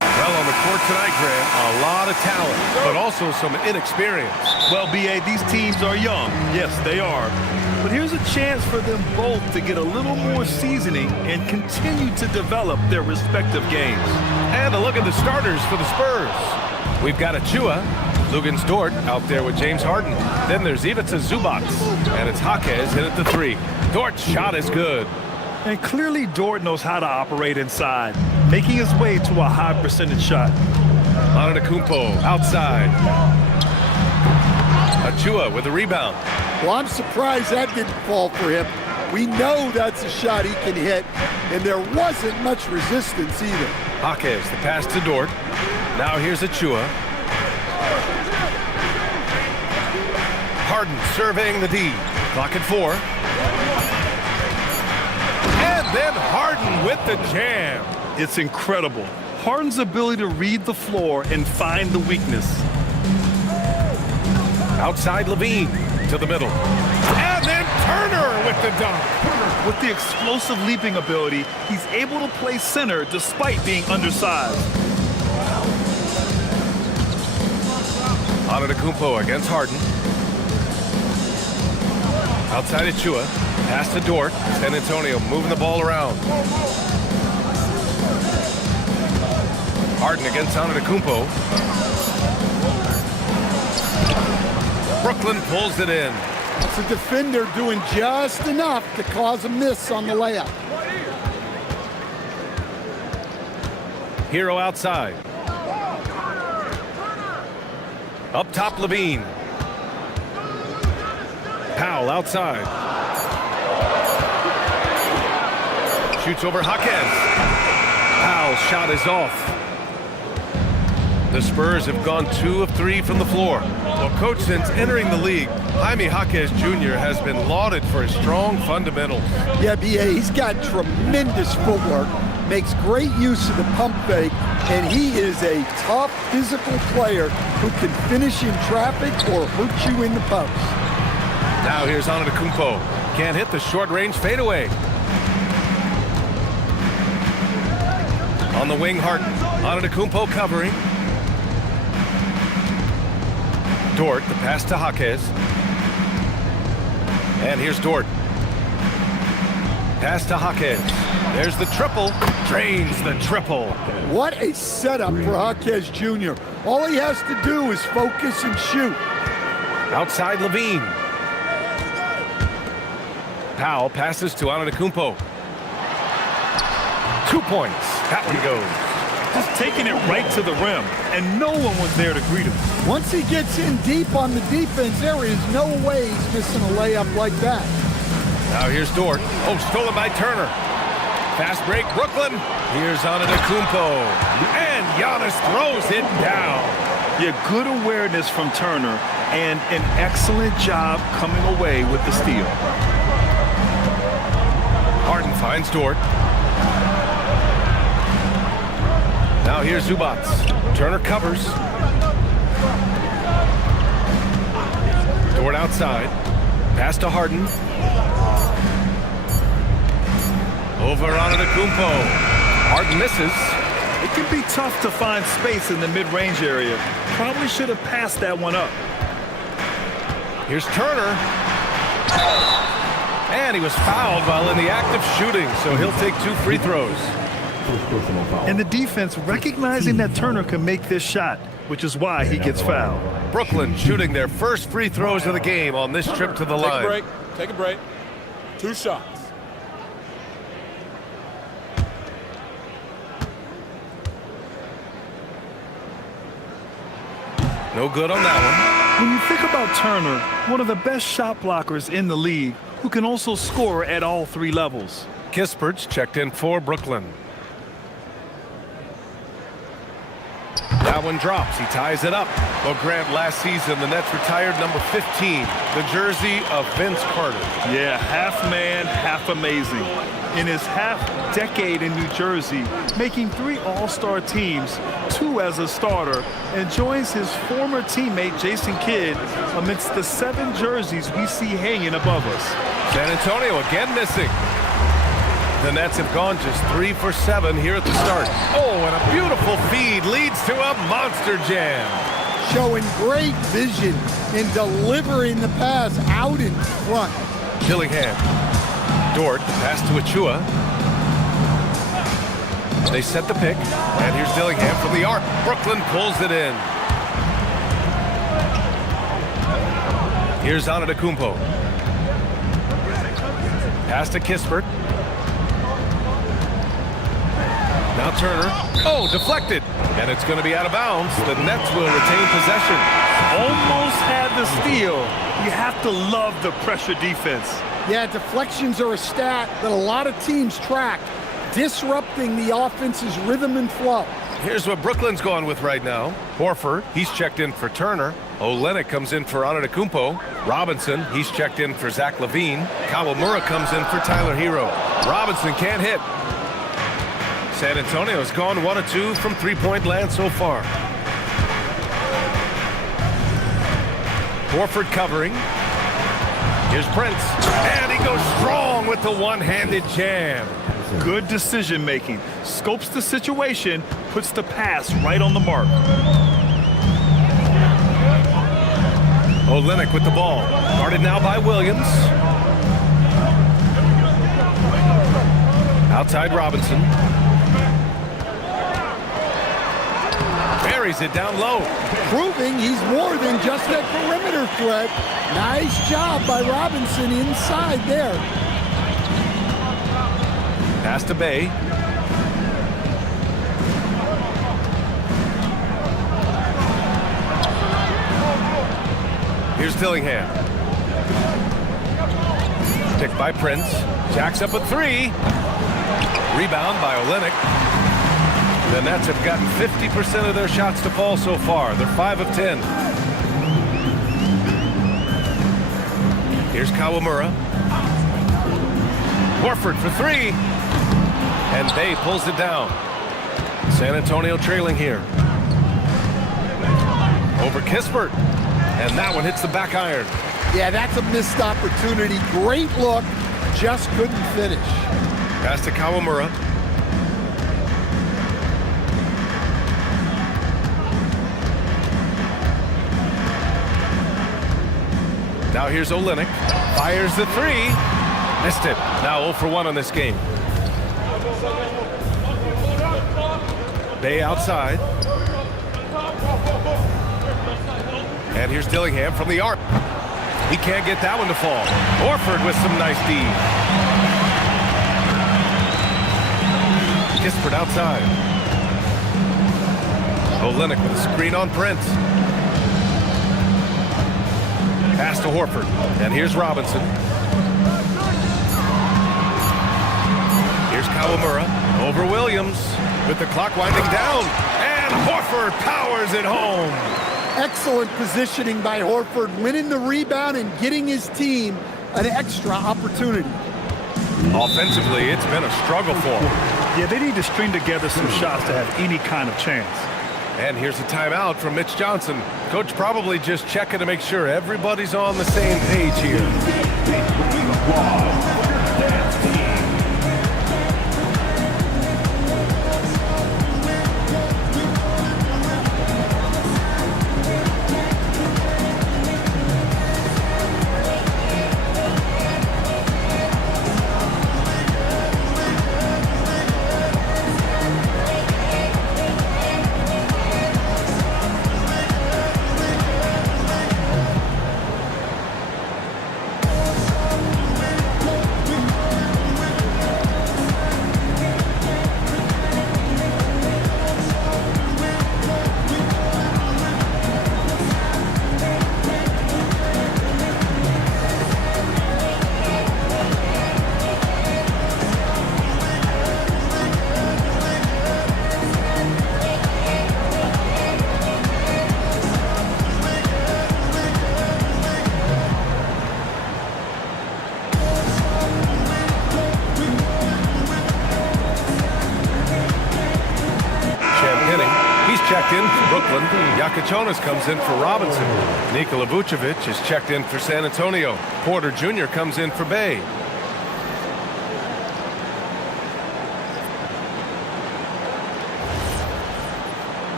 Well, on the court tonight, Grant, a lot of talent, but also some inexperience. Well, B.A., these teams are young. Yes, they are. But here's a chance for them both to get a little more seasoning and continue to develop their respective games. And a look at the starters for the Spurs. We've got Achua, Luguentz Dort out there with James Harden. Then there's Ivica Zubac, and it's Jaquez in at the three. Dort's shot is good. And clearly Dort knows how to operate inside, making his way to a high percentage shot. Antetokounmpo outside. Achua with the rebound. Well, I'm surprised that didn't fall for him. We know that's a shot he can hit, and there wasn't much resistance either. Jaquez, the pass to Dort. Now here's Achua. Harden surveying the D. Clock at 4. And then Harden with the jam. It's incredible. Harden's ability to read the floor and find the weakness. Outside Levine to the middle. And then Turner with the dunk. With the explosive leaping ability, he's able to play center despite being undersized. Antetokounmpo against Harden. Outside Achua. Pass to Dort. San Antonio moving the ball around. Harden against Antetokounmpo. Brooklyn pulls it in. It's a defender doing just enough to cause a miss on the layup. Hero outside. Up top, Levine. Powell outside. shoots over Jaquez. Powell's shot is off. The Spurs have gone 2 of 3 from the floor. Well, coach, since entering the league, Jaime Jaquez Jr. has been lauded for his strong fundamentals. Yeah, B.A., he's got tremendous footwork, makes great use of the pump fake, and he is a tough physical player who can finish in traffic or hurt you in the post. Now here's Antetokounmpo. Can't hit the short-range fadeaway. On the wing, Harden. Antetokounmpo covering. Dort, the pass to Jaquez. And here's Dort. Pass to Jaquez. There's the triple. Drains the triple. What a setup for Jaquez Jr. All he has to do is focus and shoot. Outside Levine. Powell passes to Antetokounmpo. 2 points. That one goes. Just taking it right to the rim, and no one was there to greet him. Once he gets in deep on the defense, there is no way he's missing a layup like that. Now here's Dort. Oh, stolen by Turner. Fast break, Brooklyn. Here's Antetokounmpo. And Giannis throws it down. Yeah, good awareness from Turner, and an excellent job coming away with the steal. Harden finds Dort. Now here's Zubac. Turner covers. Dort outside. Pass to Harden. Over Antetokounmpo. Harden misses. It can be tough to find space in the mid-range area. Probably should have passed that one up. Here's Turner. And he was fouled while in the act of shooting, so he'll take 2 free throws. And the defense recognizing that Turner can make this shot, which is why he gets fouled. Brooklyn shooting their first free throws of the game on this trip to the line. Take a break. 2 shots. No good on that When you think about Turner, one of the best shot blockers in the league, who can also score at all 3 levels. one. Kispert's checked in for Brooklyn. That one drops. He ties it up. Well, Grant, last season, the Nets retired number 15, the jersey of Vince Carter. Yeah, half man, half amazing. In his half-decade in New Jersey, making 3 All-Star teams, 2 as a starter, and joins his former teammate Jason Kidd amidst the 7 jerseys we see hanging above us. San Antonio again missing. The Nets have gone just 3 for 7 here at the start. Oh, and a beautiful feed leads to a monster jam. Showing great vision in delivering the pass out in front. Dillingham. Dort, the pass to Achua. They set the pick, and here's Dillingham from the arc. Brooklyn pulls it in. Here's Antetokounmpo. Pass to Kispert. Now Turner. Oh, deflected. And it's going to be out of bounds. The Nets will retain possession. Almost had the steal. You have to love the pressure defense. Yeah, deflections are a stat that a lot of teams track, disrupting the offense's rhythm and flow. Here's what Brooklyn's going with right now. Horford, he's checked in for Turner. Olynyk comes in for Antetokounmpo. Robinson, he's checked in for Zach LaVine. Kawamura comes in for Tyler Hero. Robinson can't hit. San Antonio's gone 1 of 2 from three-point land so far. Horford covering. Here's Prince. And he goes strong with the one-handed jam. Good decision making. Scopes the situation, puts the pass right on the mark. Olynyk with the ball. Guarded now by Williams. Outside Robinson. Buries it down low. Proving he's more than just a perimeter threat. Nice job by Robinson inside there. Pass to Bay. Here's Dillingham. Picked by Prince. Jacks up a 3. Rebound by Olynyk. The Nets have gotten 50% of their shots to fall so far. They're 5 of 10. Here's Kawamura. Horford for 3. And Bay pulls it down. San Antonio trailing here. Over Kispert. And that one hits the back iron. Yeah, that's a missed opportunity. Great look, just couldn't finish. Pass to Kawamura. Now here's Olynyk. Fires the 3. Missed it. Now 0 for 1 on this game. Bay outside. And here's Dillingham from the arc. He can't get that one to fall. Horford with some nice D. Kispert outside. Olynyk with a screen on Prince. Pass to Horford. And here's Robinson. Here's Kawamura. Over Williams with the clock winding down. And Horford powers it home. Excellent positioning by Horford, winning the rebound and getting his team an extra opportunity. Offensively, it's been a struggle for him. Yeah, they need to string together some shots to have any kind of chance. And here's a timeout from Mitch Johnson. Coach probably just checking to make sure everybody's on the same page here. Checked in for Brooklyn. Yakachonis comes in for Robinson. Nikola Vucevic is checked in for San Antonio. Porter Jr. comes in for Bay.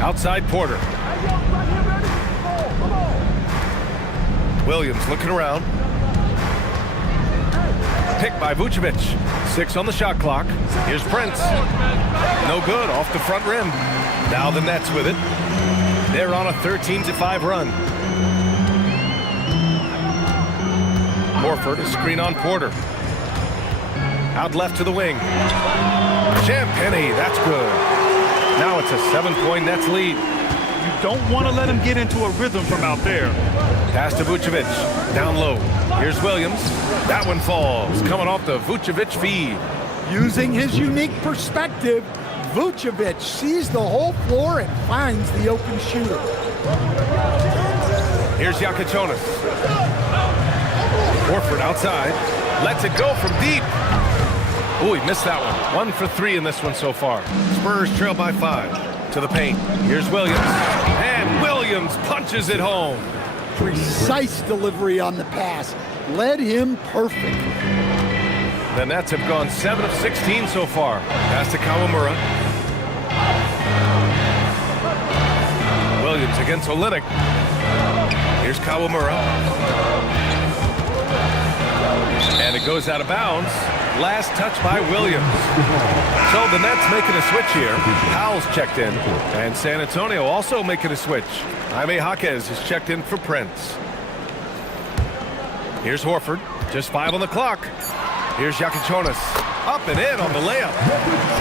Outside Porter. Williams looking around. Pick by Vucevic. 6 on the shot clock. Here's Prince. No good, off the front rim. Now the Nets with it. They're on a 13-5 run. Horford, a screen on Porter. Out left to the wing. Champagnie, that's good. Now it's a 7-point Nets lead. You don't want to let him get into a rhythm from out there. Pass to Vucevic. Down low. Here's Williams. That one falls. Coming off the Vucevic feed. Using his unique perspective, Vucevic sees the whole floor and finds the open shooter. Here's Yakachonis. Horford outside. Lets it go from deep. Oh, he missed that one. 1 for 3 in this one so far. Spurs trail by 5. To the paint. Here's Williams. And Williams punches it home. Precise delivery on the pass. Led him perfect. The Nets have gone 7 of 16 so far. Pass to Kawamura. Williams against Olynyk. Here's Kawamura. And it goes out of bounds. Last touch by Williams. So the Nets making a switch here. Powell's checked in. And San Antonio also making a switch. Jaime Jaquez is checked in for Prince. Here's Horford. Just 5 on the clock. Here's Yakichonis. Up and in on the layup.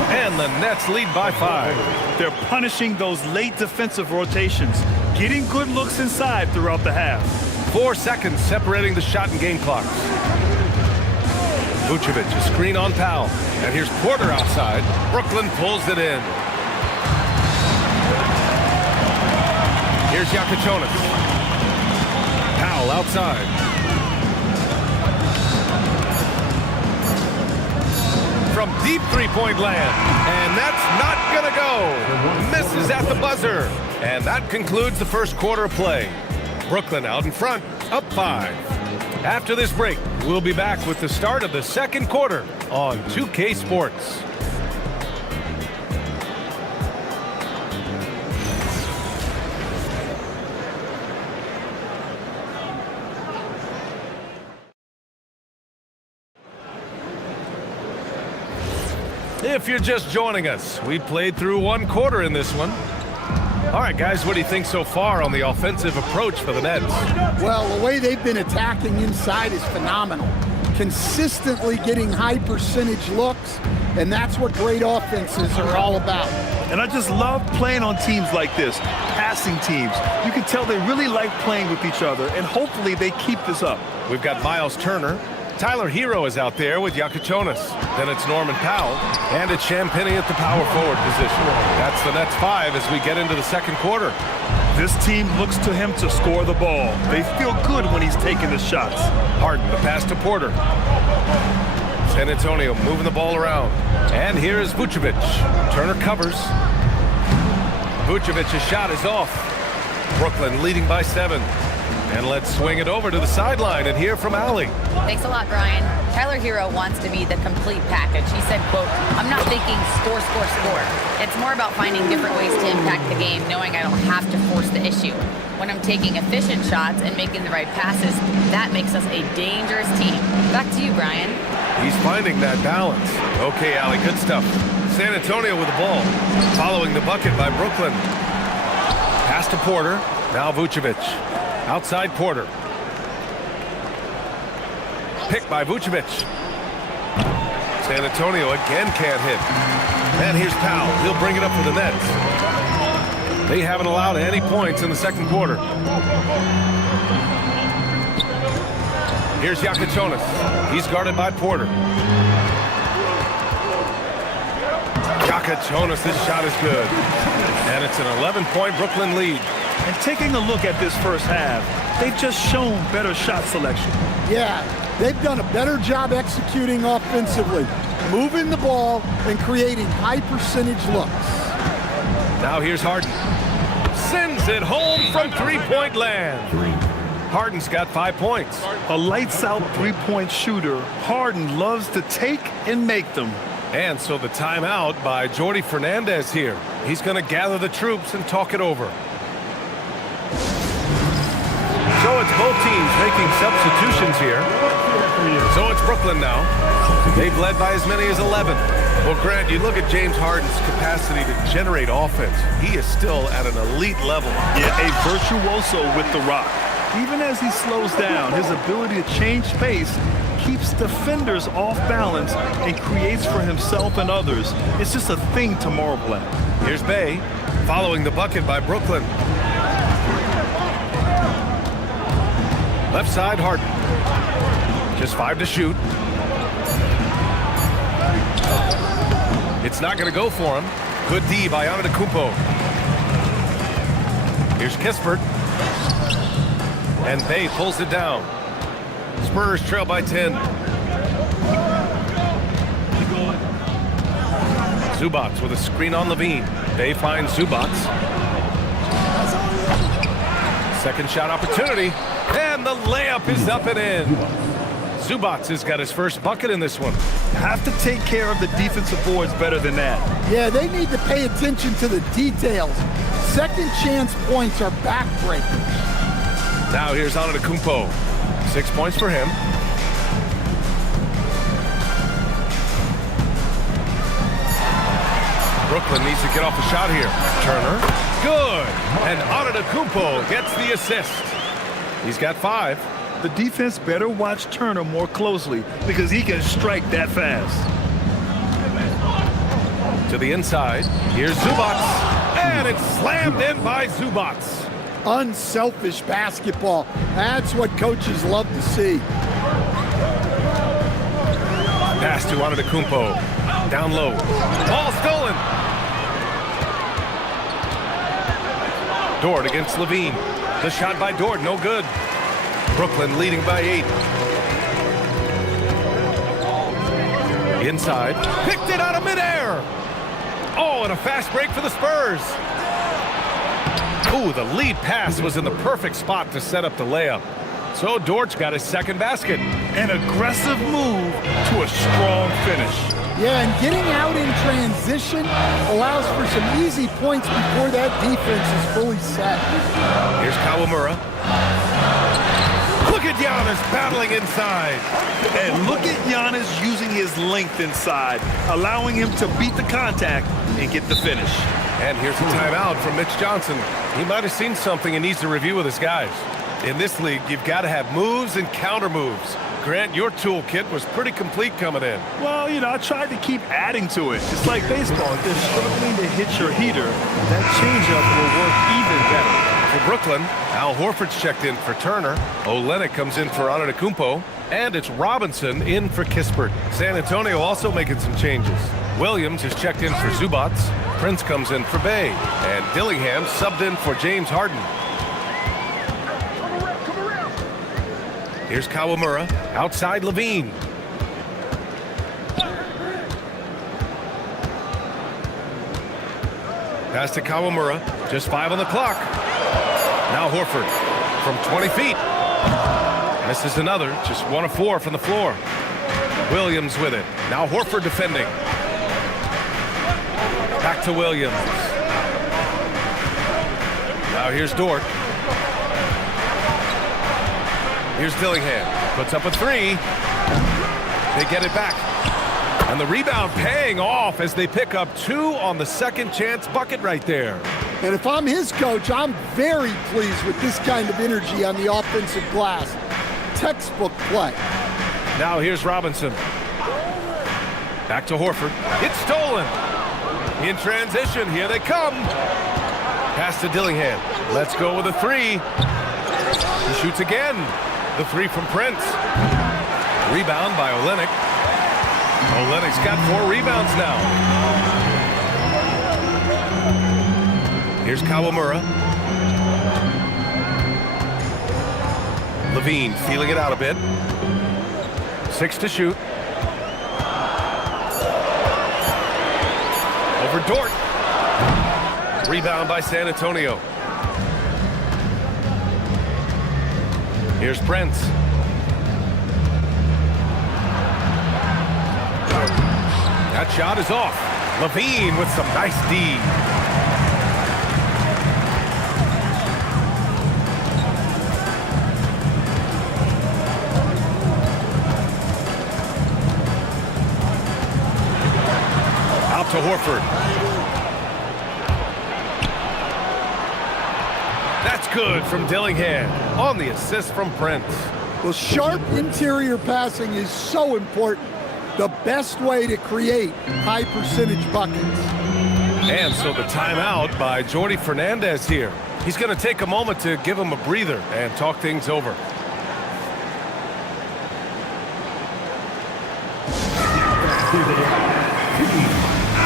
And the Nets lead by 5. They're punishing those late defensive rotations, getting good looks inside throughout the half. 4 seconds separating the shot and game clocks. Vucevic, a screen on Powell. And here's Porter outside. Brooklyn pulls it in. Here's Yakichonis. Powell outside. From deep three-point land. And that's not going to go. Misses at the buzzer. And that concludes the first quarter of play. Brooklyn out in front, up 5. After this break, we'll be back with the start of the second quarter on 2K Sports. If you're just joining us, we played through 1 quarter in this one. All right, guys, what do you think so far on the offensive approach for the Nets? Well, the way they've been attacking inside is phenomenal. Consistently getting high percentage looks, and that's what great offenses are all about. And I just love playing on teams like this, passing teams. You can tell they really like playing with each other, and hopefully they keep this up. We've got Miles Turner. Tyler Hero is out there with Yakichonis. Then it's Norman Powell. And it's Champagnie at the power forward position. That's the Nets 5 as we get into the second quarter. This team looks to him to score the ball. They feel good when he's taking the shots. Harden, the pass to Porter. San Antonio moving the ball around. And here is Vucevic. Turner covers. Vucevic's shot is off. Brooklyn leading by 7. And let's swing it over to the sideline and hear from Allie. Thanks a lot, Brian. Tyler Hero wants to be the complete package. He said, quote, "I'm not thinking score, score, score. It's more about finding different ways to impact the game, knowing I don't have to force the issue. When I'm taking efficient shots and making the right passes, that makes us a dangerous team." Back to you, Brian. He's finding that balance. Okay, Allie, good stuff. San Antonio with the ball. Following the bucket by Brooklyn. Pass to Porter. Now Vucevic. Outside Porter. Pick by Vucevic. San Antonio again can't hit. And here's Powell. He'll bring it up for the Nets. They haven't allowed any points in the second quarter. Here's Yakichonis. He's guarded by Porter. Yakichonis, this shot is good. And it's an 11-point Brooklyn lead. And taking a look at this first half, they've just shown better shot selection. Yeah, they've done a better job executing offensively, moving the ball and creating high percentage looks. Now here's Harden. Sends it home from three-point land. Harden's got 5 points. A lights-out three-point shooter, Harden loves to take and make them. And so the timeout by Jordi Fernandez here. He's going to gather the troops and talk it over. So it's both teams making substitutions here. So it's Brooklyn now. They've led by as many as 11. Well, Grant, you look at James Harden's capacity to generate offense. He is still at an elite level. Yeah, a virtuoso with the rock. Even as he slows down, his ability to change pace keeps defenders off balance and creates for himself and others. It's just a thing tomorrow play. Here's Bay, following the bucket by Brooklyn. Left side, Harden. Just 5 to shoot. It's not going to go for him. Good D by Antetokounmpo. Here's Kispert. And Bay pulls it down. Spurs trail by 10. Zubac with a screen on Levine. Bay finds Zubac. Second shot opportunity. And the layup is up and in. Zubac has got his first bucket in this one. Have to take care of the defensive boards better than that. Yeah, they need to pay attention to the details. Second chance points are backbreakers. Now here's Antetokounmpo. 6 points for him. Brooklyn needs to get off a shot here. Turner. Good. And Antetokounmpo gets the assist. He's got 5. The defense better watch Turner more closely because he can strike that fast. To the inside. Here's Zubats. And it's slammed in by Zubats. Unselfish basketball. That's what coaches love to see. Pass to Antetokounmpo. Down low. Ball stolen. Dort against Levine. The shot by Dort, no good. Brooklyn leading by 8. Inside. Picked it out of midair. Oh, and a fast break for the Spurs. Ooh, the lead pass was in the perfect spot to set up the layup. So Dort's got his second basket. An aggressive move to a strong finish. Yeah, and getting out in transition allows for some easy points before that defense is fully set. Here's Kawamura. Look at Giannis battling inside. And look at Giannis using his length inside, allowing him to beat the contact and get the finish. And here's a timeout from Mitch Johnson. He might have seen something and needs to review with his guys. In this league, you've got to have moves and counter moves. Grant, your toolkit was pretty complete coming in. Well, I tried to keep adding to it. It's like baseball. If they're struggling to hit your heater, that changeup will work even better. For Brooklyn, Al Horford's checked in for Turner. Olynyk comes in for Antetokounmpo. And it's Robinson in for Kispert. San Antonio also making some changes. Williams is checked in for Zubats. Prince comes in for Bay. And Dillingham subbed in for James Harden. Here's Kawamura. Outside Levine. Pass to Kawamura. Just 5 on the clock. Now Horford from 20 feet. Misses another. Just 1 of 4 from the floor. Williams with it. Now Horford defending. Back to Williams. Now here's Dort. Here's Dillingham. Puts up a 3. They get it back. And the rebound paying off as they pick up 2 on the second chance bucket right there. And if I'm his coach, I'm very pleased with this kind of energy on the offensive glass. Textbook play. Now here's Robinson. Back to Horford. It's stolen. In transition, here they come. Pass to Dillingham. Let's go with a 3. He shoots again. The 3 from Prince. Rebound by Olynyk. Olynyk's got 4 rebounds now. Here's Kawamura. Levine feeling it out a bit. 6 to shoot. Over Dort. Rebound by San Antonio. Here's Prince. That shot is off. Levine with some nice D. Out to Horford. That's good from Dillingham on the assist from Prince. Well, sharp interior passing is so important. The best way to create high percentage buckets. And so the timeout by Jordi Fernandez here. He's going to take a moment to give him a breather and talk things over.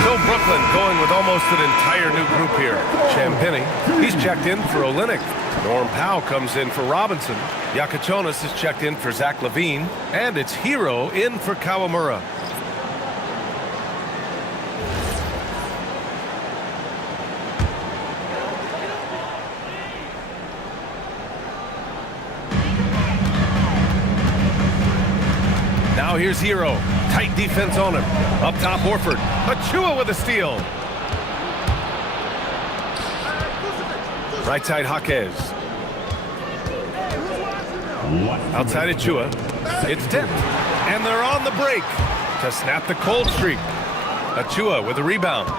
So Brooklyn going with almost an entire new group here. Champagnie, he's checked in for Olynyk. Norm Powell comes in for Robinson. Yakachonis is checked in for Zach LaVine. And it's Hero in for Kawamura. Now here's Hero. Tight defense on him. Up top, Horford. Achua with a steal. Right side, Jaquez. Outside Achua. It's tipped. And they're on the break to snap the cold streak. Achua with a rebound.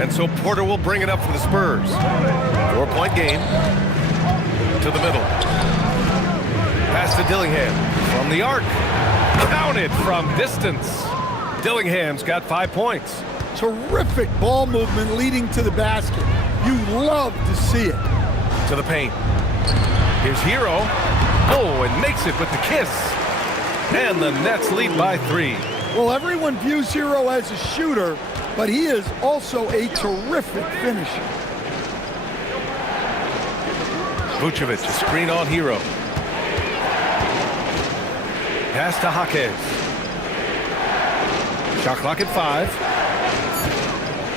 And so Porter will bring it up for the Spurs. 4-point game. To the middle. Pass to Dillingham from the arc. Counted from distance. Dillingham's got 5 points. Terrific ball movement leading to the basket. You love to see it. To the paint. Here's Hero. Oh, and makes it with the kiss. And the Nets lead by 3. Well, everyone views Hero as a shooter, but he is also a terrific finisher. Vucevic, a screen on Hero. Pass to Jaquez. Shot clock at 5.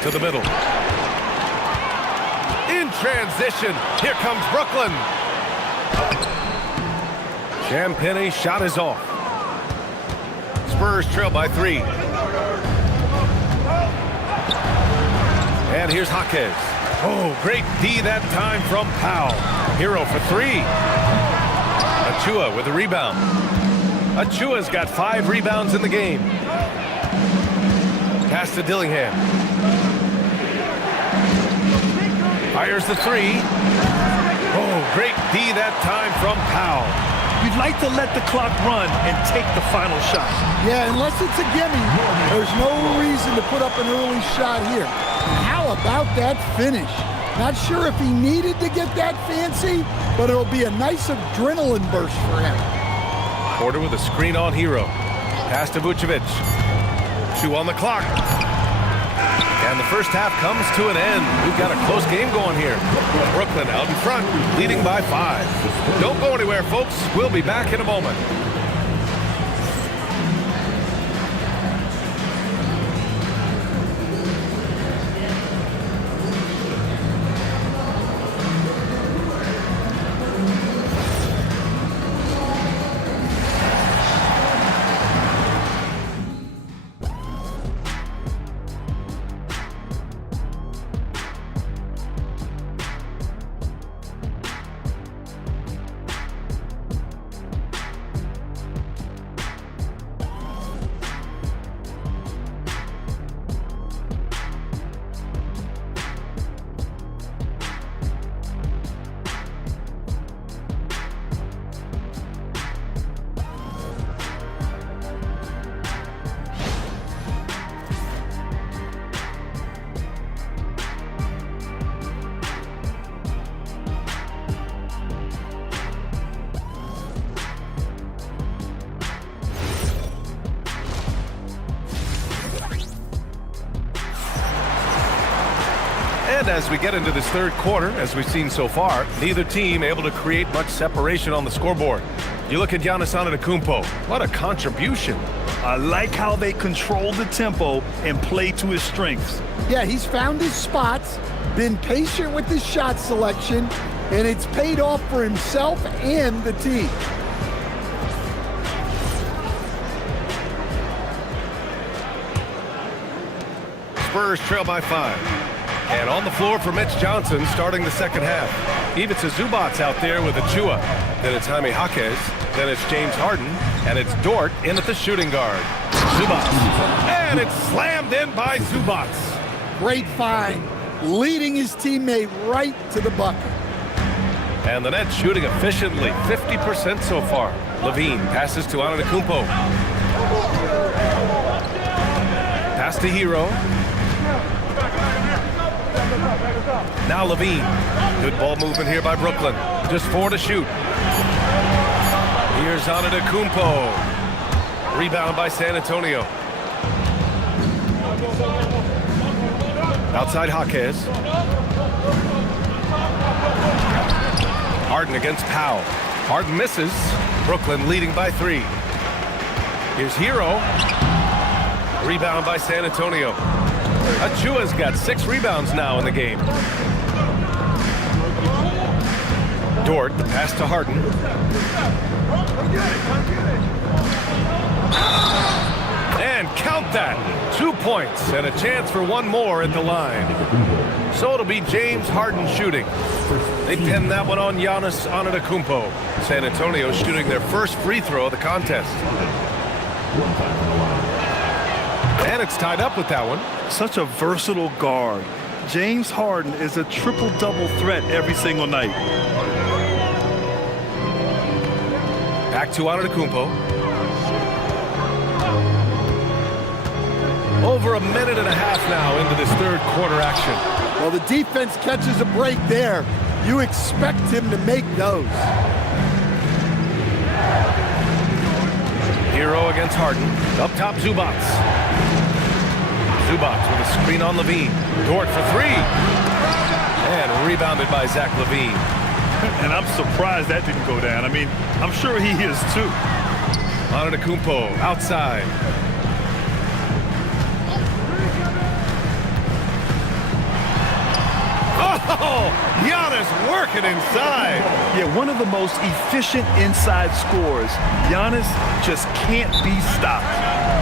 To the middle. In transition, here comes Brooklyn. Champagne's shot is off. Spurs trail by 3. And here's Jaquez. Oh, great D that time from Powell. Hero for 3. Achua with a rebound. Achua's got 5 rebounds in the game. Pass to Dillingham. Fires the 3. Oh, great D that time from Powell. You'd like to let the clock run and take the final shot. Yeah, unless it's a gimme, there's no reason to put up an early shot here. How about that finish? Not sure if he needed to get that fancy, but it'll be a nice adrenaline burst for him. Porter with a screen on Hero. Pass to Vucevic. 2 on the clock. And the first half comes to an end. We've got a close game going here. Brooklyn out in front, leading by 5. Don't go anywhere, folks. We'll be back in a moment. And as we get into this third quarter, as we've seen so far, neither team able to create much separation on the scoreboard. You look at Giannis Antetokounmpo. What a contribution. I like how they control the tempo and play to his strengths. Yeah, he's found his spots, been patient with his shot selection, and it's paid off for himself and the team. Spurs trail by 5. And on the floor for Mitch Johnson starting the second half. Ivica Zubac's out there with Achua. Then it's Jaime Jaquez. Then it's James Harden. And it's Dort in at the shooting guard. Zubac. And it's slammed in by Zubac. Great find, leading his teammate right to the bucket. And the Nets shooting efficiently, 50% so far. Levine passes to Antetokounmpo. Pass to Hero. Now Levine. Good ball movement here by Brooklyn. Just 4 to shoot. Here's Antetokounmpo. Rebound by San Antonio. Outside Jaquez. Harden against Powell. Harden misses. Brooklyn leading by 3. Here's Hero. Rebound by San Antonio. Achua's got 6 rebounds now in the game. Dort, the pass to Harden. And count that. 2 points and a chance for one more at the line. So it'll be James Harden shooting. They pinned that one on Giannis Antetokounmpo. San Antonio shooting their first free throw of the contest. And it's tied up with that one. Such a versatile guard. James Harden is a triple-double threat every single night. Back to Antetokounmpo. Over a minute and a half now into this third quarter action. Well, the defense catches a break there. You expect him to make those. Hero against Harden. Up top, Zubac. Zubac with a screen on Levine. Dort for three. And rebounded by Zach Levine. And I'm surprised that didn't go down. I mean, I'm sure he is too. Antetokounmpo outside. Oh, Giannis working inside. Yeah, one of the most efficient inside scorers. Giannis just can't be stopped.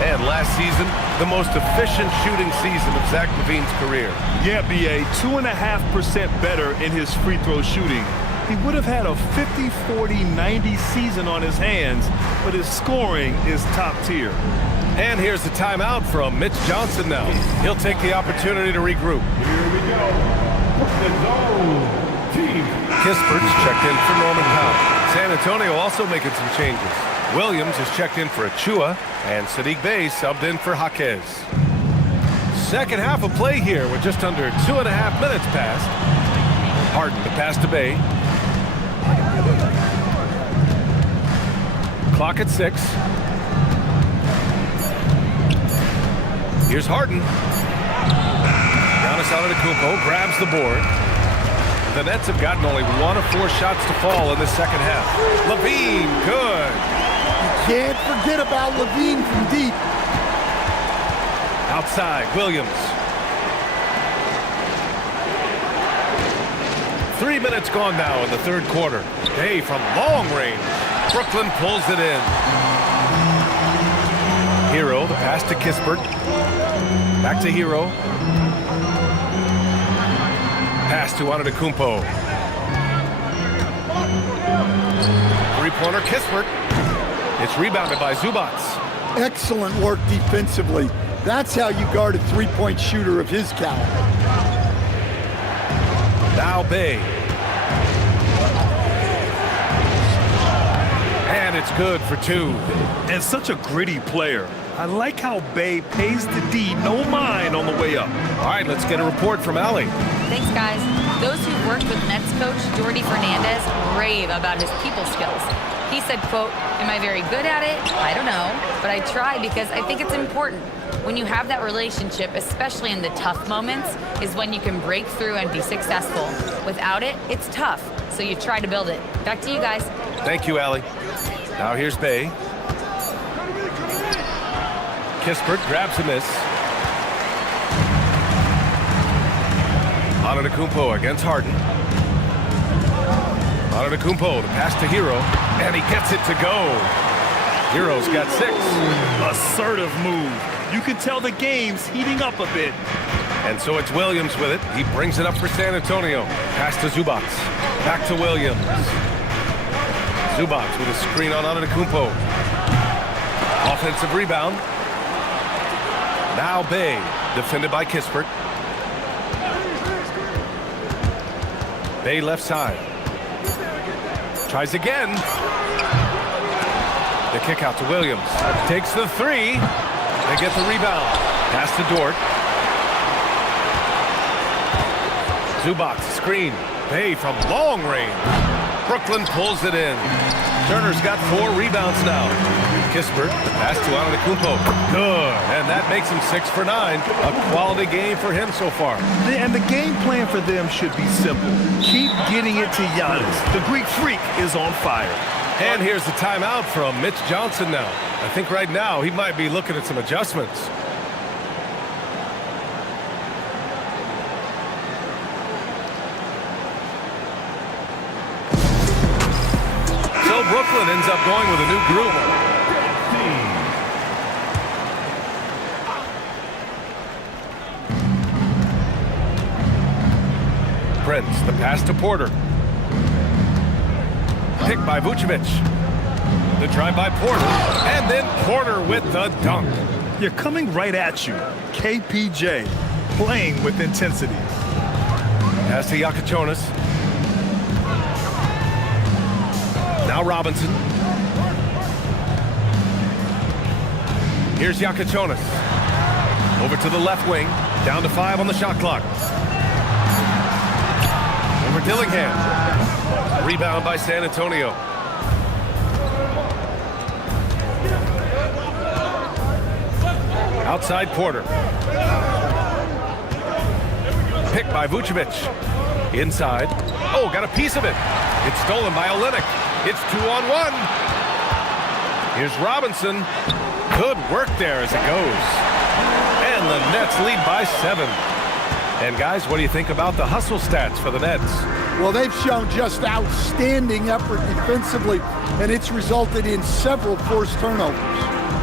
And last season, the most efficient shooting season of Zach Levine's career. Yeah, BA, 2.5% better in his free throw shooting. He would have had a 50, 40, 90 season on his hands, but his scoring is top tier. And here's the timeout from Mitch Johnson now. He'll take the opportunity to regroup. Here we go. The zone team. Kispert's checked in for Norman Powell. San Antonio also making some changes. Williams is checked in for Achua, and Sadiq Bey subbed in for Jaquez. Second half of play here with just under 2.5 minutes passed. Harden to pass to Bey. Clock at 6. Here's Harden. Giannis Antetokounmpo grabs the board. The Nets have gotten only 1 of 4 shots to fall in the second half. Levine, good. Can't forget about Levine from deep. Outside, Williams. 3 minutes gone now in the third quarter. Bey from long range. Brooklyn pulls it in. Hero, the pass to Kispert. Back to Hero. Pass to Antetokounmpo. Three-pointer, Kispert. It's rebounded by Zubac. Excellent work defensively. That's how you guard a three-point shooter of his caliber. Now Bey. And it's good for 2. And such a gritty player. I like how Bey pays the D, no mind on the way up. All right, let's get a report from Allie. Thanks, guys. Those who've worked with Nets coach Jordi Fernandez rave about his people skills. He said, quote, "Am I very good at it? I don't know, but I try because I think it's important. When you have that relationship, especially in the tough moments, is when you can break through and be successful. Without it, it's tough, so you try to build it." Back to you guys. Thank you, Allie. Now here's Bey. Kispert grabs a miss. Antetokounmpo against Harden. Antetokounmpo, the pass to Hero, and he gets it to go. Hero's got 6. Assertive move. You can tell the game's heating up a bit. And so it's Williams with it. He brings it up for San Antonio. Pass to Zubac. Back to Williams. Zubac with a screen on Antetokounmpo. Offensive rebound. Now Bey, defended by Kispert. Bey left side. Tries again. The kick out to Williams. Takes the 3. They get the rebound. Pass to Dort. Zubac screen. Bey from long range. Brooklyn pulls it in. Turner's got 4 rebounds now. Kispert, the pass to Antetokounmpo. Good. And that makes him 6 for 9. A quality game for him so far. And the game plan for them should be simple. Keep getting it to Giannis. The Greek Freak is on fire. And here's the timeout from Mitch Johnson now. I think right now he might be looking at some adjustments. So Brooklyn ends up going with a new group. Prince, the pass to Porter. Picked by Vucevic. The drive by Porter. And then Porter with the dunk. You're coming right at you. KPJ playing with intensity. Pass to Yakachonis. Now Robinson. Here's Yakachonis. Over to the left wing. Down to 5 on the shot clock. Over Dillingham. Rebound by San Antonio. Outside Porter. Picked by Vucevic. Inside. Oh, got a piece of it. It's stolen by Olynyk. It's 2-on-1. Here's Robinson. Good work there as it goes. And the Nets lead by 7. And guys, what do you think about the hustle stats for the Nets? Well, they've shown just outstanding effort defensively, and it's resulted in several forced turnovers.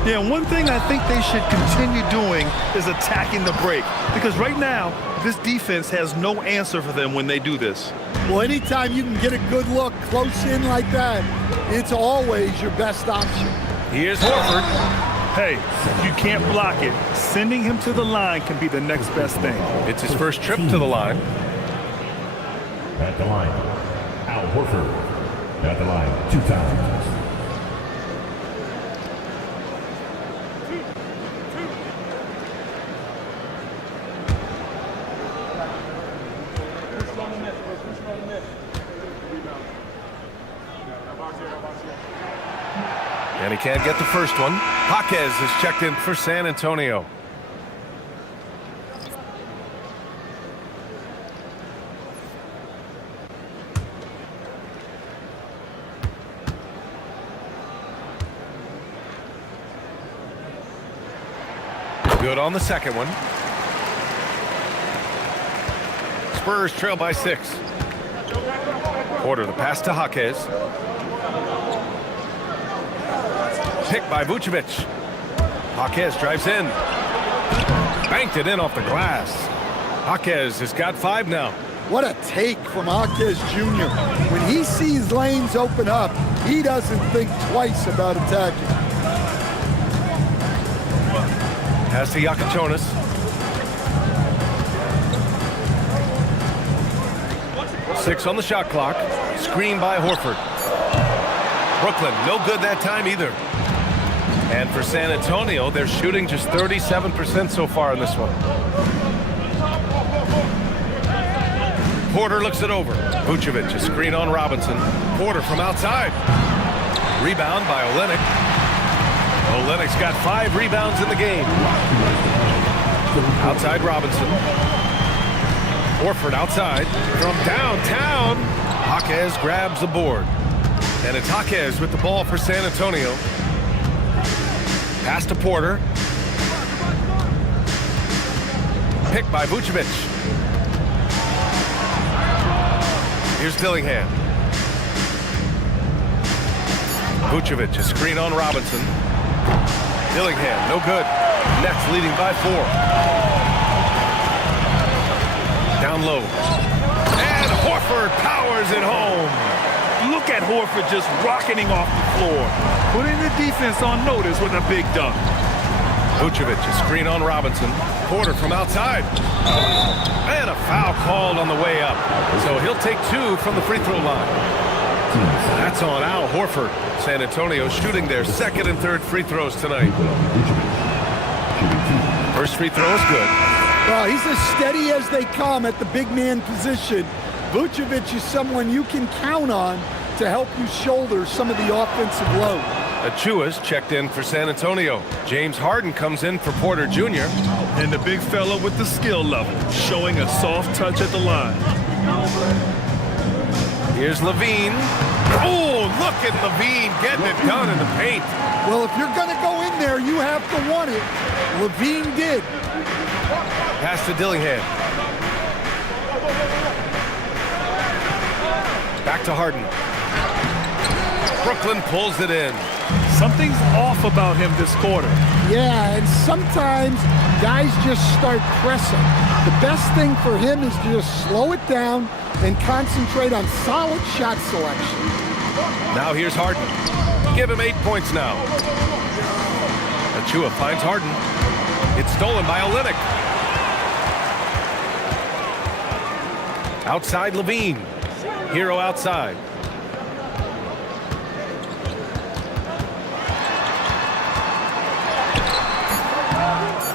Yeah, and one thing I think they should continue doing is attacking the break. Because right now, this defense has no answer for them when they do this. Well, anytime you can get a good look close in like that, it's always your best option. Here's Horford. Hey, if you can't block it, sending him to the line can be the next best thing. It's his first trip to the line. At the line, Al Horford. At the line, 2 fouls. And he can't get the first one. Jaquez is checked in for San Antonio. Good on the second one. Spurs trail by 6. Porter the pass to Jaquez. Picked by Vucevic. Jaquez drives in. Banked it in off the glass. Jaquez has got 5 now. What a take from Jaquez Jr. When he sees lanes open up, he doesn't think twice about attacking. Pass to Yakachonis. Six on the shot clock. Screen by Horford. Brooklyn, no good that time either. And for San Antonio, they're shooting just 37% so far in this one. Porter looks it over. Vucevic, a screen on Robinson. Porter from outside. Rebound by Olynyk. Olynyk's got 5 rebounds in the game. Outside Robinson. Horford outside. From downtown, Jaquez grabs the board. And it's Jaquez with the ball for San Antonio. Pass to Porter. Picked by Vucevic. Here's Dillingham. Vucevic, a screen on Robinson. Dillingham, no good. Nets leading by 4. Down low. And Horford powers it home. Look at Horford just rocketing off the floor. Putting the defense on notice with a big dunk. Vucevic, a screen on Robinson. Porter from outside. And a foul called on the way up. So he'll take 2 from the free throw line. That's on Al Horford. San Antonio shooting their second and third free throws tonight. First free throw is good. Well, he's as steady as they come at the big man position. Vucevic is someone you can count on to help you shoulder some of the offensive load. Achua's checked in for San Antonio. James Harden comes in for Porter Jr. And the big fella with the skill level, showing a soft touch at the line. Here's Levine. Oh, look at Levine getting it done in the paint. Well, if you're going to go in there, you have to want it. Levine did. Pass to Dillingham. Back to Harden. Brooklyn pulls it in. Something's off about him this quarter. Yeah, and sometimes guys just start pressing. The best thing for him is to just slow it down and concentrate on solid shot selection. Now here's Harden. Give him 8 points now. Achua finds Harden. It's stolen by Olynyk. Outside Levine. Hero outside.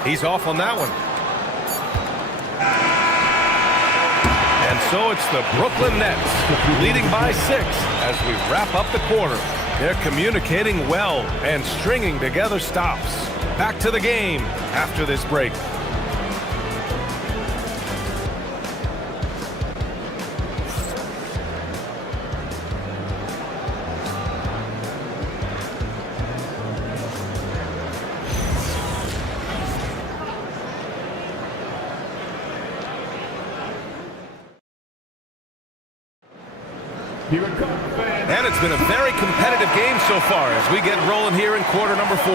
He's off on that one. And so it's the Brooklyn Nets leading by 6 as we wrap up the quarter. They're communicating well and stringing together stops. Back to the game after this break. And it's been a very competitive game so far as we get rolling here in quarter number 4.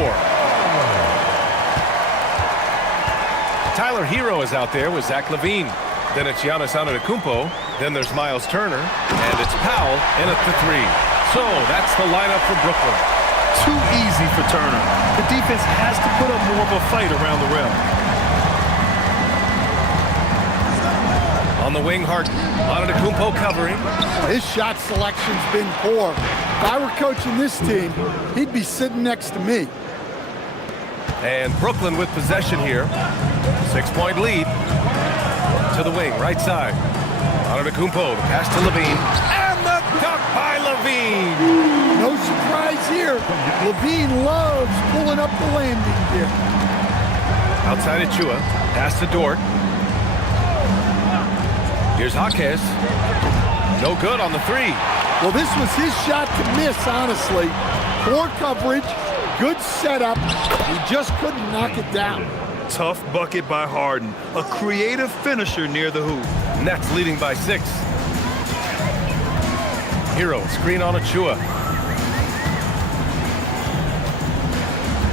Tyler Hero is out there with Zach LaVine. Then it's Giannis Antetokounmpo. Then there's Miles Turner. And it's Powell in at the 3. So that's the lineup for Brooklyn. Too easy for Turner. The defense has to put up more of a fight around the rim. On the wing, Harden. Antetokounmpo covering. His shot selection's been poor. If I were coaching this team, he'd be sitting next to me. And Brooklyn with possession here. 6-point lead. To the wing, right side. Antetokounmpo, the pass to LaVine. And the dunk by LaVine. No surprise here. LaVine loves pulling up the landing gear. Outside Achua. Pass to Dort. Here's Jaquez. No good on the 3. Well, this was his shot to miss, honestly. Poor coverage, good setup. He just couldn't knock it down. Tough bucket by Harden. A creative finisher near the hoop. Nets leading by 6. Hero, screen on Achua.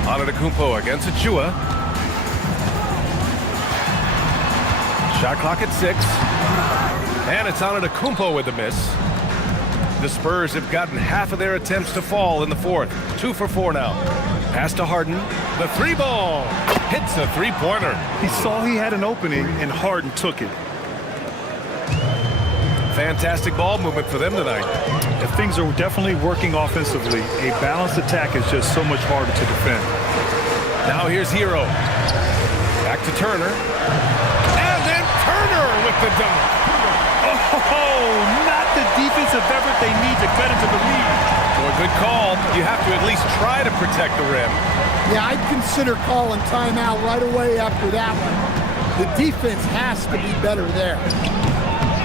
Antetokounmpo against Achua. Shot clock at 6. And it's Antetokounmpo with the miss. The Spurs have gotten half of their attempts to fall in the 4th. 2 for 4 now. Pass to Harden. The 3 ball. Hits a 3-pointer. He saw he had an opening, and Harden took it. Fantastic ball movement for them tonight. And things are definitely working offensively. A balanced attack is just so much harder to defend. Now here's Hero. Back to Turner. And then Turner with the dunk. Oh, not the defensive effort they need to cut into the lead. Well, good call. You have to at least try to protect the rim. Yeah, I'd consider calling timeout right away after that one. The defense has to be better there.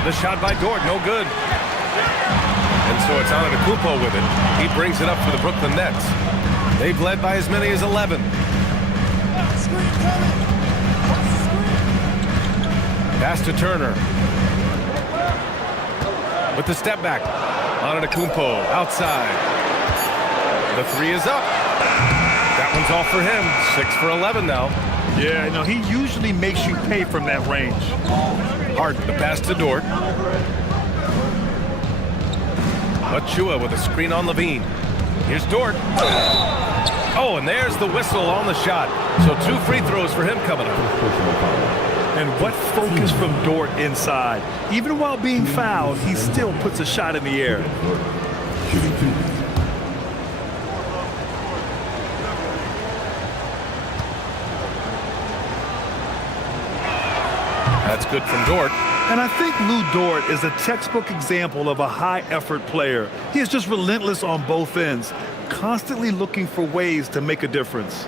The shot by Dort, no good. And so it's Antetokounmpo with it. He brings it up for the Brooklyn Nets. They've led by as many as 11. Pass to Turner. With the step back. Antetokounmpo outside. The 3 is up. That one's off for him. 6 for 11 now. Yeah, no, he usually makes you pay from that range. Harden, the pass to Dort. Achua with a screen on LaVine. Here's Dort. Oh, and there's the whistle on the shot. So 2 free throws for him coming up. And what focus from Dort inside. Even while being fouled, he still puts a shot in the air. That's good from Dort. And I think Lou Dort is a textbook example of a high-effort player. He is just relentless on both ends, constantly looking for ways to make a difference.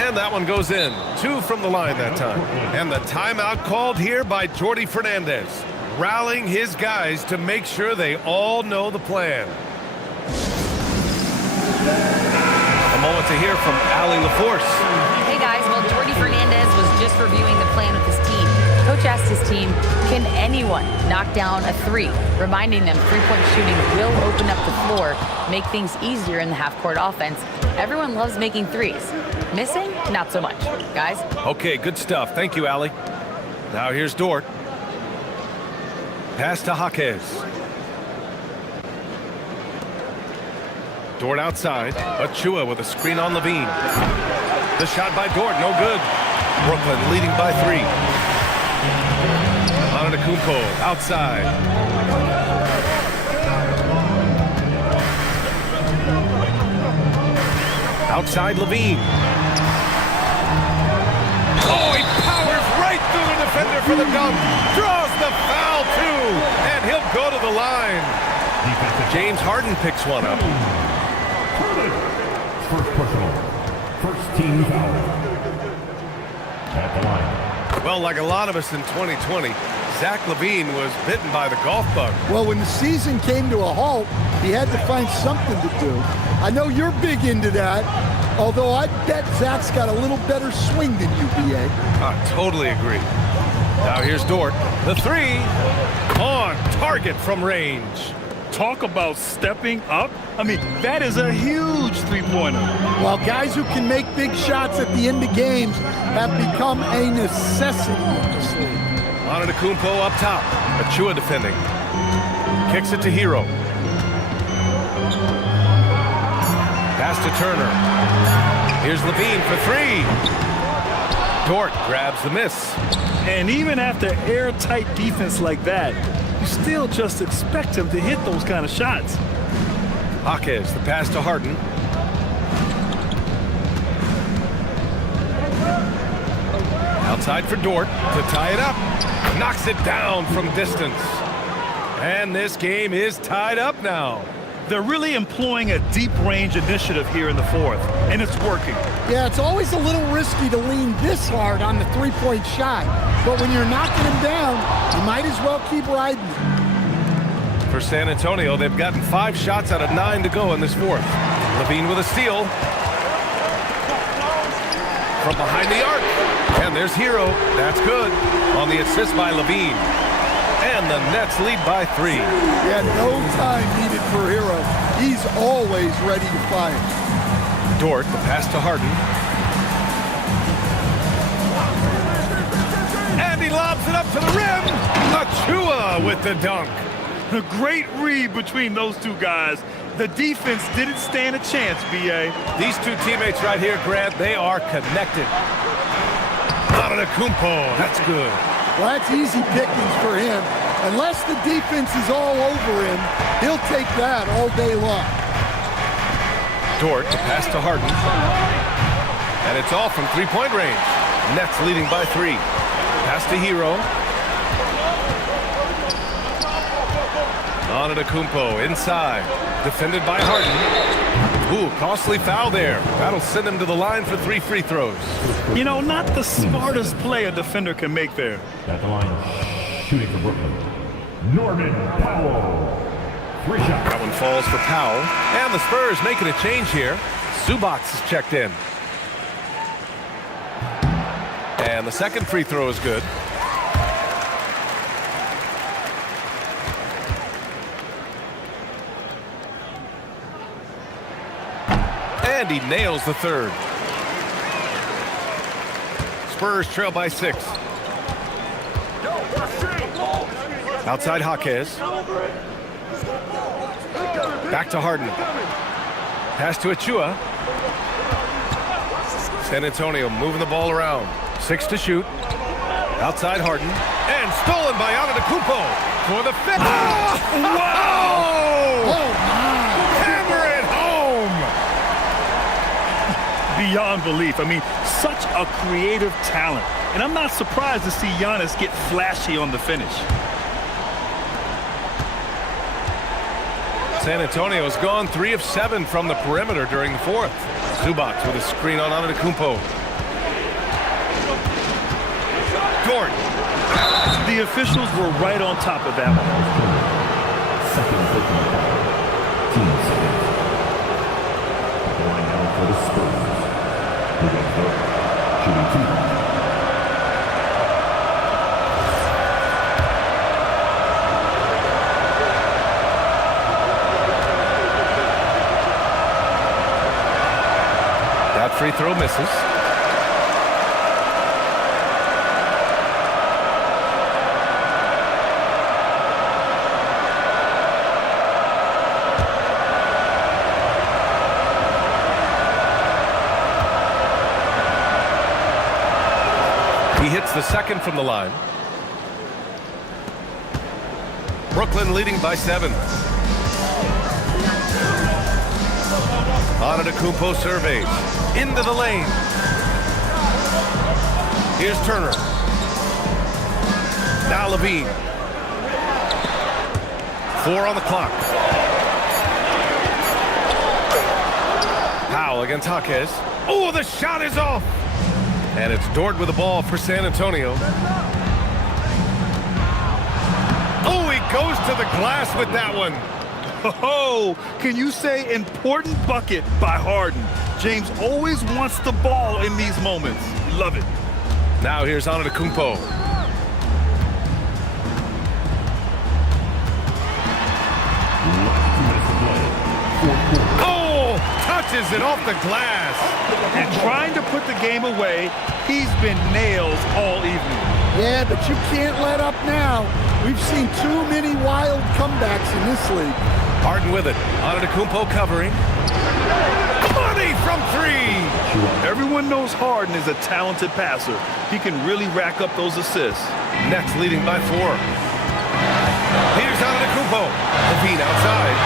And that one goes in. 2 from the line that time. And the timeout called here by Jordi Fernandez, rallying his guys to make sure they all know the plan. A moment to hear from Allie LaForce. Hey guys, well, Jordi Fernandez was just reviewing the plan with his team. Coach asked his team, can anyone knock down a 3? Reminding them 3-point shooting will open up the floor, make things easier in the half-court offense. Everyone loves making 3s. Missing? Not so much. Guys? Okay, good stuff. Thank you, Allie. Now here's Dort. Pass to Jaquez. Dort outside. Achua with a screen on LaVine. The shot by Dort, no good. Brooklyn leading by 3. Antetokounmpo outside. Outside Levine. Oh, he powers right through the defender for the dunk. Draws the foul, too. And he'll go to the line. James Harden picks one up. First personal. First team foul. At the line. Well, like a lot of us in 2020, Zach LaVine was bitten by the golf bug. Well, when the season came to a halt, he had to find something to do. I know you're big into that, although I bet Zach's got a little better swing than you, B.A. I totally agree. Now here's Dort. The three on target from range. Talk about stepping up. I mean, that is a huge three-pointer. While guys who can make big shots at the end of games have become a necessity in this league. Antetokounmpo up top. Achua defending. Kicks it to Hero. Pass to Turner. Here's Levine for three. Dort grabs the miss. And even after airtight defense like that, you still just expect him to hit those kind of shots. Jaquez, the pass to Harden. Outside for Dort to tie it up. Knocks it down from distance. And this game is tied up now. They're really employing a deep range initiative here in the fourth, and it's working. Yeah, it's always a little risky to lean this hard on the three-point shot. But when you're knocking him down, you might as well keep riding him. For San Antonio, they've gotten 5 shots out of 9 to go in this fourth. Levine with a steal. From behind the arc. And there's Hero. That's good. On the assist by Levine. And the Nets lead by 3. Yeah, no time needed for Hero. He's always ready to fire. Dort, the pass to Harden. And he lobs it up to the rim. Achua with the dunk. A great read between those two guys. The defense didn't stand a chance, B.A. These two teammates right here, Grant, they are connected. Antetokounmpo, that's good. Well, that's easy pickings for him. Unless the defense is all over him, he'll take that all day long. Dort to pass to Harden. And it's all from three-point range. Nets leading by 3. Pass to Hero. Antetokounmpo inside. Defended by Harden. Ooh, costly foul there. That'll send him to the line for 3 free throws. You know, not the smartest play a defender can make there. At the line, shooting for Brooklyn, Norman Powell. 3 shots. That one falls for Powell. And the Spurs making a change here. Zubac is checked in. And the second free throw is good. And he nails the third. Spurs trail by 6. Outside Jaquez. Back to Harden. Pass to Achua. San Antonio moving the ball around. 6 to shoot. Outside Harden. And stolen by Antetokounmpo for the 5th. Oh! Wow! Oh, my. Hammer it home! Beyond belief. I mean, such a creative talent. And I'm not surprised to see Giannis get flashy on the finish. San Antonio's gone 3 of 7 from the perimeter during the fourth. Zubac with a screen on Antetokounmpo. Dort. The officials were right on top of that one. Second personal foul. Team seconds. At the line now for the Spurs. Ruben Dort, shooting 2. That free throw misses. He hits the second from the line. Brooklyn leading by 7. Antetokounmpo surveys. Into the lane. Here's Turner. Now Levine. 4 on the clock. Powell against Jaquez. Oh, the shot is off. And it's Dort with the ball for San Antonio. Oh, he goes to the glass with that one. Oh, can you say important bucket by Harden? James always wants the ball in these moments. Love it. Now here's Antetokounmpo. Oh, touches it off the glass. And trying to put the game away, he's been nails all evening. Yeah, but you can't let up now. We've seen too many wild comebacks in this league. Harden with it. Antetokounmpo covering. Money from 3. Everyone knows Harden is a talented passer. He can really rack up those assists. Nets leading by 4. Here's Antetokounmpo. Levine outside.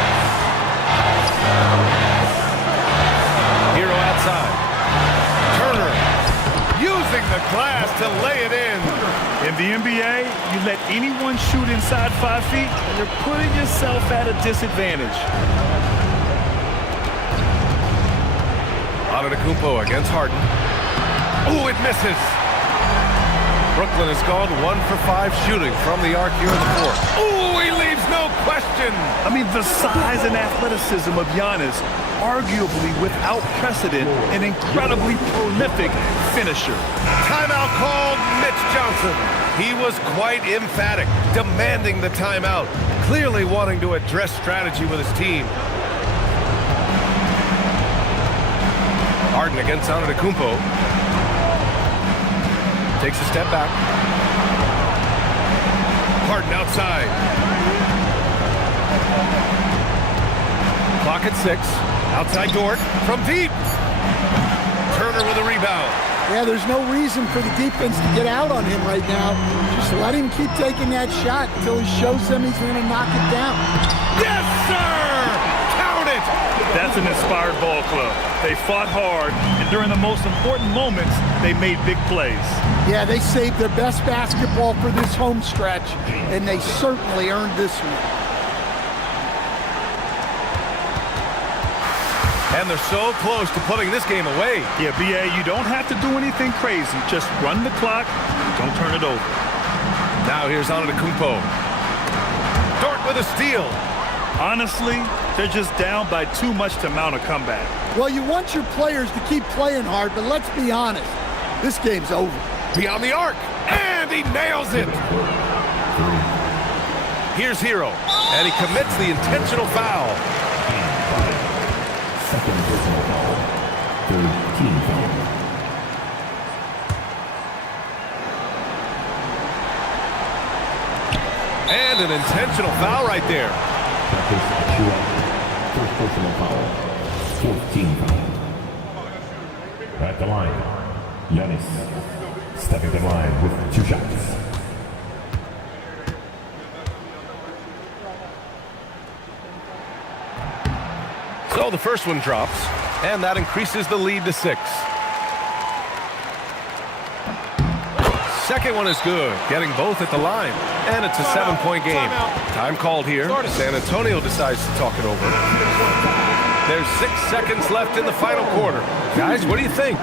Hero outside. Turner using the glass to lay it in. In the NBA, you let anyone shoot inside 5 feet, and you're putting yourself at a disadvantage. Antetokounmpo against Harden. Oh, it misses. Brooklyn has gone 1 for 5 shooting from the arc here in the 4th. Oh, he leaves no question. I mean, the size and athleticism of Giannis, arguably without precedent, an incredibly prolific finisher. Timeout called. Mitch Johnson. He was quite emphatic, demanding the timeout, clearly wanting to address strategy with his team. Harden against Antetokounmpo. Takes a step back. Harden outside. Clock at 6. Outside Dort from deep. Turner with a rebound. Yeah, there's no reason for the defense to get out on him right now. Just let him keep taking that shot until he shows them he's going to knock it down. Yes, sir! Count it! That's an inspired ball club. They fought hard, and during the most important moments, they made big plays. Yeah, they saved their best basketball for this home stretch, and they certainly earned this one. And they're so close to putting this game away. Yeah, B.A., you don't have to do anything crazy. Just run the clock. Don't turn it over. Now here's Antetokounmpo. Dort with a steal. Honestly, they're just down by too much to mount a comeback. Well, you want your players to keep playing hard, but let's be honest. This game's over. Beyond the arc. And he nails it. Here's Hero. And he commits the intentional foul. Second personal foul. Third team foul. And an intentional foul right there. Marcus Chua. First personal foul. Fourth team foul. At the line, Giannis stepping to the line with 2 shots. So the first one drops, and that increases the lead to 6. Second one is good, getting both at the line, and it's a 7-point game. Time called here. San Antonio decides to talk it over. There's 6 seconds left in the final quarter. Guys, what do you think?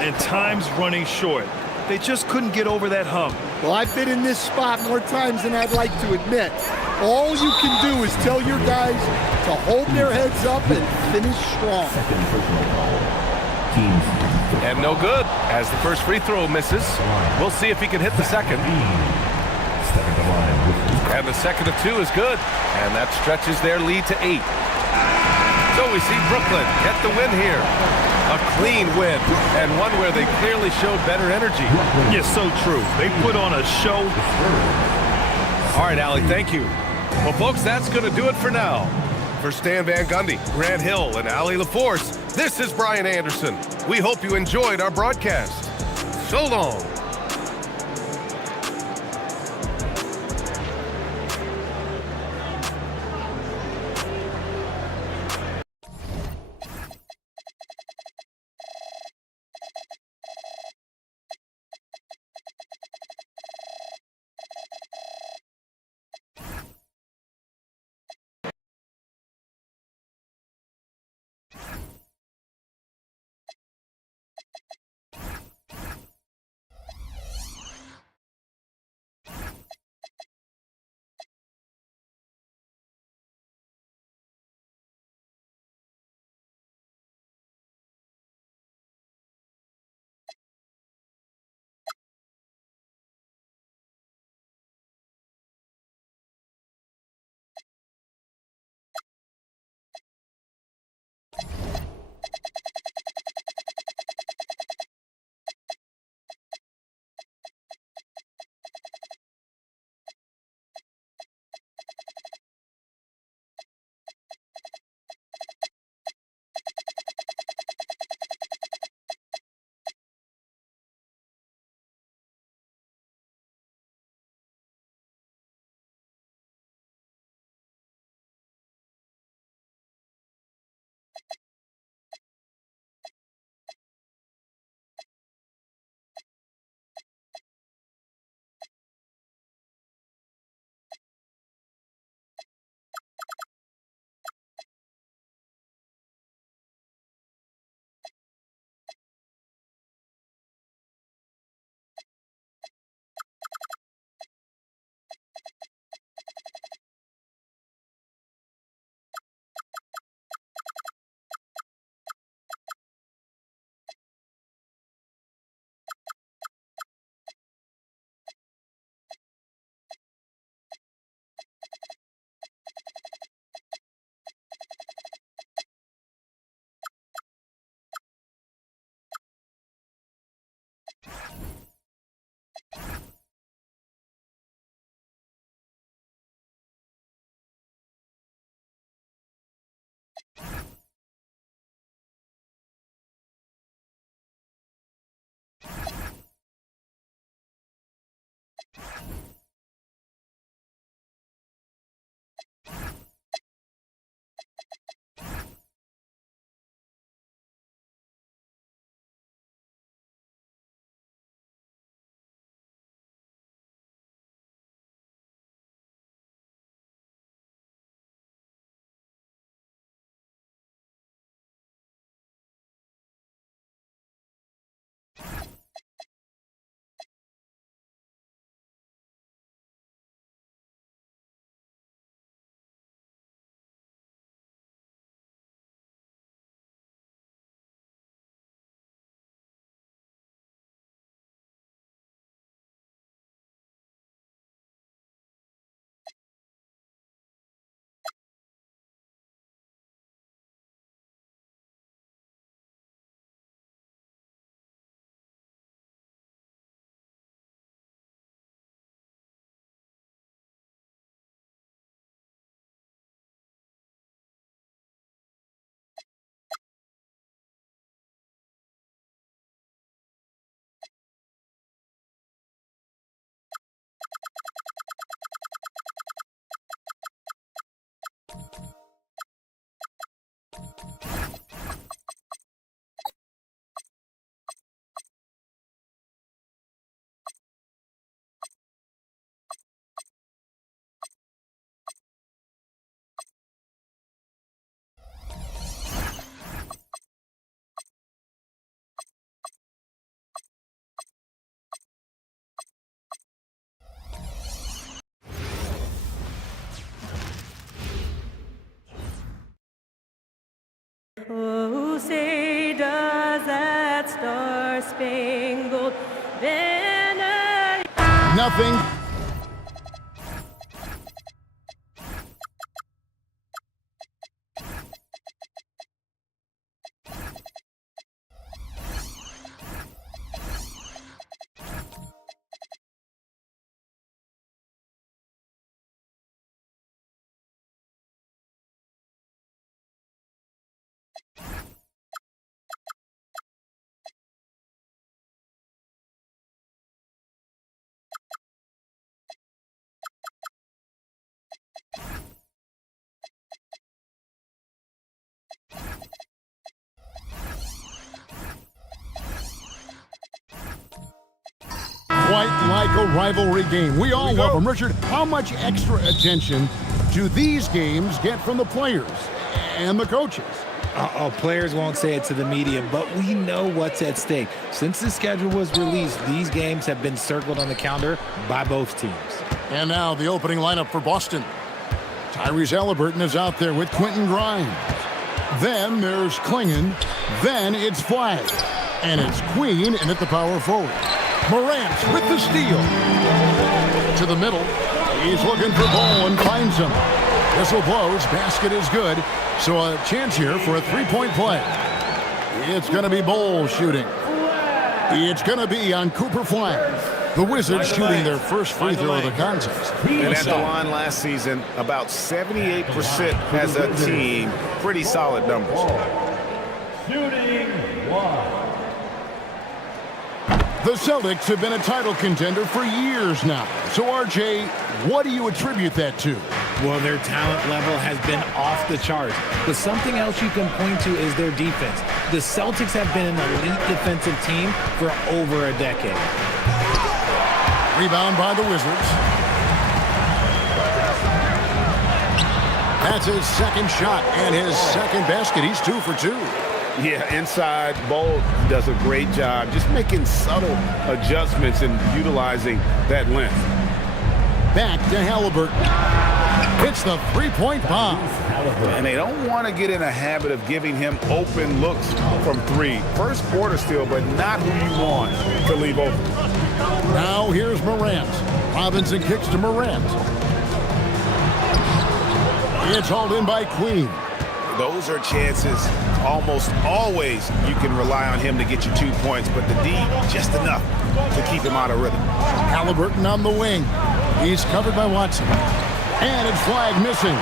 And time's running short. They just couldn't get over that hump. Well, I've been in this spot more times than I'd like to admit. All you can do is tell your guys to hold their heads up and finish strong. Second personal foul. Teams. And no good, as the first free throw misses. We'll see if he can hit the second. Stepping to the line with And the second of 2 is good, and that stretches their lead to 8. So we see Brooklyn get the win here. A clean win, and one where they clearly showed better energy. Yes, so true. They put on a show. All right, Allie, thank you. Well, folks, that's going to do it for now. For Stan Van Gundy, Grant Hill, and Allie LaForce, this is Brian Anderson. We hope you enjoyed our broadcast. So long. Oh, say does that star-spangled banner... Nothing. Quite like a rivalry game. We all love them. Richard, how much extra attention do these games get from the players and the coaches? Players won't say it to the media, but we know what's at stake. Since the schedule was released, these games have been circled on the calendar by both teams. And now the opening lineup for Boston. Tyrese Halliburton is out there with Quentin Grimes. Then there's Klingon. Then it's Flag. And it's Queen in at the power forward. Morant with the steal. To the middle. He's looking for Ball and finds him. Whistle blows. Basket is good. So a chance here for a three-point play. It's going to be Ball shooting. It's going to be on Cooper Flag. The Wizards shooting their first free throw of the contest. And at the line last season, about 78% as a team. Pretty solid numbers. Shooting one. The Celtics have been a title contender for years now. So, RJ, what do you attribute that to? Well, their talent level has been off the charts. But something else you can point to is their defense. The Celtics have been an elite defensive team for over a decade. Rebound by the Wizards. That's his second shot and his second basket. He's 2 for 2. Yeah, inside, Ball does a great job just making subtle adjustments and utilizing that length. Back to Halliburton. Hits the three-point bomb. And they don't want to get in a habit of giving him open looks from three. First quarter still, but not who you want to leave open. Now here's Morant. Robinson kicks to Morant. It's hauled in by Queen. Those are chances almost always you can rely on him to get you 2 points, but the D just enough to keep him out of rhythm. Halliburton on the wing. He's covered by Watson. And it's Flag missing.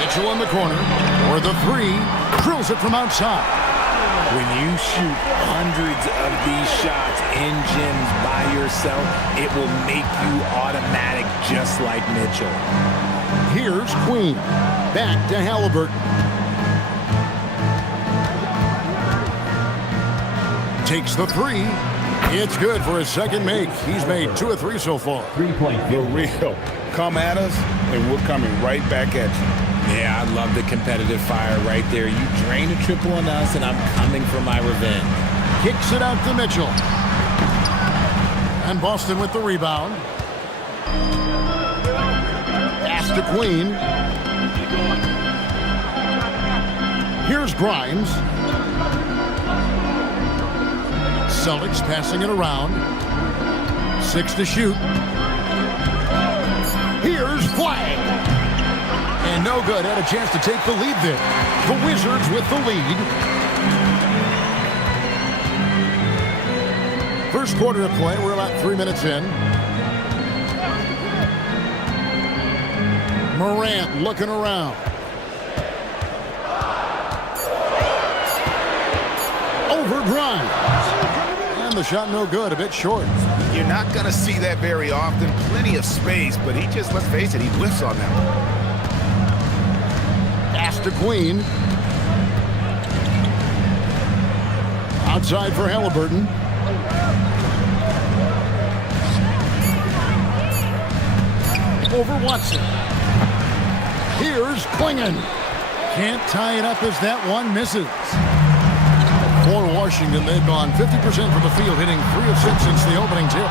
Mitchell in the corner. For the three. Drills it from outside. When you shoot hundreds of these shots in gyms by yourself, it will make you automatic just like Mitchell. Here's Queen. Back to Halliburton. Takes the three. It's good for his second make. He's made 2 of 3 so far. 3-point For real. Come at us, and we're coming right back at you. Yeah, I love the competitive fire right there. You drain a triple on us, and I'm coming for my revenge. Kicks it out to Mitchell. And Boston with the rebound. Pass to Queen. Here's Grimes. Celtics passing it around. 6 to shoot. Here's Flag. And no good. Had a chance to take the lead there. The Wizards with the lead. First quarter of play. We're about 3 minutes in. Morant looking around. Over Grimes. And the shot no good, a bit short. You're not going to see that very often. Plenty of space, but he just, let's face it, he whiffs on that one. Pass to Queen. Outside for Halliburton. Over Watson. Here's Klingon. Can't tie it up as that one misses. For Washington, they've gone 50% from the field, hitting 3 of 6 since the opening tip.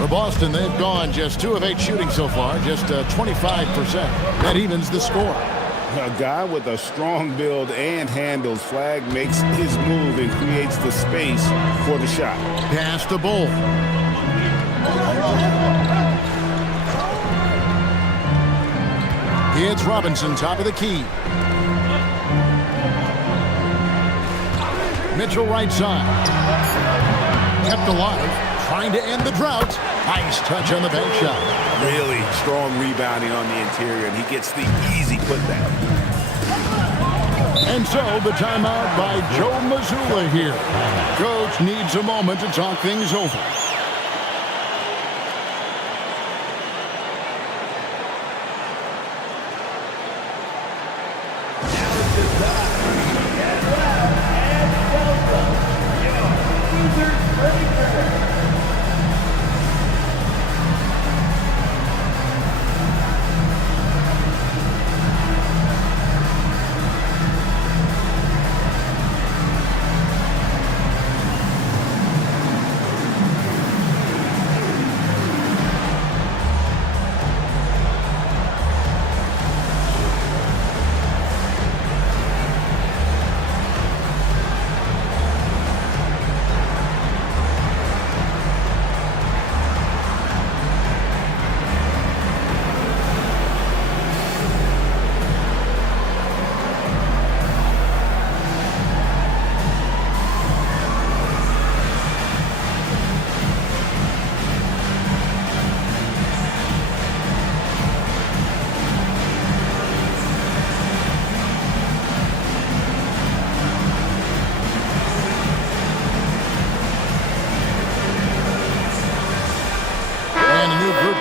For Boston, they've gone just 2 of 8 shooting so far, just 25%. That evens the score. A guy with a strong build and handles. Flag makes his move and creates the space for the shot. Pass to Bull. It's Robinson, top of the key. Mitchell right side. Kept alive, trying to end the drought. Nice touch on the bank shot. Really strong rebounding on the interior, and he gets the easy putback. And so the timeout by Joe Mazzulla here. Coach needs a moment to talk things over.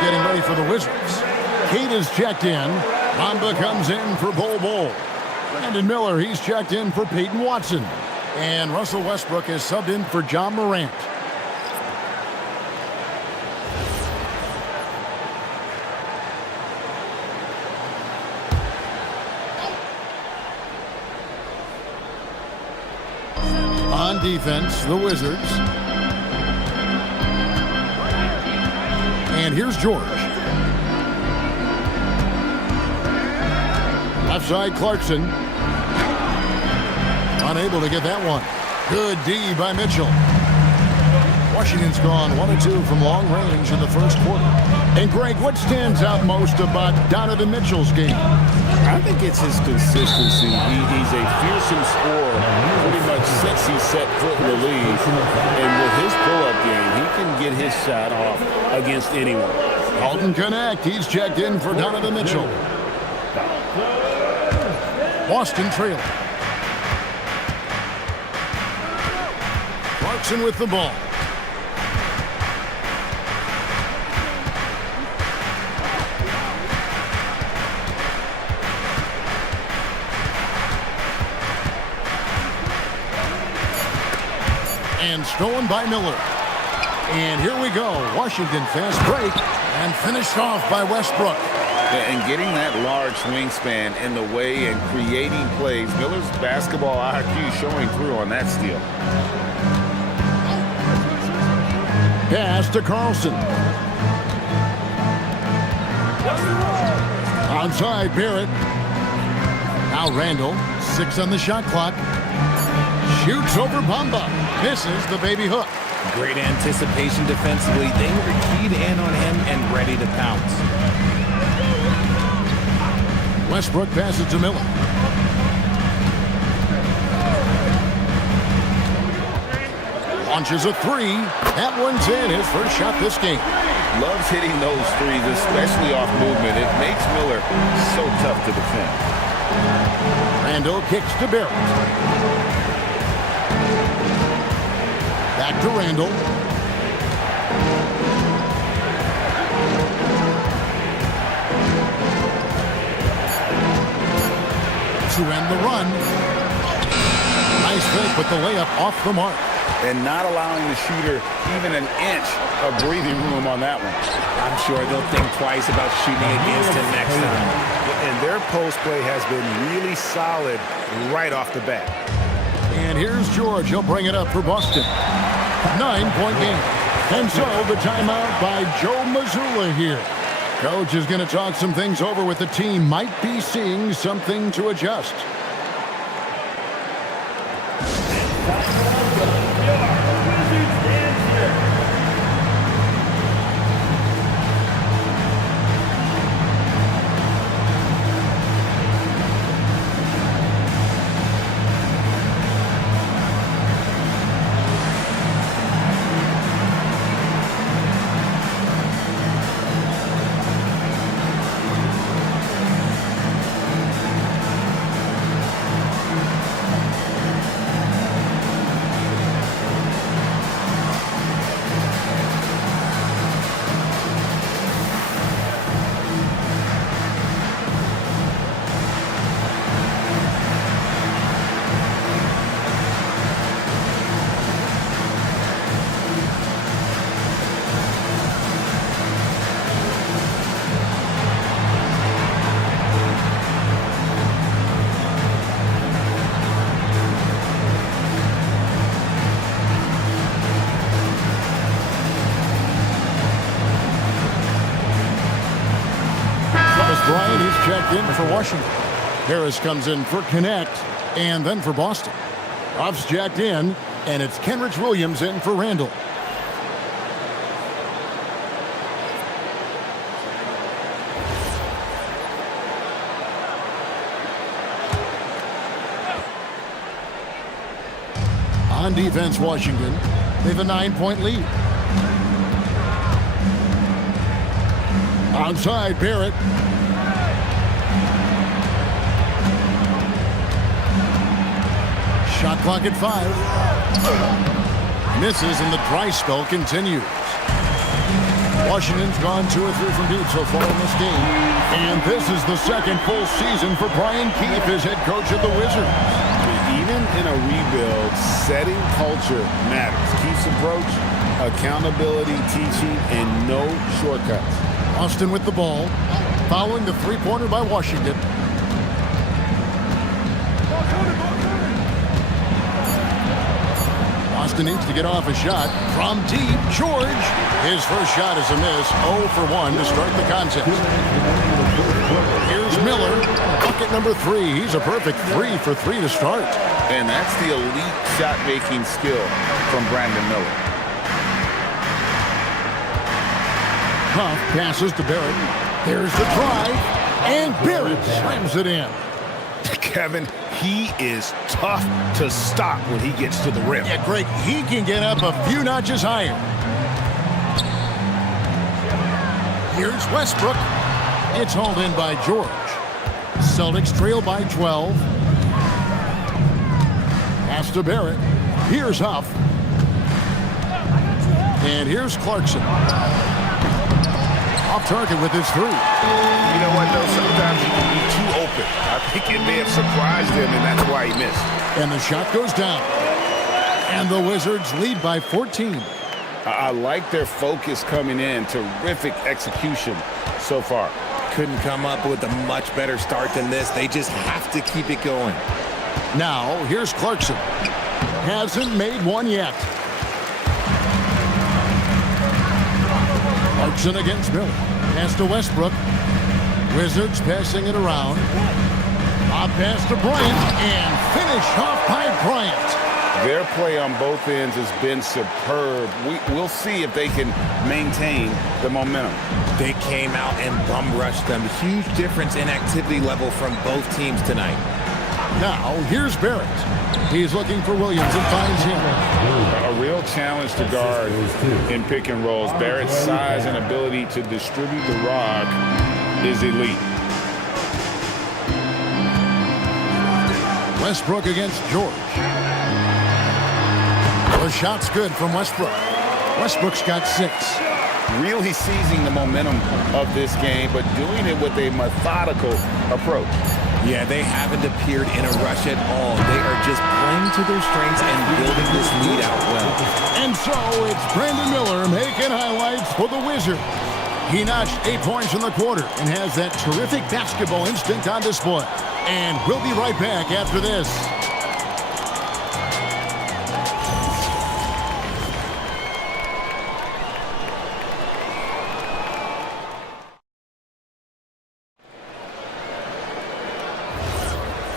Getting ready for the Wizards. Kate is checked in. Mamba comes in for Bol Bol. Brandon Miller, he's checked in for Peyton Watson. And Russell Westbrook is subbed in for John Morant. On defense, the Wizards. And here's George. Left side, Clarkson. Unable to get that one. Good D by Mitchell. Washington's gone 1 of 2 from long range in the first quarter. And Greg, what stands out most about Donovan Mitchell's game? I think it's his consistency. He's a fearsome scorer pretty much since he set foot in the league. And with his pull-up game, he can get his shot off against anyone. Alton Connect, he's checked in for Donovan Mitchell. Boston trailing. Clarkson with the ball. And stolen by Miller. And here we go. Washington fast break and finished off by Westbrook. And getting that large wingspan in the way and creating plays. Miller's basketball IQ showing through on that steal. Pass to Carlson. Outside Barrett. Now Randall. 6 on the shot clock. Shoots over Bamba. Misses the baby hook. Great anticipation defensively. They were keyed in on him and ready to pounce. Westbrook passes to Miller. Launches a 3. That one's in. His first shot this game. Loves hitting those threes, especially off movement. It makes Miller so tough to defend. Randall kicks to Barrett. Back to Randall. To end the run. Nice fake, but the layup off the mark. And not allowing the shooter even an inch of breathing room on that one. I'm sure they'll think twice about shooting against him next time. And their post play has been really solid right off the bat. And here's George. He'll bring it up for Boston. 9-point game. And so the timeout by Joe Mazzulla here. Coach is going to talk some things over with the team. Might be seeing something to adjust. Bryant is checked in for Washington. Harris comes in for Connect and then for Boston. Ruff's jacked in, and it's Kenrich Williams in for Randall. On defense, Washington. They have a 9-point lead. Outside, Barrett. Shot clock at 5. Misses, and the dry spell continues. Washington's gone 2 or 3 from deep so far in this game. And this is the second full season for Brian Keefe as head coach of the Wizards. Even in a rebuild, setting culture matters. Keefe's approach, accountability, teaching, and no shortcuts. Austin with the ball, following the three-pointer by Washington. Austin needs to get off a shot from deep. George, his first shot is a miss. 0 for 1 to start the contest. Here's Miller, bucket number 3. He's a perfect 3 for 3 to start. And that's the elite shot-making skill from Brandon Miller. Huff passes to Barrett. There's the drive, and Barrett slams it in. Kevin, he is tough to stop when he gets to the rim. Yeah, Greg, he can get up a few notches higher. Here's Westbrook. It's hauled in by George. Celtics trail by 12. Pass to Barrett. Here's Huff. And here's Clarkson. Off target with his three. You know what, though? Sometimes he can be too open. I think it may have surprised him, and that's why he missed. And the shot goes down. And the Wizards lead by 14. I like their focus coming in. Terrific execution so far. Couldn't come up with a much better start than this. They just have to keep it going. Now, here's Clarkson. Hasn't made one yet. Clarkson against Miller. Pass to Westbrook. Wizards passing it around. Up pass to Bryant. And finish off by Bryant. Their play on both ends has been superb. We'll see if they can maintain the momentum. They came out and bum rushed them. Huge difference in activity level from both teams tonight. Now, here's Barrett. He's looking for Williams and finds him. A real challenge to guard in pick and rolls. Barrett's size and ability to distribute the rock is elite. Westbrook against George. The shot's good from Westbrook. Westbrook's got 6. Really seizing the momentum of this game, but doing it with a methodical approach. Yeah, they haven't appeared in a rush at all. They are just playing to their strengths and building this lead out well. And so it's Brandon Miller making highlights for the Wizards. He notched 8 points in the quarter and has that terrific basketball instinct on display. And we'll be right back after this.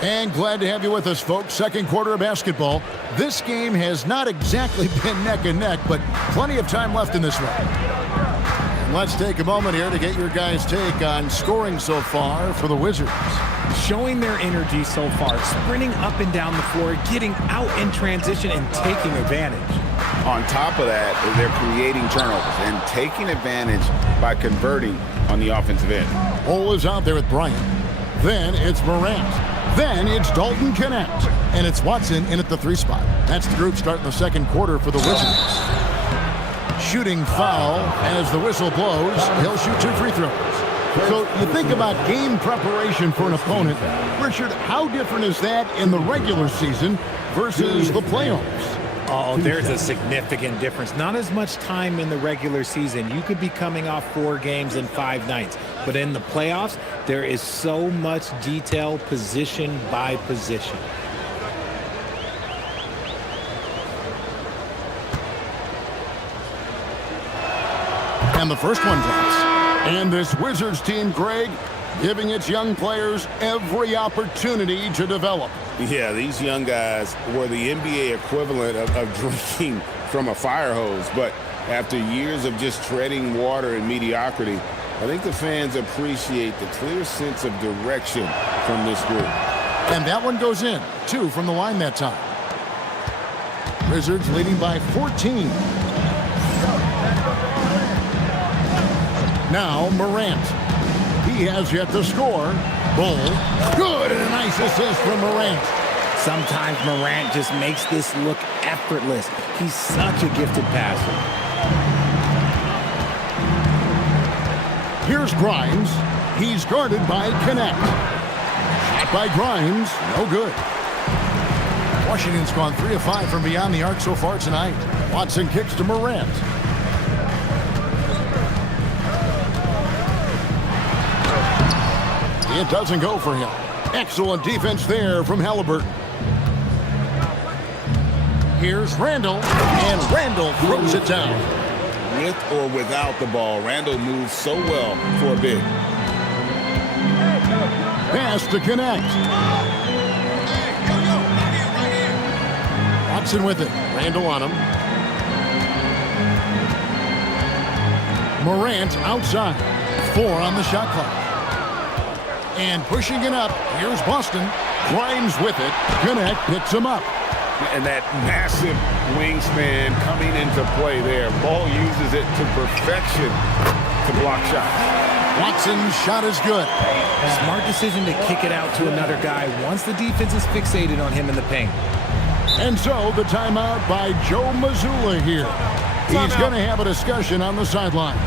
And glad to have you with us, folks. Second quarter of basketball. This game has not exactly been neck and neck, but plenty of time left in this one. And let's take a moment here to get your guys' take on scoring so far for the Wizards. Showing their energy so far, sprinting up and down the floor, getting out in transition and taking advantage. On top of that, they're creating turnovers and taking advantage by converting on the offensive end. Bol is out there with Bryant. Then it's Morant. Then it's Dalton Knecht. And it's Watson in at the 3 spot. That's the group starting the second quarter for the Wizards. Shooting foul as the whistle blows. He'll shoot 2 free throws. So you think about game preparation for an opponent. Richard, how different is that in the regular season versus the playoffs? Oh, there's a significant difference. Not as much time in the regular season. You could be coming off 4 games in 5 nights. But in the playoffs, there is so much detail position by position. And the first one drops. And this Wizards team, Greg, giving its young players every opportunity to develop. Yeah, these young guys were the NBA equivalent of drinking from a fire hose. But after years of just treading water and mediocrity, I think the fans appreciate the clear sense of direction from this group. And that one goes in. 2 from the line that time. Wizards leading by 14. Now Morant. He has yet to score. Bol. Good, and a nice assist from Morant. Sometimes Morant just makes this look effortless. He's such a gifted passer. Here's Grimes. He's guarded by Knecht. Shot by Grimes. No good. Washington's gone 3 of 5 from beyond the arc so far tonight. Watson kicks to Morant. It doesn't go for him. Excellent defense there from Haliburton. Here's Randall, and Randall throws it down. With or without the ball, Randall moves so well for a big. Pass to Knecht. Watson with it. Randall on him. Morant outside. 4 on the shot clock. And pushing it up, here's Boston. Grimes with it. Knecht picks him up. And that massive wingspan coming into play there. Ball uses it to perfection to block shots. Watson's shot is good. Smart decision to kick it out to another guy once the defense is fixated on him in the paint. And so the timeout by Joe Mazzulla here. He's going to have a discussion on the sideline.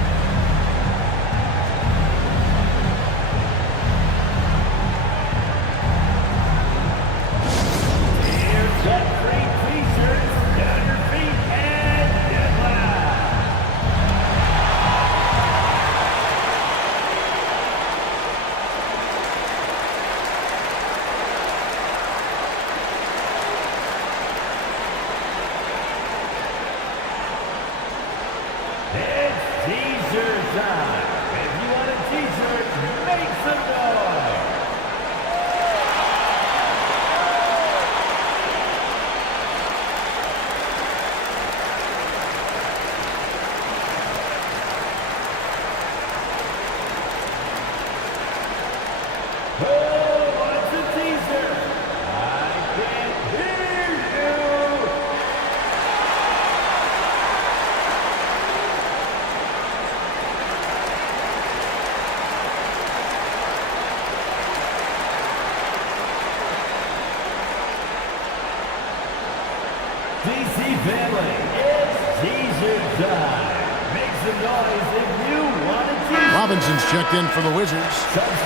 DC family, it's teaser time. Make some noise if you want a teaser. Robinson's checked in for the Wizards.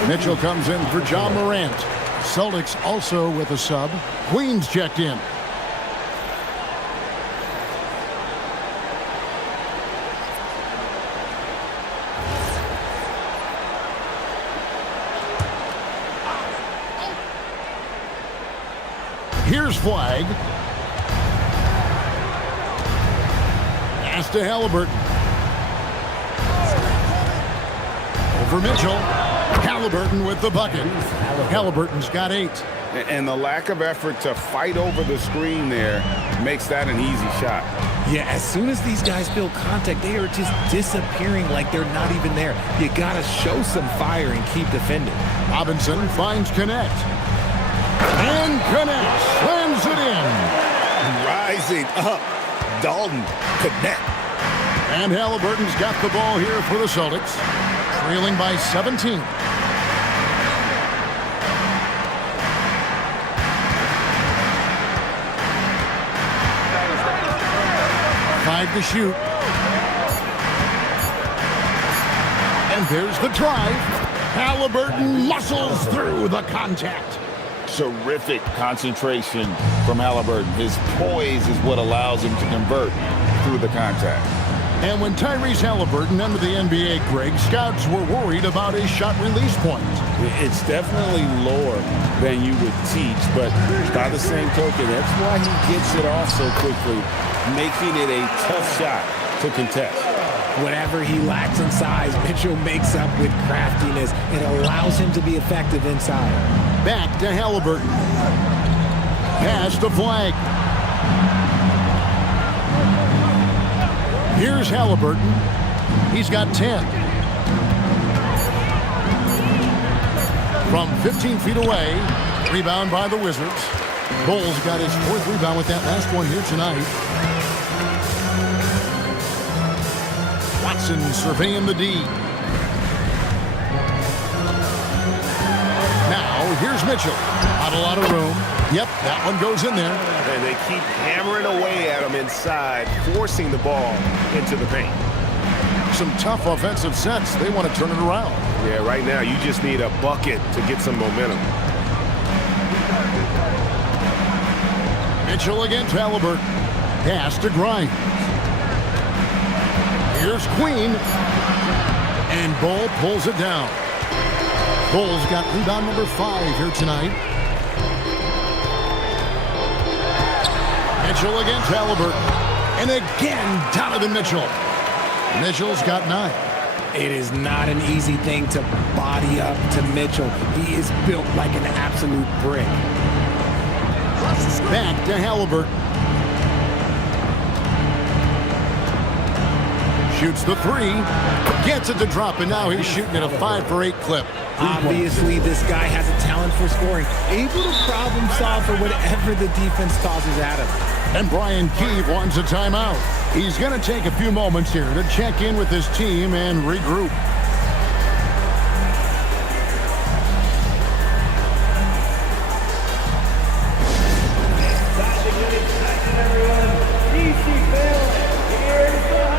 Mitchell comes in for John Morant. Celtics also with a sub. Queen's checked in. Here's Flag. Pass to Halliburton. Over Mitchell. Halliburton with the bucket. Halliburton's got 8. And the lack of effort to fight over the screen there makes that an easy shot. Yeah, as soon as these guys feel contact, they are just disappearing like they're not even there. You got to show some fire and keep defending. Robinson finds Connect. And Connect slams it in. Rising up. Dalton Connect. And Halliburton's got the ball here for the Celtics. Trailing by 17. Five to shoot. And there's the drive. Halliburton muscles through the contact. Terrific concentration from Halliburton. His poise is what allows him to convert through the contact. And when Tyrese Halliburton entered the NBA, Greg, scouts were worried about his shot release point. It's definitely lower than you would teach, but by the same token, that's why he gets it off so quickly, making it a tough shot to contest. Whatever he lacks in size, Mitchell makes up with craftiness. It allows him to be effective inside. Back to Halliburton. Pass to Flag. Here's Halliburton. He's got 10. From 15 feet away. Rebound by the Wizards. Bulls got his 4th rebound with that last one here tonight. Watson surveying the D. Now, here's Mitchell. Not a lot of room. Yep, that one goes in there. And they keep hammering away at him inside, forcing the ball into the paint. Some tough offensive sets. They want to turn it around. Yeah, right now you just need a bucket to get some momentum. Mitchell against Halliburton. Pass to Grimes. Here's Queen. And Bull pulls it down. Bull's got rebound number 5 here tonight. Mitchell against Halliburton. And again, Donovan Mitchell. Mitchell's got 9. It is not an easy thing to body up to Mitchell. He is built like an absolute brick. Back to Halliburton. Shoots the 3. Gets it to drop, and now he's shooting at a 5-for-8 clip. Obviously, this guy has a talent for scoring. Able to problem solve for whatever the defense tosses at him. And Brian Keefe wants a timeout. He's going to take a few moments here to check in with his team and regroup. Time to get excited, everyone. DC family, here's the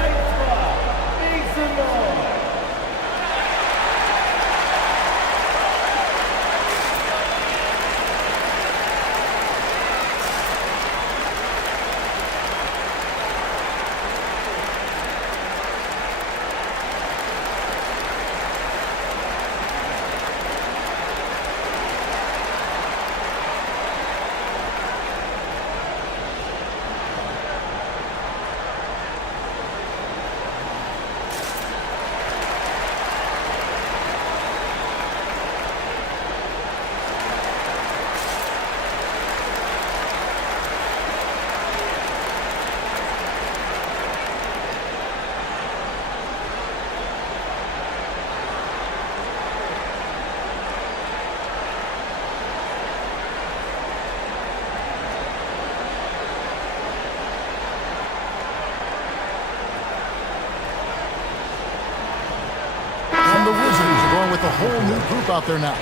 a whole new group out there now.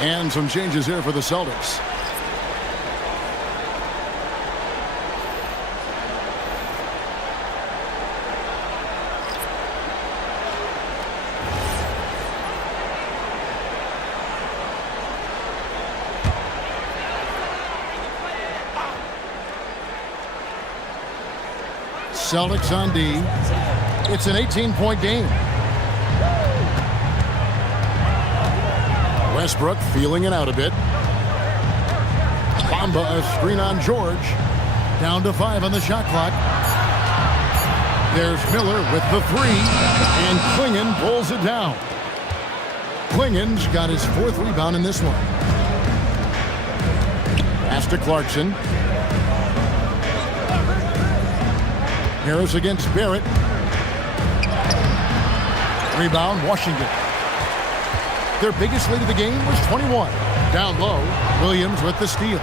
And some changes here for the Celtics. Celtics on D. It's an 18-point game. Westbrook feeling it out a bit. Bamba a screen on George. Down to 5 on the shot clock. There's Miller with the 3. And Klingon pulls it down. Klingon's got his 4th rebound in this one. Pass to Clarkson. Harris against Barrett. Rebound, Washington. Their biggest lead of the game was 21. Down low, Williams with the steal.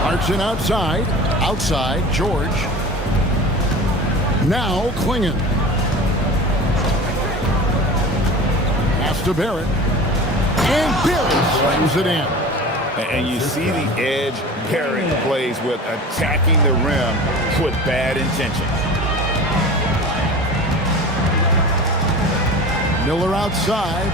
Clarkson outside. Outside, George. Now Klingon. Pass to Barrett. And Barrett slams it in. And you see the edge Barrett plays with, attacking the rim with bad intentions. Miller outside.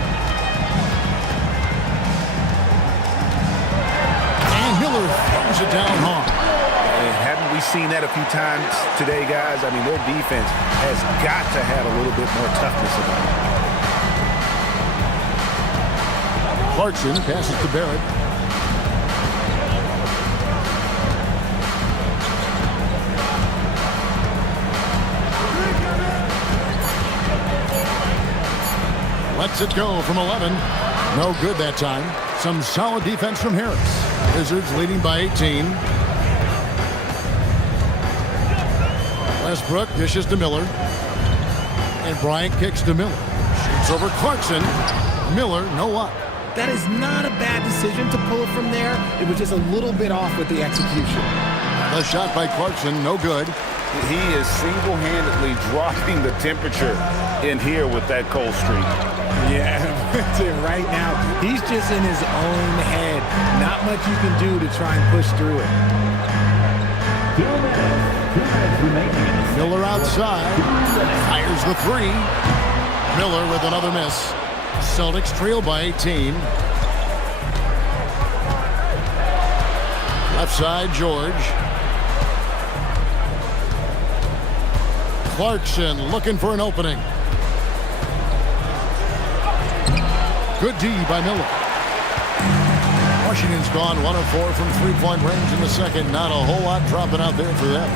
And Miller throws it down hard. And haven't we seen that a few times today, guys? I mean, their defense has got to have a little bit more toughness about it. Clarkson passes to Barrett. Lets it go from 11. No good that time. Some solid defense from Harris. Wizards leading by 18. Westbrook dishes to Miller. And Bryant kicks to Miller. Shoots over Clarkson. Miller, no luck. That is not a bad decision to pull it from there. It was just a little bit off with the execution. The shot by Clarkson, no good. He is single-handedly dropping the temperature in here with that cold streak. Yeah, right now, he's just in his own head. Not much you can do to try and push through it. 2 minutes remaining. Miller outside. Fires the 3. Miller with another miss. Celtics trail by 18. Left side, George. Clarkson looking for an opening. Good D by Miller. Washington's gone 1 of 4 from three-point range in the second. Not a whole lot dropping out there for them.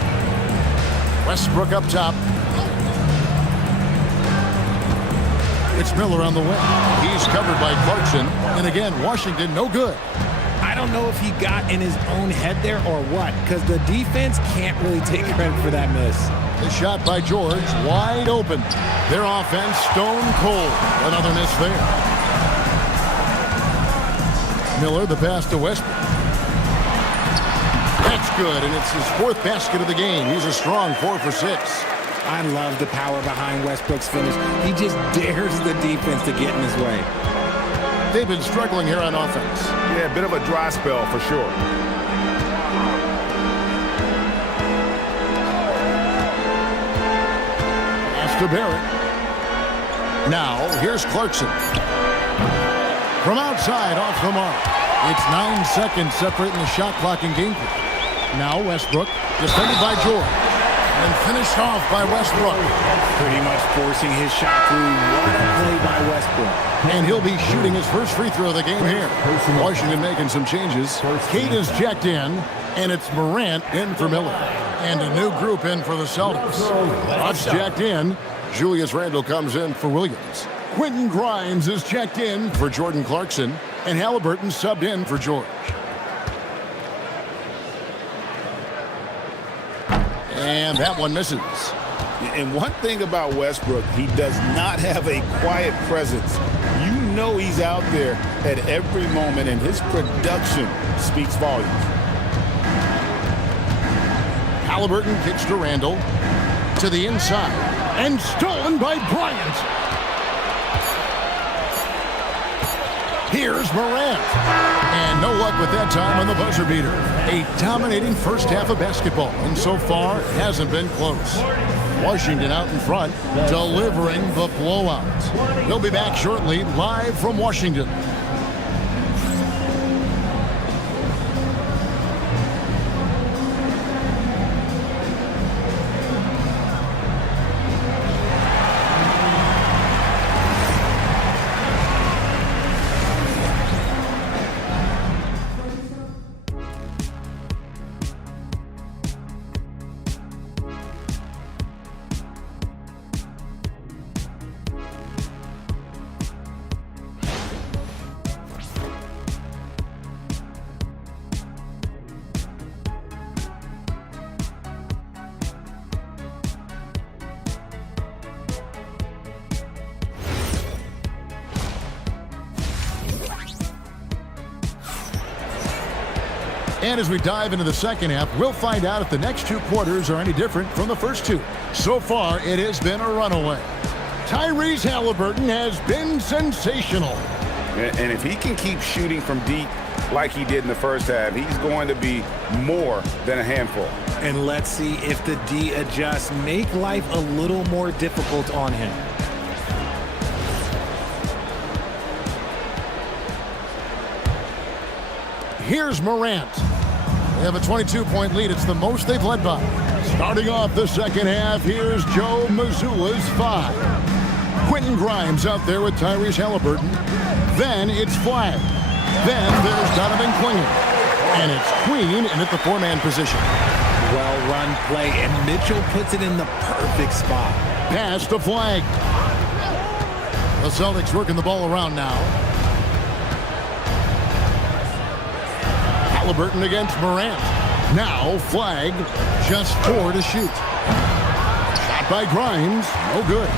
Westbrook up top. It's Miller on the wing. He's covered by Clarkson. And again, Washington no good. I don't know if he got in his own head there or what, because the defense can't really take credit for that miss. The shot by George, wide open. Their offense stone cold. Another miss there. Miller, the pass to Westbrook. That's good, and it's his 4th basket of the game. He's a strong 4 for 6. I love the power behind Westbrook's finish. He just dares the defense to get in his way. They've been struggling here on offense. Yeah, a bit of a dry spell for sure. Pass to Barrett. Now, here's Clarkson. From outside, off the mark. It's 9 seconds separating the shot clock and game clock. Now Westbrook, defended by George. And finished off by Westbrook. Pretty much forcing his shot through. What a play by Westbrook. And he'll be shooting his first free throw of the game here. Washington making some changes. Kate is checked in, and it's Morant in for Miller. And a new group in for the Celtics. Rod's checked in. Julius Randle comes in for Williams. Quentin Grimes is checked in for Jordan Clarkson. And Halliburton subbed in for George. And that one misses. And one thing about Westbrook, he does not have a quiet presence. You know he's out there at every moment, and his production speaks volumes. Halliburton kicks to Randle. To the inside. And stolen Won by Bryant. Here's Morant. And no luck with that time on the buzzer beater. A dominating first half of basketball, and so far it hasn't been close. Washington out in front, delivering the blowout. We'll be back shortly, live from Washington. And as we dive into the second half, we'll find out if the next two quarters are any different from the first two. So far, it has been a runaway. Tyrese Halliburton has been sensational. And if he can keep shooting from deep like he did in the first half, he's going to be more than a handful. And let's see if the D adjusts, make life a little more difficult on him. Here's Morant. They have a 22-point lead. It's the most they've led by. Starting off the second half, here's Joe Mazzulla's 5. Quentin Grimes out there with Tyrese Halliburton. Then it's Flag. Then there's Donovan Clingan. And it's Queen in at the 4-man position. Well-run play, and Mitchell puts it in the perfect spot. Pass to Flag. The Celtics working the ball around now. Halliburton against Morant. Now Flag, just 4 to shoot. Shot by Grimes, no good.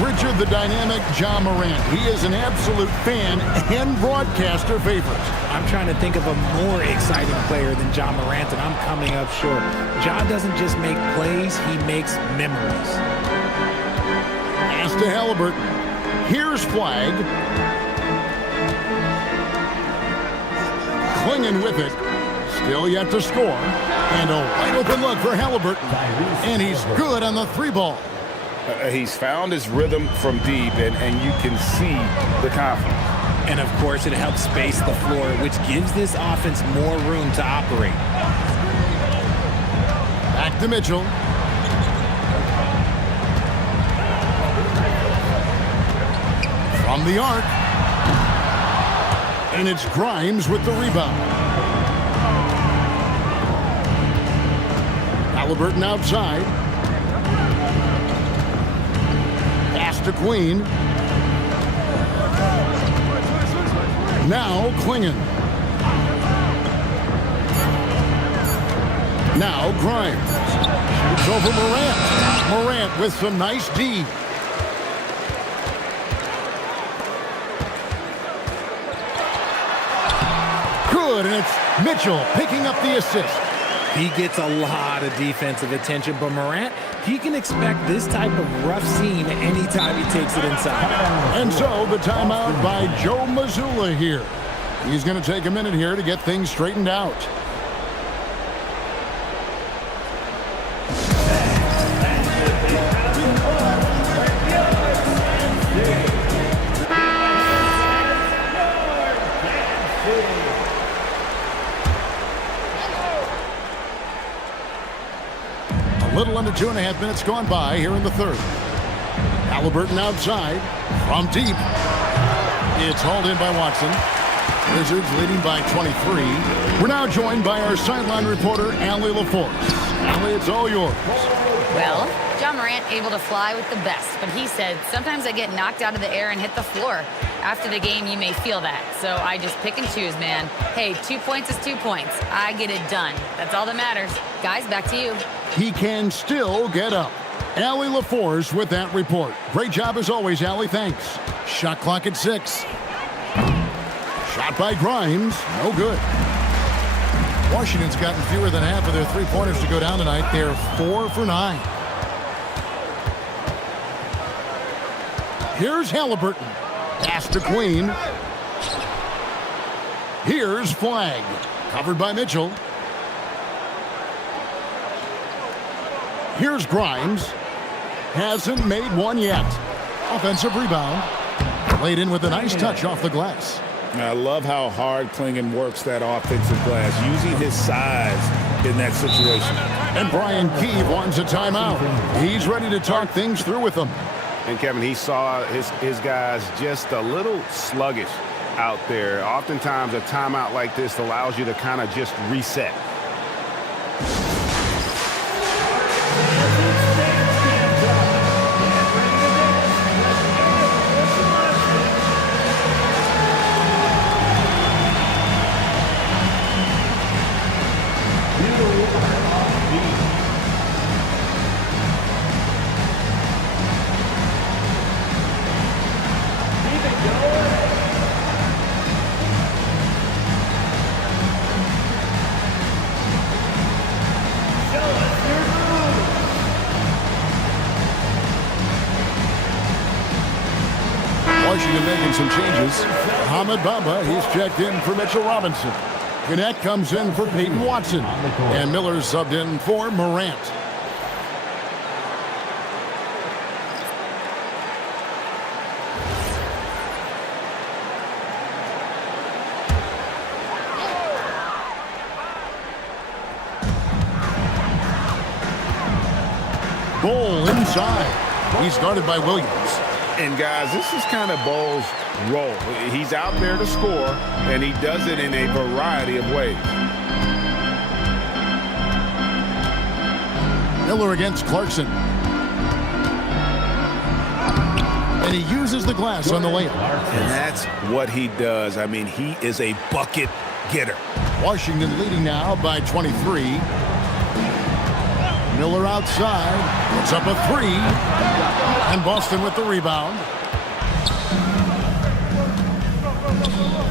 Richard the dynamic Ja Morant. He is an absolute fan and broadcaster favorite. I'm trying to think of a more exciting player than Ja Morant, and I'm coming up short. Ja doesn't just make plays, he makes memories. Pass to Halliburton. Here's Flag. Clingan with it. Still yet to score. And a wide open look for Halliburton. And he's good on the 3 ball. He's found his rhythm from deep, and you can see the confidence. And of course, it helps space the floor, which gives this offense more room to operate. Back to Mitchell. From the arc. And it's Grimes with the rebound. Halliburton outside. Pass to Queen. Now Clingan. Now Grimes. It's over Morant. Morant with some nice D. Good, and it's Mitchell picking up the assist. He gets a lot of defensive attention, but Morant, he can expect this type of rough scene anytime he takes it inside. And so the timeout by Joe Mazzulla here. He's going to take a minute here to get things straightened out. A little under 2.5 minutes gone by here in the third. Halliburton outside from deep. It's hauled in by Watson. Wizards leading by 23. We're now joined by our sideline reporter, Allie LaForce. Allie, it's all yours. Well, Ja Morant able to fly with the best, but he said, sometimes I get knocked out of the air and hit the floor. After the game, you may feel that, so I just pick and choose, man. Hey, 2 points is 2 points. I get it done. That's all that matters. Guys, back to you. He can still get up. Allie LaForce with that report. Great job as always, Allie. Thanks. Shot clock at 6. Shot by Grimes. No good. Washington's gotten fewer than half of their three-pointers to go down tonight. They're 4 for 9. Here's Halliburton. Pass to Queen. Here's Flag. Covered by Mitchell. Here's Grimes. Hasn't made one yet. Offensive rebound. Laid in with a nice touch off the glass. I love how hard Clingan works that offensive glass, using his size in that situation. And Brian Keeve wants a timeout. He's ready to talk things through with them. And Kevin, he saw his guys just a little sluggish out there. Oftentimes a timeout like this allows you to kind of just reset. Washington making some changes. Ahmed Bamba, he's checked in for Mitchell Robinson. Gannett comes in for Peyton Watson. And Miller subbed in for Morant. Bol inside. He's guarded by Williams. And guys, this is kind of Bol's role. He's out there to score, and he does it in a variety of ways. Miller against Clarkson. And he uses the glass on the layup. And that's what he does. I mean, he is a bucket getter. Washington leading now by 23. Miller outside. Puts up a three. And Boston with the rebound.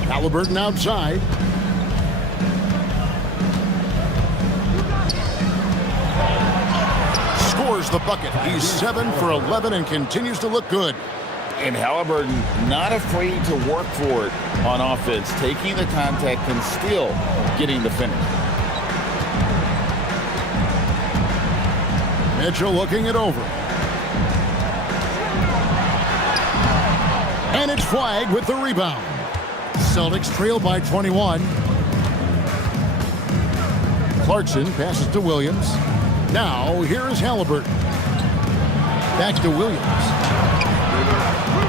Halliburton outside. Scores the bucket. He's 7 for 11 and continues to look good. And Halliburton not afraid to work for it on offense, taking the contact and still getting the finish. Mitchell looking it over. And it's Flag with the rebound. Celtics trail by 21. Clarkson passes to Williams. Now here is Halliburton. Back to Williams.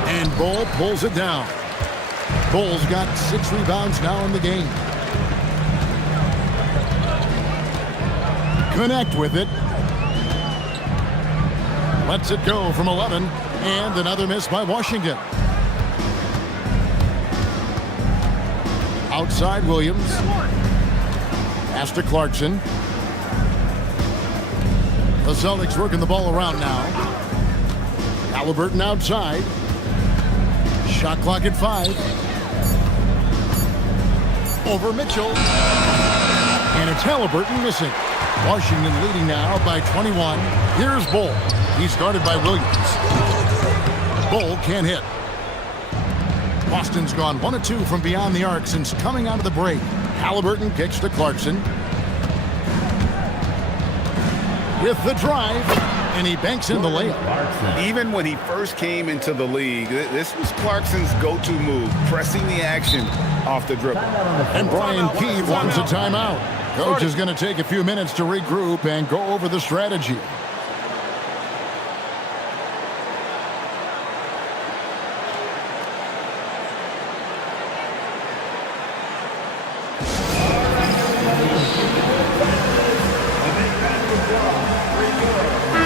And Bol pulls it down. Bol's got 6 rebounds now in the game. Connect with it. Lets it go from 11. And another miss by Washington. Outside Williams. Pass to Clarkson. The Celtics working the ball around now. Halliburton outside. Shot clock at 5. Over Mitchell. And it's Halliburton missing. Washington leading now by 21. Here's Bol. He's guarded by Williams. Bol can't hit. Boston's gone 1 of 2 from beyond the arc since coming out of the break. Halliburton kicks to Clarkson. With the drive, and he banks in the layup. Even when he first came into the league, this was Clarkson's go-to move, pressing the action off the dribble. And Brian Keeve wants a timeout. Coach is going to take a few minutes to regroup and go over the strategy.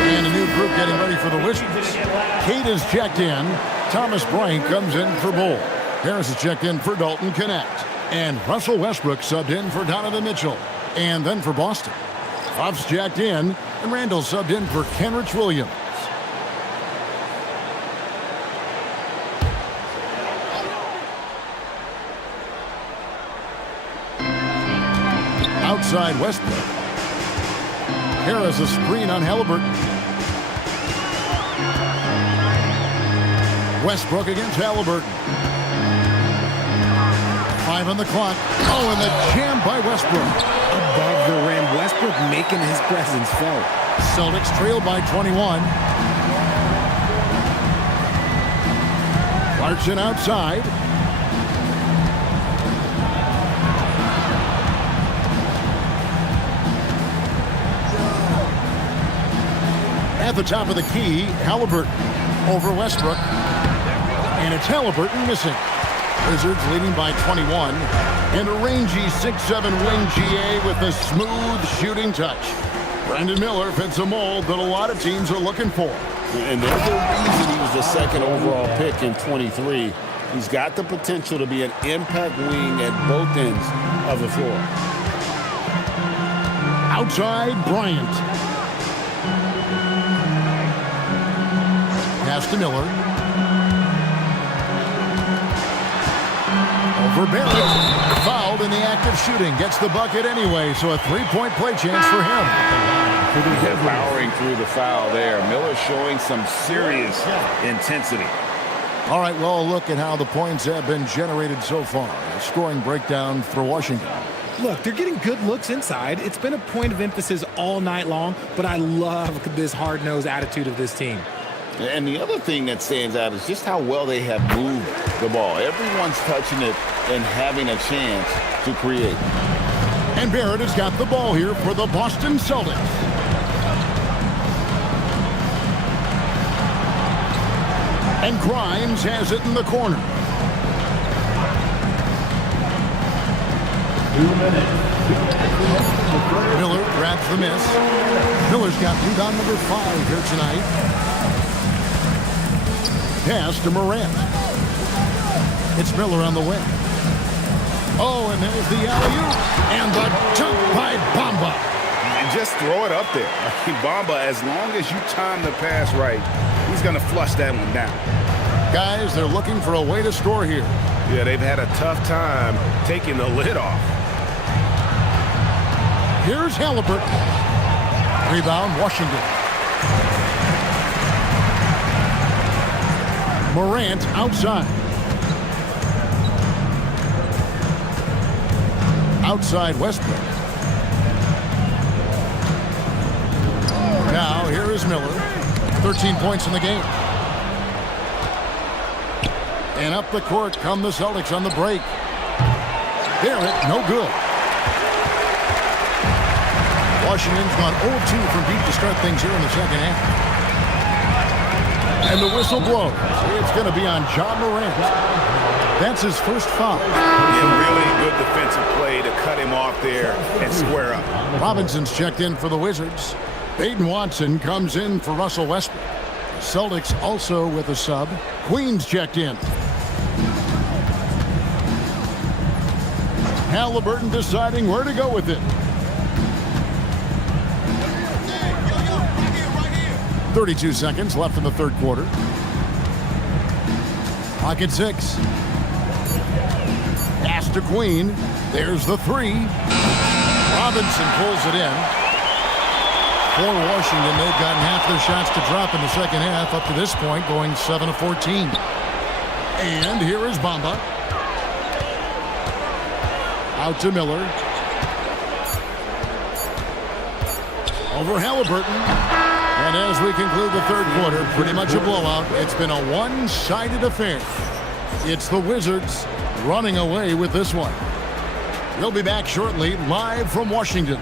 And a new group getting ready for the Wizards. Kate is checked in. Thomas Bryant comes in for Bol. Harris is checked in for Dalton Connect. And Russell Westbrook subbed in for Donovan Mitchell. And then for Boston, Huff's jacked in, and Randall subbed in for Kenrich Williams. Outside Westbrook. Harris a screen on Halliburton. Westbrook against Halliburton. 5 on the clock. Oh, and the jam by Westbrook. Above the rim, Westbrook making his presence felt. Celtics trail by 21. Clarkson outside. At the top of the key, Halliburton over Westbrook. And it's Halliburton missing. Wizards leading by 21. And a rangy 6'7" wing GA with a smooth shooting touch. Brandon Miller fits a mold that a lot of teams are looking for. And there's a reason he was the second overall pick in 23. He's got the potential to be an impact wing at both ends of the floor. Outside, Bryant. Pass to Miller. Over Barrett. Fouled in the act of shooting. Gets the bucket anyway, so a three-point play chance for him. Powering through the foul there. Miller showing some serious intensity. All right, well, look at how the points have been generated so far. A scoring breakdown for Washington. Look, they're getting good looks inside. It's been a point of emphasis all night long, but I love this hard-nosed attitude of this team. And the other thing that stands out is just how well they have moved the ball. Everyone's touching it and having a chance to create. And Barrett has got the ball here for the Boston Celtics. And Grimes has it in the corner. 2 minutes. Miller grabs the miss. Miller's got rebound number 5 here tonight. Pass to Morant. It's Miller on the wing. Oh, and there's the alley-oop. And the dunk by Bamba. And just throw it up there. Bamba, as long as you time the pass right, he's going to flush that one down. Guys, they're looking for a way to score here. Yeah, they've had a tough time taking the lid off. Here's Halliburton. Rebound, Washington. Morant outside. Outside Westbrook. Now, here is Miller. 13 points in the game. And up the court come the Celtics on the break. Barrett, no good. Washington's gone 0-2 from deep to start things here in the second half. And the whistle blows. It's going to be on John Morant. That's his first foul. Yeah, really good defensive play to cut him off there and square up. Robinson's checked in for the Wizards. Peyton Watson comes in for Russell Westbrook. Celtics also with a sub. Queen's checked in. Halliburton deciding where to go with it. 32 seconds left in the third quarter. Pocket 6. Pass to Queen. There's the 3. Robinson pulls it in. For Washington, they've gotten half their shots to drop in the second half up to this point, going 7 of 14. And here is Bamba. Out to Miller. Over Halliburton. And as we conclude the third quarter, pretty much a blowout. It's been a one-sided affair. It's the Wizards running away with this one. We'll be back shortly, live from Washington.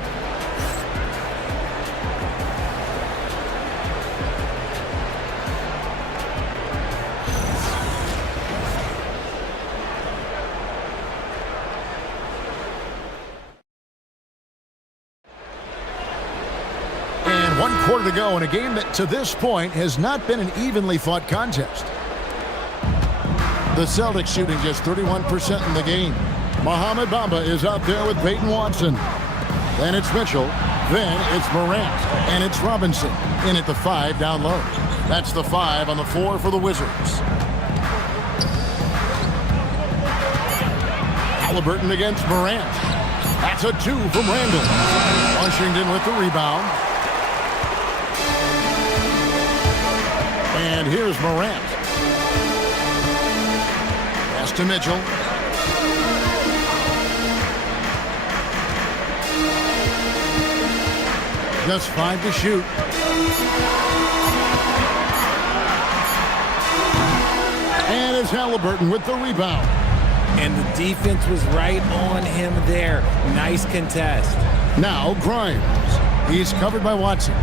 Quarter to go in a game that to this point has not been an evenly fought contest. The Celtics shooting just 31% in the game. Mohamed Bamba is out there with Peyton Watson. Then it's Mitchell. Then it's Morant. And it's Robinson in at the 5 down low. That's the 5 on the 4 for the Wizards. Halliburton against Morant. That's a 2 from Randall. Washington with the rebound. And here's Morant. to Mitchell. Just 5 to shoot. And it's Halliburton with the rebound. And the defense was right on him there. Nice contest. Now Grimes. He's covered by Watson.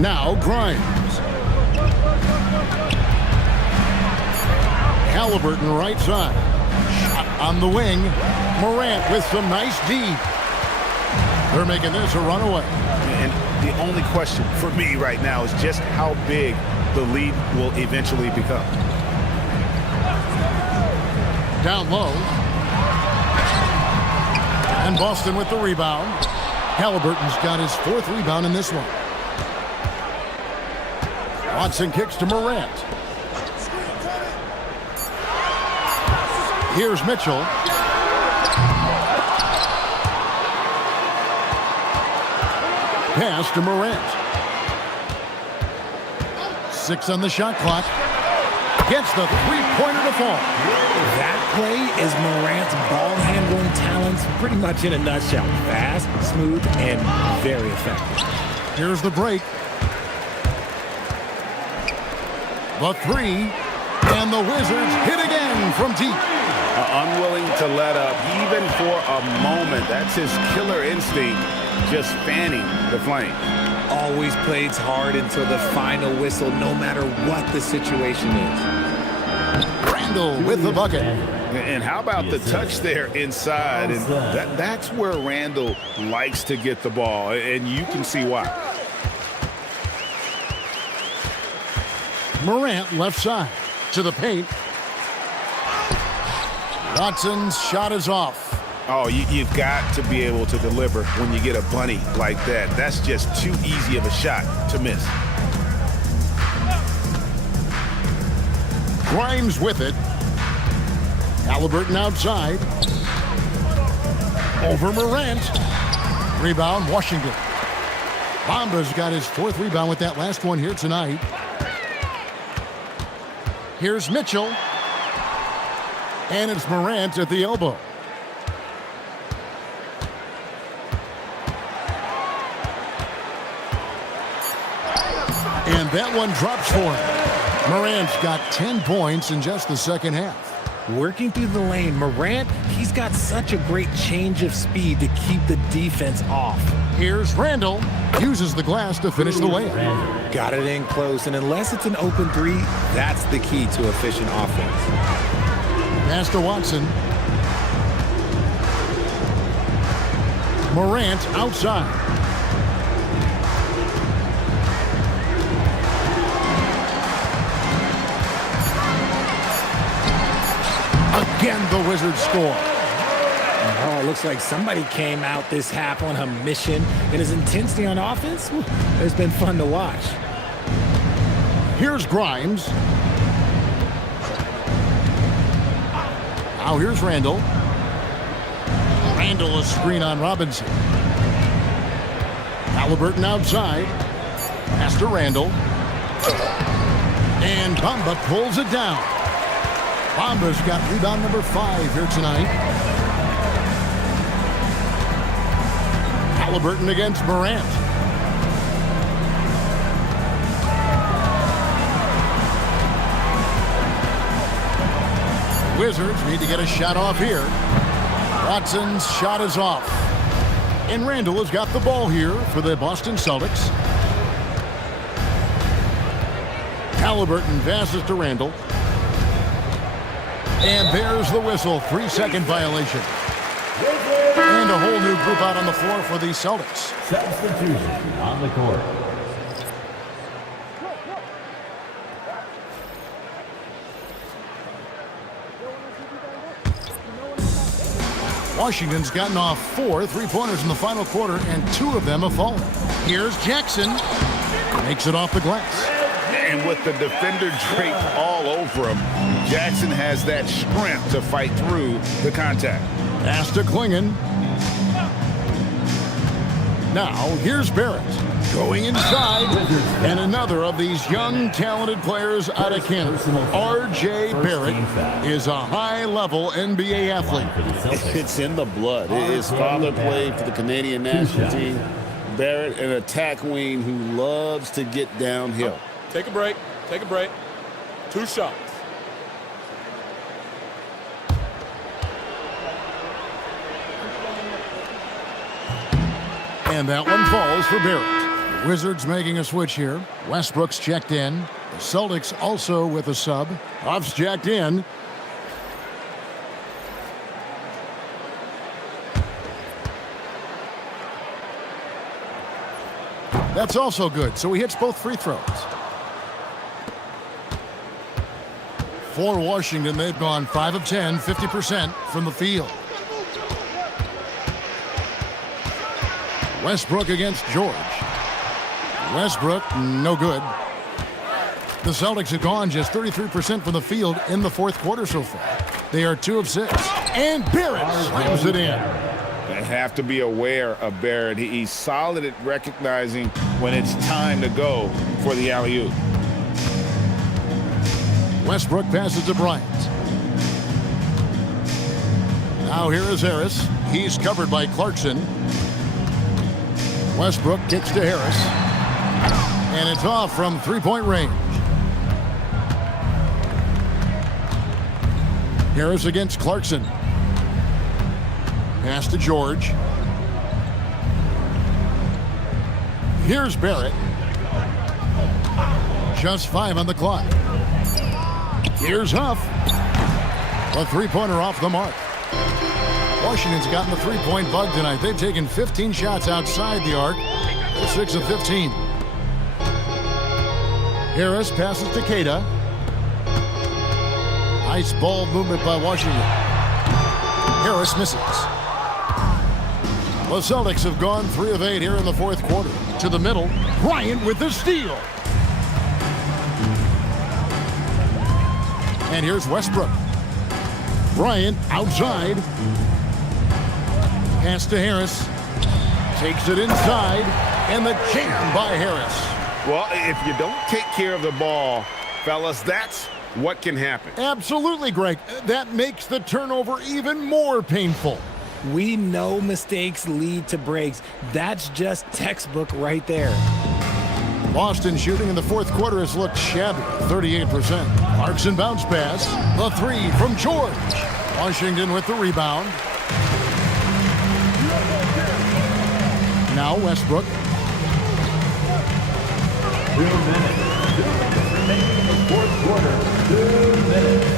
Now Grimes. Halliburton right side. Shot on the wing. Morant with some nice D. They're making this a runaway. And the only question for me right now is just how big the lead will eventually become. Down low. And Boston with the rebound. Halliburton's got his 4th rebound in this one. Watson kicks to Morant. Here's Mitchell. Pass to Morant. 6 on the shot clock. Gets the three-pointer to fall. That play is Morant's ball handling talents pretty much in a nutshell. Fast, smooth, and very effective. Here's the break. The 3. And the Wizards hit again from deep. Unwilling to let up even for a moment. That's his killer instinct, just fanning the flame. Always plays hard until the final whistle, no matter what the situation is. Randall with the bucket. And how about the touch there inside? And that's where Randall likes to get the ball, and you can see why. Morant left side to the paint. Watson's shot is off. Oh, you've got to be able to deliver when you get a bunny like that. That's just too easy of a shot to miss. Grimes with it. Halliburton outside. Over Morant. Rebound, Washington. Bamba's got his 4th rebound with that last one here tonight. Here's Mitchell. And it's Morant at the elbow. And that one drops for him. Morant's got 10 points in just the second half. Working through the lane, Morant, he's got such a great change of speed to keep the defense off. Here's Randall. Uses the glass to finish the layup. Got it in close, and unless it's an open 3, that's the key to efficient offense. Pass to Watson. Morant outside. Again, the Wizards score. Oh, it looks like somebody came out this half on a mission. And his intensity on offense, it's been fun to watch. Here's Grimes. Now here's Randall. Randall a screen on Robinson. Halliburton outside. Pass to Randall. And Bamba pulls it down. Bamba's got rebound number 5 here tonight. Halliburton against Morant. Wizards need to get a shot off here. Watson's shot is off. And Randall has got the ball here for the Boston Celtics. Halliburton passes to Randall. And there's the whistle. 3-second violation. And a whole new group out on the floor for the Celtics. Substitution on the court. Washington's gotten off 4 3-pointers in the final quarter, and 2 of them have fallen. Here's Jackson. Makes it off the glass. And with the defender draped all over him, Jackson has that strength to fight through the contact. Pass to Klingon. Now, here's Barrett. Going inside, and another of these young, talented players out of Canada. R.J. Barrett is a high-level NBA athlete. It's in the blood. His father played for the Canadian national team. Barrett, an attack wing who loves to get downhill. Take a break. Take a break. 2 shots. And that one falls for Barrett. Wizards making a switch here. Westbrook's checked in. The Celtics also with a sub. Huff's checked in. That's also good, so he hits both free throws. For Washington, they've gone 5 of 10, 50% from the field. Westbrook against George. Westbrook, no good. The Celtics have gone just 33% from the field in the fourth quarter so far. They are 2 of 6. And Barrett slams it in. They have to be aware of Barrett. He's solid at recognizing when it's time to go for the alley-oop. Westbrook passes to Bryant. Now here is Harris. He's covered by Clarkson. Westbrook kicks to Harris. And it's off from three-point range. Harris against Clarkson. Pass to George. Here's Barrett. Just 5 on the clock. Here's Huff. A three-pointer off the mark. Washington's gotten the three-point bug tonight. They've taken 15 shots outside the arc. They're 6 of 15. Harris passes to Queta. Nice ball movement by Washington. Harris misses. The Celtics have gone 3 of 8 here in the fourth quarter. To the middle, Bryant with the steal. And here's Westbrook. Bryant outside. Pass to Harris. Takes it inside. And the jam by Harris. Well, if you don't take care of the ball, fellas, that's what can happen. Absolutely, Greg. That makes the turnover even more painful. We know mistakes lead to breaks. That's just textbook right there. Boston shooting in the fourth quarter has looked shabby, 38%. Clarkson bounce pass. The 3 from George. Washington with the rebound. Now Westbrook. 2 minutes. 2 minutes remaining in the fourth quarter. 2 minutes.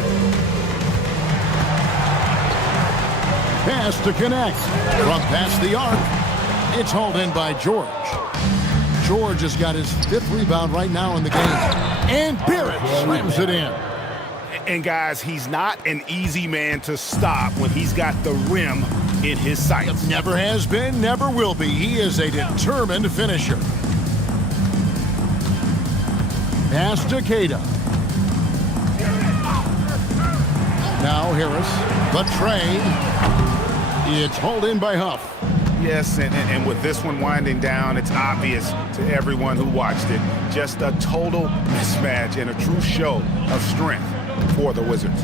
Pass to connect. From past the arc. It's hauled in by George. George has got his 5th rebound right now in the game. And Barrett slams it in. And guys, he's not an easy man to stop when he's got the rim in his sights. Never has been, never will be. He is a determined finisher. Pass to Queta. Now Harris. The trade. It's hauled in by Huff. Yes, and with this one winding down, it's obvious to everyone who watched it. Just a total mismatch and a true show of strength for the Wizards.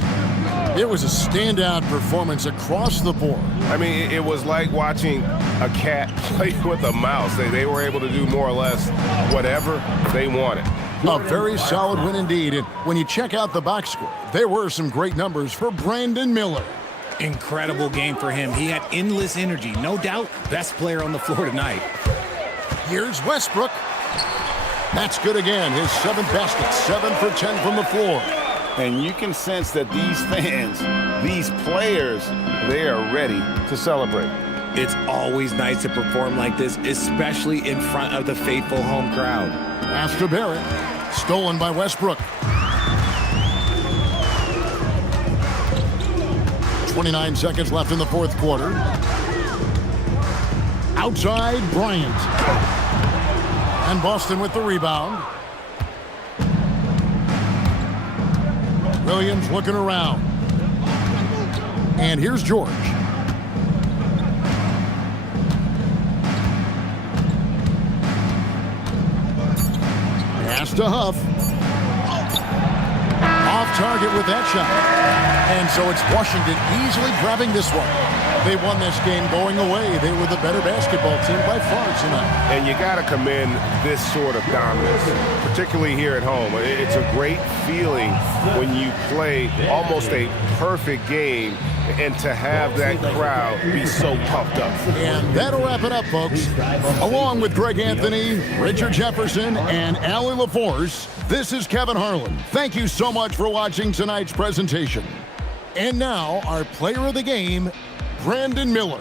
It was a standout performance across the board. I mean, it was like watching a cat play with a mouse. They were able to do more or less whatever they wanted. A very solid win indeed. And when you check out the box score, there were some great numbers for Brandon Miller. Incredible game for him. He had endless energy. No doubt, best player on the floor tonight. Here's Westbrook. That's good again. His 7th basket, 7 for 10 from the floor. And you can sense that these fans, these players, they are ready to celebrate. It's always nice to perform like this, especially in front of the faithful home crowd. Pass to Barrett. Stolen by Westbrook. 29 seconds left in the fourth quarter. Outside, Bryant. And Boston with the rebound. Williams looking around. And here's George. Pass to Huff. Off target with that shot. And so it's Washington easily grabbing this one. They won this game going away. They were the better basketball team by far tonight. And you got to commend this sort of dominance, particularly here at home. It's a great feeling when you play almost a perfect game and to have that crowd be so pumped up. And that'll wrap it up, folks. Along with Greg Anthony, Richard Jefferson, and Allie LaForce, this is Kevin Harlan. Thank you so much for watching tonight's presentation. And now, our player of the game, Brandon Miller.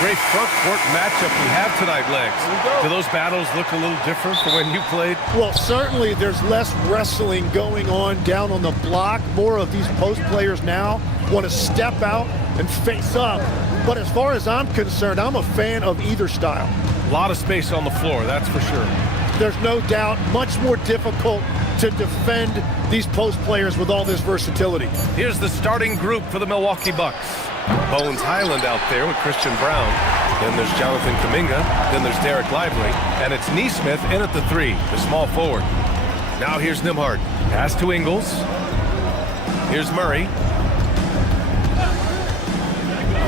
great front court matchup we have tonight, Legs. Do those battles look a little different from when you played? Well, certainly there's less wrestling going on down on the block. More of these post players now want to step out and face up. But as far as I'm concerned, I'm a fan of either style. A lot of space on the floor, that's for sure. There's no doubt much more difficult to defend these post players with all this versatility. Here's the starting group for the Milwaukee Bucks. Bones Highland out there with Christian Brown. Then there's Jonathan Kuminga. Then there's Derek Lively. And it's Nesmith in at the 3, the small forward. Now here's Nembhard. Pass to Ingles. Here's Murray.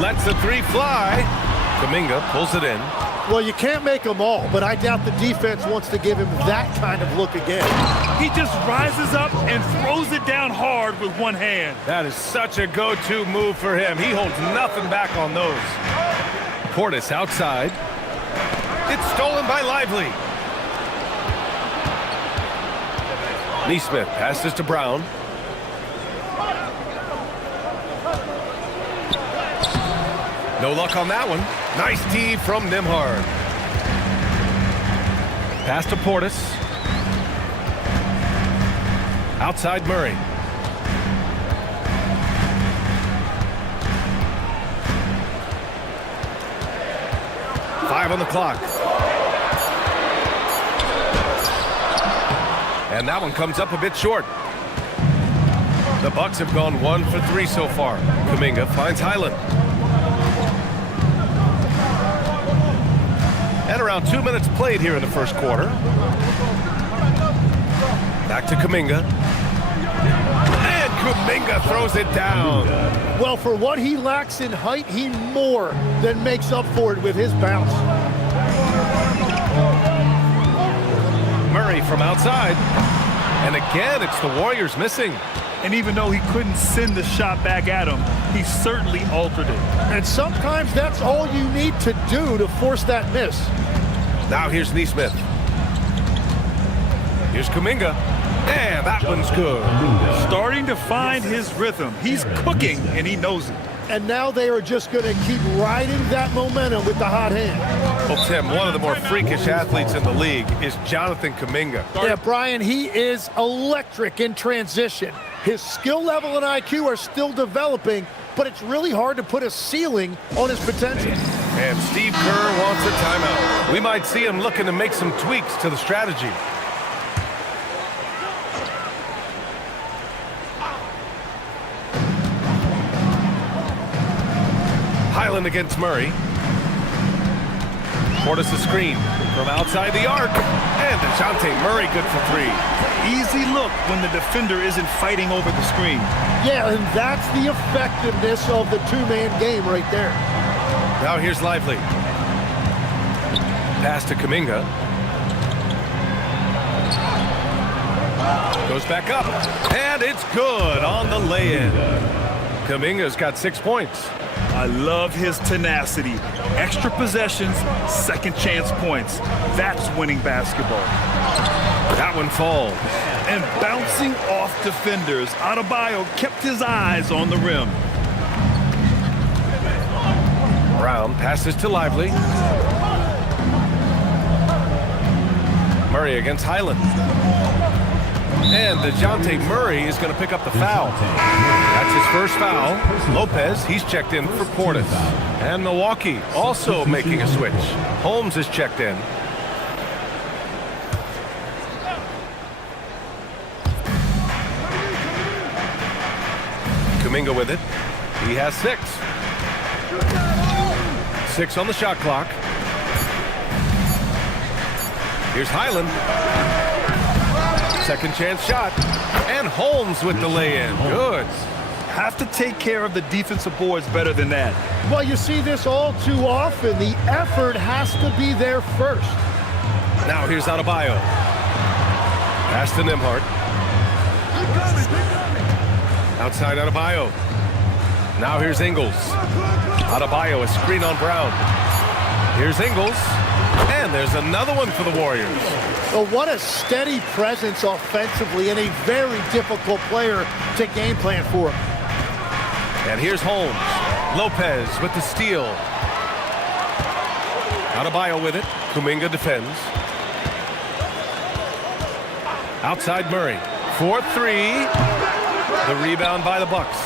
Lets the 3 fly. Kuminga pulls it in. Well, you can't make them all, but I doubt the defense wants to give him that kind of look again. He just rises up and throws it down hard with one hand. That is such a go-to move for him. He holds nothing back on those. Portis outside. It's stolen by Lively. Nesmith passes to Brown. No luck on that one. Nice D from Nembhard. Pass to Portis. Outside Murray. Five on the clock. And that one comes up a bit short. The Bucks have gone 1 for 3 so far. Kuminga finds Highland. And around 2 minutes played here in the first quarter. Back to Kuminga. And Kuminga throws it down. Well, for what he lacks in height, he more than makes up for it with his bounce. Murray from outside. And again, it's the Warriors missing. And even though he couldn't send the shot back at him, he certainly altered it. And sometimes that's all you need to do to force that miss. Now here's Nesmith. Here's Kuminga. And that one's good. Starting to find his rhythm. He's cooking, and he knows it. And now they are just going to keep riding that momentum with the hot hand. Well, Tim, one of the more freakish athletes in the league is Jonathan Kuminga. Yeah, Brian, he is electric in transition. His skill level and IQ are still developing, but it's really hard to put a ceiling on his potential. And Steve Kerr wants a timeout. We might see him looking to make some tweaks to the strategy. Highland against Murray. Portis a screen from outside the arc. And DeJounte Murray good for 3. Easy look when the defender isn't fighting over the screen. Yeah, and that's the effectiveness of the two-man game right there. Now here's Lively. Pass to Kuminga. Goes back up. And it's good on the lay-in. Kuminga's got 6 points. I love his tenacity. Extra possessions, second chance points. That's winning basketball. That one falls. And bouncing off defenders, Adebayo kept his eyes on the rim. Brown passes to Lively. Murray against Highland. And DeJounte Murray is going to pick up the foul. That's his first foul. Lopez, he's checked in for Portis. And Milwaukee also making a switch. Holmes is checked in. Kuminga with it. He has 6. 6 on the shot clock. Here's Highland. Second chance shot. And Holmes with the lay-in. Good. Have to take care of the defensive boards better than that. Well, you see this all too often. The effort has to be there first. Now here's Adebayo. Pass to Nembhard. Outside Adebayo. Now here's Ingles. Adebayo, a screen on Brown. Here's Ingles. And there's another one for the Warriors. Well, what a steady presence offensively and a very difficult player to game plan for. And here's Holmes. Lopez with the steal. Adebayo with it. Kuminga defends. Outside Murray. 4-3. The rebound by the Bucks.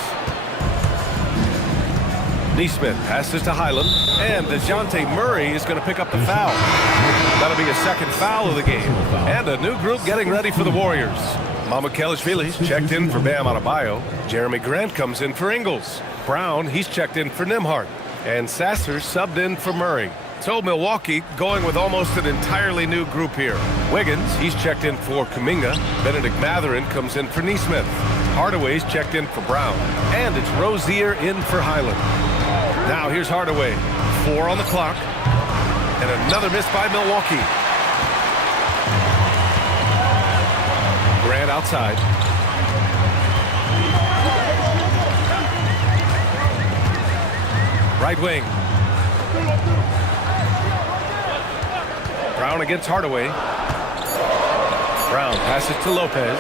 Neesmith passes to Highland. And DeJounte Murray is going to pick up the foul. That'll be a second foul of the game. And a new group getting ready for the Warriors. Mamukelashvili's checked in for Bam Adebayo. Jeremy Grant comes in for Ingles. Brown, he's checked in for Nembhard. And Sasser subbed in for Murray. So Milwaukee going with almost an entirely new group here. Wiggins, he's checked in for Kuminga. Benedict Mathurin comes in for Neesmith. Hardaway's checked in for Brown. And it's Rozier in for Highland. Now here's Hardaway. 4 on the clock. And another miss by Milwaukee. Grant outside. Right wing. Brown against Hardaway. Brown passes to Lopez.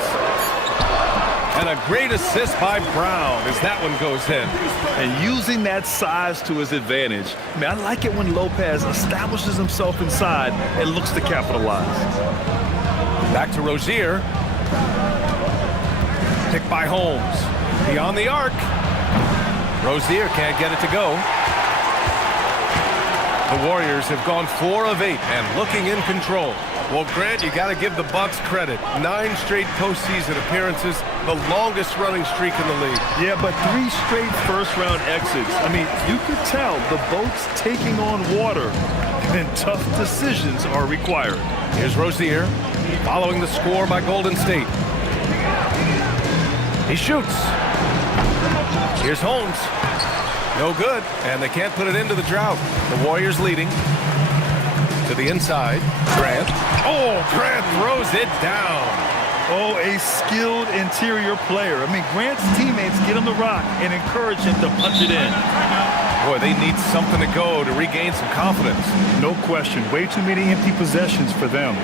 And a great assist by Brown as that one goes in. And using that size to his advantage. I mean, I like it when Lopez establishes himself inside and looks to capitalize. Back to Rozier. Picked by Holmes. Beyond the arc. Rozier can't get it to go. The Warriors have gone 4 of 8 and looking in control. Well, Grant, you got to give the Bucks credit. 9 straight postseason appearances, the longest running streak in the league. Yeah, but 3 straight first-round exits. I mean, you could tell the boat's taking on water, and tough decisions are required. Here's Rozier, following the score by Golden State. He shoots. Here's Holmes. No good, and they can't put it into the drought. The Warriors leading. To the inside. Grant. Oh, Grant throws it down. Oh, a skilled interior player. I mean, Grant's teammates get him the rock and encourage him to punch it in. Boy, they need something to go to regain some confidence. No question. Way too many empty possessions for them.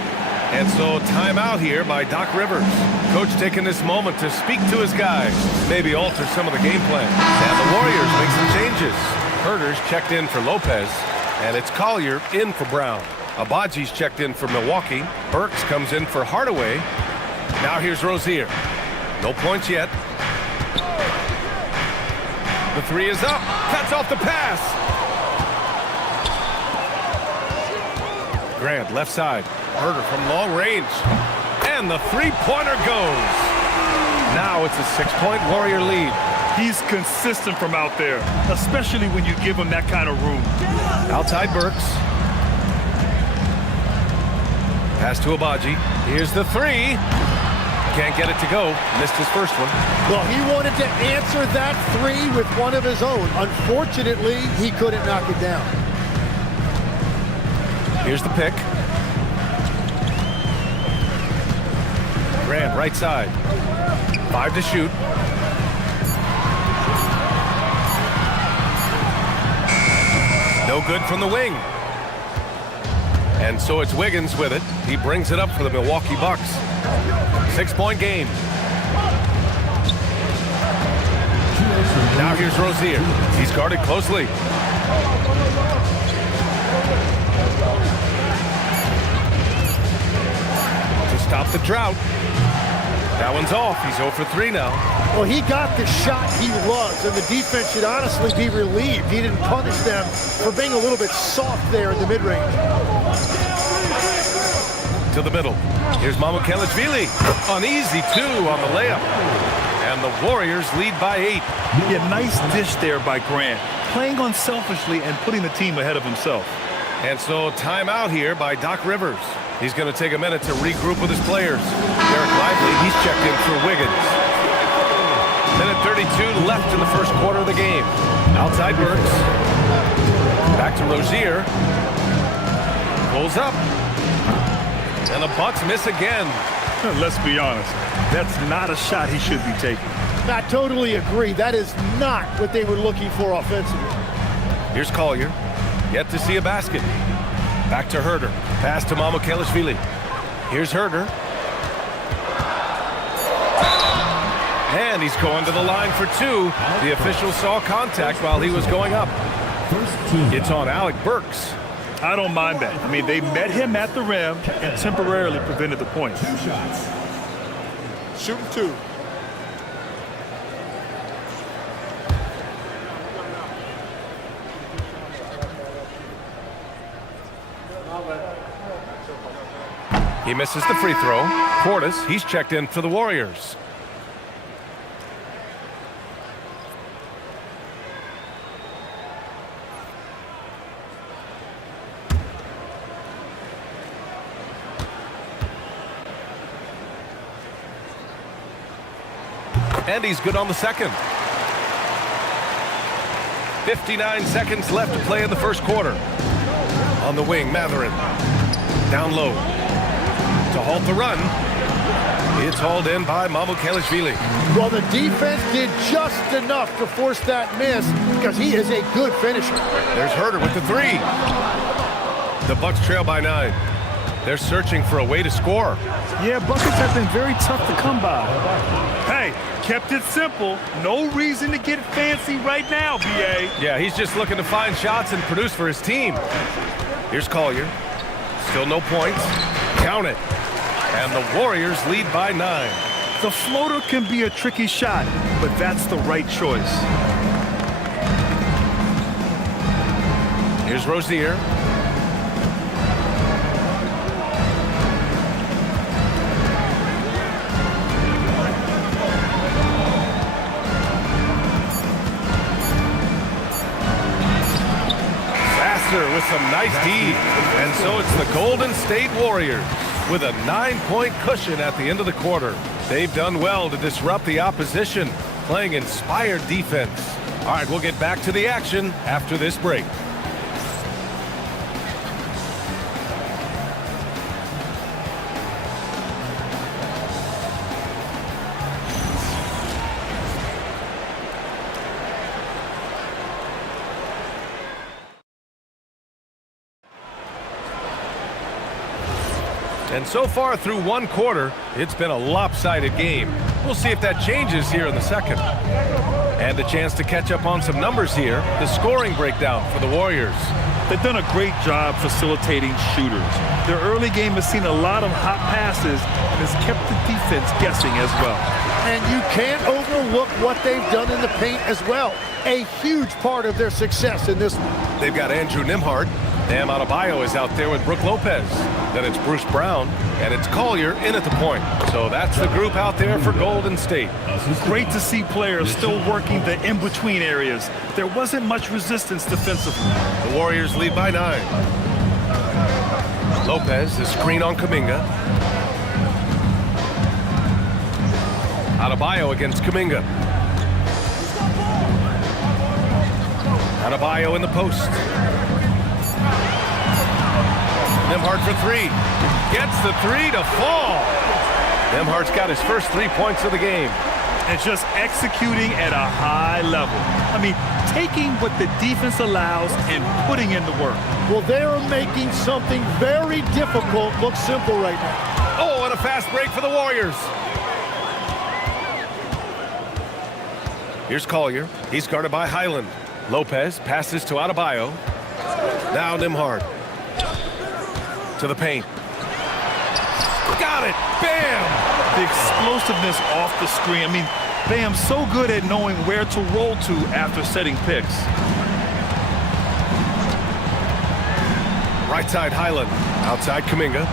And so timeout here by Doc Rivers. Coach taking this moment to speak to his guys. Maybe alter some of the game plan. And the Warriors make some changes. Herter's checked in for Lopez. And it's Collier in for Brown. Abaji's checked in for Milwaukee. Burks comes in for Hardaway. Now here's Rozier. No points yet. The 3 is up. Cuts off the pass. Grant left side. Herter from long range. And the 3-pointer goes. Now it's a 6-point Warrior lead. He's consistent from out there, especially when you give him that kind of room. Outside Burks. Pass to Abaji. Here's the 3. Can't get it to go. Missed his first one. Well, he wanted to answer that 3 with one of his own. Unfortunately, he couldn't knock it down. Here's the pick. Grant, right side. 5 to shoot. No good from the wing. And so it's Wiggins with it. He brings it up for the Milwaukee Bucks. 6-point game. Now here's Rozier. He's guarded closely. To stop the drought. That one's off. He's 0 for 3 now. Well, he got the shot he loves, and the defense should honestly be relieved. He didn't punish them for being a little bit soft there in the mid-range. To the middle. Here's Mamukelashvili. An easy 2 on the layup. And the Warriors lead by 8. Yeah, nice dish there by Grant. Playing unselfishly and putting the team ahead of himself. And so timeout here by Doc Rivers. He's going to take a minute to regroup with his players. Derek Lively, he's checked in for Wiggins. Minute 32 left in the first quarter of the game. Outside Burks. Back to Rozier. Pulls up. And the Bucks miss again. Let's be honest. That's not a shot he should be taking. I totally agree. That is not what they were looking for offensively. Here's Collier. Yet to see a basket. Back to Herter. Pass to Mamukelashvili. Here's Herter. And he's going to the line for 2. The official saw contact while he was going up. It's on Alec Burks. I don't mind that. I mean, they met him at the rim and temporarily prevented the points. 2 shots. Shooting 2. He misses the free throw. Portis, he's checked in for the Warriors. And he's good on the second. 59 seconds left to play in the first quarter. On the wing, Mathurin. Down low. To halt the run. It's hauled in by Mamukelashvili. Well, the defense did just enough to force that miss because he is a good finisher. There's Herter with the 3. The Bucks trail by 9. They're searching for a way to score. Yeah, buckets have been very tough to come by. Hey, kept it simple. No reason to get fancy right now, B.A. Yeah, he's just looking to find shots and produce for his team. Here's Collier. Still no points. Count it. And the Warriors lead by 9. The floater can be a tricky shot, but that's the right choice. Here's Rozier. With some nice D. And so it's the Golden State Warriors with a 9-point cushion at the end of the quarter. They've done well to disrupt the opposition, playing inspired defense. All right, we'll get back to the action after this break. And so far through one quarter, it's been a lopsided game. We'll see if that changes here in the second. And a chance to catch up on some numbers here. The scoring breakdown for the Warriors. They've done a great job facilitating shooters. Their early game has seen a lot of hot passes and has kept the defense guessing as well. And you can't overlook what they've done in the paint as well. A huge part of their success in this one. They've got Andrew Nembhard. Bam Adebayo is out there with Brook Lopez. Then it's Bruce Brown, and it's Collier in at the point. So that's the group out there for Golden State. Great to see players still working the in-between areas. There wasn't much resistance defensively. The Warriors lead by 9. Lopez, the screen on Kuminga. Adebayo against Kuminga. Adebayo in the post. Nembhard for 3. Gets the 3 to fall. Nembhard's got his first 3 points of the game. And just executing at a high level. I mean, taking what the defense allows and putting in the work. Well, they are making something very difficult look simple right now. Oh, and a fast break for the Warriors. Here's Collier. He's guarded by Highland. Lopez passes to Adebayo. Now Nembhard. To the paint. Got it. Bam! The explosiveness off the screen. I mean, Bam's so good at knowing where to roll to after setting picks. Right side Highland. Outside Kuminga.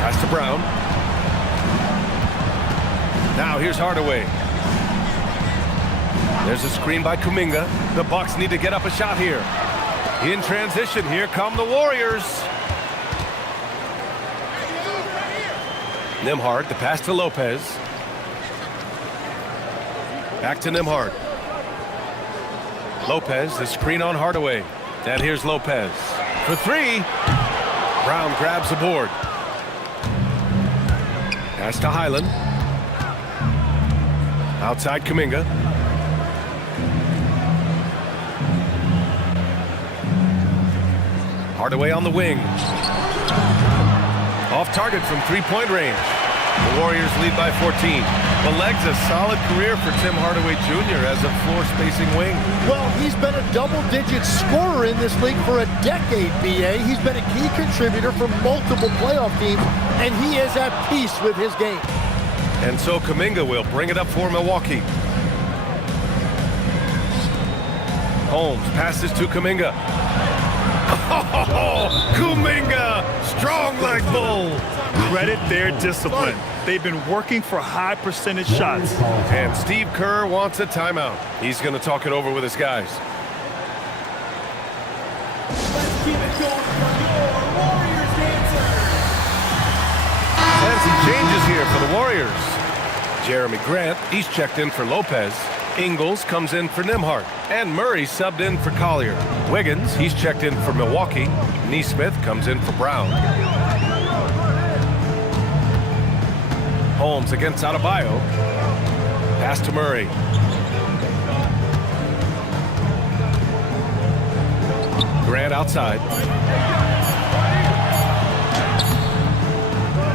Pass to Brown. Now here's Hardaway. There's a screen by Kuminga. The Bucks need to get up a shot here. In transition, here come the Warriors. Nembhard, the pass to Lopez. Back to Nembhard. Lopez, the screen on Hardaway. And here's Lopez. For 3. Brown grabs the board. Pass to Highland. Outside Kuminga. Hardaway on the wing. Off target from 3-point range. The Warriors lead by 14. The leg's a solid career for Tim Hardaway Jr. as a floor-spacing wing. Well, he's been a double-digit scorer in this league for a decade, B.A. He's been a key contributor for multiple playoff teams, and he is at peace with his game. And so Kuminga will bring it up for Milwaukee. Holmes passes to Kuminga. Oh, Kuminga! Strong like bull! Credit their discipline. They've been working for high percentage shots. And Steve Kerr wants a timeout. He's going to talk it over with his guys. Let's keep it going for your Warriors dancers. And some changes here for the Warriors. Jeremy Grant, he's checked in for Lopez. Ingles comes in for Nembhard. And Murray subbed in for Collier. Wiggins, he's checked in for Milwaukee. Nesmith comes in for Brown. Holmes against Adebayo. Pass to Murray. Grant outside.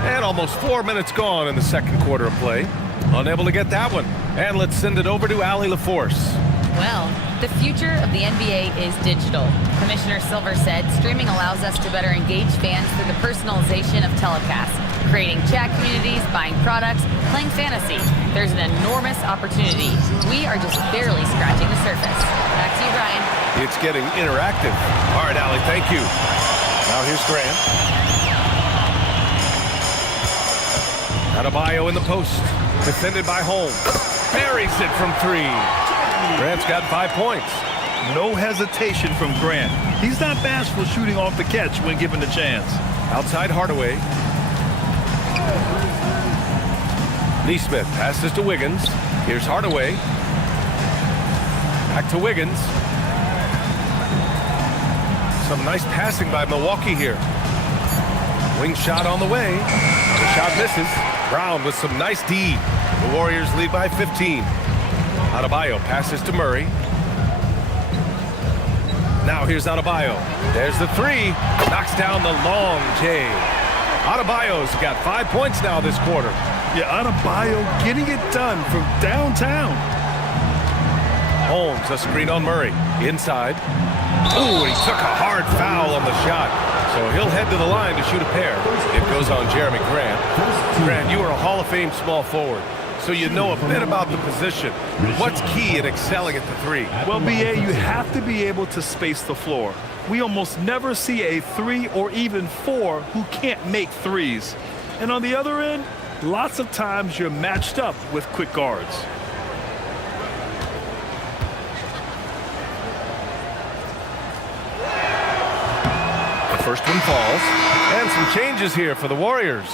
And almost 4 minutes gone in the second quarter of play. Unable to get that one. And let's send it over to Allie LaForce. Well, the future of the NBA is digital. Commissioner Silver said streaming allows us to better engage fans through the personalization of telecasts, creating chat communities, buying products, playing fantasy. There's an enormous opportunity. We are just barely scratching the surface. Back to you, Brian. It's getting interactive. All right, Allie, thank you. Now here's Grant. Adebayo in the post. Defended by Holmes. Buries it from three. Grant's got 5 points. No hesitation from Grant. He's not bashful shooting off the catch when given the chance. Outside Hardaway. Nesmith passes to Wiggins. Here's Hardaway. Back to Wiggins. Some nice passing by Milwaukee here. Wing shot on the way. The shot misses. Brown with some nice D. The Warriors lead by 15. Adebayo passes to Murray. Now here's Adebayo. There's the three. Knocks down the long J. Adebayo's got 5 points now this quarter. Yeah, Adebayo getting it done from downtown. Holmes, a screen on Murray. Inside. Oh, he took a hard foul on the shot. So he'll head to the line to shoot a pair. It goes on Jeremy Grant. Grant, you are a Hall of Fame small forward, so you know a bit about the position. What's key in excelling at the three? Well, B.A., you have to be able to space the floor. We almost never see a 3 or even 4 who can't make threes. And on the other end, lots of times you're matched up with quick guards. The first one falls. And some changes here for the Warriors.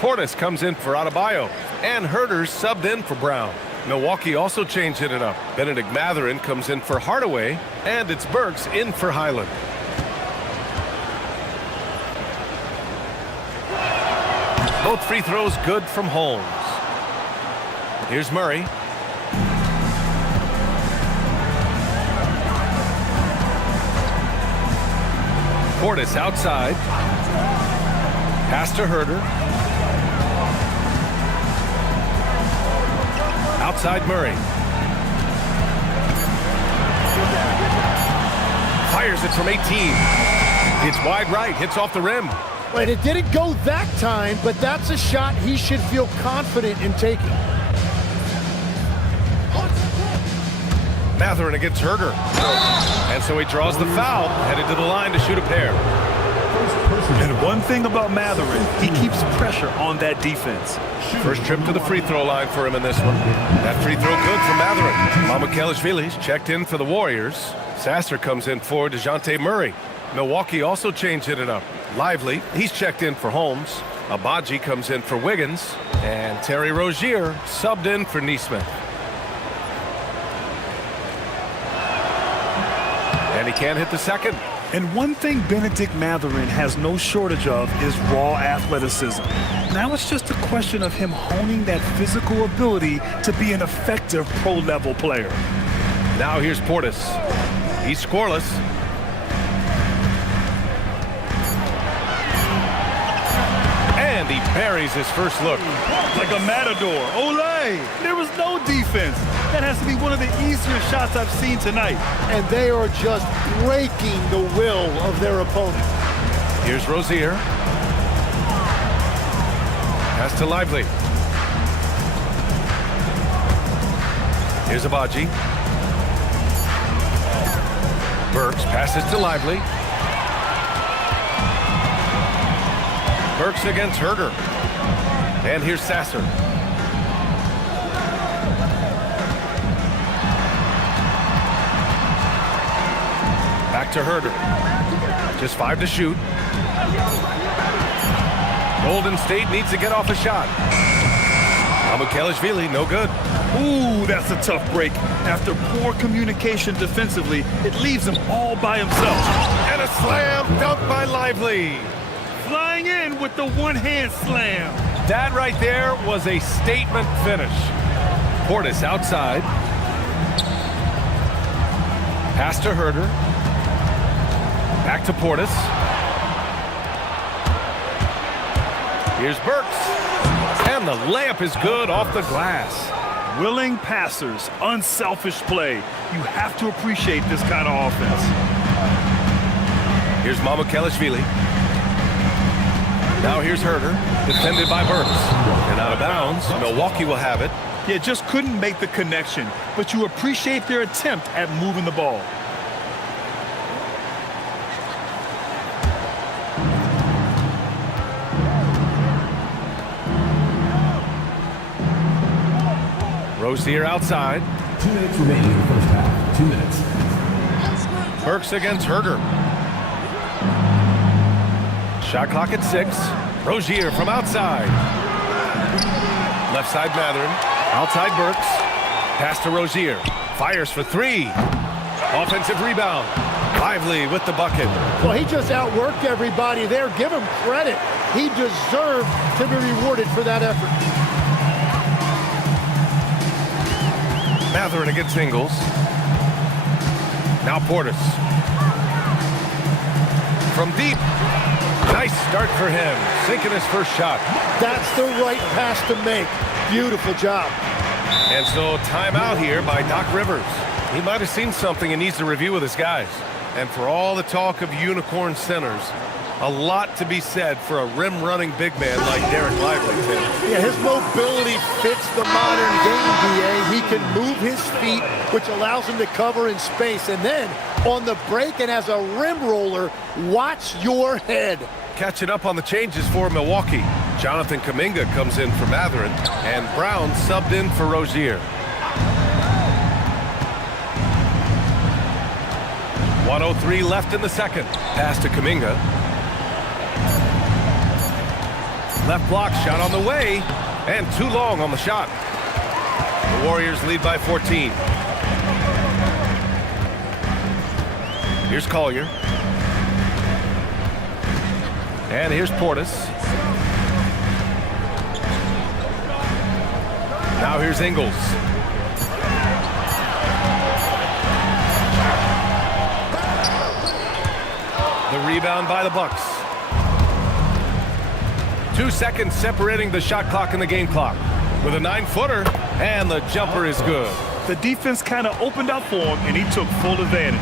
Portis comes in for Adebayo. And Herter's subbed in for Brown. Milwaukee also changed it up. Benedict Mathurin comes in for Hardaway. And it's Burks in for Highland. Both free throws good from Holmes. Here's Murray. Portis outside. Pass to Herter. Outside Murray. Fires it from 18. It's wide right. Hits off the rim. Wait, it didn't go that time, but that's a shot he should feel confident in taking. Mathurin against Herter. And so he draws the foul, headed to the line to shoot a pair. And one thing about Mathurin, he keeps pressure on that defense. First trip to the free throw line for him in this one. That free throw good for Mathurin. Mamukelashvili's checked in for the Warriors. Sasser comes in for DeJounte Murray. Milwaukee also changed it up. Lively, he's checked in for Holmes. Abaji comes in for Wiggins. And Terry Rozier subbed in for Nesmith. And he can't hit the second. And one thing Benedict Mathurin has no shortage of is raw athleticism. Now it's just a question of him honing that physical ability to be an effective pro-level player. Now here's Portis. He's scoreless. And he buries his first look. like a matador. Olay! There was no defense. That has to be one of the easier shots I've seen tonight. And they are just breaking the will of their opponent. Here's Rozier. Pass to Lively. Here's Abaji. Burks passes to Lively. Burks against Herder. And here's Sasser. Back to Herder. Just 5 to shoot. Golden State needs to get off a shot. Mamukelashvili, no good. Ooh, that's a tough break. After poor communication defensively, it leaves him all by himself. And a slam dunk by Lively. Flying in with the one-hand slam. That right there was a statement finish. Portis outside. Pass to Herder. Back to Portis. Here's Burks. And the layup is good off the glass. Willing passers, unselfish play. You have to appreciate this kind of offense. Here's Mamukelashvili. Now here's Herder, defended by Burks. And out of bounds, Milwaukee will have it. Yeah, just couldn't make the connection, but you appreciate their attempt at moving the ball. Rozier outside. 2 minutes remaining in the first half. 2 minutes. Burks against Herder. Shot clock at 6. Rozier from outside. Left side Mathurin. Outside Burks. Pass to Rozier. Fires for 3. Offensive rebound. Lively with the bucket. Well, he just outworked everybody there. Give him credit. He deserved to be rewarded for that effort. Mathurin against Ingles. Now Portis. From deep. Nice start for him. Sinking his first shot. That's the right pass to make. Beautiful job. And so timeout here by Doc Rivers. He might have seen something and needs to review with his guys. And for all the talk of unicorn centers, a lot to be said for a rim-running big man like Derek Lively, Tim. Yeah, his mobility fits the modern game, DA. He can move his feet, which allows him to cover in space. And then, on the break and as a rim roller, watch your head. Catching up on the changes for Milwaukee. Jonathan Kuminga comes in for Mathurin, and Brown subbed in for Rozier. 1:03 left in the second. Pass to Kuminga. Left block shot on the way, and too long on the shot. The Warriors lead by 14. Here's Collier. And here's Portis. Now here's Ingles. The rebound by the Bucks. 2 seconds separating the shot clock and the game clock. With a 9-footer, and the jumper is good. The defense kind of opened up for him, and he took full advantage.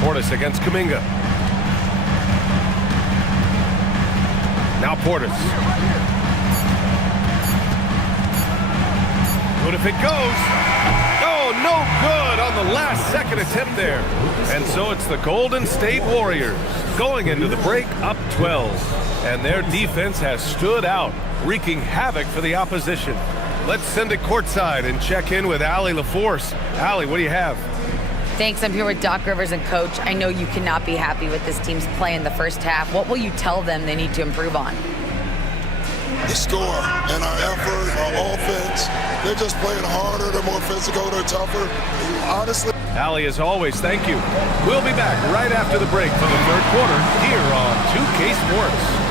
Portis against Kuminga. Now Portis. What if it goes? Oh, no good on the last second attempt there. And so it's the Golden State Warriors going into the break up 12. And their defense has stood out, wreaking havoc for the opposition. Let's send it courtside and check in with Allie LaForce. Allie, what do you have? Thanks. I'm here with Doc Rivers and Coach. I know you cannot be happy with this team's play in the first half. What will you tell them they need to improve on? The score and our effort, our offense. They're just playing harder. They're more physical. They're tougher. Honestly. Allie, as always, thank you. We'll be back right after the break for the third quarter here on 2K Sports.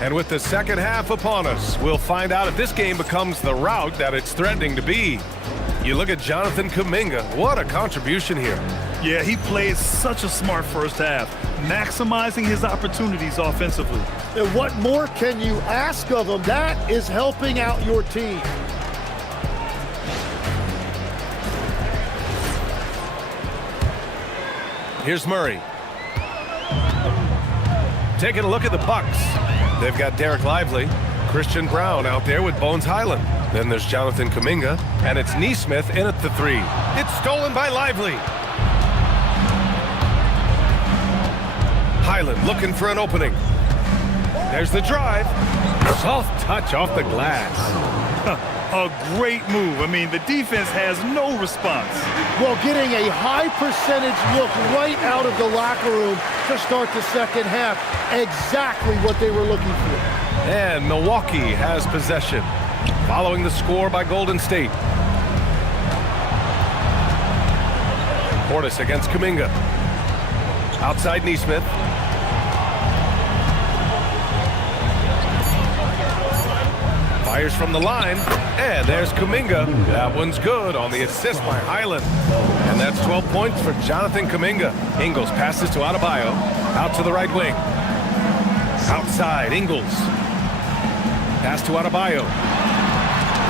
And with the second half upon us, we'll find out if this game becomes the rout that it's threatening to be. You look at Jonathan Kuminga. What a contribution here. Yeah, he played such a smart first half, maximizing his opportunities offensively. And what more can you ask of him? That is helping out your team. Here's Murray. Taking a look at the Bucks. They've got Derek Lively, Christian Brown out there with Bones Highland. Then there's Jonathan Kuminga, and it's Nesmith in at the 3. It's stolen by Lively. Highland looking for an opening. There's the drive. Soft touch off the glass. A great move. I mean, the defense has no response. Well, getting a high percentage look right out of the locker room to start the second half. Exactly what they were looking for. And Milwaukee has possession, following the score by Golden State. Portis against Kuminga. Outside Nesmith. Fires from the line, and there's Kuminga. That one's good on the assist by Highland. And that's 12 points for Jonathan Kuminga. Ingles passes to Adebayo, out to the right wing. Outside, Ingles. Pass to Adebayo.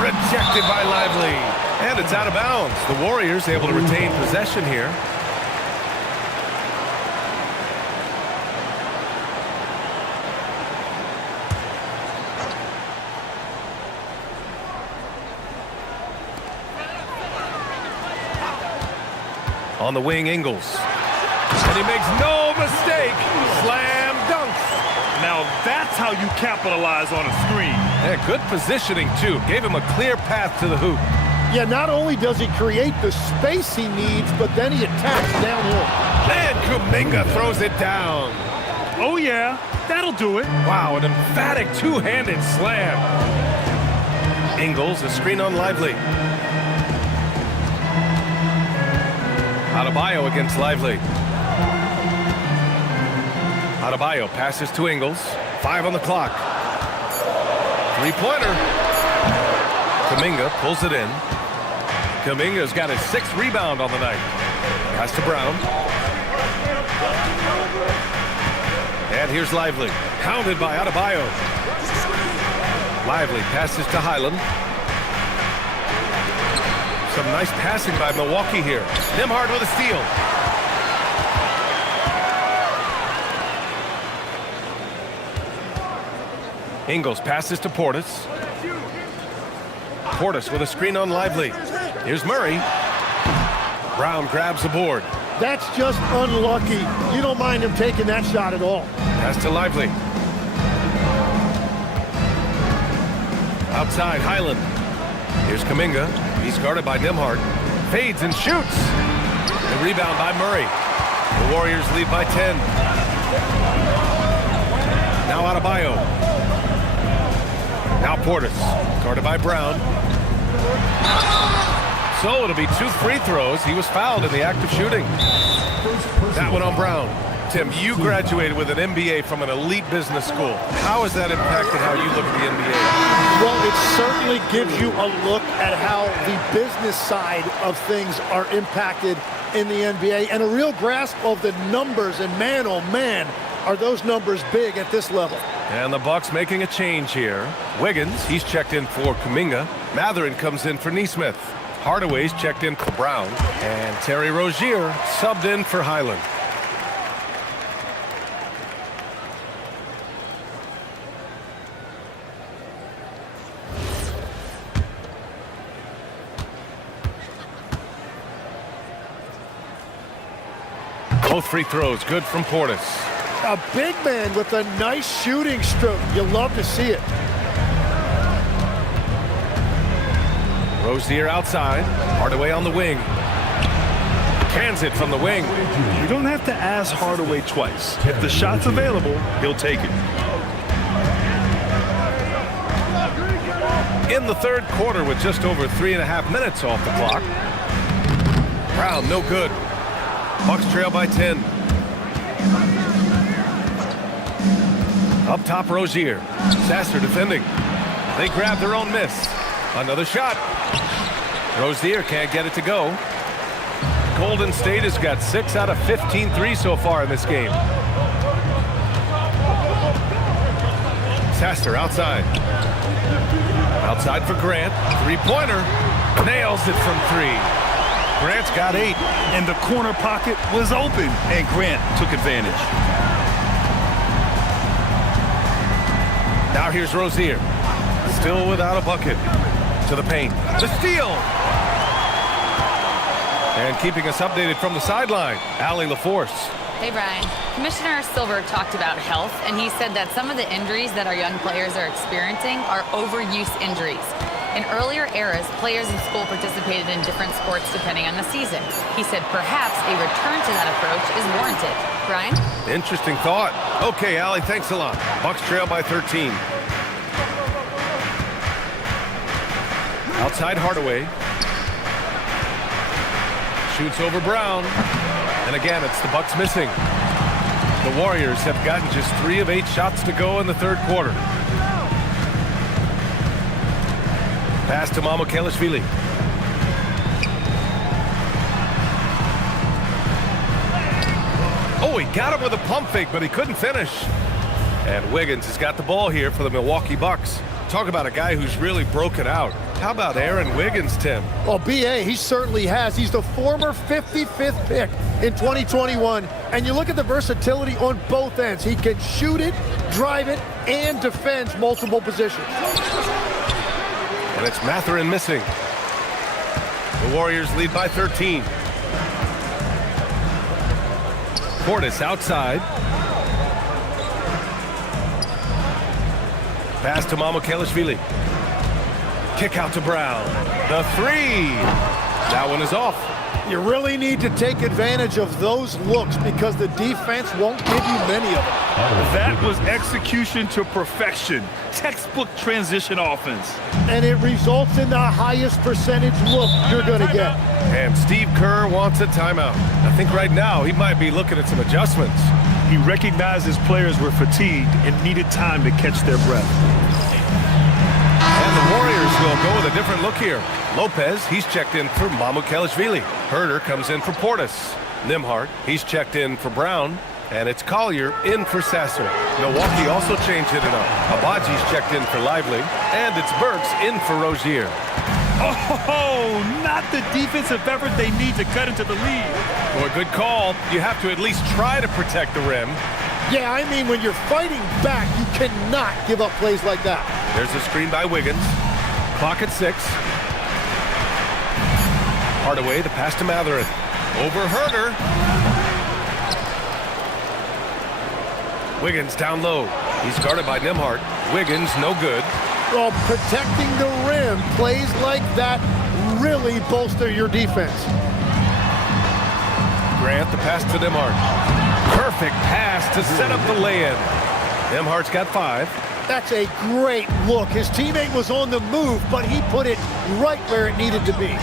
Rejected by Lively, and it's out of bounds. The Warriors able to retain possession here. On the wing, Ingles. And he makes no mistake. Slam dunk. Now that's how you capitalize on a screen. Yeah, good positioning, too. Gave him a clear path to the hoop. Yeah, not only does he create the space he needs, but then he attacks downhill. And Kuminga throws it down. Oh, yeah. That'll do it. Wow, an emphatic two-handed slam. Ingles, a screen on Lively. Adebayo against Lively. Adebayo passes to Ingles. 5 on the clock. Three-pointer. Kuminga pulls it in. Kuminga's got his 6th rebound on the night. Pass to Brown. And here's Lively. Pounded by Adebayo. Lively passes to Highland. Some nice passing by Milwaukee here. Nembhard with a steal. Ingles passes to Portis. Portis with a screen on Lively. Here's Murray. Brown grabs the board. That's just unlucky. You don't mind him taking that shot at all. Pass to Lively. Outside, Highland. Here's Kuminga. He's guarded by Nembhard. Fades and shoots. The rebound by Murray. The Warriors lead by 10. Now Adebayo. Now Portis. Guarded by Brown. So it'll be 2 free throws. He was fouled in the act of shooting. That one on Brown. Tim, you graduated with an MBA from an elite business school. How has that impacted how you look at the NBA? Well, it certainly gives you a look at how the business side of things are impacted in the NBA and a real grasp of the numbers. And man, oh man, are those numbers big at this level. And the Bucks making a change here. Wiggins, he's checked in for Kuminga. Mathurin comes in for Nesmith. Hardaway's checked in for Brown. And Terry Rozier subbed in for Highland. Both free throws good from Portis. A big man with a nice shooting stroke. You love to see it. Rozier outside. Hardaway on the wing. Cans it from the wing. You don't have to ask Hardaway twice. If the shot's available, he'll take it. In the third quarter with just over 3.5 minutes off the clock. Brown, no good. Bucks trail by 10. Up top, Rozier. Sasser defending. They grab their own miss. Another shot. Rozier can't get it to go. Golden State has got 6 out of 15 threes so far in this game. Sasser outside. Outside for Grant. Three-pointer. Nails it from 3. Grant's got 8. And the corner pocket was open, and Grant took advantage. Now here's Rozier. Still without a bucket. To the paint. The steal! And keeping us updated from the sideline, Allie LaForce. Hey, Brian. Commissioner Silver talked about health, and he said that some of the injuries that our young players are experiencing are overuse injuries. In earlier eras, players in school participated in different sports depending on the season. He said perhaps a return to that approach is warranted. Brian? Interesting thought. Okay, Allie, thanks a lot. Bucks trail by 13. Outside Hardaway. Shoots over Brown. And again, it's the Bucks missing. The Warriors have gotten just 3 of 8 shots to go in the third quarter. Pass to Mamukelashvili. Oh, he got him with a pump fake, but he couldn't finish. And Wiggins has got the ball here for the Milwaukee Bucks. Talk about a guy who's really broken out. How about Aaron Wiggins, Tim? Well, B.A., he certainly has. He's the former 55th pick in 2021. And you look at the versatility on both ends. He can shoot it, drive it, and defends multiple positions. And it's Mathurin missing. The Warriors lead by 13. Portis outside. Pass to Mamukelashvili. Kick out to Brown. The 3. That one is off. You really need to take advantage of those looks because the defense won't give you many of them. That was execution to perfection. Textbook transition offense. And it results in the highest percentage look you're going to get. And Steve Kerr wants a timeout. I think right now he might be looking at some adjustments. He recognized his players were fatigued and needed time to catch their breath. And the Warriors will go with a different look here. Lopez, he's checked in for Mamukelashvili. Herder comes in for Portis. Nembhard, he's checked in for Brown. And it's Collier in for Sasser. Milwaukee also changed it up. Abaji's checked in for Lively. And it's Burks in for Rozier. Oh, not the defensive effort they need to cut into the lead. Boy, good call. You have to at least try to protect the rim. Yeah, I mean, when you're fighting back, you cannot give up plays like that. There's a screen by Wiggins. Clock at 6. Hardaway, the pass to Mathurin. Over Herder. Wiggins down low. He's guarded by Nembhard. Wiggins, no good. Well, protecting the rim, plays like that really bolster your defense. Grant, the pass to Nembhard. Perfect pass to set up the lay-in. Nembhard's got 5. That's a great look. His teammate was on the move, but he put it right where it needed to be.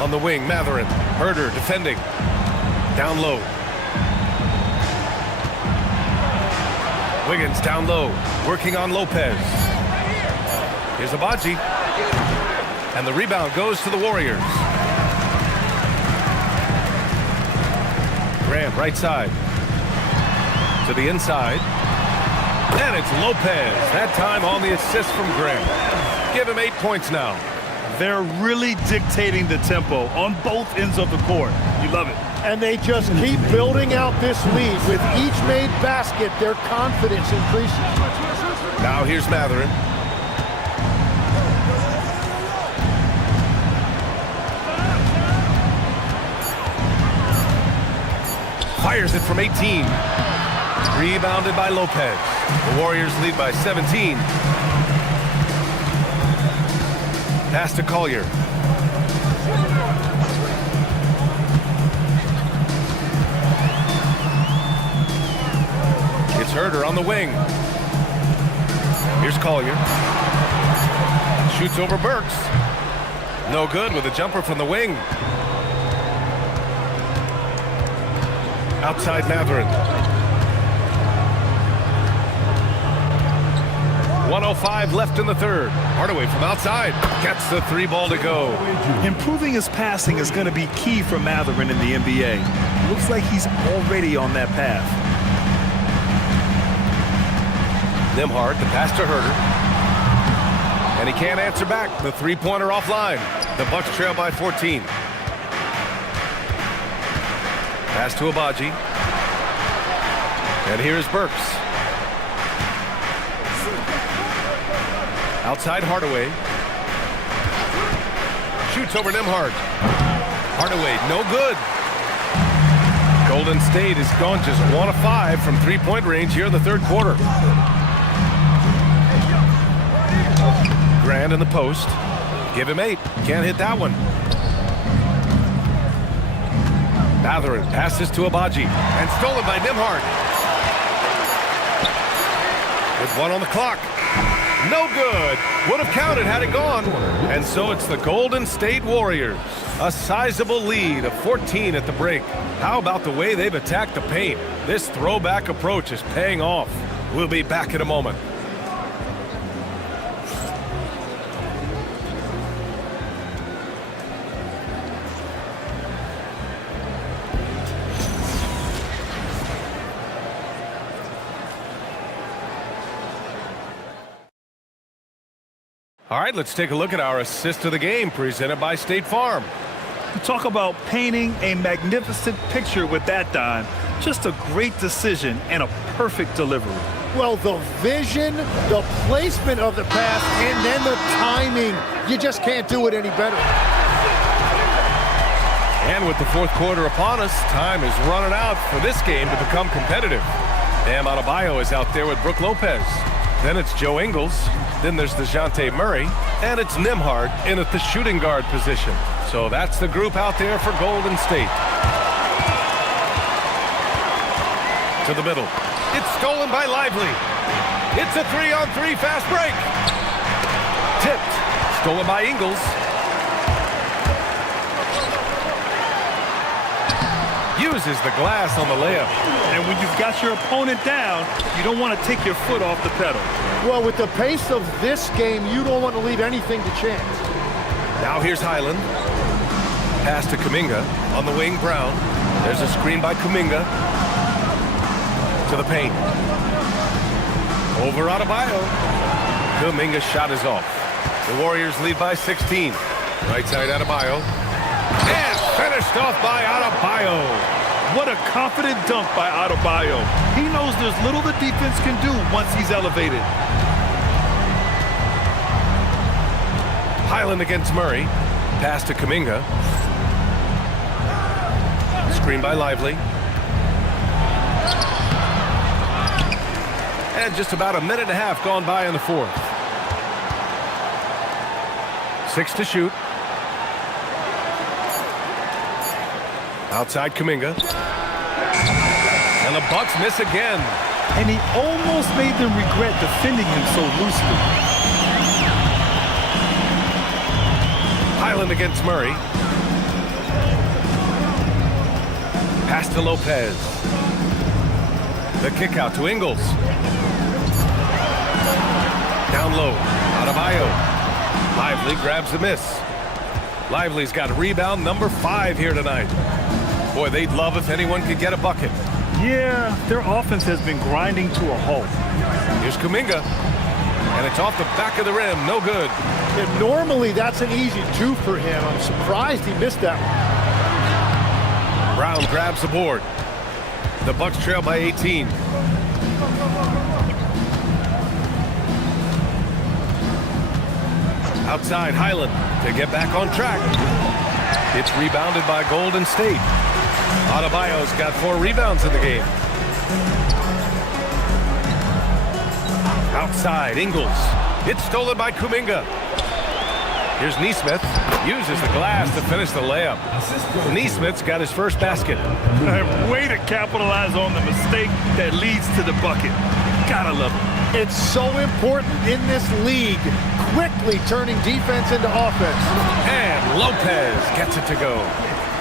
On the wing, Mathurin. Herder defending. Down low. Wiggins down low, working on Lopez. Here's Abaji. And the rebound goes to the Warriors. Grant right side. To the inside. And it's Lopez. That time on the assist from Grant. Give him 8 points now. They're really dictating the tempo on both ends of the court. You love it. And they just keep building out this lead. With each made basket, their confidence increases. Now here's Mathurin. Fires it from 18. Rebounded by Lopez. The Warriors lead by 17. Pass to Collier. It's Herder on the wing. Here's Collier. Shoots over Burks. No good with a jumper from the wing. Outside Mathurin. 1:05 left in the third. Hardaway from outside gets the 3 ball to go. Improving his passing is going to be key for Mathurin in the NBA. Looks like he's already on that path. Nembhard, the pass to Herter. And he can't answer back. The 3-pointer offline. The Bucks trail by 14. Pass to Abaji. And here's Burks. Outside Hardaway. Shoots over Nembhard. Hardaway, no good. Golden State has gone just 1 of 5 from 3-point range here in the third quarter. Grant in the post. Give him 8. Can't hit that one. Mathurin passes to Abaji and stolen by Nembhard. With 1 on the clock. No good. Would have counted had it gone. And so it's the Golden State Warriors. A sizable lead of 14 at the break. How about the way they've attacked the paint? This throwback approach is paying off. We'll be back in a moment. All right, let's take a look at our assist of the game presented by State Farm. You talk about painting a magnificent picture with that dime. Just a great decision and a perfect delivery. Well, the vision, the placement of the pass, and then the timing. You just can't do it any better. And with the fourth quarter upon us, time is running out for this game to become competitive. Bam Adebayo is out there with Brook Lopez. Then it's Joe Ingles. Then there's DeJounte Murray. And it's Nembhard in at the shooting guard position. So that's the group out there for Golden State. To the middle. It's stolen by Lively. It's a 3-on-3 fast break. Tipped. Stolen by Ingles. Uses the glass on the layup. And when you've got your opponent down, you don't want to take your foot off the pedal. Well, with the pace of this game, you don't want to leave anything to chance. Now here's Highland. Pass to Kuminga. On the wing, Brown. There's a screen by Kuminga. To the paint. Over Adebayo. Kuminga's shot is off. The Warriors lead by 16. Right side Adebayo. And finished off by Adebayo. What a confident dunk by Adebayo. He knows there's little the defense can do once he's elevated. Highland against Murray. Pass to Kuminga. Screen by Lively. And just about a minute and a half gone by in the fourth. 6 to shoot. Outside Kuminga. And the Bucks miss again. And he almost made them regret defending him so loosely. Highland against Murray. Pass to Lopez. The kick out to Ingles. Down low. Adebayo. Lively grabs the miss. Lively's got rebound number 5 here tonight. Boy, they'd love if anyone could get a bucket. Yeah, their offense has been grinding to a halt. Here's Kuminga. And it's off the back of the rim. No good. And normally that's an easy 2 for him. I'm surprised he missed that one. Brown grabs the board. The Bucks trail by 18. Outside Highland to get back on track. It's rebounded by Golden State. Adebayo's got 4 rebounds in the game. Outside Ingles. It's stolen by Kuminga. Here's Nesmith. Uses the glass to finish the layup. Nesmith's got his first basket. Way to capitalize on the mistake that leads to the bucket. Gotta love it. It's so important in this league, quickly turning defense into offense. And Lopez gets it to go.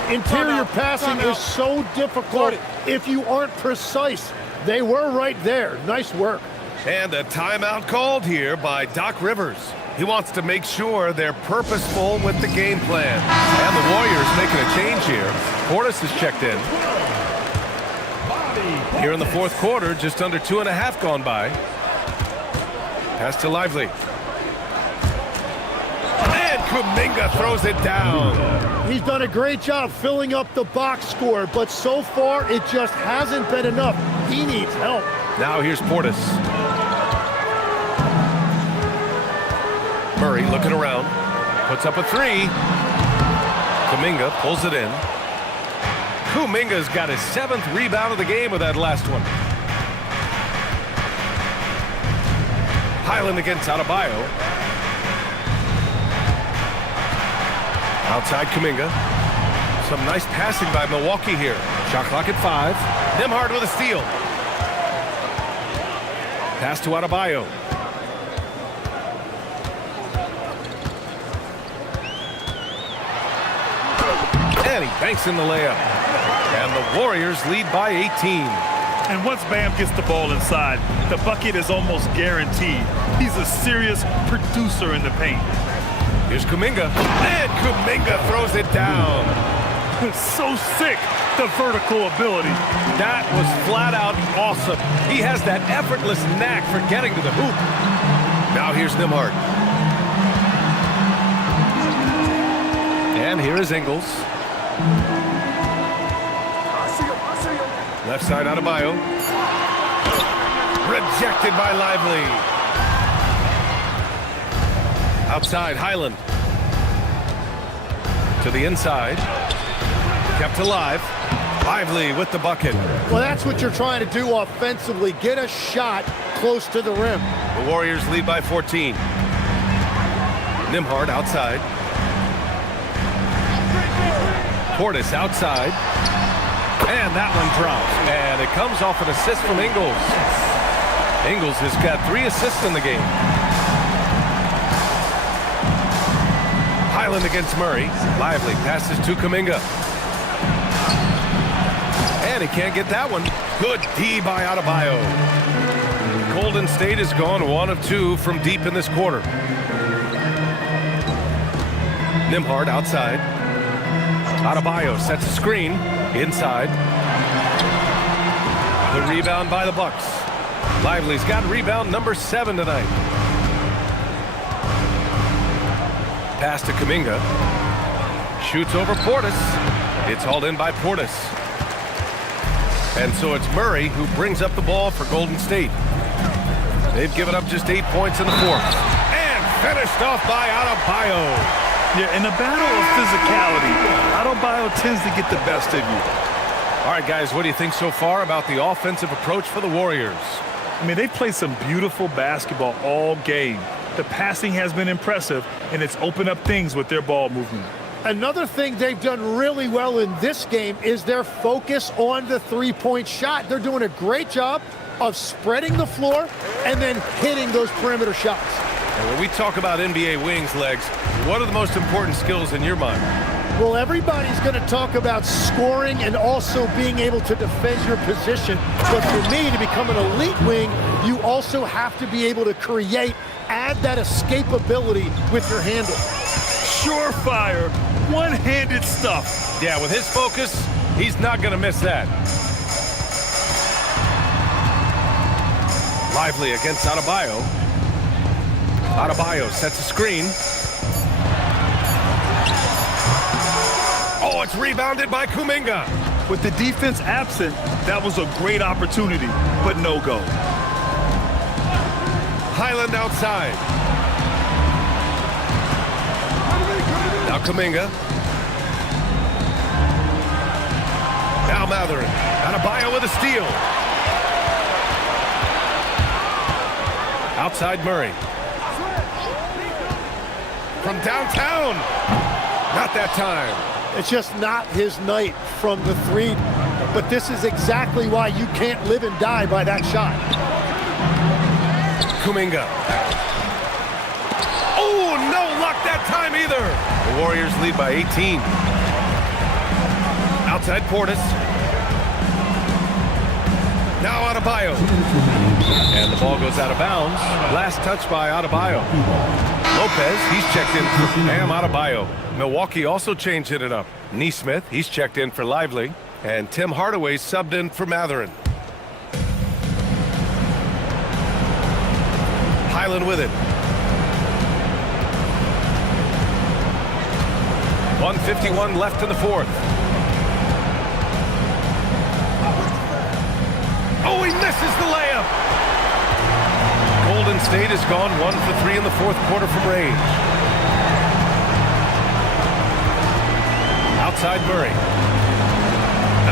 Interior passing is so difficult if you aren't precise. They were right there. Nice work. And a timeout called here by Doc Rivers. He wants to make sure they're purposeful with the game plan. And the Warriors making a change here. Portis is checked in. Here in the fourth quarter, just under 2.5 gone by. Pass to Lively. And Kuminga throws it down. He's done a great job filling up the box score, but so far it just hasn't been enough. He needs help. Now here's Portis. Murray looking around. Puts up a three. Kuminga pulls it in. Kuminga's got his 7th rebound of the game with that last one. Highland against Adebayo. Outside Kuminga. Some nice passing by Milwaukee here. Shot clock at 5. Nembhard with a steal. Pass to Adebayo. And he banks in the layup. And the Warriors lead by 18. And once Bam gets the ball inside, the bucket is almost guaranteed. He's a serious producer in the paint. Here's Kuminga. And Kuminga throws it down. So sick, the vertical ability. That was flat out awesome. He has that effortless knack for getting to the hoop. Now here's Nembhard. And here is Ingles. Left side Adebayo. Rejected by Lively. Outside Highland. To the inside. Kept alive. Lively with the bucket. Well, that's what you're trying to do offensively. Get a shot close to the rim. The Warriors lead by 14. Nembhard outside. Portis outside. And that one drops. And it comes off an assist from Ingles. Ingles has got 3 assists in the game. Highland against Murray. Lively passes to Kuminga. And he can't get that one. Good D by Adebayo. Golden State has gone 1 of 2 from deep in this quarter. Nembhard outside. Adebayo sets a screen. Inside. The rebound by the Bucks. Lively's got rebound number 7 tonight. Pass to Kuminga. Shoots over Portis. It's hauled in by Portis. And so it's Murray who brings up the ball for Golden State. They've given up just 8 points in the fourth. And finished off by Adebayo. Yeah, in a battle of physicality, Adebayo tends to get the best of you. All right, guys, what do you think so far about the offensive approach for the Warriors? I mean, they've played some beautiful basketball all game. The passing has been impressive, and it's opened up things with their ball movement. Another thing they've done really well in this game is their focus on the three-point shot. They're doing a great job of spreading the floor and then hitting those perimeter shots. And when we talk about NBA wings, Legs, what are the most important skills in your mind? Well, everybody's going to talk about scoring and also being able to defend your position. But for me, to become an elite wing, you also have to be able to create, add that escapability with your handle. Surefire, one-handed stuff. Yeah, with his focus, he's not going to miss that. Lively against Adebayo. Adebayo sets a screen. Oh, it's rebounded by Kuminga. With the defense absent, that was a great opportunity, but no go. Highland outside. Now Kuminga. Now Mathurin. Adebayo with a steal. Outside Murray. From downtown. Not that time. It's just not his night from the three. But this is exactly why you can't live and die by that shot. Kuminga. Oh, no luck that time either. The Warriors lead by 18. Outside Portis. Now Adebayo. And the ball goes out of bounds. Last touch by Adebayo. Lopez, he's checked in for Bam Adebayo. Milwaukee also changing it up. Neesmith, he's checked in for Lively. And Tim Hardaway subbed in for Matherin. Highland with it. 1:51 left in the fourth. Oh, he misses the layup. Golden State has gone 1 for 3 in the fourth quarter from range. Outside Murray.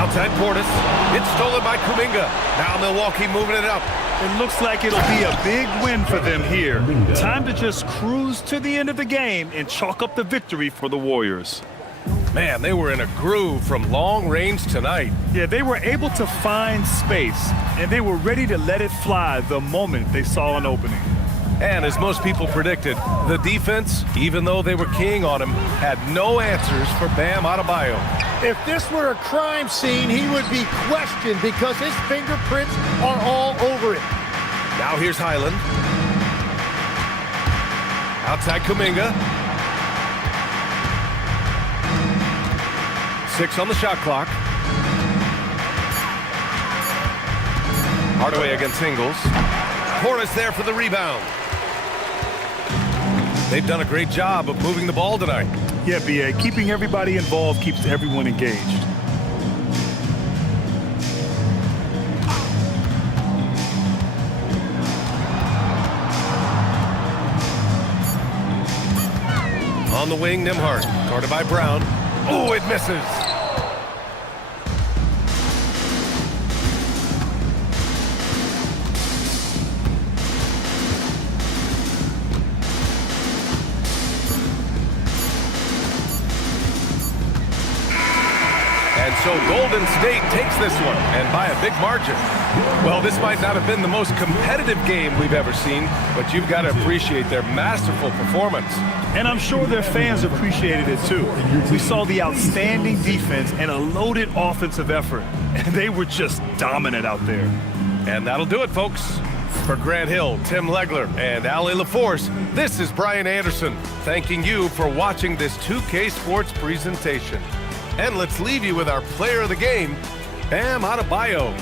Outside Portis. It's stolen by Kuminga. Now Milwaukee moving it up. It looks like it'll be a big win for them here. Time to just cruise to the end of the game and chalk up the victory for the Warriors. Man, they were in a groove from long range tonight. Yeah, they were able to find space, and they were ready to let it fly the moment they saw an opening. And as most people predicted, the defense, even though they were keying on him, had no answers for Bam Adebayo. If this were a crime scene, he would be questioned because his fingerprints are all over it. Now here's Highland. Outside Kuminga. 6 on the shot clock. Hardaway against Ingles. Portis there for the rebound. They've done a great job of moving the ball tonight. Yeah, B.A., keeping everybody involved keeps everyone engaged. On the wing, Nembhard. Guarded by Brown. Oh, it misses. And so Golden State takes this one, and by a big margin. Well, this might not have been the most competitive game we've ever seen, but you've got to appreciate their masterful performance. And I'm sure their fans appreciated it too. We saw the outstanding defense and a loaded offensive effort, and they were just dominant out there. And that'll do it, folks. For Grant Hill, Tim Legler, and Ali LaForce, this is Brian Anderson, thanking you for watching this 2K Sports presentation. And let's leave you with our player of the game, Bam Adebayo.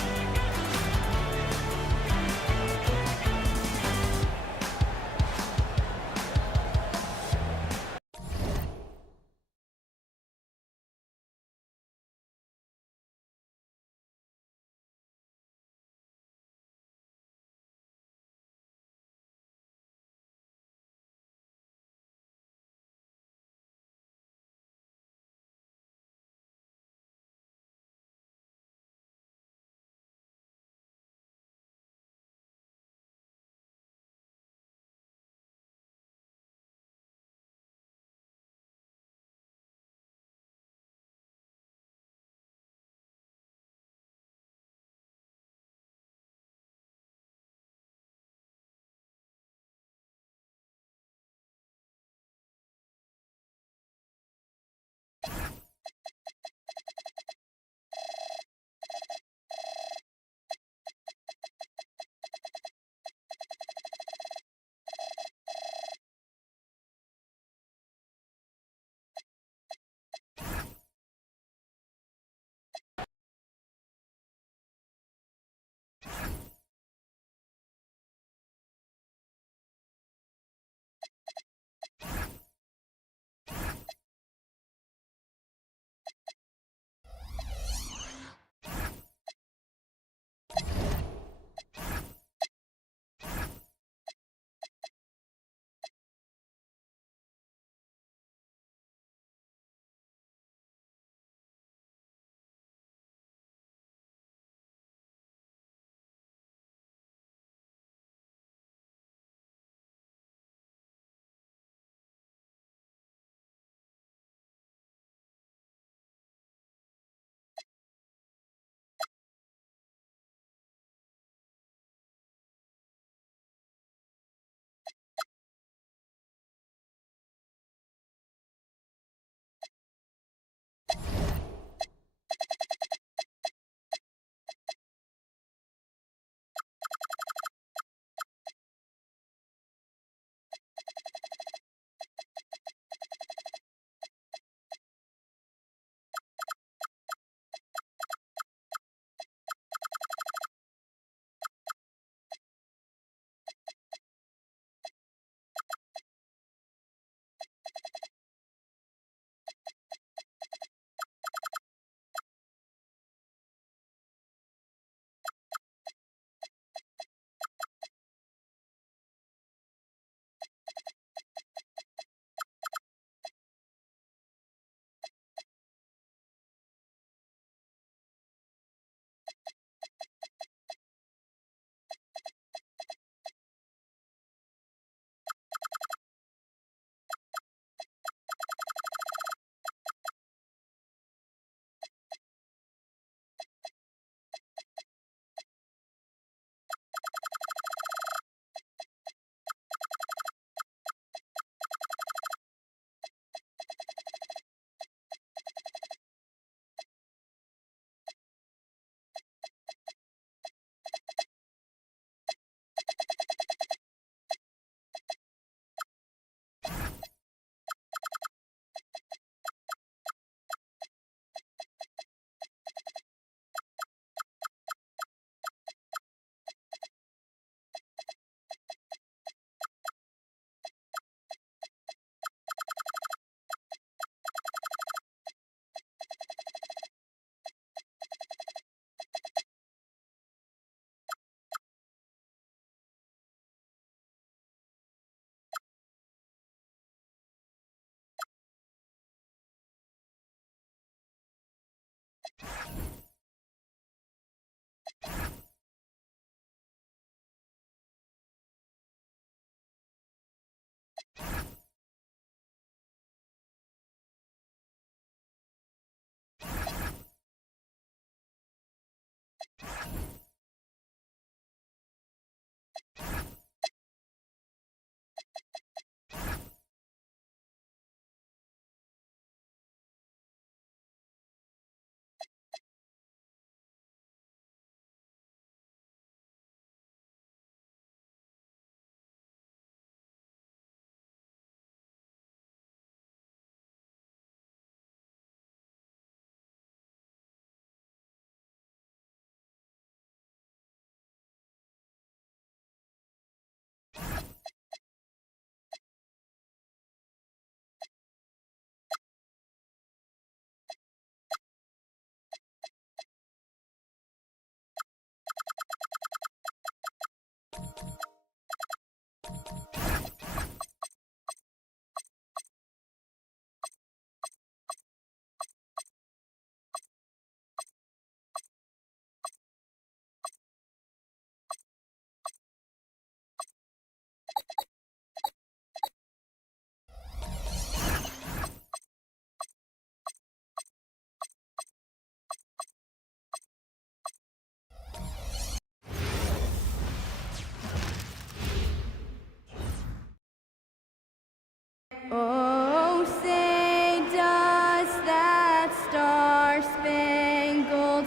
Oh, say does that star-spangled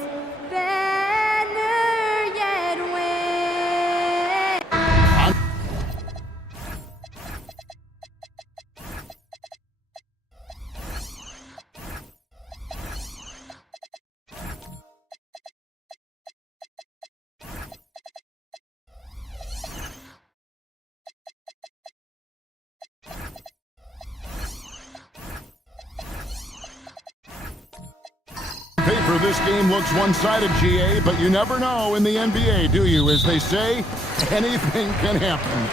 banner yet wave? Paper, this game looks one-sided, GA, but you never know in the NBA, do you? As they say, anything can happen.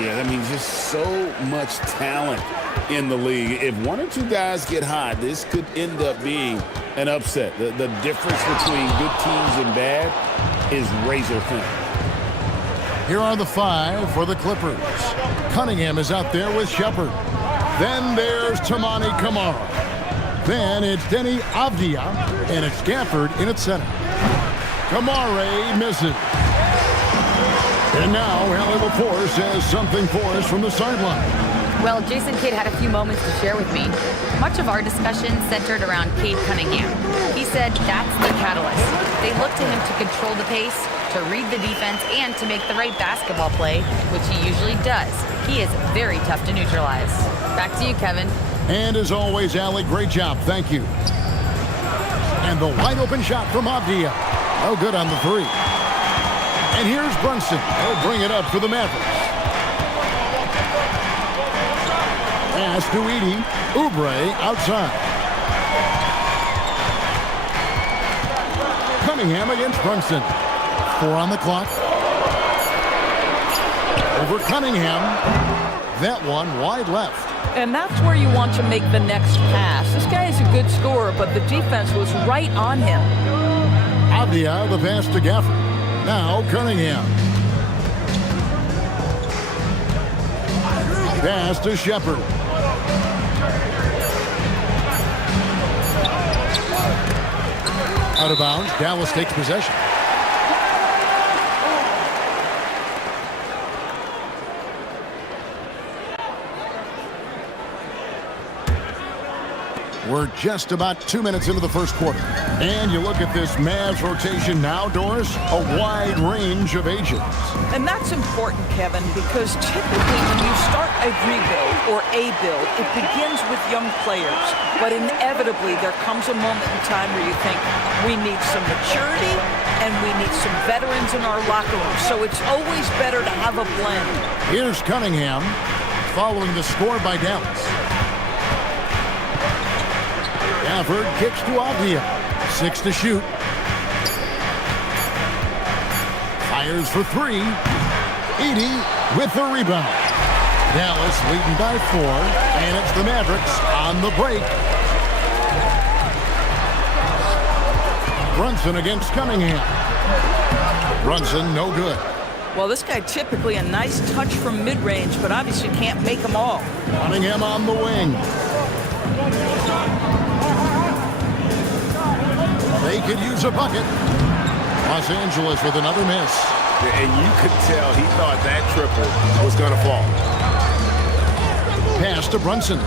Yeah, I mean, just so much talent in the league. If one or two guys get hot, this could end up being an upset. The difference between good teams and bad is razor thin. Here are the 5 for the Clippers. Cunningham is out there with Shepard. Then there's Toumani Camara. Then it's Denny Avdia, and it's Gafford in at center. Kamare misses. And now Allie LaForce has something for us from the sideline. Well, Jason Kidd had a few moments to share with me. Much of our discussion centered around Cade Cunningham. He said that's the catalyst. They look to him to control the pace, to read the defense, and to make the right basketball play, which he usually does. He is very tough to neutralize. Back to you, Kevin. And as always, Allie, great job. Thank you. And the wide open shot from Avdia. Oh, good on the 3. And here's Brunson. He'll bring it up for the Mavericks. Pass to Edey. Oubre outside. Cunningham against Brunson. 4 on the clock. Over Cunningham. That one wide left. And that's where you want to make the next pass. This guy is a good scorer, but the defense was right on him. Avdia, the pass to Gafford. Now Cunningham. Pass to Shepard. Out of bounds. Dallas takes possession. We're just about 2 minutes into the first quarter. And you look at this Mavs rotation now, Doris, a wide range of ages. And that's important, Kevin, because typically when you start a rebuild or a build, it begins with young players. But inevitably, there comes a moment in time where you think, we need some maturity and we need some veterans in our locker room. So it's always better to have a blend. Here's Cunningham following the score by Dallas. Gafford kicks to Avdia. 6 to shoot. Fires for 3. Edey with the rebound. Dallas leading by 4, and it's the Mavericks on the break. Brunson against Cunningham. Brunson no good. Well, this guy typically a nice touch from mid-range, but obviously can't make them all. Cunningham on the wing. They could use a bucket. Los Angeles with another miss. And you could tell he thought that triple was going to fall. Pass to Brunson.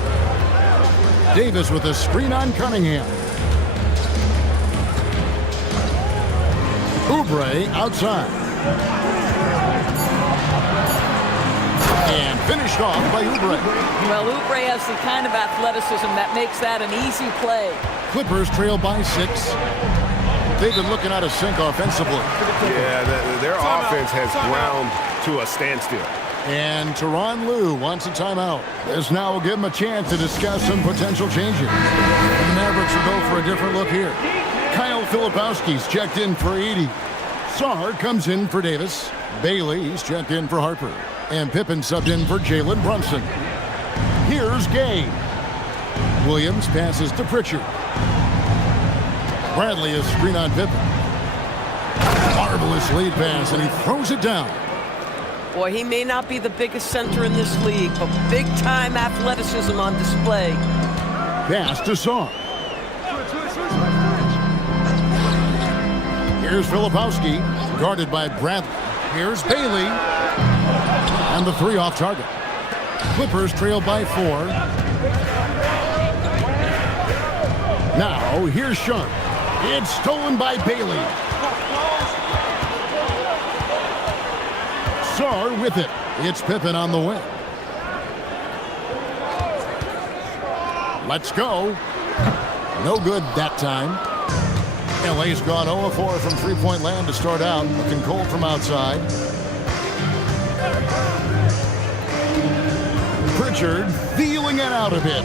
Davis with a screen on Cunningham. Oubre outside. And finished off by Oubre. Well, Oubre has the kind of athleticism that makes that an easy play. Clippers trail by 6. They've been looking out of sync offensively. Yeah, their offense has ground to a standstill. And Tyronn Lue wants a timeout. This now will give him a chance to discuss some potential changes. The Mavericks will go for a different look here. Kyle Filipowski's checked in for 80. Sarr comes in for Davis. Bailey's checked in for Harper. And Pippen subbed in for Jalen Brunson. Here's Gay. Williams passes to Pritchard. Bradley is screen on Pippen. Marvelous lead pass, and he throws it down. Boy, he may not be the biggest center in this league, but big-time athleticism on display. Pass to Sarr. Here's Filipowski, guarded by Bradley. Here's Bailey. And the 3 off target. Clippers trail by 4. Now, here's Sharp. It's stolen by Bailey. Sarr with it. It's Pippen on the wing. Let's go. No good that time. LA's gone 0-4 from three-point land to start out. Looking cold from outside. Pritchard feeling it out a bit.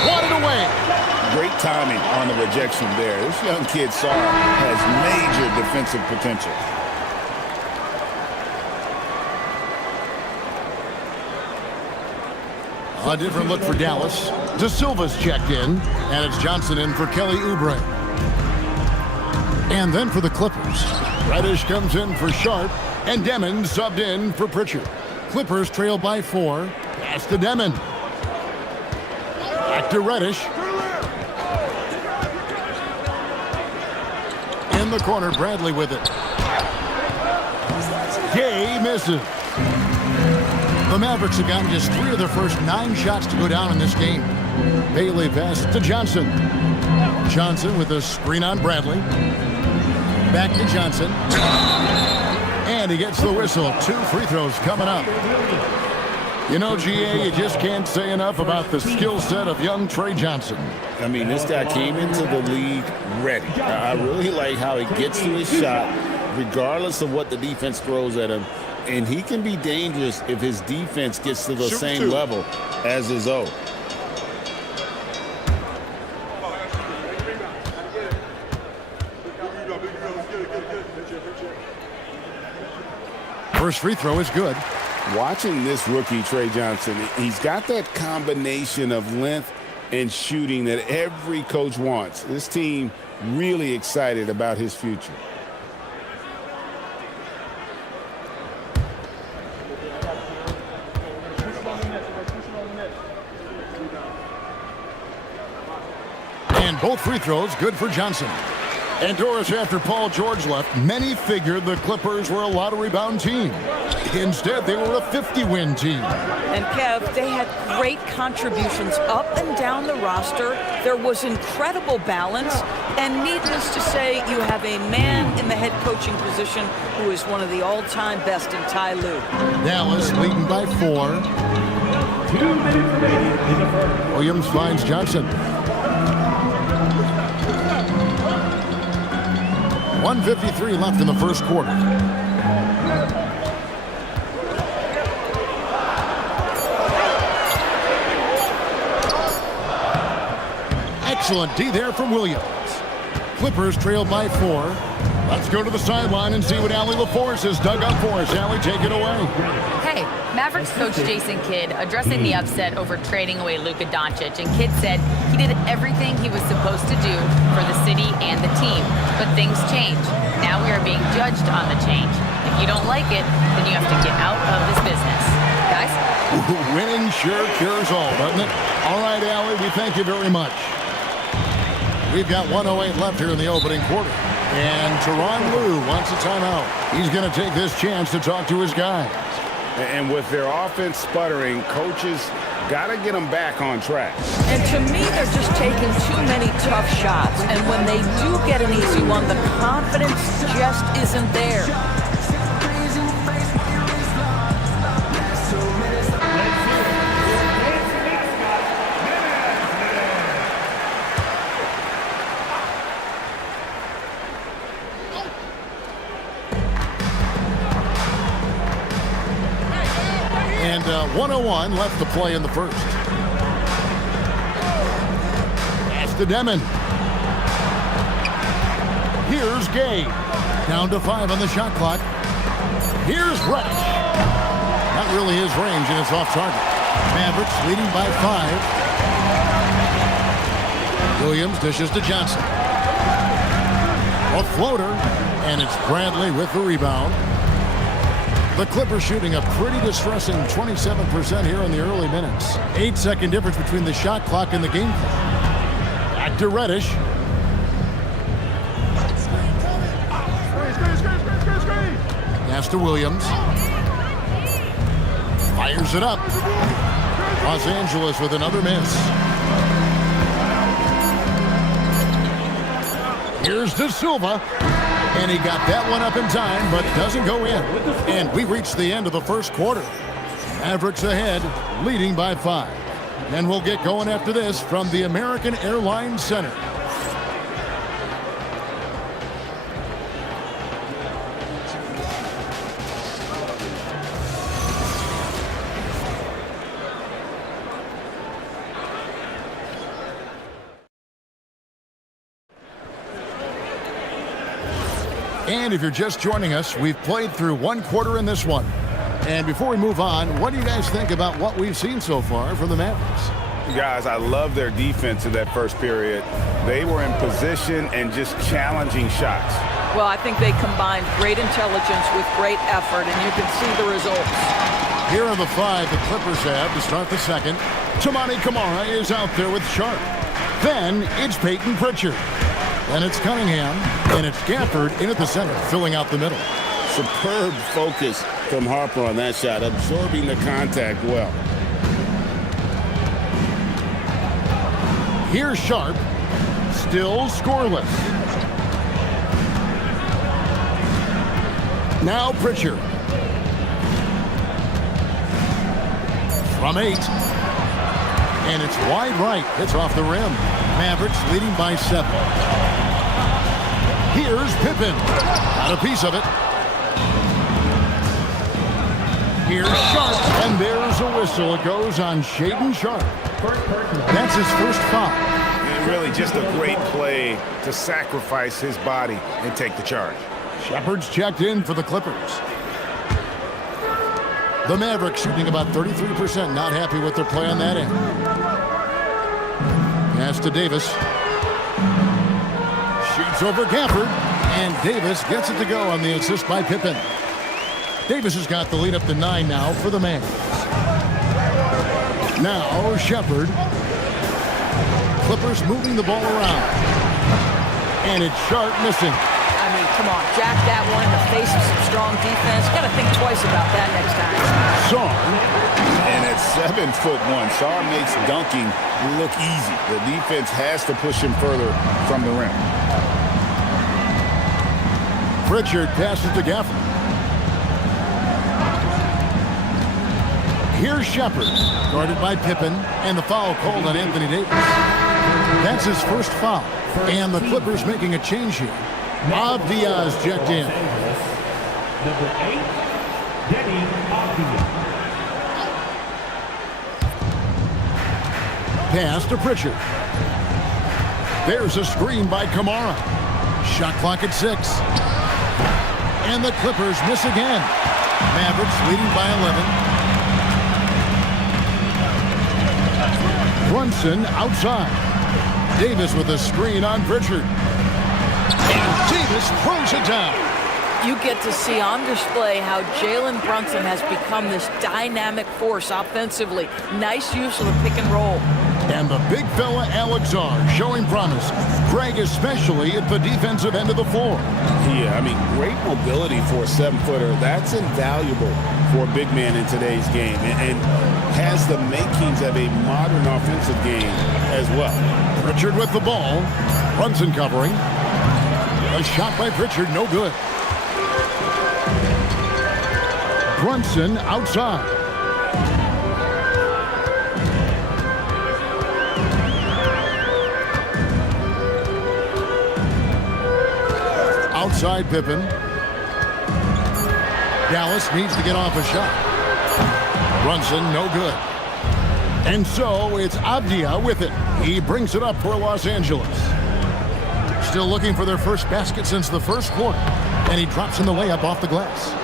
Swatted away. Great timing on the rejection there. This young kid, Sarr, has major defensive potential. A different look for Dallas. De Silva's checked in, and it's Johnson in for Kelly Oubre. And then for the Clippers, Reddish comes in for Sharp, and Demon subbed in for Pritchard. Clippers trail by 4. Pass to Demon. Back to Reddish. In the corner, Bradley with it. Gay misses. The Mavericks have gotten just 3 of their first 9 shots to go down in this game. Bailey pass to Johnson. Johnson with a screen on Bradley. Back to Johnson. And he gets the whistle. 2 free throws coming up. You know, GA, you just can't say enough about the skill set of young Trey Johnson. I mean, this guy came into the league ready. I really like how he gets to his shot, regardless of what the defense throws at him. And he can be dangerous if his defense gets to the same level as his own. First free throw is good. Watching this rookie, Trey Johnson, he's got that combination of length and shooting that every coach wants. This team really excited about his future. And both free throws good for Johnson. And Doris, after Paul George left, many figured the Clippers were a lottery-bound team. Instead, they were a 50-win team. And Kev, they had great contributions up and down the roster. There was incredible balance. And needless to say, you have a man in the head coaching position who is one of the all-time best in Ty Lue. Dallas leading by 4. 2 minutes remaining in the first. Williams finds Johnson. 1:53 left in the first quarter. Excellent D there from Williams. Clippers trail by 4. Let's go to the sideline and see what Allie LaForce has dug up for us. Allie, take it away. Hey, Mavericks coach Jason Kidd addressing the upset over trading away Luka Doncic, and Kidd said he did everything he was supposed to do for the city and the team. But things change. Now we are being judged on the change. If you don't like it, then you have to get out of this business. Guys? sure cures all, doesn't it? All right, Allie, we thank you very much. We've got 1:08 left here in the opening quarter. And Tyronn Lue wants a timeout. He's going to take this chance to talk to his guys. And with their offense sputtering, coaches got to get them back on track. And to me, they're just taking too many tough shots. And when they do get an easy one, the confidence just isn't there. And 1:01 left to play in the first. Pass to Demon. Here's Gay. Down to 5 on the shot clock. Here's Reddish. Not really his range, and it's off target. Mavericks leading by 5. Williams dishes to Johnson. A floater, and it's Bradley with the rebound. The Clippers shooting a pretty distressing 27% here in the early minutes. 8-second difference between the shot clock and the game clock. Back to Reddish. Pass to Williams. Fires it up. Los Angeles with another miss. Here's De Silva. And he got that one up in time, but doesn't go in. And we reached the end of the first quarter. Mavericks ahead, leading by 5. And we'll get going after this from the American Airlines Center. And if you're just joining us, we've played through one quarter in this one. And before we move on, what do you guys think about what we've seen so far from the Mavericks? Guys, I love their defense in that first period. They were in position and just challenging shots. Well, I think they combined great intelligence with great effort, and you can see the results. Here are the 5 the Clippers have to start the second. Toumani Camara is out there with Sharp. Then it's Peyton Pritchard. Then it's Cunningham, and it's Gafford in at the center, filling out the middle. Superb focus from Harper on that shot, absorbing the contact well. Here's Sharp, still scoreless. Now Pritchard. From 8. And it's wide right. It's off the rim. Mavericks leading by 7. Here's Pippen. Got a piece of it. Here's Sharp. And there's a whistle. It goes on Shaedon Sharp. That's his first foul. And really just a great play to sacrifice his body and take the charge. Shepard's checked in for the Clippers. The Mavericks shooting about 33%. Not happy with their play on that end. Pass to Davis. Shoots over Gafford. And Davis gets it to go on the assist by Pippen. Davis has got the lead up to 9 now for the Mavs. Now Shepard. Clippers moving the ball around. And it's Sharp missing. I mean, come on, jack that one in the face of some strong defense. Got to think twice about that next time. Sarr. And at 7'1", Sarr makes dunking look easy. The defense has to push him further from the rim. Pritchard passes to Gafford. Here's Shepard, guarded by Pippen, and the foul called on Anthony Davis. That's his first foul, and the Clippers making a change here. Bob Diaz checked in. Number 8, Denny Avdija. Pass to Pritchard. There's a screen by Camara. Shot clock at 6. And the Clippers miss again. Mavericks leading by 11. Brunson outside. Davis with a screen on Pritchard. And Davis throws it down. You get to see on display how Jalen Brunson has become this dynamic force offensively. Nice use of the pick and roll. And the big fella, Alex Zar, showing promise. Greg, especially at the defensive end of the floor. Yeah, I mean, great mobility for a 7-footer. That's invaluable for a big man in today's game, and has the makings of a modern offensive game as well. Pritchard with the ball. Brunson covering. A shot by Pritchard, no good. Brunson outside. Outside Pippen. Dallas needs to get off a shot. Brunson, no good. And so it's Avdia with it. He brings it up for Los Angeles. Still looking for their first basket since the first quarter. And he drops in the layup off the glass.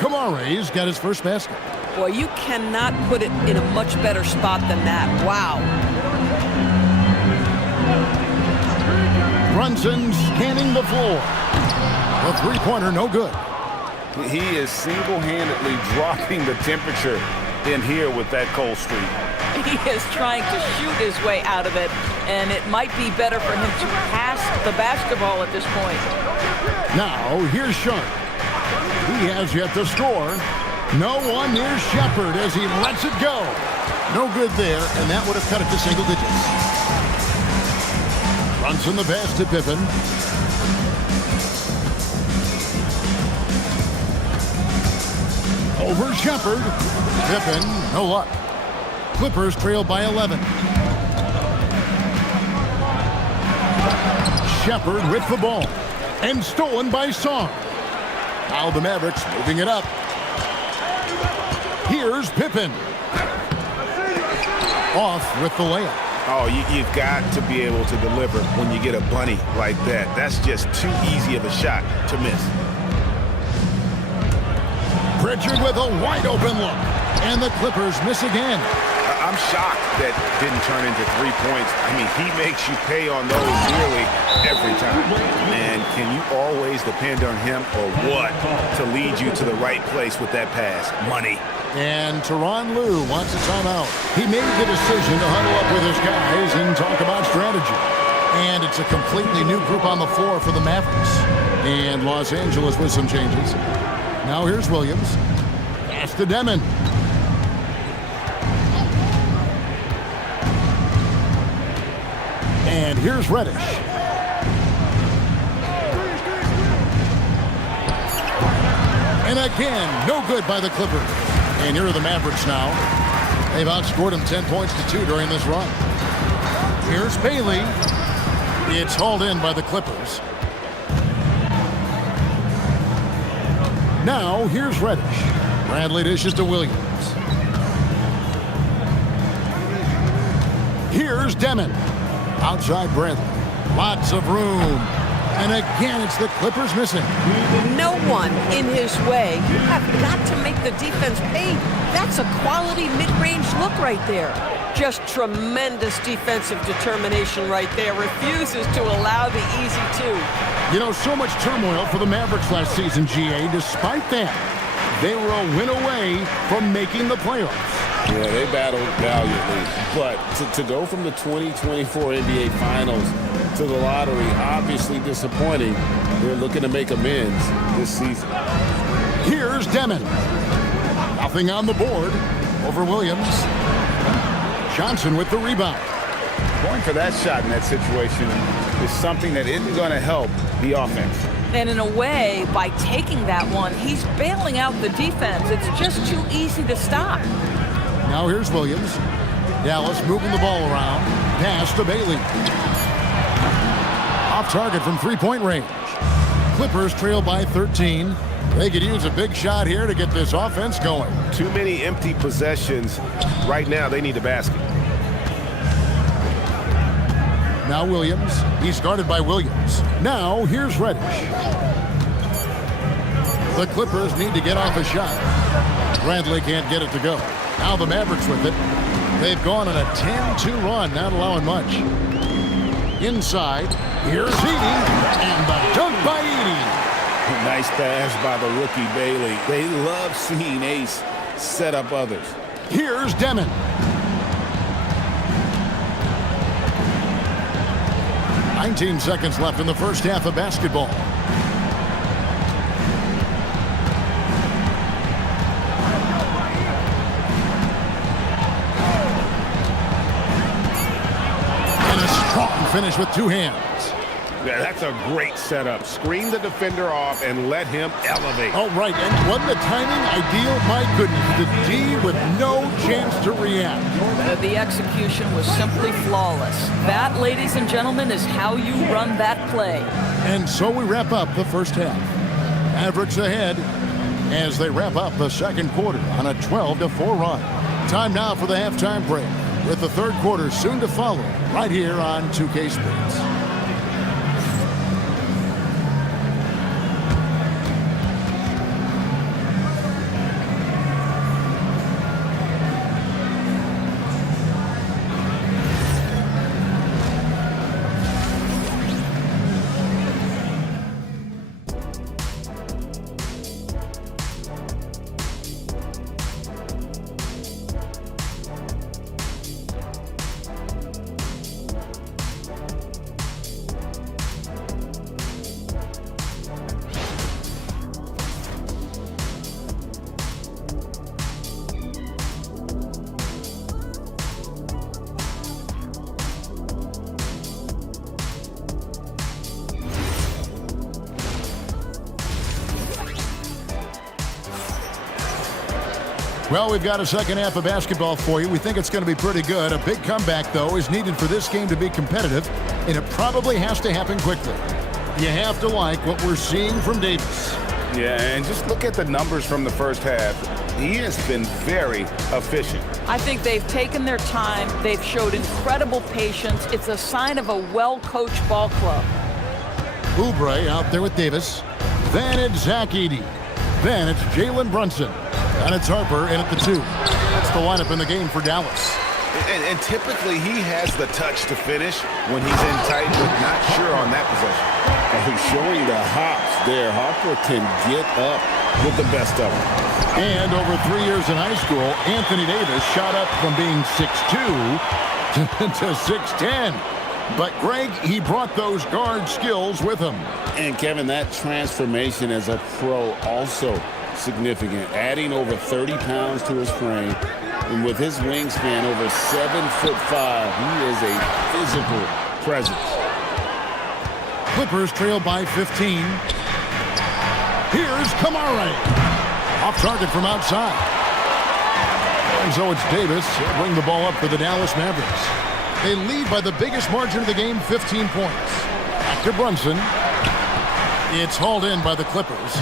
Kamare's got his first basket. Boy, you cannot put it in a much better spot than that. Wow. Brunson scanning the floor. The three-pointer, no good. He is single-handedly dropping the temperature in here with that cold streak. He is trying to shoot his way out of it, and it might be better for him to pass the basketball at this point. Now, here's Sharp. He has yet to score. No one near Shepard as he lets it go. No good there, and that would have cut it to single digits. Brunson the pass to Pippen. Over Shepard. Pippen, no luck. Clippers trail by 11. Shepard with the ball. And stolen by Song. Now the Mavericks moving it up. Here's Pippen. Off with the layup. Oh, you've got to be able to deliver when you get a bunny like that. That's just too easy of a shot to miss. Pritchard with a wide open look. And the Clippers miss again. I'm shocked that didn't turn into 3 points. I mean, he makes you pay on those nearly every time. And can you always depend on him or what to lead you to the right place with that pass? Money. And Tyronn Lue wants a timeout. He made the decision to huddle up with his guys and talk about strategy. And it's a completely new group on the floor for the Mavericks. And Los Angeles with some changes. Now here's Williams. Pass to Demon. And here's Reddish. And again, no good by the Clippers. And here are the Mavericks now. They've outscored them 10 points to 2 during this run. Here's Bailey. It's hauled in by the Clippers. Now, here's Reddish. Bradley dishes to Williams. Here's Demon. Outside Bradley. Lots of room. And again, it's the Clippers missing. No one in his way. You have got to make the defense pay. That's a quality mid-range look right there. Just tremendous defensive determination right there. Refuses to allow the easy two. You know, so much turmoil for the Mavericks last season, GA. Despite that, they were a win away from making the playoffs. Yeah, they battled valiantly. But to go from the 2024 NBA Finals to the lottery, obviously disappointing. They're looking to make amends this season. Here's Demon. Nothing on the board over Williams. Johnson with the rebound. Going for that shot in that situation is something that isn't going to help the offense. And in a way, by taking that one, he's bailing out the defense. It's just too easy to stop. Now here's Williams. Dallas moving the ball around. Pass to Bailey. Off target from three-point range. Clippers trail by 13. They could use a big shot here to get this offense going. Too many empty possessions. Right now, they need a basket. Now Williams. He's guarded by Williams. Now here's Reddish. The Clippers need to get off a shot. Bradley can't get it to go. Now the Mavericks with it. They've gone on a 10-2 run, not allowing much. Inside, here's Edey, and the dunk by Edey. Nice pass by the rookie Bailey. They love seeing Ace set up others. Here's Demon. "19 seconds left in the first half of basketball. And a strong finish with two hands. Yeah, that's a great setup. Screen the defender off and let him elevate. All right, and wasn't the timing ideal? My goodness, the D with no chance to react. The execution was simply flawless. That, ladies and gentlemen, is how you run that play. And so we wrap up the first half. Mavericks ahead as they wrap up the second quarter on a 12-4 run. Time now for the halftime break, with the third quarter soon to follow right here on 2K Sports. Well, we've got a second half of basketball for you. We think it's going to be pretty good. A big comeback, though, is needed for this game to be competitive, and it probably has to happen quickly. You have to like what we're seeing from Davis. Yeah, and just look at the numbers from the first half. He has been very efficient. I think they've taken their time. They've showed incredible patience. It's a sign of a well-coached ball club. Oubre out there with Davis. Then it's Zach Edey. Then it's Jalen Brunson. And it's Harper in at the 2. That's the lineup in the game for Dallas. And typically he has the touch to finish when he's in tight, but not sure on that possession. And he's showing the hops there. Harper can get up with the best of them. And over 3 years in high school, Anthony Davis shot up from being 6'2 to 6'10. But, Greg, he brought those guard skills with him. And, Kevin, that transformation as a pro also significant, adding over 30 pounds to his frame, and with his wingspan over 7'5", he is a physical presence. Clippers trail by 15. Here's Kamara. Off target from outside. And so it's Davis. He'll bring the ball up for the Dallas Mavericks. They lead by the biggest margin of the game, 15 points. Back to Brunson. It's hauled in by the Clippers.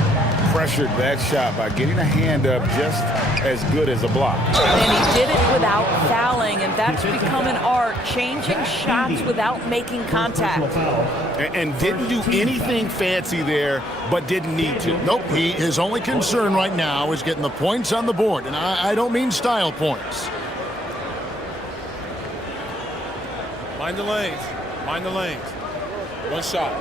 Pressured that shot by getting a hand up just as good as a block. And he did it without fouling, and that's become an art, changing shots without making contact. And didn't do anything fancy there, but didn't need to. Nope, his only concern right now is getting the points on the board, and I don't mean style points. Mind the lanes. Mind the lanes. One shot.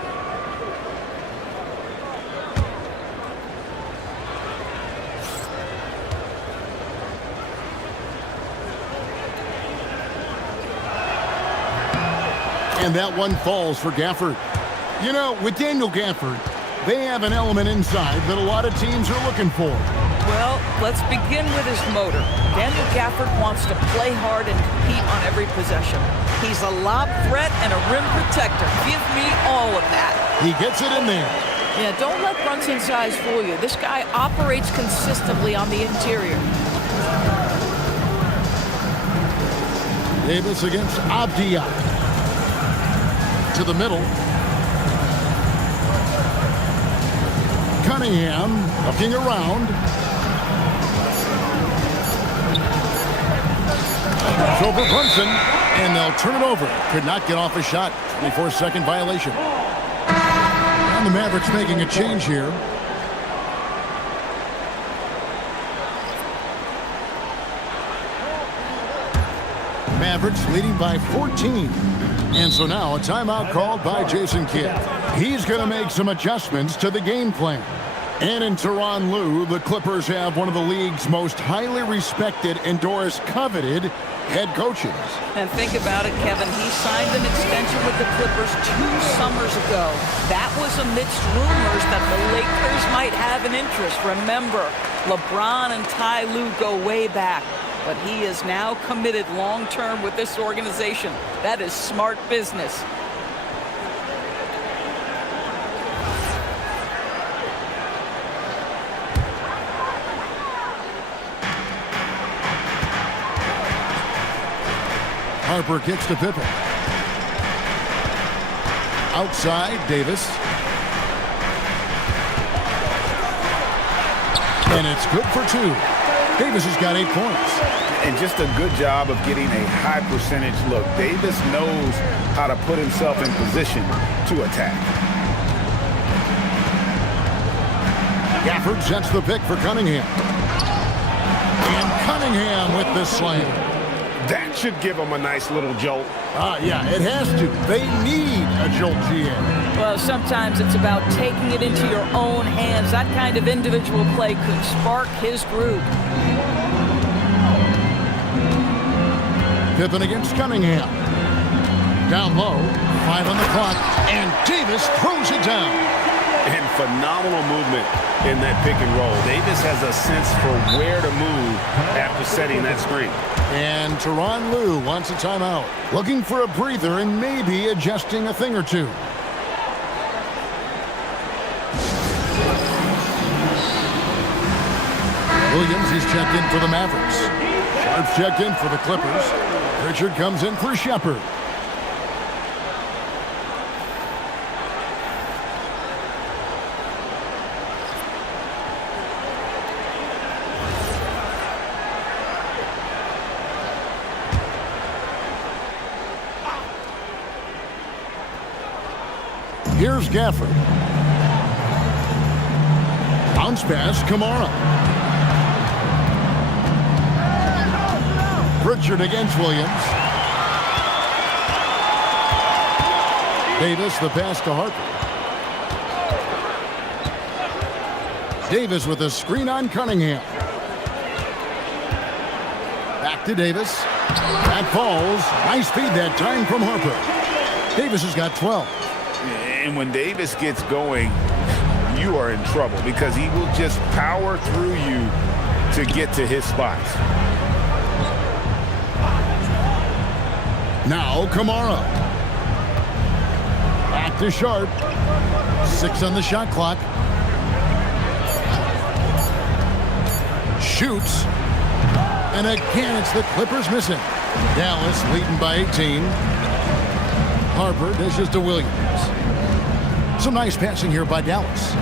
And that one falls for Gafford. You know, with Daniel Gafford, they have an element inside that a lot of teams are looking for. Well, let's begin with his motor. Daniel Gafford wants to play hard and compete on every possession. He's a lob threat and a rim protector. Give me all of that. He gets it in there. Yeah, don't let Brunson's size fool you. This guy operates consistently on the interior. Davis against Abdia. To the middle. Cunningham looking around. It's over Brunson, and they'll turn it over. Could not get off a shot. 24-second violation. And the Mavericks making a change here. Mavericks leading by 14. And so now a timeout called by Jason Kidd. He's going to make some adjustments to the game plan. And in Tyronn Lue, the Clippers have one of the league's most highly respected and Doris coveted head coaches. And think about it, Kevin. He signed an extension with the Clippers 2 summers ago. That was amidst rumors that the Lakers might have an interest. Remember, LeBron and Ty Lue go way back. But he is now committed long-term with this organization. That is smart business. Harper kicks to Pippen. Outside, Davis. And it's good for 2. Davis has got 8 points. And just a good job of getting a high percentage look. Davis knows how to put himself in position to attack. Gafford sets the pick for Cunningham. And Cunningham with the slam. That should give them a nice little jolt. Yeah, it has to. They need a jolt, GM. Well, sometimes it's about taking it into your own hands. That kind of individual play could spark his group. Pippen against Cunningham. Down low, 5 on the clock, and Davis throws it down. And phenomenal movement in that pick and roll. Davis has a sense for where to move after setting that screen. And Tyronn Lue wants a timeout, looking for a breather and maybe adjusting a thing or two. Williams is checked in for the Mavericks. Sharp's checked in for the Clippers. Richard comes in for Shepard. Here's Gafford. Bounce pass, Kamara. Pritchard against Williams. Davis, the pass to Harper. Davis with a screen on Cunningham. Back to Davis. That falls. Nice feed that time from Harper. Davis has got 12. And when Davis gets going, you are in trouble because he will just power through you to get to his spots. Now Kamara. Back to Sharp. 6 on the shot clock. Shoots. And again, it's the Clippers missing. Dallas leading by 18. Harper dishes to Williams. Some nice passing here by Dallas.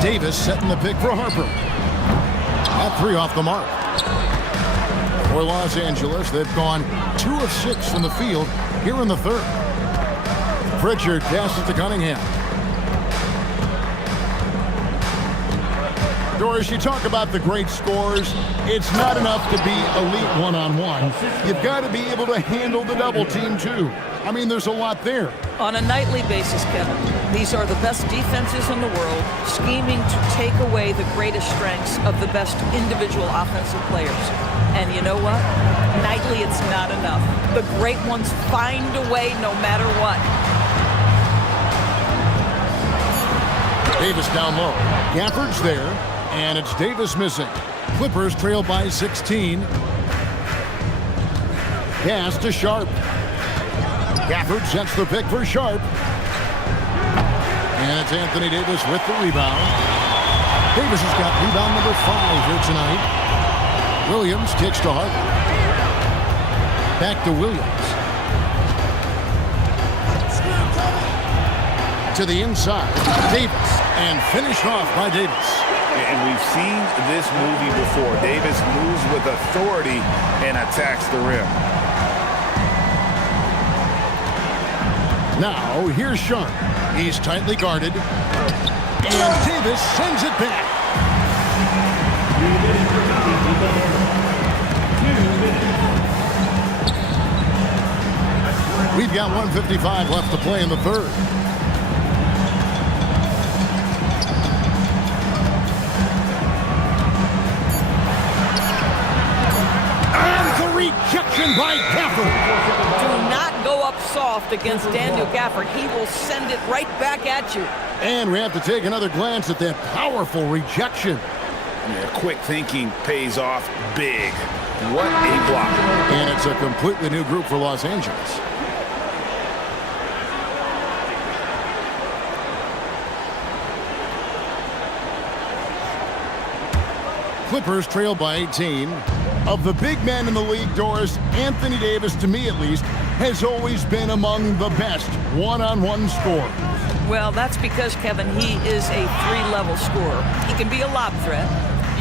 Davis setting the pick for Harper. At 3 off the mark. For Los Angeles, they've gone 2 of 6 from the field here in the third. Pritchard passes to Cunningham. Doris, you talk about the great scores. It's not enough to be elite one-on-one. You've got to be able to handle the double team, too. I mean, there's a lot there. On a nightly basis, Kevin, these are the best defenses in the world, scheming to take away the greatest strengths of the best individual offensive players. And you know what? Nightly, it's not enough. The great ones find a way no matter what. Davis down low. Gafford's there, and it's Davis missing. Clippers trail by 16. Pass to Sharp. Gafford sets the pick for Sharp. And it's Anthony Davis with the rebound. Davis has got rebound number 5 here tonight. Williams kicks to Harper. Back to Williams. To the inside. Davis. And finished off by Davis. And we've seen this movie before. Davis moves with authority and attacks the rim. Now, here's Sharp. He's tightly guarded. And Davis sends it back. We've got 1:55 left to play in the third. in by Gafford. Do not go up soft against Daniel Gafford. He will send it right back at you. And we have to take another glance at that powerful rejection. Yeah, quick thinking pays off big. What a block. And it's a completely new group for Los Angeles. Clippers trail by 18. Of the big men in the league, Doris, Anthony Davis, to me at least, has always been among the best one-on-one scorers. Well, that's because, Kevin, he is a three-level scorer. He can be a lob threat.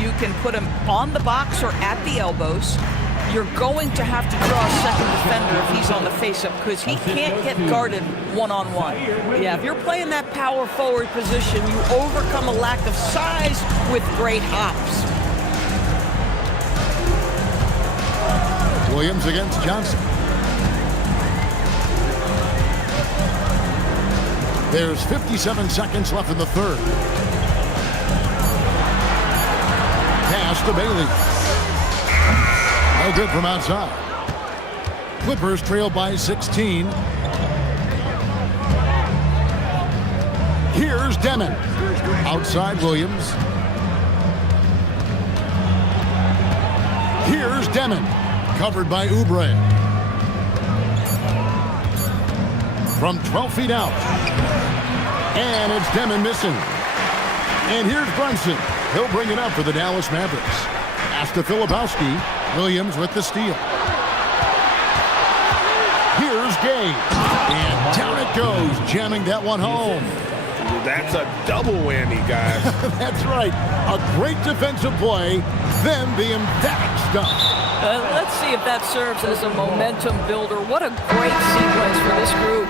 You can put him on the box or at the elbows. You're going to have to draw a second defender if he's on the face-up because he can't get guarded one-on-one. Yeah, if you're playing that power forward position, you overcome a lack of size with great hops. Williams against Johnson. There's 57 seconds left in the third. Pass to Bailey. No good from outside. Clippers trail by 16. Here's Demon. Outside Williams. Here's Demon. Covered by Oubre. From 12 feet out. And it's Demon missing. And here's Brunson. He'll bring it up for the Dallas Mavericks. Pass to Filipowski. Williams with the steal. Here's Gay. And down it goes, jamming that one home. That's a double whammy, guys. That's right. A great defensive play, then the emphatic stuff. Let's see if that serves as a momentum builder. What a great sequence for this group.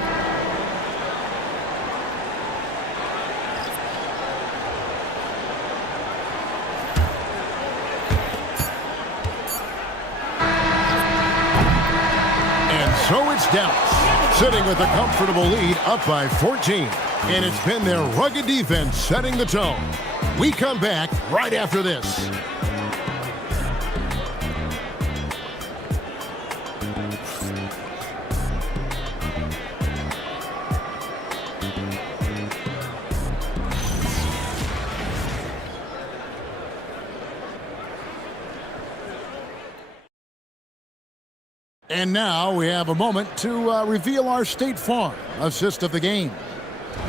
So it's Dallas, sitting with a comfortable lead up by 14. And it's been their rugged defense setting the tone. We come back right after this. And now we have a moment to reveal our State Farm assist of the game.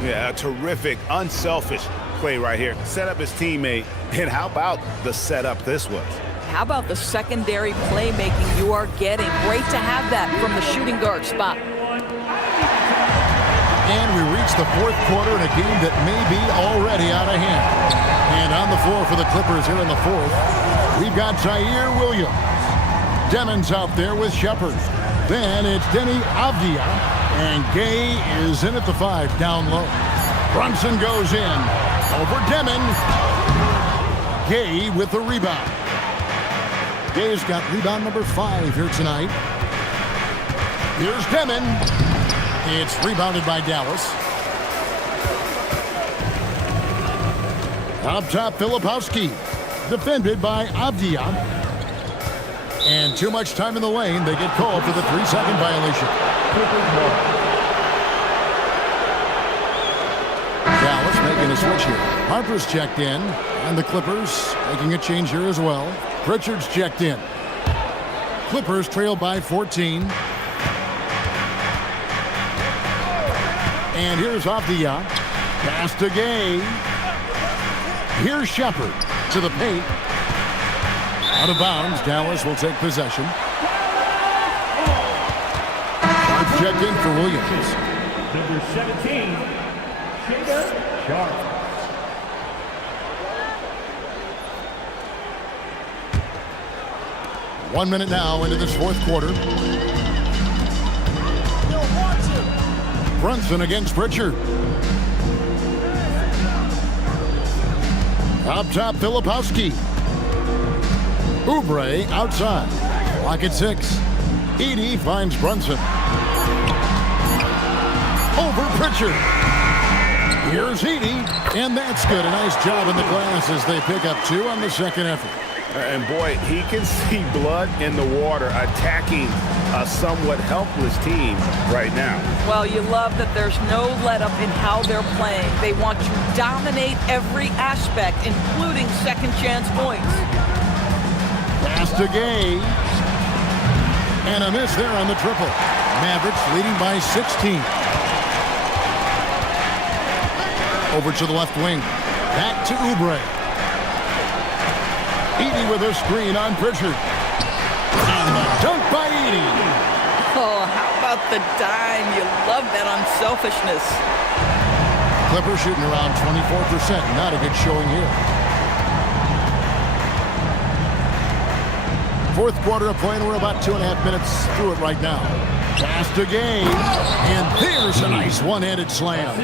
Yeah, a terrific, unselfish play right here. Set up his teammate. And how about the setup this was? How about the secondary playmaking you are getting? Great to have that from the shooting guard spot. And we reach the fourth quarter in a game that may be already out of hand. And on the floor for the Clippers here in the fourth, we've got Zaire Williams. Demon's out there with Shepard. Then it's Denny Avdia. And Gay is in at the 5 down low. Brunson goes in. Over Demon. Gay with the rebound. Gay's got rebound number 5 here tonight. Here's Demon. It's rebounded by Dallas. Up top, Filipowski. Defended by Avdia. And too much time in the lane. They get called for the 3-second violation. Dallas making a switch here. Harper's checked in. And the Clippers making a change here as well. Pritchard's checked in. Clippers trail by 14. And here's Avdia. Pass to Gay. Here's Shepard to the paint. Out of bounds, Dallas will take possession. Sharp checked in for Williams. Number 17, Shaedon Sharpe. 1 minute now into this fourth quarter. Brunson against Pritchard. Up top, Filipowski. Oubre outside. Clock at 6. Edey finds Brunson. Over Pritchard. Here's Edey, and that's good. A nice job in the glass as they pick up 2 on the second effort. And boy, he can see blood in the water attacking a somewhat helpless team right now. Well, you love that there's no let-up in how they're playing. They want to dominate every aspect, including second-chance points. Pass to Gay. And a miss there on the triple. Mavericks leading by 16. Over to the left wing. Back to Oubre. Edey with a screen on Pritchard. And the dunk by Edey. Oh, how about the dime? You love that unselfishness. Clippers shooting around 24%. Not a good showing here. Fourth quarter of play, and we're about 2.5 minutes through it right now. Pass to Gay. And there's a nice one-handed slam.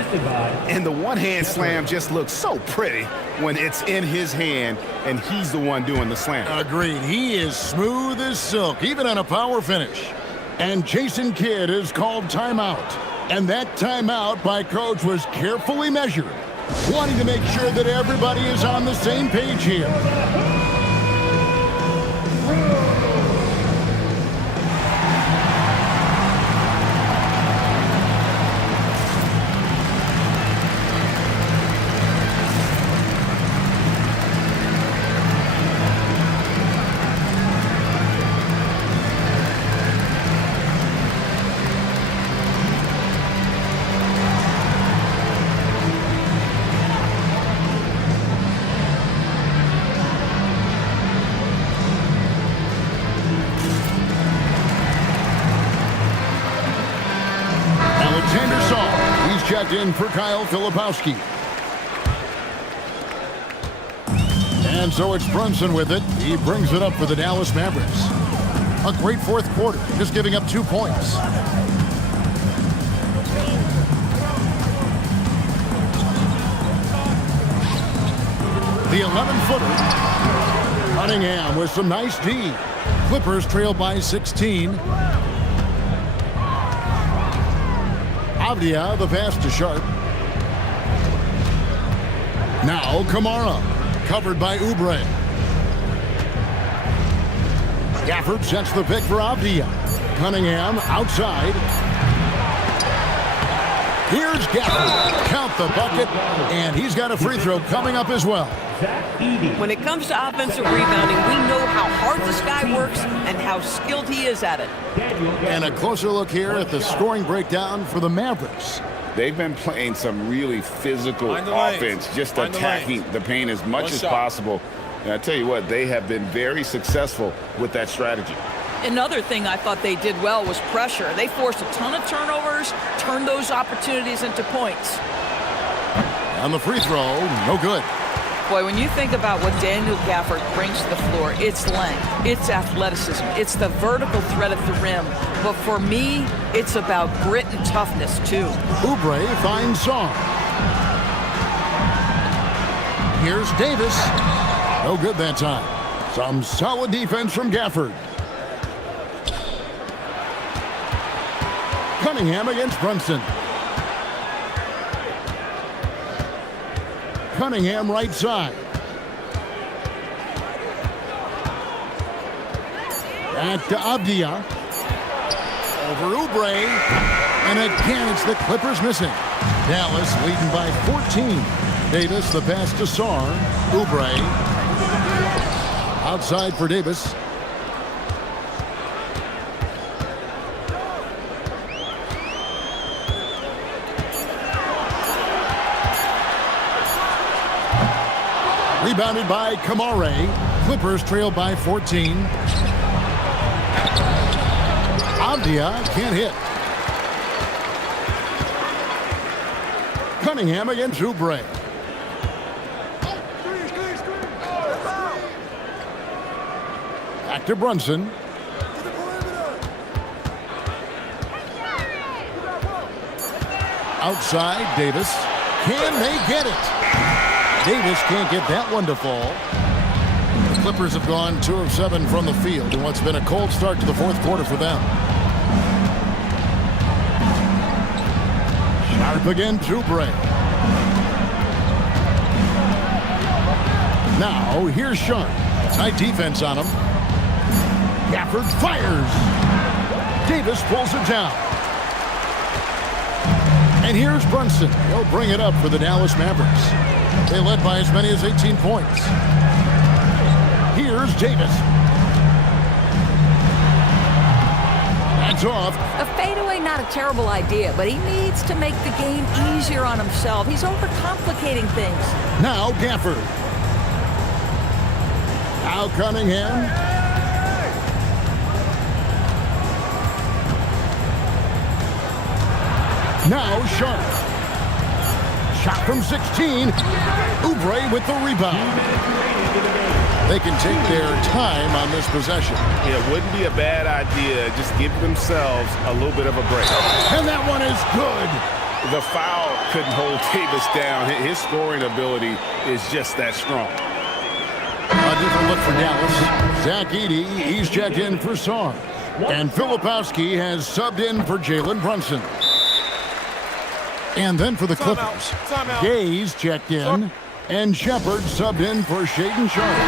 And the one-hand slam just looks so pretty when it's in his hand and he's the one doing the slam. Agreed. He is smooth as silk, even on a power finish. And Jason Kidd is called timeout. And that timeout by Coach was carefully measured, wanting to make sure that everybody is on the same page here. Checked in for Kyle Filipowski. And so it's Brunson with it. He brings it up for the Dallas Mavericks. A great fourth quarter, just giving up 2 points. The 11-footer. Cunningham with some nice D. Clippers trail by 16. Avdia, the pass to Sharp. Now Kamara, covered by Oubre. Gafford sets the pick for Avdia. Cunningham outside. Here's Gafford. Count the bucket, and he's got a free throw coming up as well. When it comes to offensive rebounding, we know how hard this guy works and how skilled he is at it. And a closer look here at the scoring breakdown for the Mavericks. They've been playing some really physical offense, just attacking the paint as much as possible. And I tell you what, they have been very successful with that strategy. Another thing I thought they did well was pressure. They forced a ton of turnovers, turned those opportunities into points. On the free throw, no good. Boy, when you think about what Daniel Gafford brings to the floor, it's length, it's athleticism, it's the vertical threat at the rim. But for me, it's about grit and toughness, too. Oubre finds Song. Here's Davis. No good that time. Some solid defense from Gafford. Cunningham against Brunson. Cunningham right side. Back to Avdia. Over Oubre. And again, it's the Clippers missing. Dallas leading by 14. Davis, the pass to Sarr. Oubre. Outside for Davis. Rebounded by Kamare. Clippers trail by 14. Avdia can't hit. Cunningham against Oubre. Back to Brunson. Outside, Davis. Can they get it? Davis can't get that one to fall. The Clippers have gone 2 of 7 from the field in what's been a cold start to the fourth quarter for them. Sharp again, Oubre. Now, here's Sharp. Tight defense on him. Gafford fires. Davis pulls it down. And here's Brunson. He'll bring it up for the Dallas Mavericks. They led by as many as 18 points. Here's Davis. That's off. A fadeaway, not a terrible idea, but he needs to make the game easier on himself. He's overcomplicating things. Now Gafford. Al Cunningham. Now Sharp. Shot from 16. Oubre with the rebound. They can take their time on this possession. Yeah, it wouldn't be a bad idea. Just give themselves a little bit of a break. And that one is good. The foul couldn't hold Davis down. His scoring ability is just that strong. A different look for Dallas. Zach Edey, he's checked in for Sarr. And Filipowski has subbed in for Jalen Brunson. And then for the Clippers, Gaze checked in, and Shepard subbed in for Shaedon Sharpe.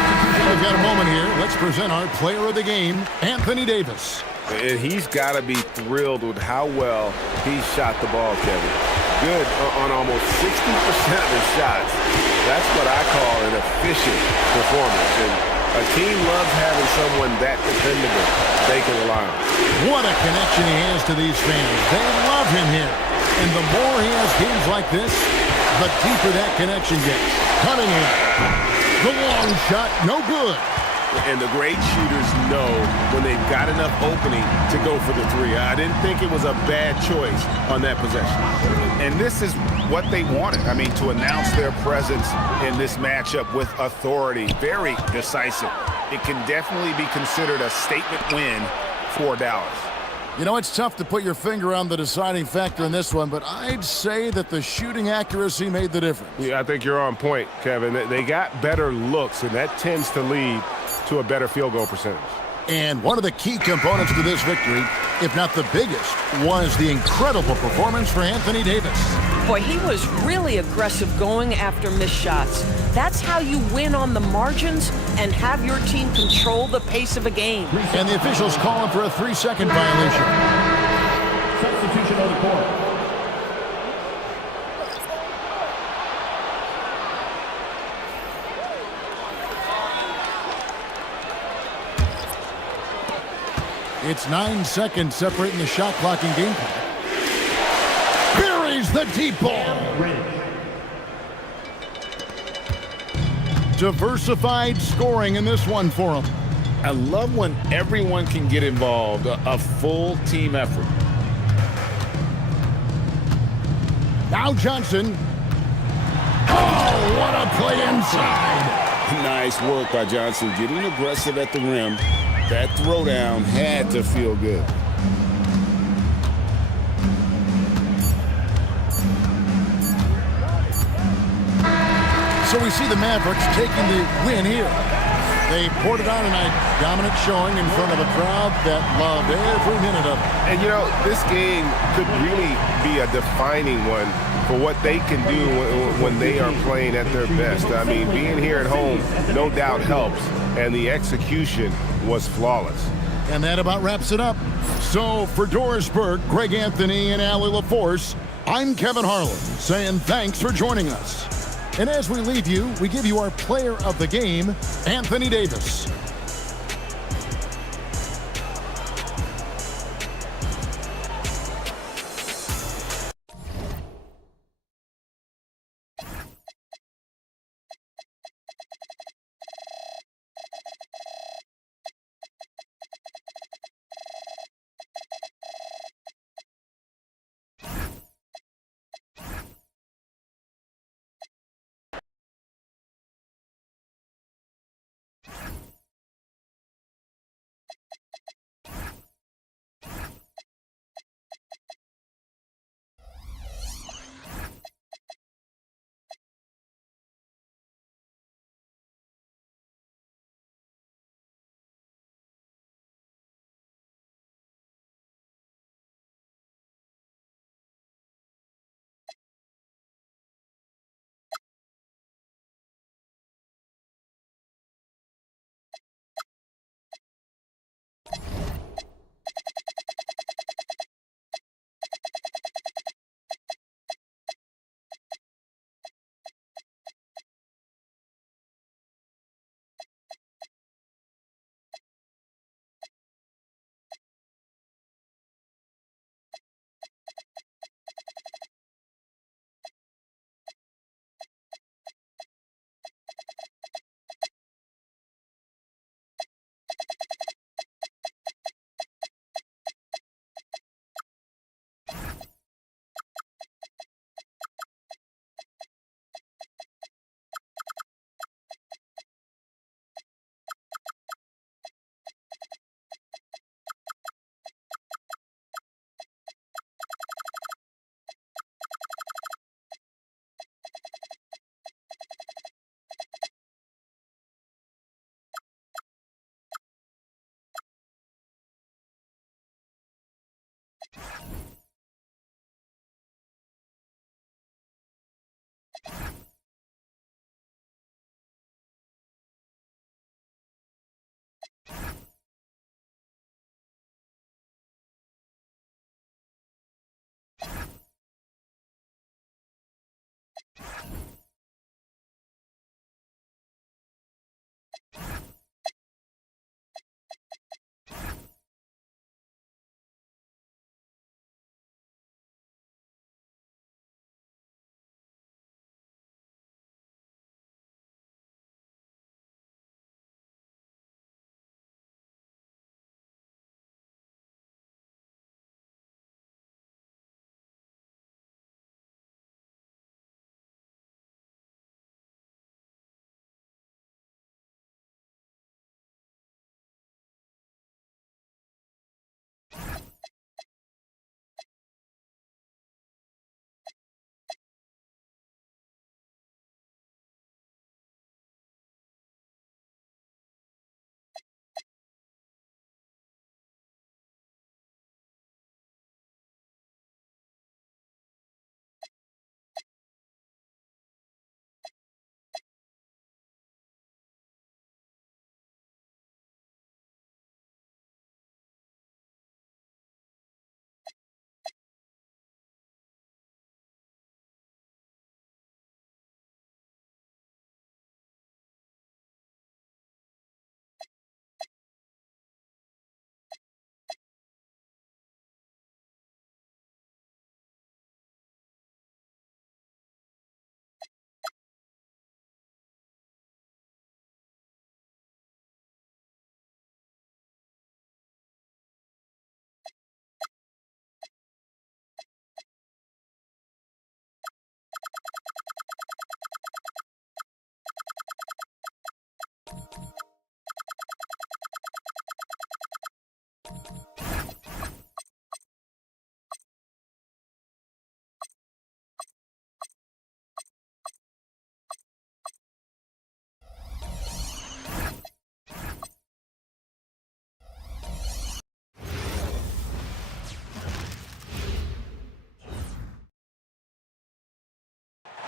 We've got a moment here. Let's present our player of the game, Anthony Davis. And he's got to be thrilled with how well he shot the ball, Kevin. Good on almost 60% of his shots. That's what I call an efficient performance. And a team loves having someone that dependable they can rely on. What a connection he has to these fans. They love him here. And the more he has games like this, the deeper that connection gets. Cunningham. The long shot, no good. And the great shooters know when they've got enough opening to go for the three. I didn't think it was a bad choice on that possession. And this is what they wanted. I mean, to announce their presence in this matchup with authority, very decisive. It can definitely be considered a statement win for Dallas. You know, it's tough to put your finger on the deciding factor in this one, but I'd say that the shooting accuracy made the difference. Yeah, I think you're on point, Kevin. They got better looks, and that tends to lead to a better field goal percentage. And one of the key components to this victory, if not the biggest, was the incredible performance for Anthony Davis. Boy, he was really aggressive going after missed shots. That's how you win on the margins and have your team control the pace of a game. And the officials calling for a 3-second violation. Substitution on the court. It's 9 seconds separating the shot clock and game clock. Buries the deep ball. Diversified scoring in this one for him. I love when everyone can get involved, a full team effort. Now Johnson. Oh, what a play inside. Nice work by Johnson, getting aggressive at the rim. That throwdown had to feel good. So we see the Mavericks taking the win here. They poured it on tonight. Dominant showing in front of a crowd that loved every minute of it. And, you know, this game could really be a defining one for what they can do when they are playing at their best. I mean, being here at home no doubt helps, and the execution was flawless. And that about wraps it up. So for Doris Burke, Greg Anthony, and Allie LaForce, I'm Kevin Harlan saying thanks for joining us. And as we leave you, we give you our player of the game, Anthony Davis.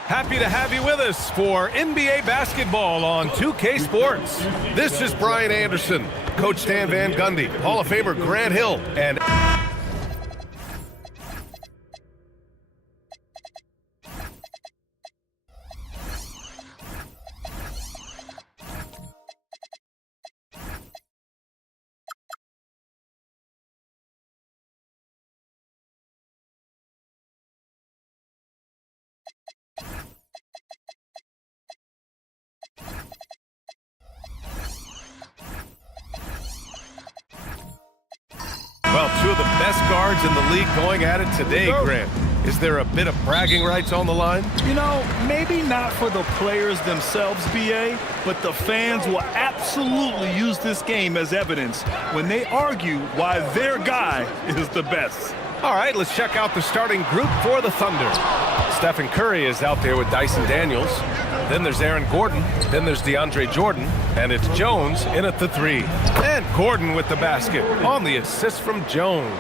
Happy to have you with us for NBA basketball on 2K Sports. This is Brian Anderson, Coach Stan Van Gundy, Hall of Famer Grant Hill, and well, two of the best guards in the league going at it today, Grant. Is there a bit of bragging rights on the line? You know, maybe not for the players themselves, BA, but the fans will absolutely use this game as evidence when they argue why their guy is the best. All right, let's check out the starting group for the Thunder. Stephen Curry is out there with Dyson Daniels. Then there's Aaron Gordon. Then there's DeAndre Jordan. And it's Jones in at the 3. And Gordon with the basket on the assist from Jones.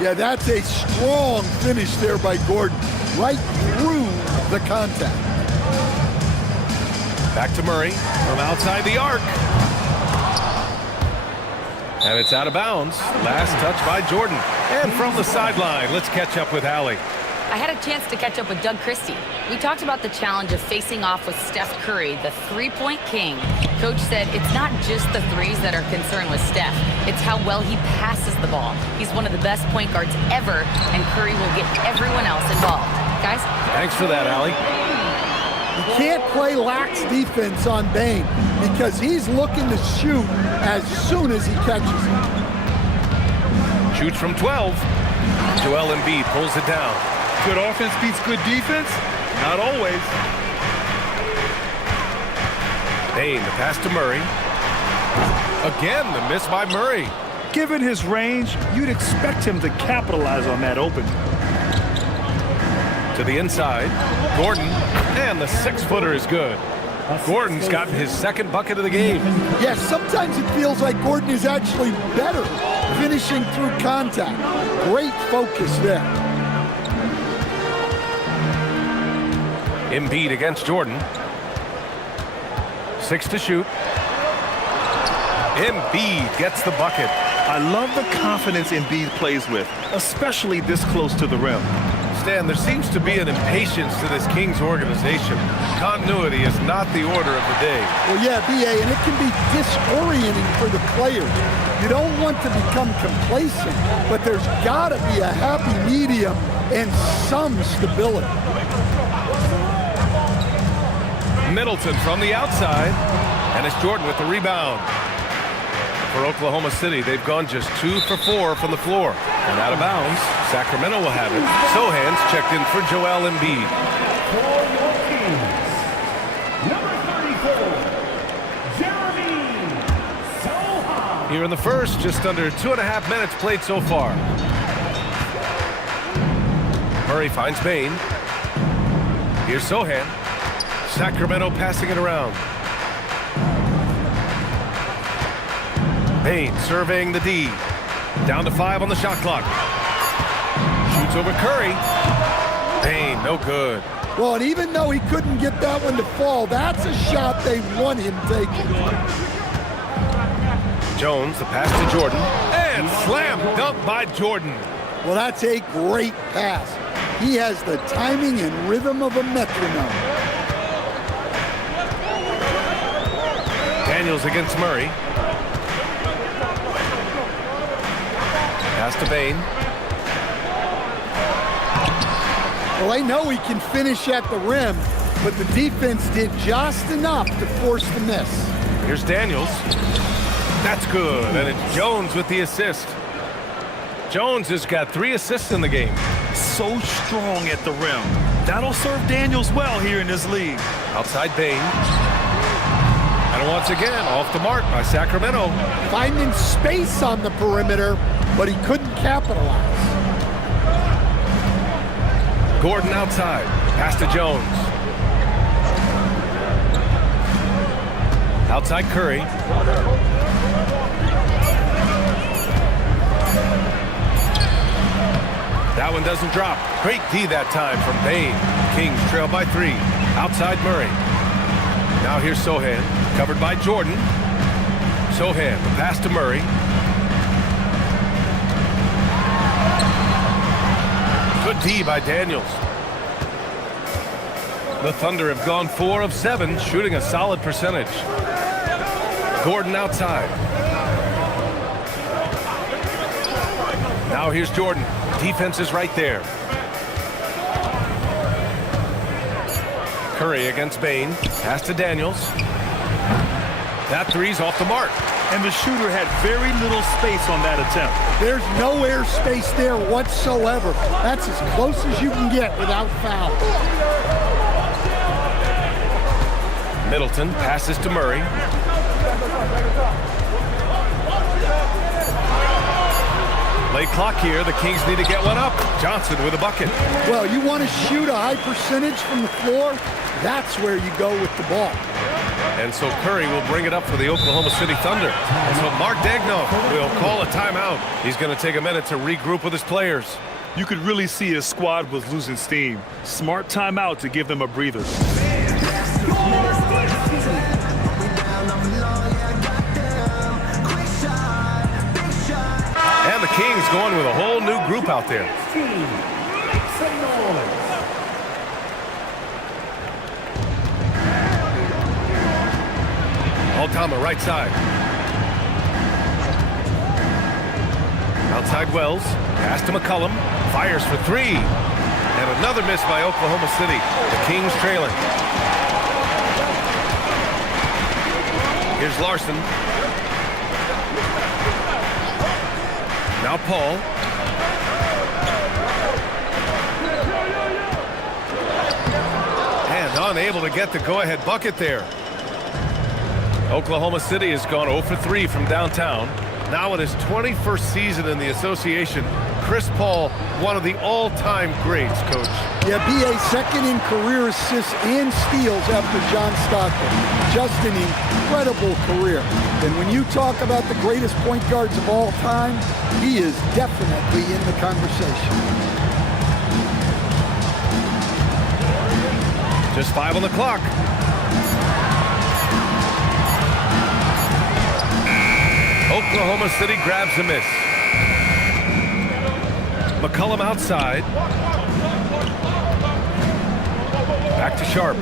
Yeah, that's a strong finish there by Gordon, right through the contact. Back to Murray from outside the arc. And it's out of bounds. Last touch by Jordan. And from the sideline, let's catch up with Allie. I had a chance to catch up with Doug Christie. We talked about the challenge of facing off with Steph Curry, the three-point king. Coach said it's not just the threes that are concerned with Steph. It's how well he passes the ball. He's one of the best point guards ever, and Curry will get everyone else involved. Guys? Thanks for that, Allie. You can't play lax defense on Bane because he's looking to shoot as soon as he catches it. Shoots from 12. Joel Embiid pulls it down. Good offense beats good defense? Not always. Bane, the pass to Murray. Again, the miss by Murray. Given his range, you'd expect him to capitalize on that open. To the inside, Gordon, and the 6-footer is good. Gordon's gotten his second bucket of the game. Yes, sometimes it feels like Gordon is actually better finishing through contact. Great focus there. Embiid against Jordan. 6 to shoot. Embiid gets the bucket. I love the confidence Embiid plays with, especially this close to the rim. Stan, there seems to be an impatience to this Kings organization. Continuity is not the order of the day. Well, yeah, B.A., and it can be disorienting for the players. You don't want to become complacent, but there's got to be a happy medium and some stability. Middleton from the outside, and it's Jordan with the rebound. For Oklahoma City, they've gone just 2 for 4 from the floor. And out of bounds, Sacramento will have it. Sohan's checked in for Joel Embiid. For your Kings, number 34, Jeremy Sohan. Here in the first, just under 2.5 minutes played so far. Murray finds Bane. Here's Sohan. Sacramento passing it around. Bane surveying the D. Down to 5 on the shot clock. Shoots over Curry. Bane, no good. Well, and even though he couldn't get that one to fall, that's a shot they want him taking. Jones, the pass to Jordan. And slam dunk by Jordan. Well, that's a great pass. He has the timing and rhythm of a metronome. Daniels against Murray. Pass to Bane. Well, they know he can finish at the rim, but the defense did just enough to force the miss. Here's Daniels. That's good, and it's Jones with the assist. Jones has got 3 assists in the game. So strong at the rim. That'll serve Daniels well here in this league. Outside Bane. And once again, off the mark by Sacramento. Finding space on the perimeter, but he couldn't capitalize. Gordon outside. Pass to Jones. Outside Curry. That one doesn't drop. Great D that time from Bane. Kings trail by 3. Outside Murray. Now here's Sohan. Covered by Jordan. Sohan, the pass to Murray. Good D by Daniels. The Thunder have gone 4 of 7, shooting a solid percentage. Gordon outside. Now here's Jordan. Defense is right there. Curry against Bane. Pass to Daniels. That three's off the mark. And the shooter had very little space on that attempt. There's no air space there whatsoever. That's as close as you can get without foul. Middleton passes to Murray. Late clock here. The Kings need to get one up. Johnson with a bucket. Well, you want to shoot a high percentage from the floor? That's where you go with the ball. And so Curry will bring it up for the Oklahoma City Thunder. And so Mark Daigneault will call a timeout. He's going to take a minute to regroup with his players. You could really see his squad was losing steam. Smart timeout to give them a breather. And the Kings going with a whole new group out there. Altama right side. Outside Wells. Pass to McCollum. Fires for 3. And another miss by Oklahoma City. The Kings trailing. Here's Larson. Now Paul. And unable to get the go-ahead bucket there. Oklahoma City has gone 0 for 3 from downtown. Now in his 21st season in the association, Chris Paul, one of the all-time greats, Coach. Yeah, BA second in career assists and steals after John Stockton. Just an incredible career. And when you talk about the greatest point guards of all time, he is definitely in the conversation. Just 5 on the clock. Oklahoma City grabs a miss. McCollum outside. Back to Sharp.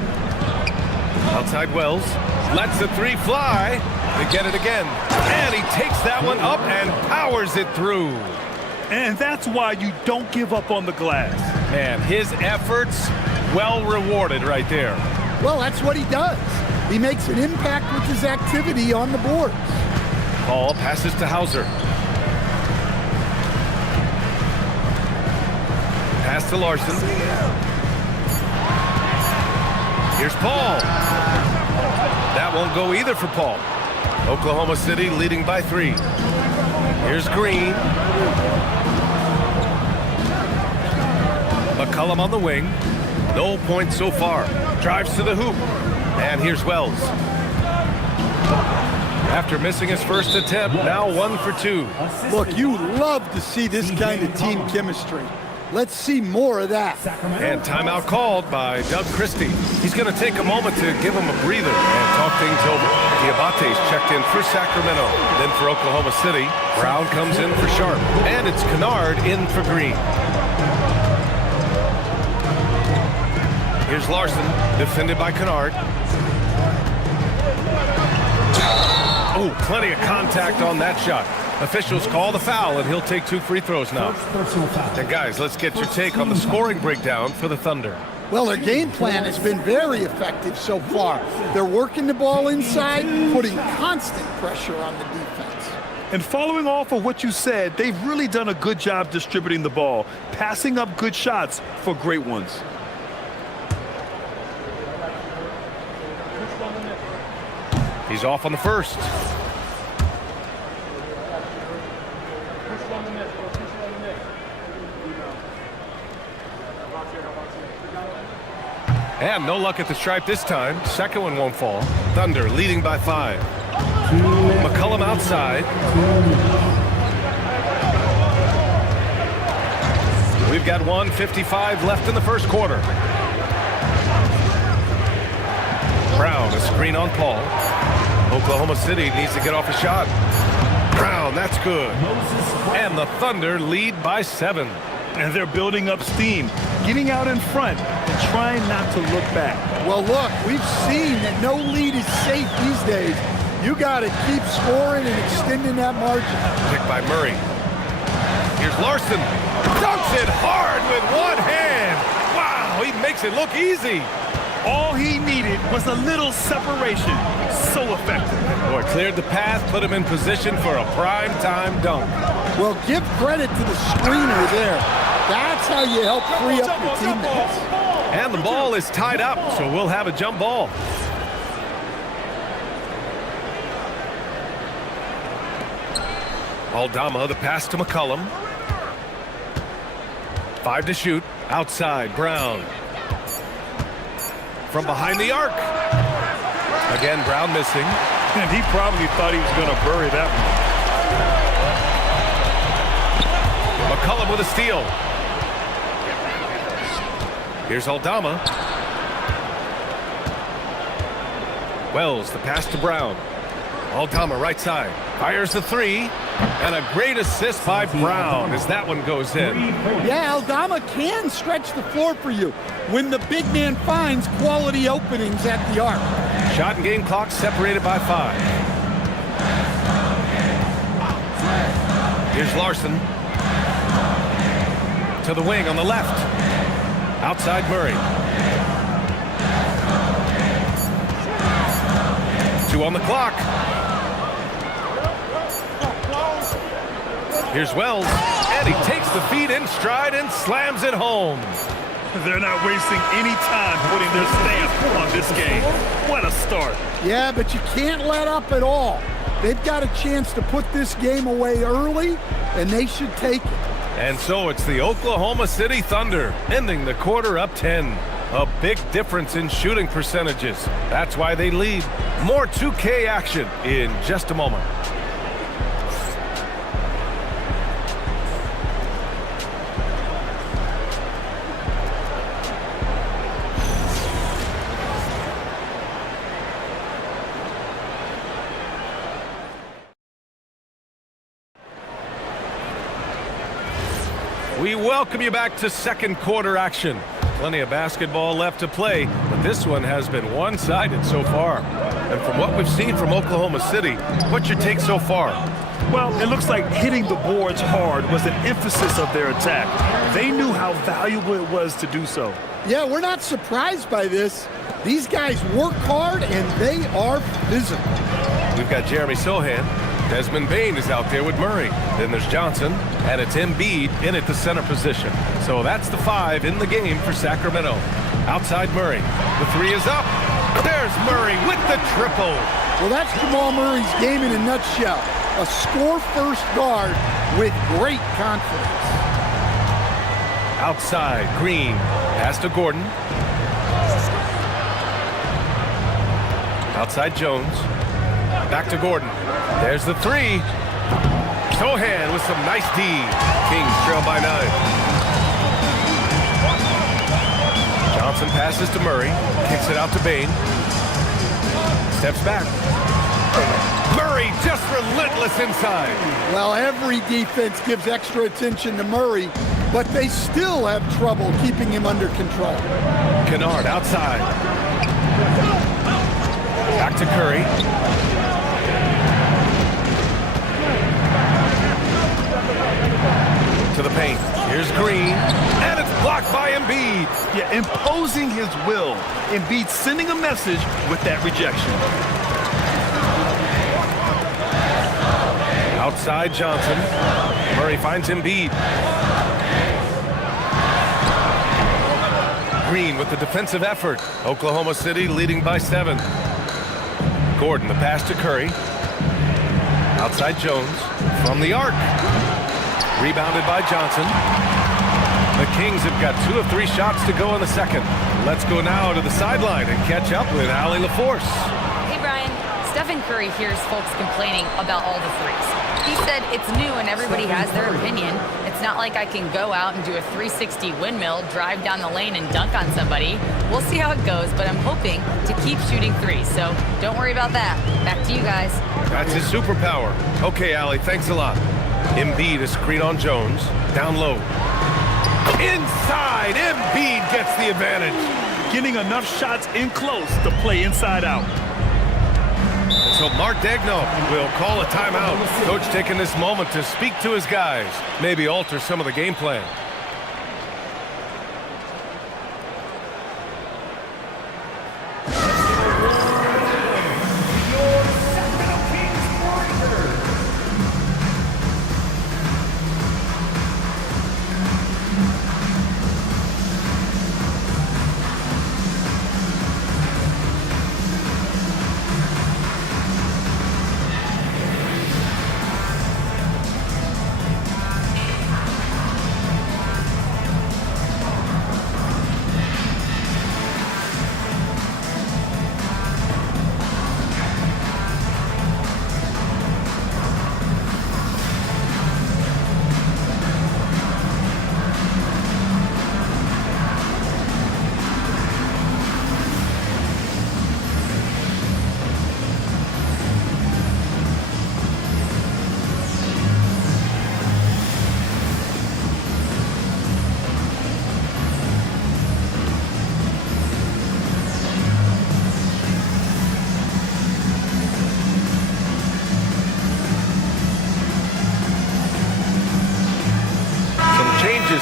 Outside Wells. Lets the three fly. They get it again. And he takes that one up and powers it through. And that's why you don't give up on the glass. Man, his efforts well rewarded right there. Well, that's what he does. He makes an impact with his activity on the boards. Paul passes to Hauser. Pass to Larson. Here's Paul. That won't go either for Paul. Oklahoma City leading by 3. Here's Green. McCollum on the wing. No points so far. Drives to the hoop. And here's Wells. After missing his first attempt, now 1 for 2. Look, you love to see this kind of team chemistry. Let's see more of that. And timeout called by Doug Christie. He's going to take a moment to give him a breather and talk things over. Diabate's checked in for Sacramento. Then for Oklahoma City, Brown comes in for Sharp. And it's Kennard in for Green. Here's Larson, defended by Kennard. Oh, plenty of contact on that shot. Officials call the foul, and he'll take 2 free throws now. And guys, let's get your take on the scoring breakdown for the Thunder. Well, their game plan has been very effective so far. They're working the ball inside, putting constant pressure on the defense. And following off of what you said, they've really done a good job distributing the ball, passing up good shots for great ones. He's off on the first. And no luck at the stripe this time. Second one won't fall. Thunder leading by 5. McCollum outside. We've got 1:55 left in the first quarter. Brown, a screen on Paul. Oklahoma City needs to get off a shot. Brown, that's good. And the Thunder lead by 7. And they're building up steam, getting out in front and trying not to look back. Well, look, we've seen that no lead is safe these days. You got to keep scoring and extending that margin. Picked by Murray. Here's Larson. Dunks it hard with one hand. Wow, he makes it look easy. All he needed was a little separation. So effective. Boy, cleared the path, put him in position for a prime-time dunk. Well, give credit to the screener there. That's how you help free up your teammates. And the ball is tied up, so we'll have a jump ball. Aldama, the pass to McCollum. 5 to shoot. Outside, Brown. From behind the arc. Again, Brown missing. And he probably thought he was going to bury that one. McCollum with a steal. Here's Aldama. Wells, the pass to Brown. Aldama, right side. Fires the 3. And a great assist by Brown as that one goes in. Yeah, Aldama can stretch the floor for you when the big man finds quality openings at the arc. Shot and game clock separated by 5. Here's Larson. To the wing on the left. Outside Murray. 2 on the clock. Here's Wells, and he takes the feed in stride and slams it home. They're not wasting any time putting their stamp on this game. What a start. Yeah, but you can't let up at all. They've got a chance to put this game away early, and they should take it. And so it's the Oklahoma City Thunder ending the quarter up 10. A big difference in shooting percentages. That's why they lead. More 2K action in just a moment. We welcome you back to second quarter action. Plenty of basketball left to play, but this one has been one-sided so far. And from what we've seen from Oklahoma City, what's your take so far? Well, it looks like hitting the boards hard was an emphasis of their attack. They knew how valuable it was to do so. Yeah, we're not surprised by this. These guys work hard, and they are physical. We've got Jeremy Sohan. Desmond Bane is out there with Murray. Then there's Johnson, and it's Embiid in at the center position. So that's the 5 in the game for Sacramento. Outside Murray. The 3 is up. There's Murray with the triple. Well, that's Jamal Murray's game in a nutshell. A score-first guard with great confidence. Outside, Green. Pass to Gordon. Outside Jones. Back to Gordon. There's the 3. Sohan with some nice D. Kings trail by 9. Johnson passes to Murray. Kicks it out to Bane. Steps back. Murray just relentless inside. Well, every defense gives extra attention to Murray, but they still have trouble keeping him under control. Kennard outside. Back to Curry. To the paint. Here's Green, and it's blocked by Embiid. Yeah, imposing his will. Embiid sending a message with that rejection. Outside Johnson. Murray finds Embiid. Green with the defensive effort. Oklahoma City leading by 7. Gordon, the pass to Curry. Outside Jones. From the arc. Rebounded by Johnson. The Kings have got 2 of 3 shots to go in the second. Let's go now to the sideline and catch up with Allie LaForce. Hey, Brian. Stephen Curry hears folks complaining about all the threes. He said it's new and everybody has their opinion. It's not like I can go out and do a 360 windmill, drive down the lane, and dunk on somebody. We'll see how it goes, but I'm hoping to keep shooting threes, so don't worry about that. Back to you guys. That's his superpower. Okay, Allie, thanks a lot. Embiid, a screen on Jones. Down low. Inside, Embiid gets the advantage. Getting enough shots in close to play inside out. So Mark Daigneault will call a timeout. Coach taking this moment to speak to his guys. Maybe alter some of the game plan.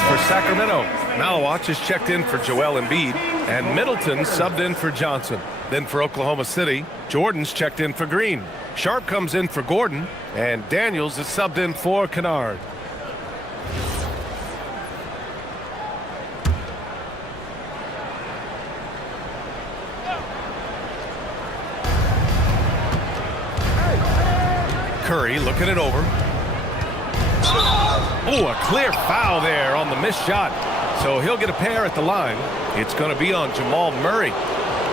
For Sacramento. Malawach is checked in for Joel Embiid, and Middleton subbed in for Johnson. Then for Oklahoma City, Jordan's checked in for Green. Sharp comes in for Gordon, and Daniels is subbed in for Kennard. Curry looking it over. Oh, a clear foul there on the missed shot. So he'll get a pair at the line. It's going to be on Jamal Murray.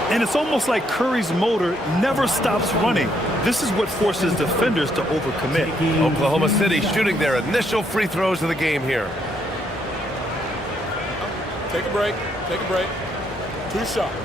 And it's almost like Curry's motor never stops running. This is what forces defenders to overcommit. Oklahoma City shooting their initial free throws of the game here. Take a break. Take a break. 2 shots.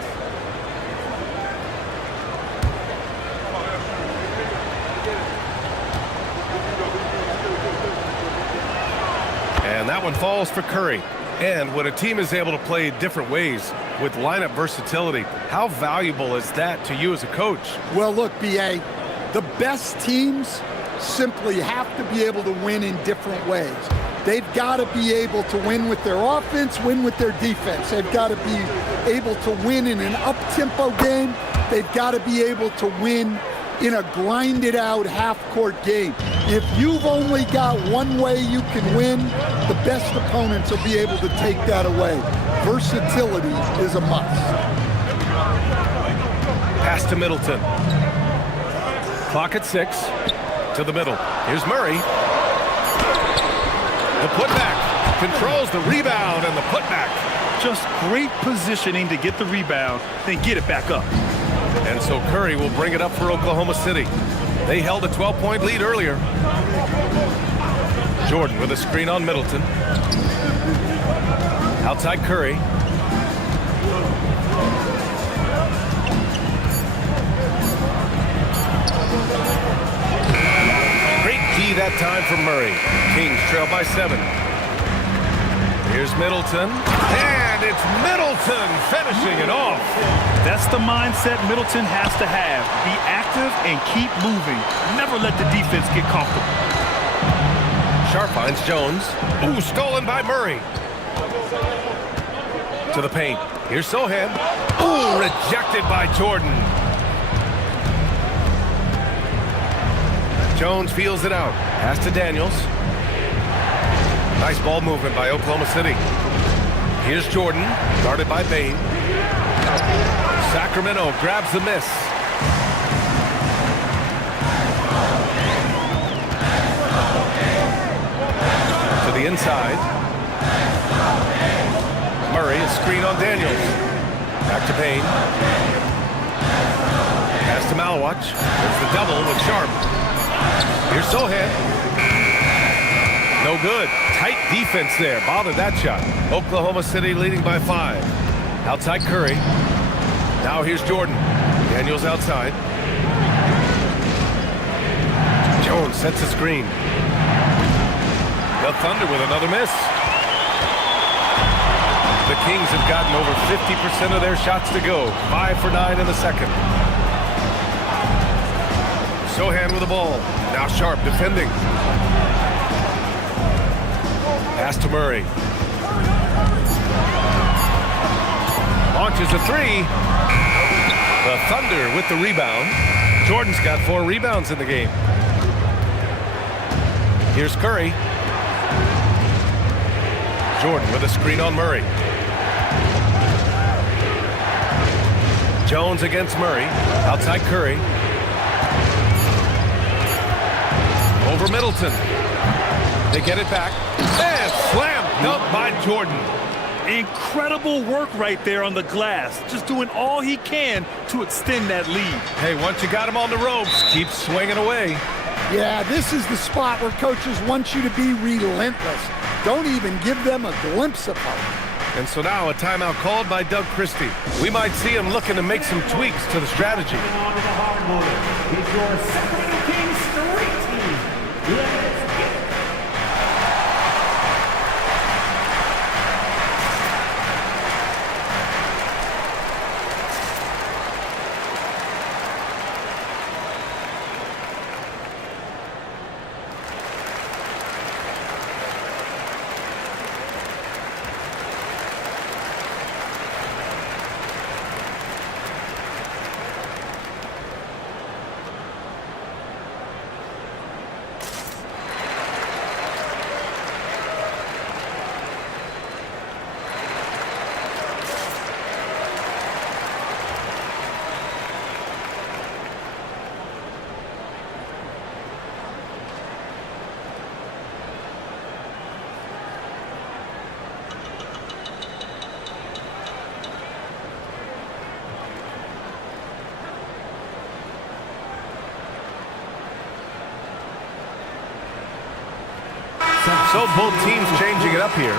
And that one falls for Curry. And when a team is able to play different ways with lineup versatility, how valuable is that to you as a coach? Well, look, B.A., the best teams simply have to be able to win in different ways. They've got to be able to win with their offense, win with their defense. They've got to be able to win in an up-tempo game. They've got to be able to win in a grinded-out half-court game. If you've only got one way you can win, the best opponents will be able to take that away. Versatility is a must. Pass to Middleton. Clock at 6. To the middle. Here's Murray. The putback. Controls the rebound and the putback. Just great positioning to get the rebound, then get it back up. And so Curry will bring it up for Oklahoma City. They held a 12-point lead earlier. Jordan with a screen on Middleton. Outside Curry. Great D that time for Murray. Kings trail by 7. Here's Middleton. And it's Middleton finishing it off. That's the mindset Middleton has to have. Be active and keep moving. Never let the defense get comfortable. Sharp finds Jones. Ooh, stolen by Murray. To the paint. Here's Sohan. Ooh, rejected by Jordan. Jones feels it out. Pass to Daniels. Nice ball movement by Oklahoma City. Here's Jordan, guarded by Bain. Sacramento grabs the miss. To the inside. Murray, a screen on Daniels. Back to Bain. Pass to Malawach. There's the double with Sharp. Here's Sohan. No good. Tight defense there. Bothered that shot. Oklahoma City leading by 5. Outside Curry. Now here's Jordan. Daniels outside. Jones sets a screen. The Thunder with another miss. The Kings have gotten over 50% of their shots to go. 5 for 9 in the second. Sohan with the ball. Now Sharp defending. Pass to Murray. Launches a 3. The Thunder with the rebound. Jordan's got 4 rebounds in the game. Here's Curry. Jordan with a screen on Murray. Jones against Murray. Outside Curry. Over Middleton. They get it back. And slam dunk by Jordan. Incredible work right there on the glass. Just doing all he can to extend that lead. Hey, once you got him on the ropes, keep swinging away. Yeah, this is the spot where coaches want you to be relentless. Don't even give them a glimpse of hope. And so now a timeout called by Doug Christie. We might see him looking to make some tweaks to the strategy. On to the hardwood. It's your Sacramento Kings Street Team. Let's get it. told both teams changing it up here.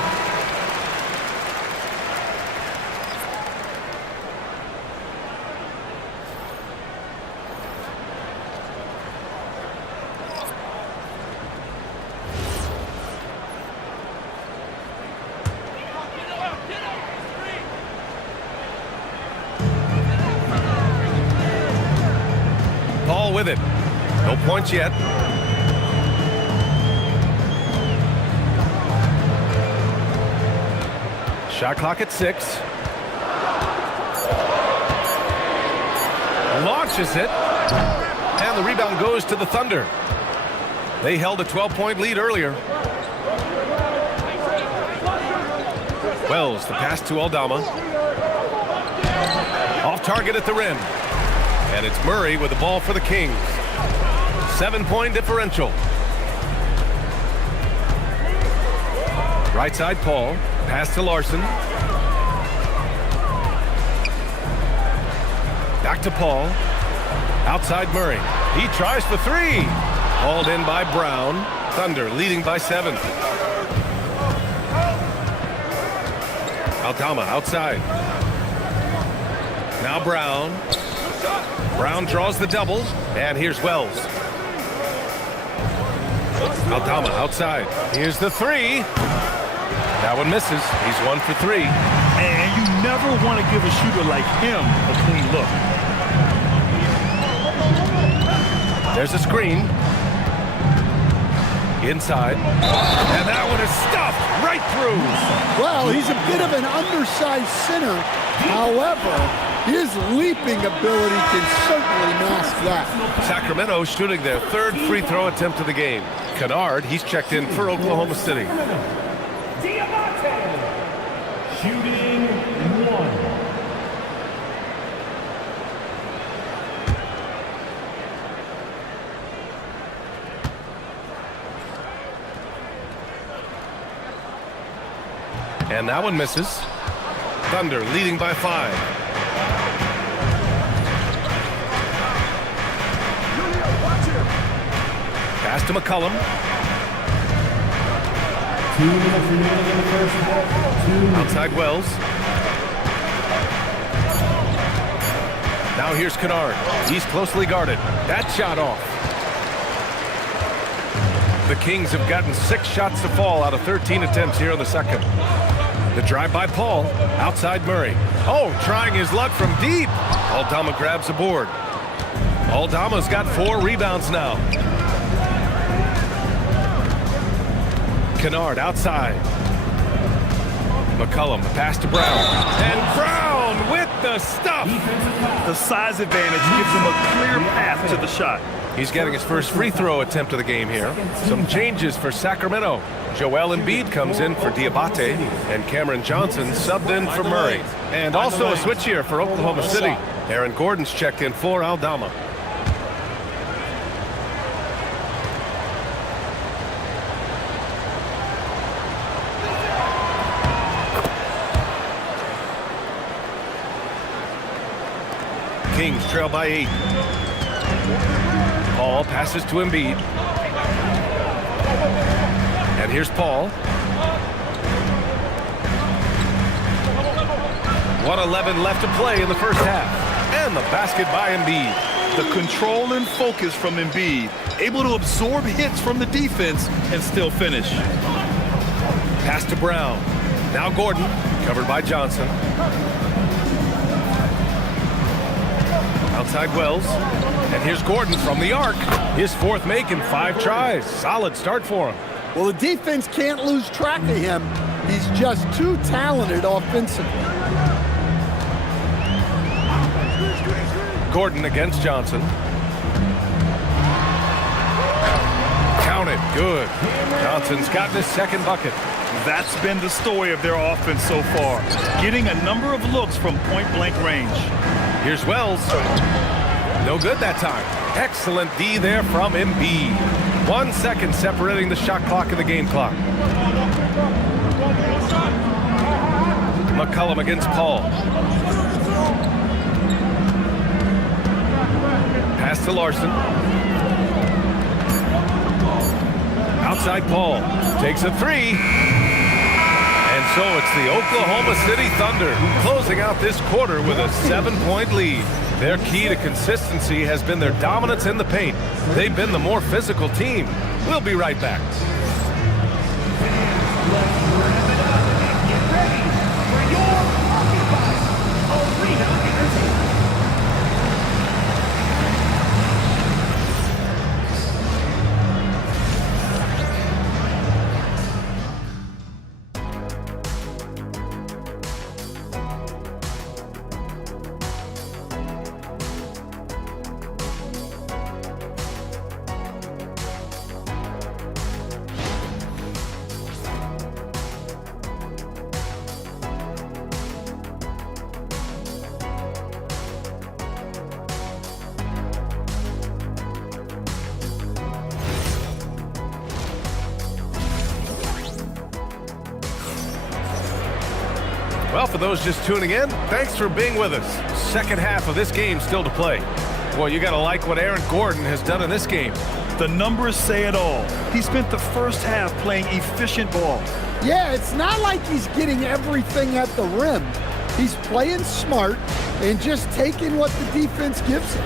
Paul with it. No points yet. Shot clock at 6. Launches it. And the rebound goes to the Thunder. They held a 12-point lead earlier. Wells, the pass to Aldama. Off target at the rim. And it's Murray with the ball for the Kings. 7-point differential. Right side, Paul. Pass to Larson. Back to Paul. Outside Murray. He tries for 3. Hauled in by Brown. Thunder leading by 7. Aldama outside. Now Brown. Brown draws the double. And here's Wells. Aldama outside. Here's the 3. That one misses. He's 1 for 3. And you never want to give a shooter like him a clean look. There's a screen. Inside. And that one is stuffed right through. Well, he's a bit of an undersized center. However, his leaping ability can certainly mask that. Sacramento shooting their 3rd free throw attempt of the game. Kennard, he's checked in for Oklahoma City. Diamante, shooting 1. And that one misses. Thunder leading by 5. Pass to McCollum. 2 minutes remaining in the first half. Outside Wells. Now here's Kennard. He's closely guarded. That shot off. The Kings have gotten 6 shots to fall out of 13 attempts here in the second. The drive by Paul. Outside Murray. Oh, trying his luck from deep. Aldama grabs the board. Aldama's got 4 rebounds now. Kennard outside. McCollum, the pass to Brown. And Brown with the stuff. The size advantage gives him a clear path to the shot. He's getting his first free throw attempt of the game here. Some changes for Sacramento. Joel Embiid comes in for Diabate, and Cameron Johnson subbed in for Murray. And also a switch here for Oklahoma City. Aaron Gordon's checked in for Aldama. Kings trail by 8. Paul passes to Embiid. And here's Paul. 1:11 left to play in the first half. And the basket by Embiid. The control and focus from Embiid. Able to absorb hits from the defense and still finish. Pass to Brown. Now Gordon, covered by Johnson. Outside Wells. And here's Gordon from the arc. His 4th make in 5 tries. Solid start for him. Well, the defense can't lose track of him. He's just too talented offensively. Gordon against Johnson. Count it. Good. Johnson's gotten his 2nd bucket. That's been the story of their offense so far. Getting a number of looks from point-blank range. Here's Wells. No good that time. Excellent D there from Embiid. 1 second separating the shot clock and the game clock. McCollum against Paul. Pass to Larson. Outside Paul takes a three. And so it's the Oklahoma City Thunder closing out this quarter with a 7-point lead. Their key to consistency has been their dominance in the paint. They've been the more physical team. We'll be right back. Well, for those just tuning in, thanks for being with us. Second half of this game still to play. Boy, you got to like what Aaron Gordon has done in this game. The numbers say it all. He spent the first half playing efficient ball. Yeah, it's not like he's getting everything at the rim. He's playing smart and just taking what the defense gives him.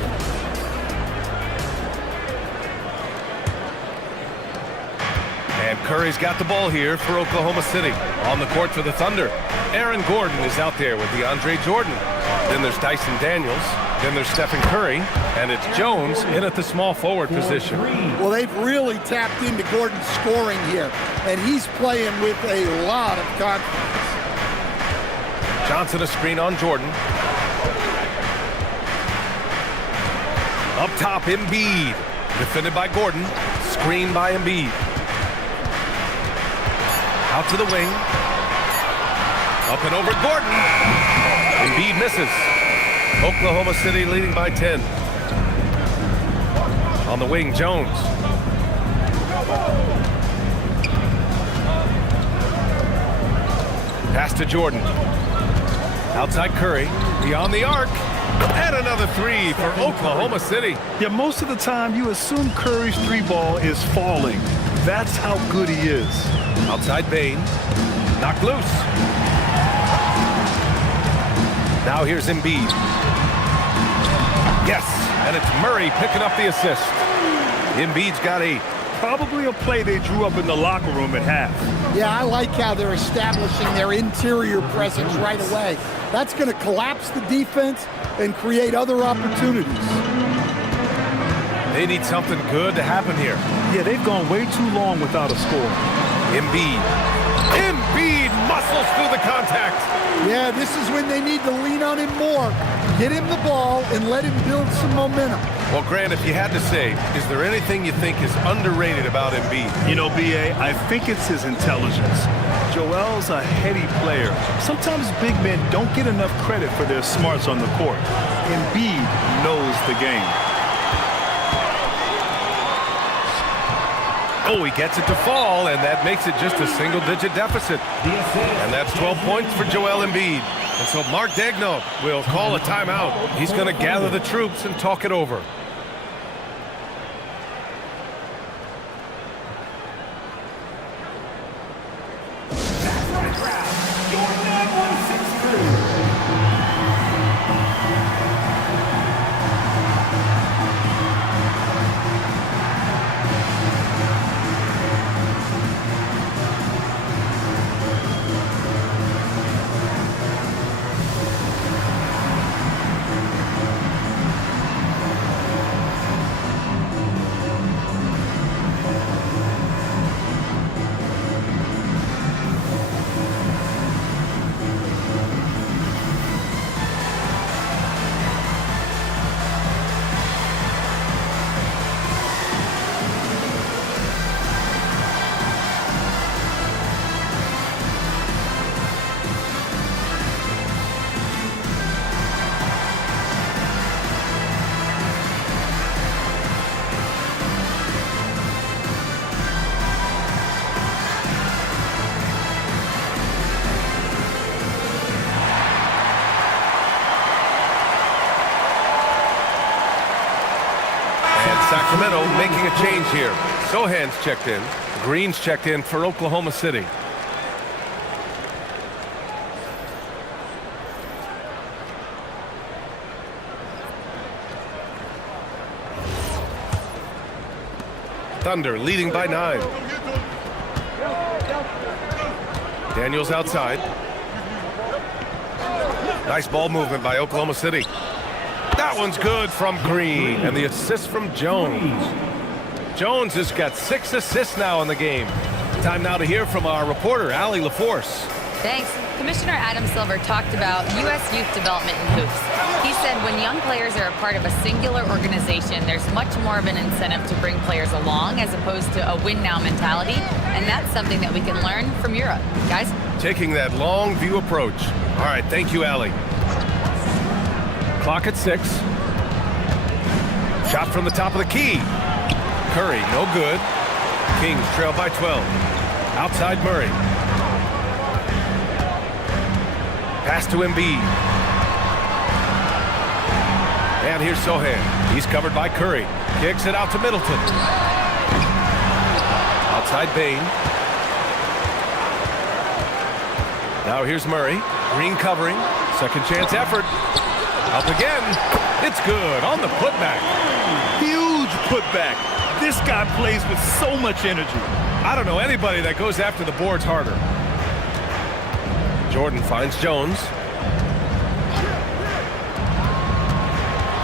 And Curry's got the ball here for Oklahoma City. On the court for the Thunder, Aaron Gordon is out there with DeAndre Jordan. Then there's Dyson Daniels. Then there's Stephen Curry. And it's Jones in at the small forward position. Well, they've really tapped into Gordon's scoring here, and he's playing with a lot of confidence. Johnson a screen on Jordan. Up top, Embiid. Defended by Gordon. Screen by Embiid. Out to the wing. Up and over Gordon. Embiid misses. Oklahoma City leading by 10. On the wing, Jones. Pass to Jordan. Outside Curry. Beyond the arc. And another three for Oklahoma City. Yeah, most of the time you assume Curry's three ball is falling. That's how good he is. Outside Bane. Knocked loose. Now here's Embiid. Yes, and it's Murray picking up the assist. Embiid's got 8. Probably a play they drew up in the locker room at half. Yeah, I like how they're establishing their interior presence right away. That's going to collapse the defense and create other opportunities. They need something good to happen here. Yeah, they've gone way too long without a score. Embiid. Embiid muscles through the contact. Yeah, this is when they need to lean on him more. Get him the ball and let him build some momentum. Well, Grant, if you had to say, is there anything you think is underrated about Embiid? You know, B.A., I think it's his intelligence. Joel's a heady player. Sometimes big men don't get enough credit for their smarts on the court. Embiid knows the game. Oh, he gets it to fall, and that makes it just a single-digit deficit. And that's 12 points for Joel Embiid. And so Mark Daigneault will call a timeout. He's going to gather the troops and talk it over. Sacramento making a change here. Sohan's checked in. Green's checked in for Oklahoma City. Thunder leading by 9. Daniels outside. Nice ball movement by Oklahoma City. That one's good from Green, and the assist from Jones. Jones has got 6 assists now in the game. Time now to hear from our reporter, Allie LaForce. Thanks. Commissioner Adam Silver talked about U.S. youth development in hoops. He said when young players are a part of a singular organization, there's much more of an incentive to bring players along as opposed to a win-now mentality, and that's something that we can learn from Europe. Guys? Taking that long view approach. All right, thank you, Allie. Clock at 6. Shot from the top of the key. Curry, no good. Kings trail by 12. Outside Murray. Pass to Embiid. And here's Sohan. He's covered by Curry. Kicks it out to Middleton. Outside Bane. Now here's Murray. Green covering. Second chance effort. Up again. It's good on the putback. Huge putback. This guy plays with so much energy. I don't know anybody that goes after the boards harder. Jordan finds Jones.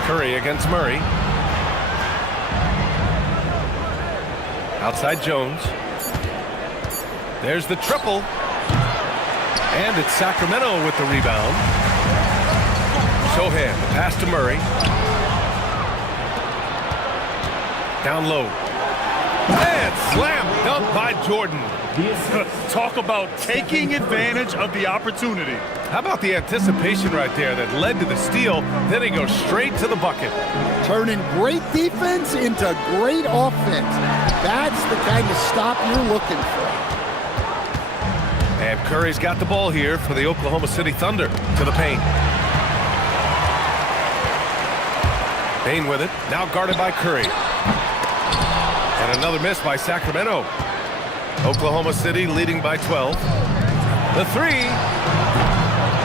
Curry against Murray. Outside Jones. There's the triple. And it's Sacramento with the rebound. Sohan, pass to Murray. Down low. And slam dunk by Jordan. Talk about taking advantage of the opportunity. How about the anticipation right there that led to the steal? Then he goes straight to the bucket. Turning great defense into great offense. That's the kind of stop you're looking for. And Curry's got the ball here for the Oklahoma City Thunder to the paint. Bane with it, now guarded by Curry. And another miss by Sacramento. Oklahoma City leading by 12. The 3.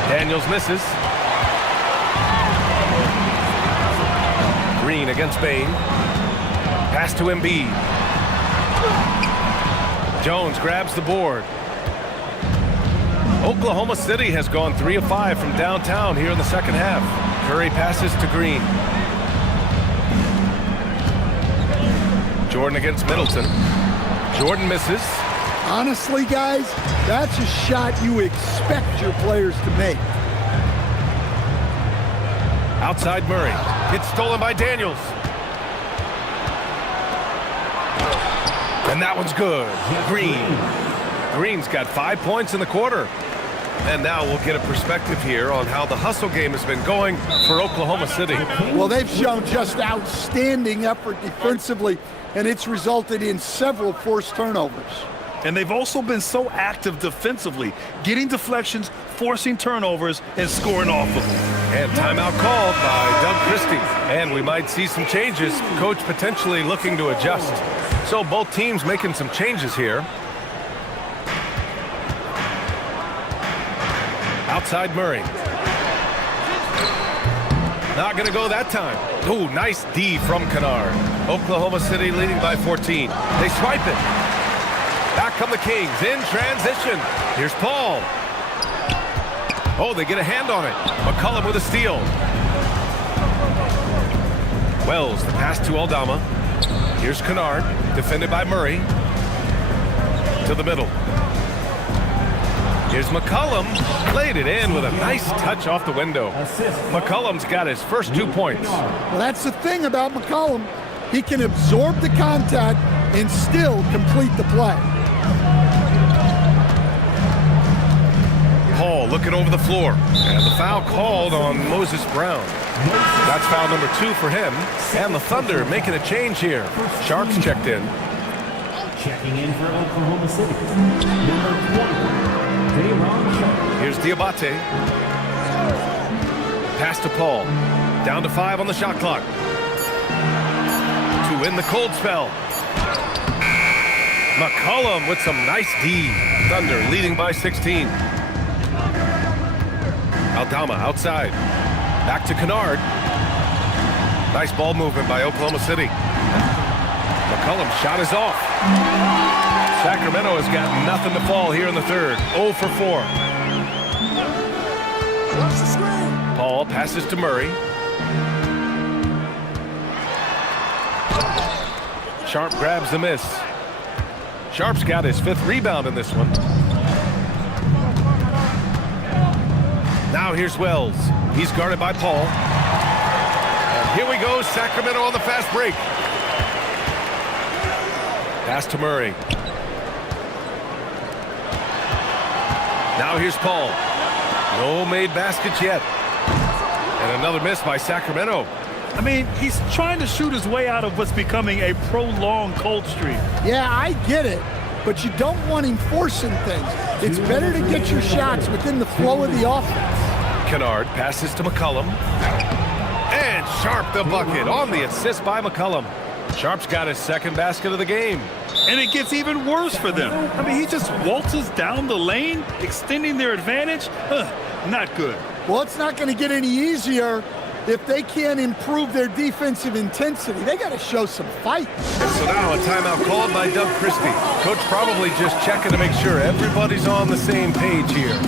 Daniels misses. Green against Bane. Pass to Embiid. Jones grabs the board. Oklahoma City has gone 3 of 5 from downtown here in the second half. Curry passes to Green. Jordan against Middleton. Jordan misses. Honestly, guys, that's a shot you expect your players to make. Outside Murray. It's stolen by Daniels. And that one's good. Green. Green's got 5 points in the quarter. And now we'll get a perspective here on how the hustle game has been going for Oklahoma City. Well, they've shown just outstanding effort defensively, and it's resulted in several forced turnovers. And they've also been so active defensively, getting deflections, forcing turnovers, and scoring off of them. And timeout called by Doug Christie. And we might see some changes. Coach potentially looking to adjust. So both teams making some changes here. Outside Murray. Not going to go that time. Ooh, nice D from Kennard. Oklahoma City leading by 14. They swipe it. Back come the Kings in transition. Here's Paul. Oh, they get a hand on it. McCollum with a steal. Wells, the pass to Aldama. Here's Kennard, defended by Murray. To the middle. Here's McCollum, played it in with a nice touch off the window. McCollum's got his first 2 points. Well, that's the thing about McCollum. He can absorb the contact and still complete the play. Paul looking over the floor, and the foul called on Moses Brown. That's foul number 2 for him, and the Thunder making a change here. Sharks checked in. Checking in for Oklahoma City, number 20. Here's Diabate. Pass to Paul. Down to 5 on the shot clock. To win the cold spell. McCollum with some nice D. Thunder leading by 16. Aldama outside. Back to Kennard. Nice ball movement by Oklahoma City. McCollum's shot is off. Sacramento has got nothing to fall here in the third. 0 for 4. Paul passes to Murray. Sharp grabs the miss. Sharp's got his 5th rebound in this one. Now here's Wells. He's guarded by Paul. And here we go, Sacramento on the fast break. Pass to Murray. Now here's Paul. No made baskets yet. And another miss by Sacramento. I mean, he's trying to shoot his way out of what's becoming a prolonged cold streak. Yeah, I get it, but you don't want him forcing things. It's better to get your shots within the flow of the offense. Kennard passes to McCollum. And Sharp the bucket on the assist by McCollum. Sharp's got his 2nd basket of the game. And it gets even worse for them. I mean, he just waltzes down the lane, extending their advantage. Not good. Well, it's not going to get any easier if they can't improve their defensive intensity. They got to show some fight. And so now a timeout called by Doug Christie. Coach probably just checking to make sure everybody's on the same page here.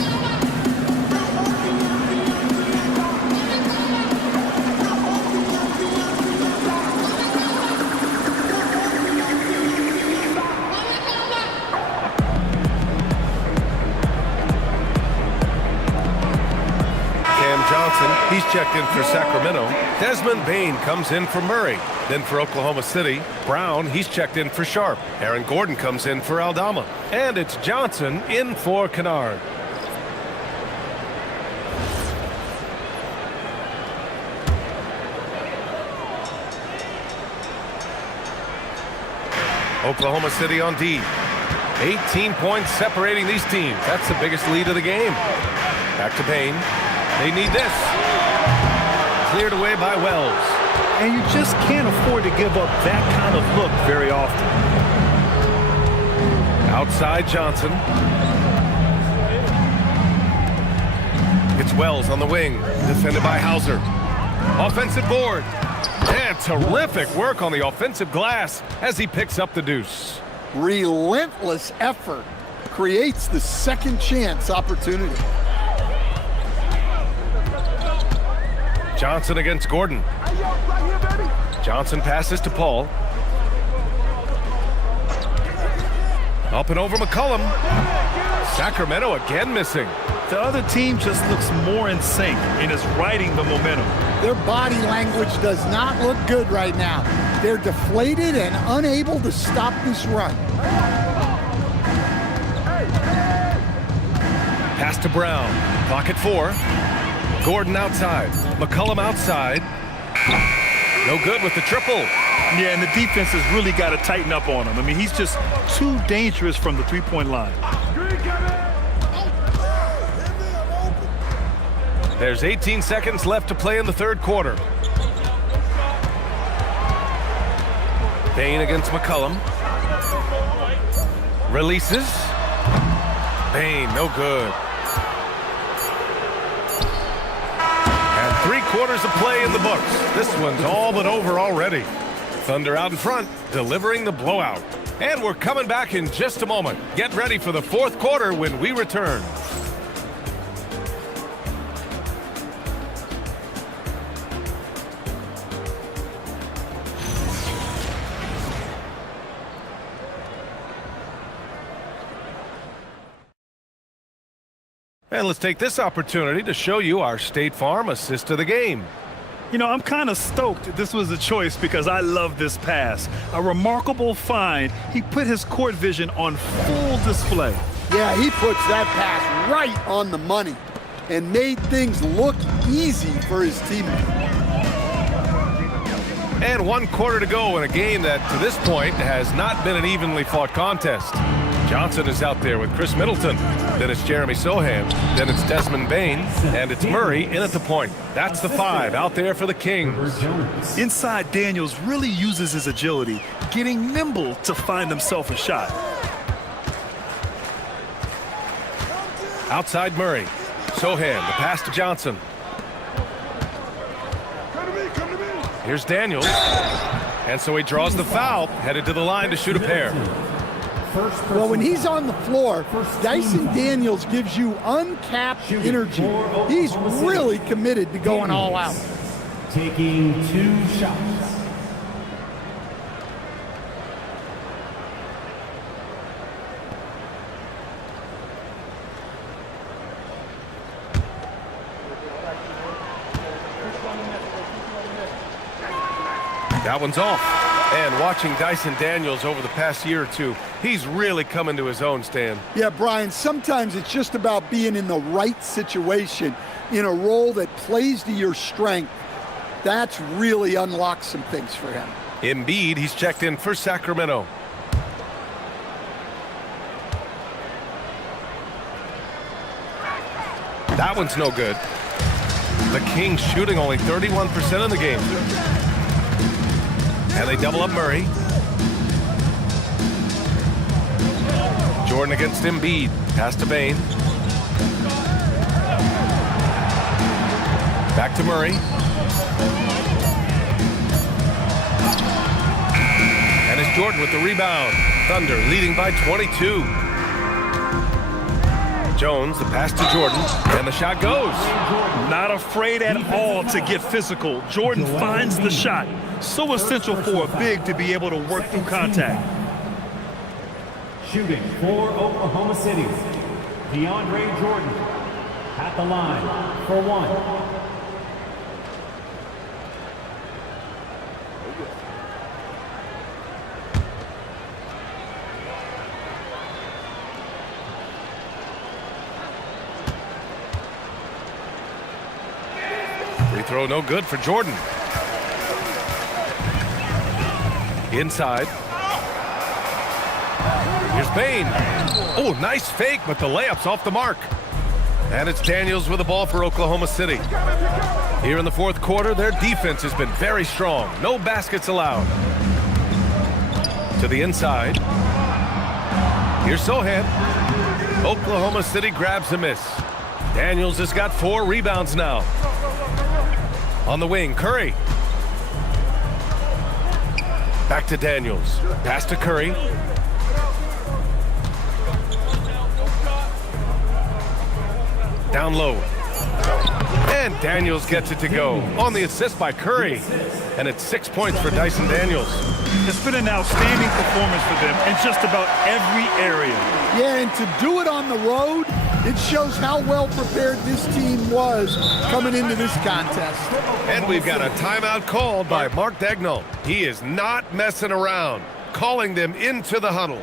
He's checked in for Sacramento. Desmond Bane comes in for Murray. Then for Oklahoma City, Brown, he's checked in for Sharp. Aaron Gordon comes in for Aldama. And it's Johnson in for Kennard. Oklahoma City on D. 18 points separating these teams. That's the biggest lead of the game. Back to Bane. They need this. Cleared away by Wells. And you just can't afford to give up that kind of look very often. Outside Johnson. It's Wells on the wing. Defended by Hauser. Offensive board. And terrific work on the offensive glass as he picks up the deuce. Relentless effort creates the second chance opportunity. Johnson against Gordon. Johnson passes to Paul. Up and over McCollum. Sacramento again missing. The other team just looks more in sync and is riding the momentum. Their body language does not look good right now. They're deflated and unable to stop this run. Pass to Brown. Clock at 4. Gordon outside. McCollum outside. No good with the triple. Yeah, and the defense has really got to tighten up on him. I mean, he's just too dangerous from the three-point line. There's 18 seconds left to play in the third quarter. Bane against McCollum. Releases. Bane, no good. And 3/4 of play in the books. This one's all but over already. Thunder out in front, delivering the blowout. And we're coming back in just a moment. Get ready for the fourth quarter when we return. And let's take this opportunity to show you our State Farm assist of the game. You know, I'm kind of stoked this was a choice because I love this pass. A remarkable find. He put his court vision on full display. Yeah, he puts that pass right on the money and made things look easy for his teammate. And 1 quarter to go in a game that, to this point, has not been an evenly fought contest. Johnson is out there with Chris Middleton. Then it's Jeremy Sohan. Then it's Desmond Bane. And it's Murray in at the point. That's the 5 out there for the Kings. Inside, Daniels really uses his agility, getting nimble to find himself a shot. Outside Murray. Sohan, the pass to Johnson. Here's Daniels. And so he draws the foul, headed to the line to shoot a pair. Well, when he's on the floor, Dyson Daniels gives you uncapped energy. He's really committed to going all out. Taking 2 shots. That one's off. And watching Dyson Daniels over the past year or two, he's really coming to his own, Stan. Yeah, Brian, sometimes it's just about being in the right situation, in a role that plays to your strength. That's really unlocked some things for him. Embiid, he's checked in for Sacramento. That one's no good. The Kings shooting only 31% in the game. And they double up Murray. Jordan against Embiid. Pass to Bane. Back to Murray. And it's Jordan with the rebound. Thunder leading by 22. Jones, the pass to Jordan, and the shot goes. Not afraid at all to get physical. Jordan finds the shot. So essential for a big to be able to work through contact. Shooting for Oklahoma City, DeAndre Jordan at the line for 1. Free throw no good for Jordan. Inside. Here's Bane. Oh, nice fake, but the layup's off the mark. And it's Daniels with the ball for Oklahoma City. Here in the fourth quarter, their defense has been very strong. No baskets allowed. To the inside. Here's Sohan. Oklahoma City grabs a miss. Daniels has got 4 rebounds now. On the wing, Curry. Back to Daniels. Pass to Curry. Down low. And Daniels gets it to go. On the assist by Curry. And it's 6 points for Dyson Daniels. It's been an outstanding performance for them in just about every area. Yeah, and to do it on the road, it shows how well prepared this team was coming into this contest. And we've got a timeout called by Mark Daigneault. He is not messing around, calling them into the huddle.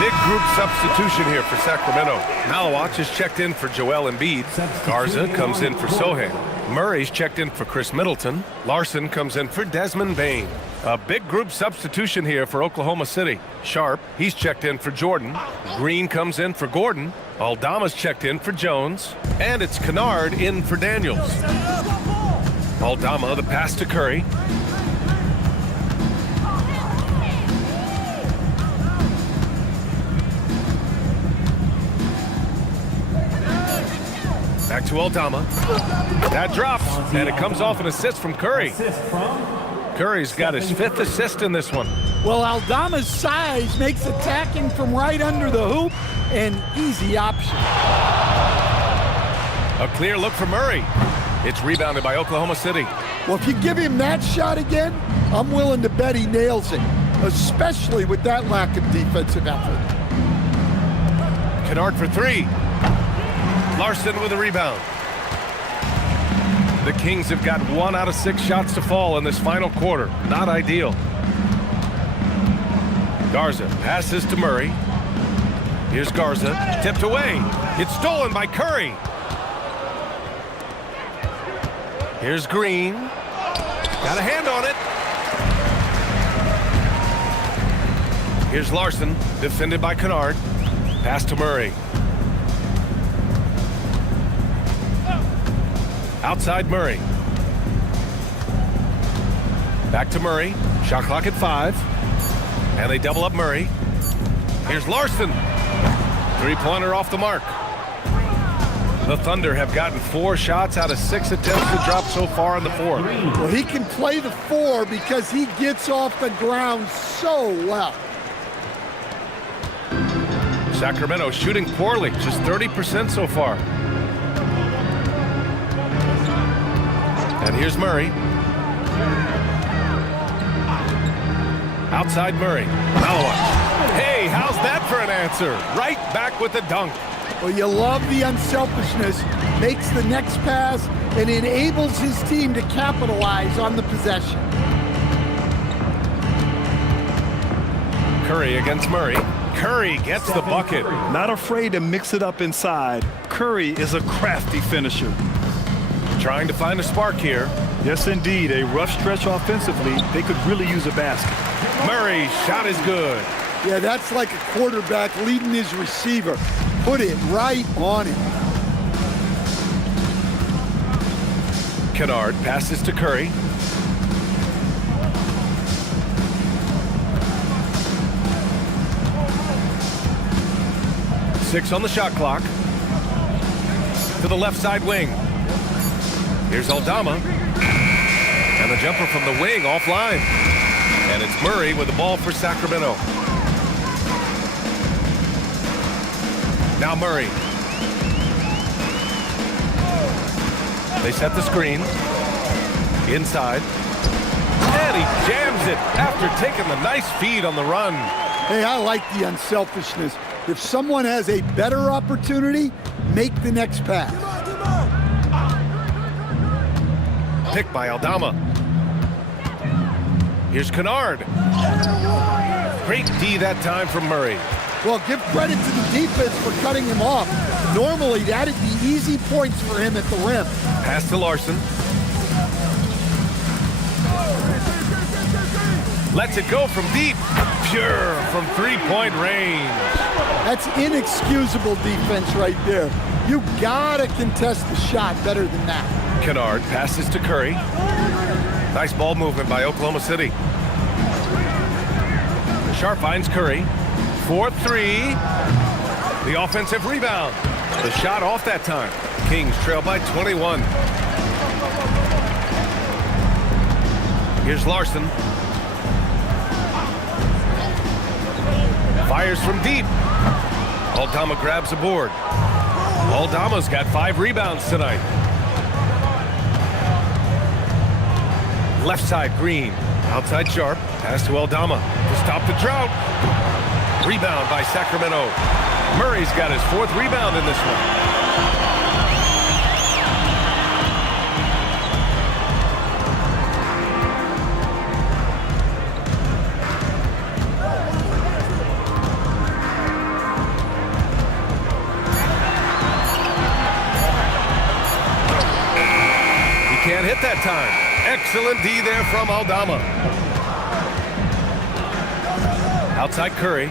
Big group substitution here for Sacramento. Malawach is checked in for Joel Embiid. Garza comes in for Sohan. Murray's checked in for Chris Middleton. Larson comes in for Desmond Bane. A big group substitution here for Oklahoma City. Sharp, he's checked in for Jordan. Green comes in for Gordon. Aldama's checked in for Jones. And it's Kennard in for Daniels. Aldama, the pass to Curry. Back to Aldama. That drops, and it comes off an assist from Curry. Curry's got his 5th assist in this one. Well, Aldama's size makes attacking from right under the hoop an easy option. A clear look for Murray. It's rebounded by Oklahoma City. Well, if you give him that shot again, I'm willing to bet he nails it, especially with that lack of defensive effort. Kennard for 3. Larson with a rebound. The Kings have got 1 out of 6 shots to fall in this final quarter. Not ideal. Garza passes to Murray. Here's Garza, tipped away. It's stolen by Curry. Here's Green. Got a hand on it. Here's Larson, defended by Kennard. Pass to Murray. Outside Murray. Back to Murray. Shot clock at 5. And they double up Murray. Here's Larson. 3-pointer off the mark. The Thunder have gotten 4 shots out of 6 attempts to drop so far in the fourth. Well, he can play the 4 because he gets off the ground so well. Sacramento shooting poorly, just 30% so far. And here's Murray. Outside Murray. Malowath. Hey, how's that for an answer? Right back with the dunk. Well, you love the unselfishness. Makes the next pass and enables his team to capitalize on the possession. Curry against Murray. Curry gets the bucket. Not afraid to mix it up inside. Curry is a crafty finisher. Trying to find a spark here. Yes, indeed. A rough stretch offensively. They could really use a basket. Murray's shot is good. Yeah, that's like a quarterback leading his receiver. Put it right on him. Kennard passes to Curry. Six on the shot clock. To the left side wing. Here's Aldama. And the jumper from the wing offline. And it's Murray with the ball for Sacramento. Now Murray. They set the screen. Inside. And he jams it after taking the nice feed on the run. Hey, I like the unselfishness. If someone has a better opportunity, make the next pass. Picked by Aldama. Here's Kennard. Great D that time from Murray. Well, give credit to the defense for cutting him off. Normally, that'd be easy points for him at the rim. Pass to Larson. Lets it go from deep. Pure from 3-point range. That's inexcusable defense right there. You gotta contest the shot better than that. Kennard passes to Curry. Nice ball movement by Oklahoma City. Sharp finds Curry. 4-3. The offensive rebound. The shot off that time. Kings trail by 21. Here's Larson. Fires from deep. Aldama grabs a board. Aldama's got 5 rebounds tonight. Left side, Green. Outside Sharp. Pass to Aldama to stop the drought. Rebound by Sacramento. Murray's got his 4th rebound in this one. He can't hit that time. Excellent D there from Aldama. Outside Curry.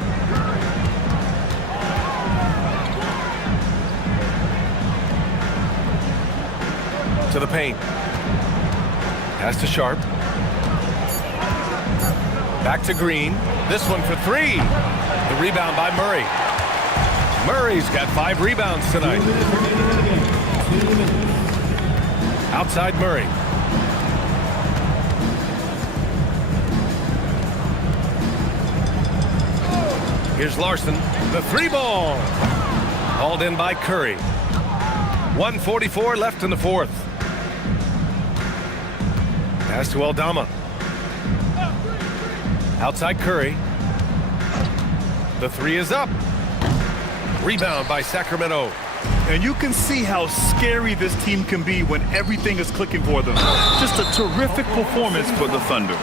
To the paint. Pass to Sharp. Back to Green. This one for 3. The rebound by Murray. Murray's got 5 rebounds tonight. Outside Murray. Here's Larson. The three ball. Hauled in by Curry. 1:44 left in the fourth. Pass to Aldama. Outside Curry. The three is up. Rebound by Sacramento. And you can see how scary this team can be when everything is clicking for them. Just a terrific performance for the Thunder.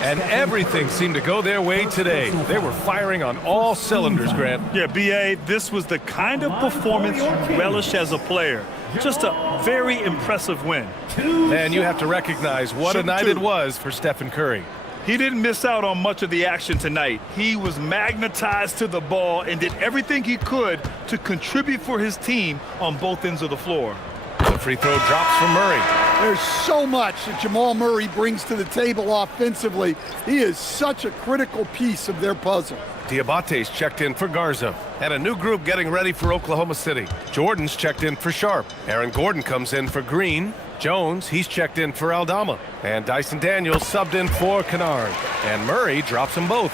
And everything seemed to go their way today. They were firing on all cylinders, Grant. Yeah, B.A., this was the kind of performance you relish as a player. Just a very impressive win. And you have to recognize what a night it was for Stephen Curry. He didn't miss out on much of the action tonight. He was magnetized to the ball and did everything he could to contribute for his team on both ends of the floor. The free throw drops from Murray. There's so much that Jamal Murray brings to the table offensively. He is such a critical piece of their puzzle. Diabate's checked in for Garza. And a new group getting ready for Oklahoma City. Jordan's checked in for Sharp. Aaron Gordon comes in for Green. Jones, he's checked in for Aldama. And Dyson Daniels subbed in for Kennard. And Murray drops them both.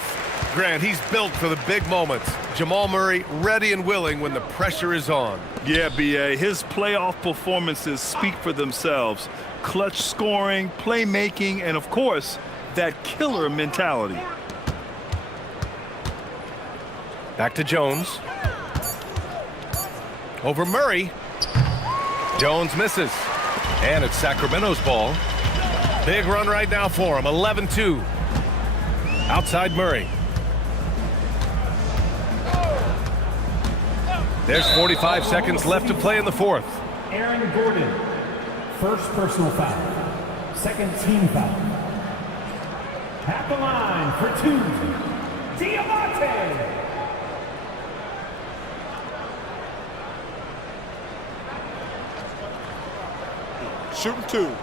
Grant, he's built for the big moments. Jamal Murray ready and willing when the pressure is on. Yeah, B.A., his playoff performances speak for themselves. Clutch scoring, playmaking, and of course, that killer mentality. Back to Jones. Over Murray. Jones misses. And it's Sacramento's ball. Big run right now for him, 11-2. Outside Murray. There's 45 seconds left to play in the fourth. Aaron Gordon, first personal foul. Second team foul. At the line for two, Diamante. Shooting two.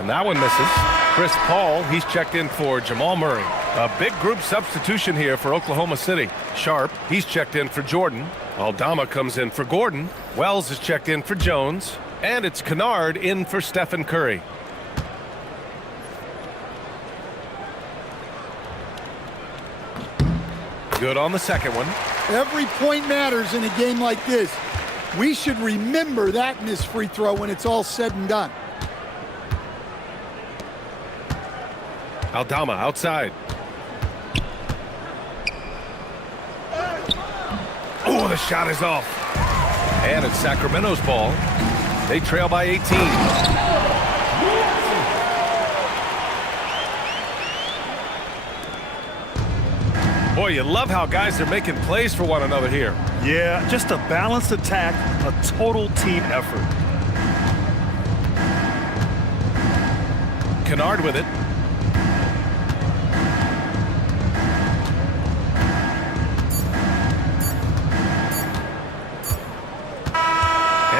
And that one misses. Chris Paul, he's checked in for Jamal Murray. A big group substitution here for Oklahoma City. Sharp, he's checked in for Jordan. Aldama comes in for Gordon. Wells is checked in for Jones. And it's Kennard in for Stephen Curry. Good on the second one. Every point matters in a game like this. We should remember that missed free throw when it's all said and done. Aldama outside. Oh, the shot is off. And it's Sacramento's ball. They trail by 18. Boy, you love how guys are making plays for one another here. Yeah, just a balanced attack, a total team effort. Kennard with it.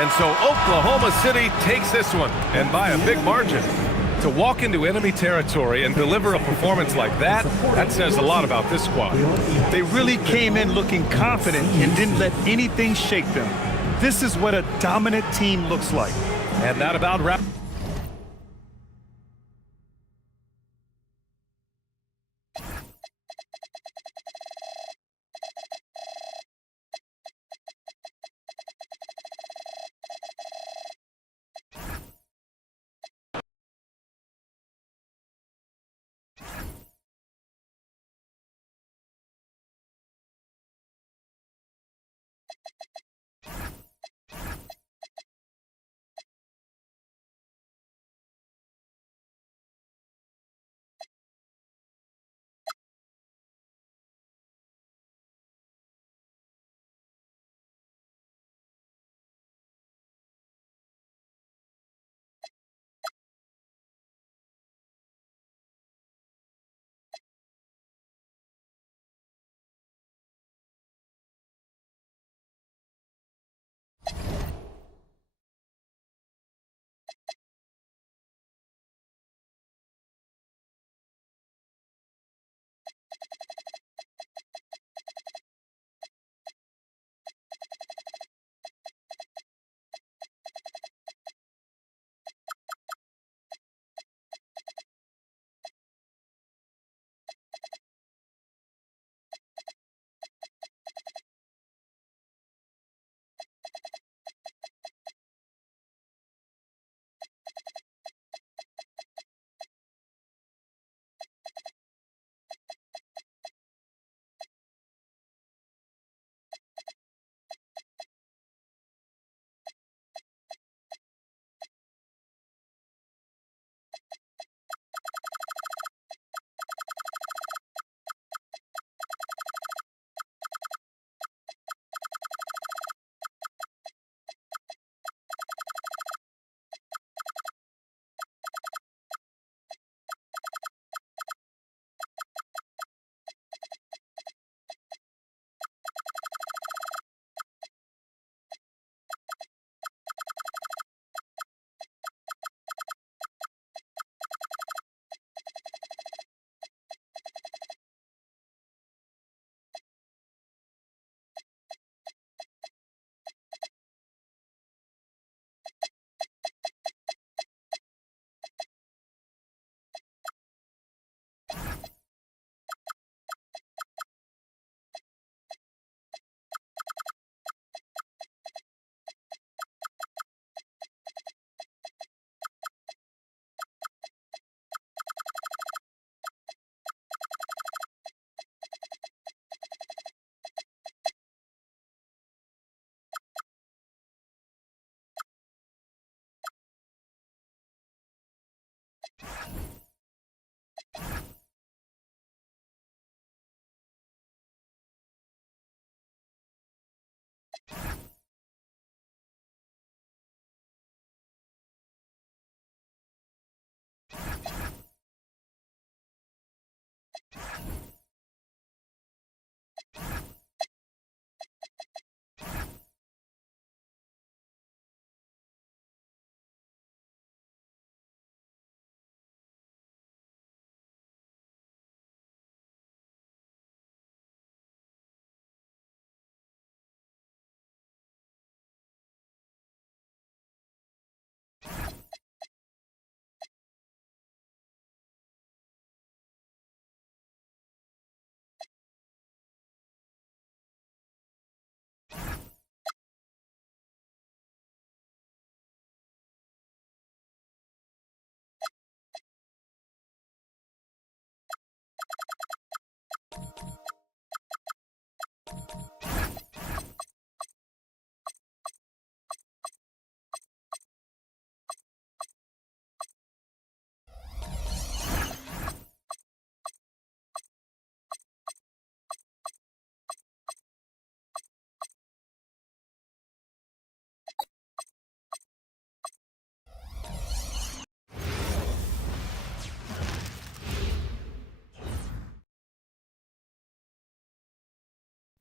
And so Oklahoma City takes this one, and by a big margin. To walk into enemy territory and deliver a performance like that, that says a lot about this squad. They really came in looking confident and didn't let anything shake them. This is what a dominant team looks like. And that about wraps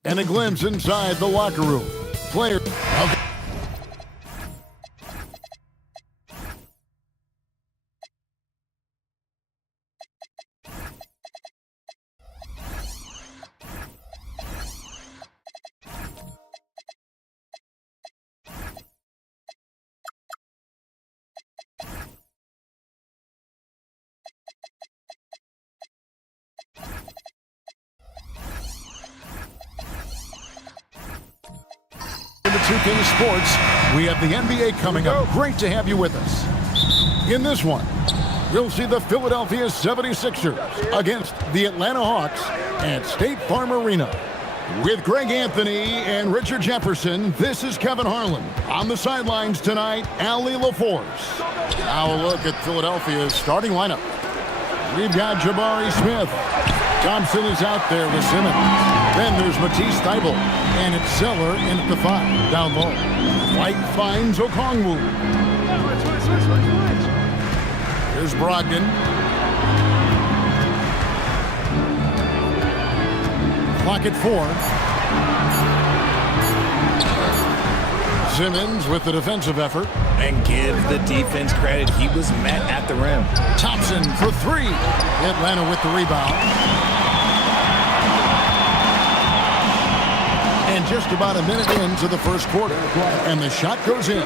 And a glimpse inside the locker room. Player. In the 2K Sports, we have the NBA coming up. Great to have you with us. In this one, we'll see the Philadelphia 76ers against the Atlanta Hawks at State Farm Arena. With Greg Anthony and Richard Jefferson, this is Kevin Harlan. On the sidelines tonight, Allie LaForce. Now a look at Philadelphia's starting lineup. We've got Jabari Smith. Thompson is out there with Simmons. Then there's Matisse Thybulle. And it's Zeller in at the 5, down low. White finds Okongwu. Here's Brogdon. Clock at 4. Simmons with the defensive effort. And give the defense credit. He was met at the rim. Thompson for 3. Atlanta with the rebound. And just about a minute into the first quarter. And the shot goes in.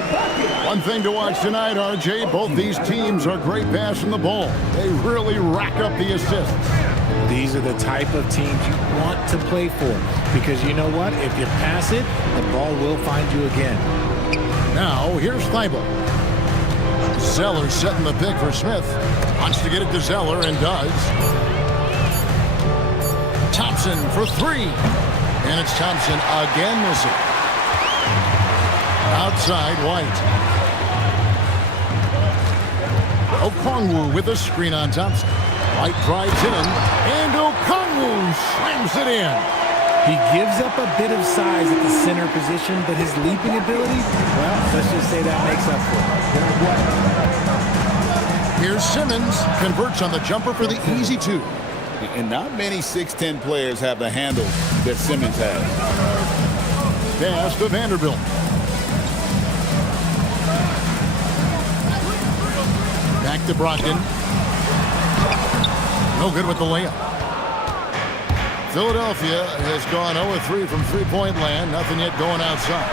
One thing to watch tonight, RJ, both these teams are great passing the ball. They really rack up the assists. These are the type of teams you want to play for. Because you know what? If you pass it, the ball will find you again. Now, here's Thybulle. Zeller setting the pick for Smith. Wants to get it to Zeller and does. Thompson for 3. And it's Thompson again missing. Outside, White. Okongwu with a screen on Thompson. White drives in, and Okongwu slams it in. He gives up a bit of size at the center position, but his leaping ability, well, let's just say that makes up for it. Here's Simmons. Converts on the jumper for the easy 2. And not many 6'10 players have the handle that Simmons has. Pass to Vanderbilt. Back to Brogdon. No good with the layup. Philadelphia has gone 0-3 from three-point land. Nothing yet going outside.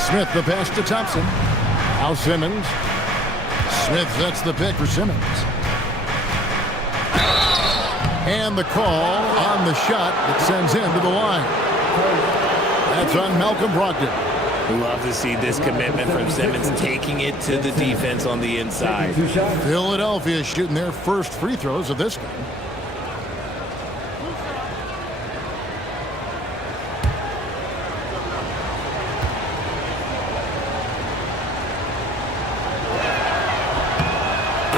Smith the pass to Thompson. Now Simmons. Smith sets the pick for Simmons. And the call on the shot that sends him to the line. That's on Malcolm Brogdon. Love to see this commitment from Simmons, taking it to the defense on the inside. Philadelphia shooting their first free throws of this game.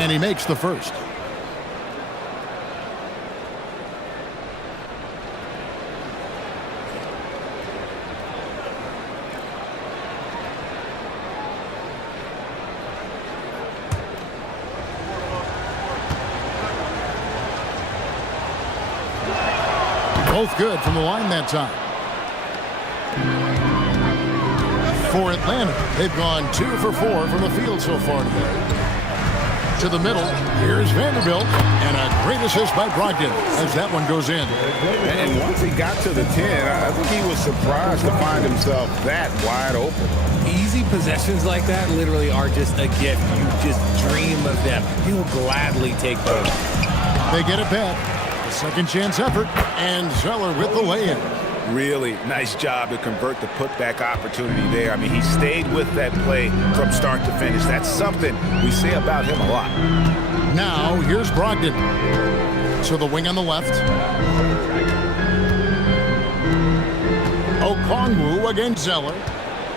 And he makes the first. Both good from the line that time. For Atlanta, they've gone 2 for 4 from the field so far today. To the middle, here's Vanderbilt, and a great assist by Brogdon as that one goes in. And once he got to the 10, I think he was surprised to find himself that wide open. Easy possessions like that literally are just a gift. You just dream of them. He'll gladly take those. They get it back. A second chance effort, and Zeller with the lay-in. Really nice job to convert the putback opportunity there. I mean, he stayed with that play from start to finish. That's something we say about him a lot. Now, here's Brogdon. To the wing on the left. Okongwu against Zeller.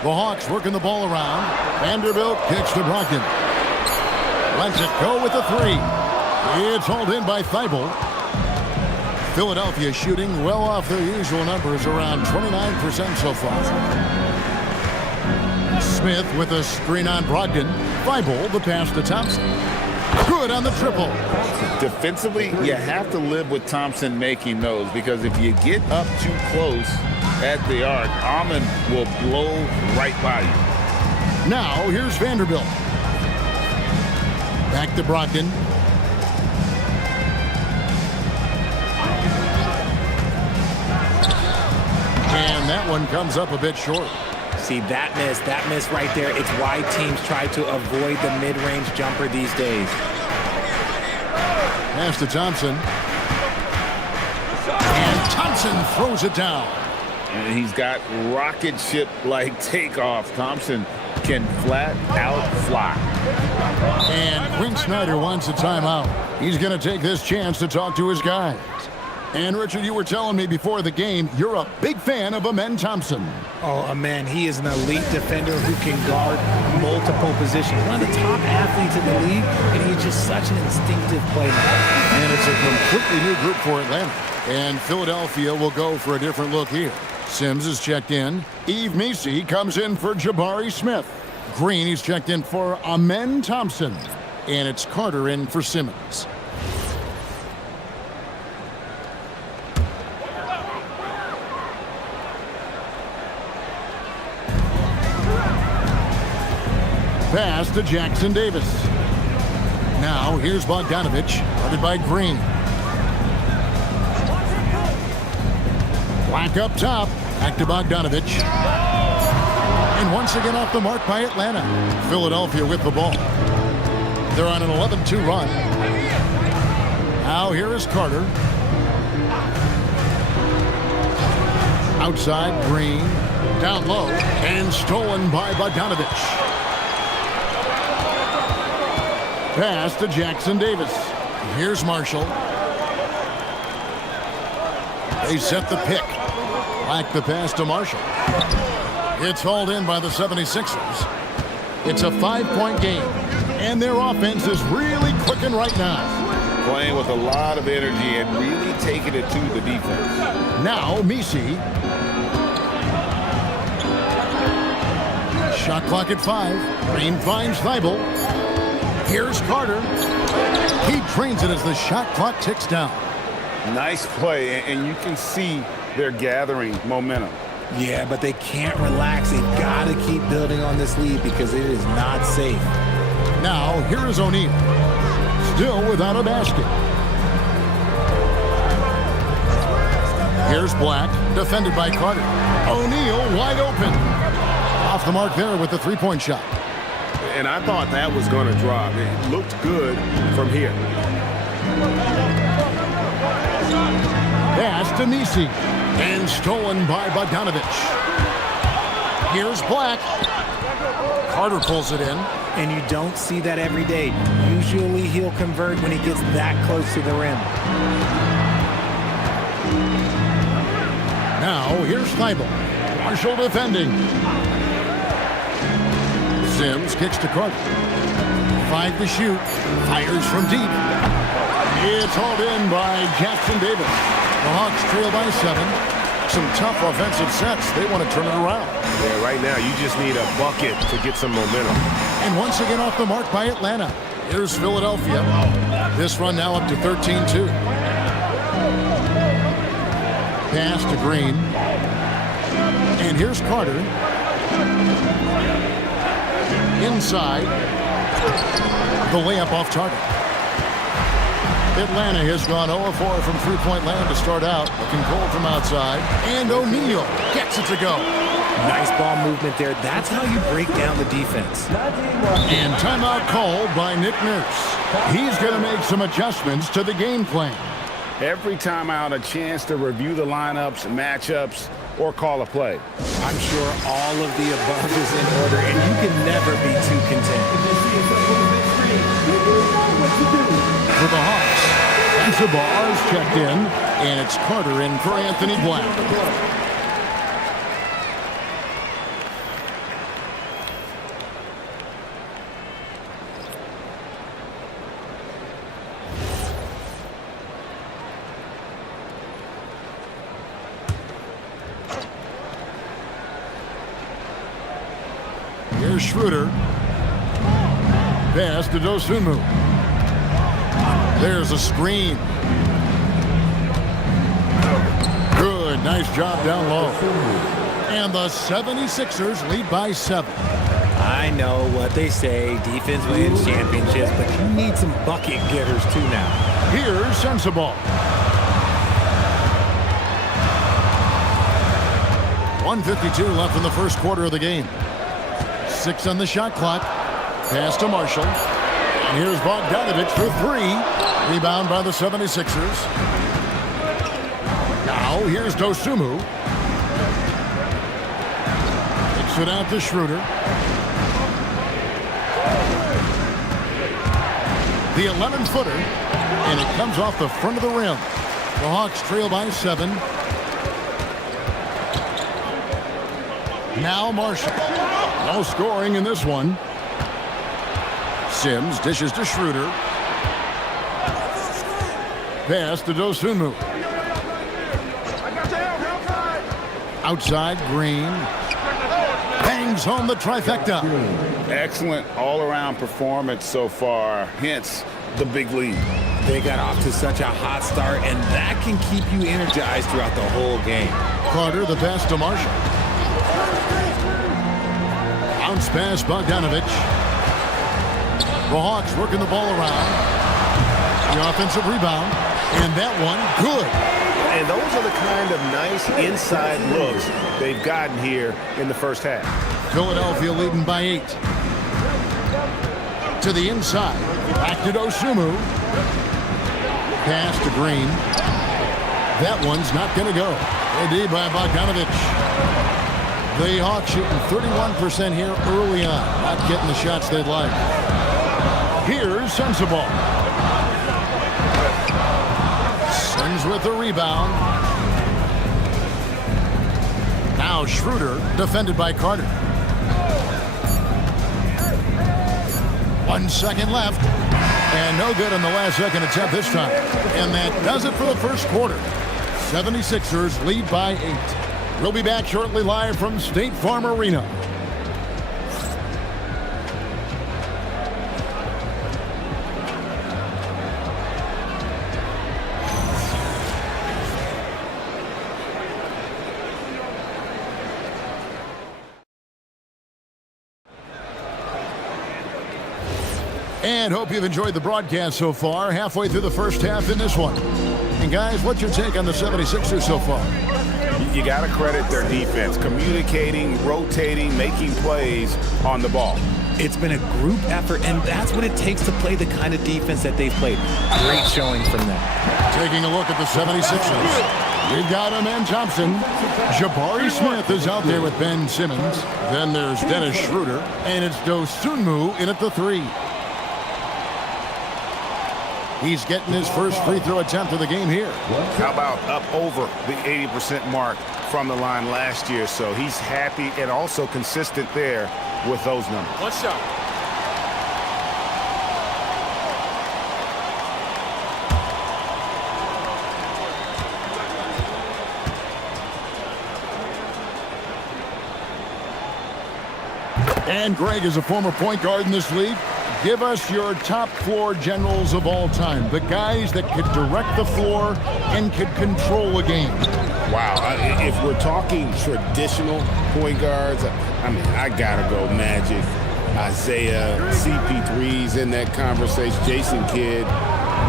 The Hawks working the ball around. Vanderbilt kicks to Brogdon. Lets it go with the 3. It's hauled in by Thybulle. Philadelphia shooting well off their usual numbers, around 29% so far. Smith with a screen on Brogdon. Thybulle the pass to Thompson. Good on the triple. Defensively, you have to live with Thompson making those because if you get up too close at the arc, Almond will blow right by you. Now, here's Vanderbilt. Back to Brogdon. And that one comes up a bit short. See, that miss right there, it's why teams try to avoid the mid-range jumper these days. Pass to Thompson. And Thompson throws it down. And he's got rocket ship-like takeoff. Thompson can flat out fly. And Quinn Snyder wants a timeout. He's going to take this chance to talk to his guys. And Richard, you were telling me before the game, you're a big fan of Amen Thompson. Oh, Amen, he is an elite defender who can guard multiple positions. One of the top athletes in the league, and he's just such an instinctive playmaker. And it's a completely new group for Atlanta. And Philadelphia will go for a different look here. Sims is checked in. Yves Missi comes in for Jabari Smith. Green, he's checked in for Amen Thompson. And it's Carter in for Simmons. Pass to Jackson Davis. Now here's Bogdanovich, guarded by Green. Black up top, back to Bogdanovich. And once again off the mark by Atlanta. Philadelphia with the ball. They're on an 11-2 run. Now here is Carter. Outside, Green. Down low, and stolen by Bogdanovich. Pass to Jackson Davis. Here's Marshall. They set the pick. Like the pass to Marshall. It's hauled in by the 76ers. It's a 5-point game. And their offense is really clicking right now. Playing with a lot of energy and really taking it to the defense. Now, Missi. Shot clock at 5. Green finds Thibault. Here's Carter. He trains it as the shot clock ticks down. Nice play, and you can see they're gathering momentum. Yeah, but they can't relax. They've got to keep building on this lead because it is not safe. Now, here is O'Neal. Still without a basket. Here's Black, defended by Carter. O'Neal wide open. Off the mark there with the three-point shot. And I thought that was going to drop. It looked good from here. Pass to Missi. And stolen by Bogdanovich. Here's Black. Carter pulls it in. And you don't see that every day. Usually he'll convert when he gets that close to the rim. Now, here's Thibault. Marshall defending. Sims kicks to Carter. 5 to shoot. Fires from deep. It's hauled in by Jackson Davis. The Hawks trail by 7. Some tough offensive sets. They want to turn it around. Yeah, right now you just need a bucket to get some momentum. And once again off the mark by Atlanta. Here's Philadelphia. This run now up to 13-2. Pass to Green. And here's Carter. Inside. The layup off target. Atlanta has gone 0-4 from three-point land to start out. Looking cold from outside. And O'Neal gets it to go. Nice ball movement there. That's how you break down the defense. And timeout called by Nick Nurse. He's going to make some adjustments to the game plan. Every timeout, a chance to review the lineups, matchups, or call a play. I'm sure all of the above is in order, and you can never be too content. For the Hawks, Zabar is checked in, and it's Carter in for Anthony Black. Here's Schroeder. Pass to Dosunmu. There's a screen. Good, nice job down low. And the 76ers lead by 7. I know what they say, defense wins championships, but you need some bucket getters too now. Here's Sensabaugh. 1:52 left in the first quarter of the game. 6 on the shot clock. Pass to Marshall. And here's Bogdanovich for 3. Rebound by the 76ers. Now here's Dosunmu. Kicks it out to Schroeder. The 11-footer, and it comes off the front of the rim. The Hawks trail by 7. Now Marshall. No scoring in this one. Sims dishes to Schroeder. Pass to Dosunmu. Outside, Green. Bangs home the trifecta. Excellent all-around performance so far, hence the big lead. They got off to such a hot start, and that can keep you energized throughout the whole game. Carter, the pass to Marshall. Bounce pass, Bogdanovich. The Hawks working the ball around. The offensive rebound, and that one, good. And those are the kind of nice inside looks they've gotten here in the first half. Philadelphia leading by 8. To the inside. Back to Dosunmu. Pass to Green. That one's not going to go. AD by Bogdanovich. The Hawks shooting 31% here early on. Not getting the shots they'd like. Here's Sensabaugh. Sims with the rebound. Now Schroeder, defended by Carter. 1 second left. And no good on the last second attempt this time. And that does it for the first quarter. 76ers lead by 8. We'll be back shortly live from State Farm Arena. And hope you've enjoyed the broadcast so far. Halfway through the first half in this one. And guys, what's your take on the 76ers so far? You got to credit their defense, communicating, rotating, making plays on the ball. It's been a group effort, and that's what it takes to play the kind of defense that they've played. Great showing from them. Taking a look at the 76ers. We've got Amen Thompson. Jabari Smith is out there with Ben Simmons. Then there's Dennis Schroeder. And it's Dosunmu in at the 3. He's getting his first free throw attempt of the game here. How about up over the 80% mark from the line last year? So he's happy and also consistent there with those numbers. One shot. And Greg is a former point guard in this league. Give us your top floor generals of all time. The guys that could direct the floor and could control a game. Wow. If we're talking traditional point guards, I mean, I got to go Magic, Isaiah, CP3's in that conversation, Jason Kidd.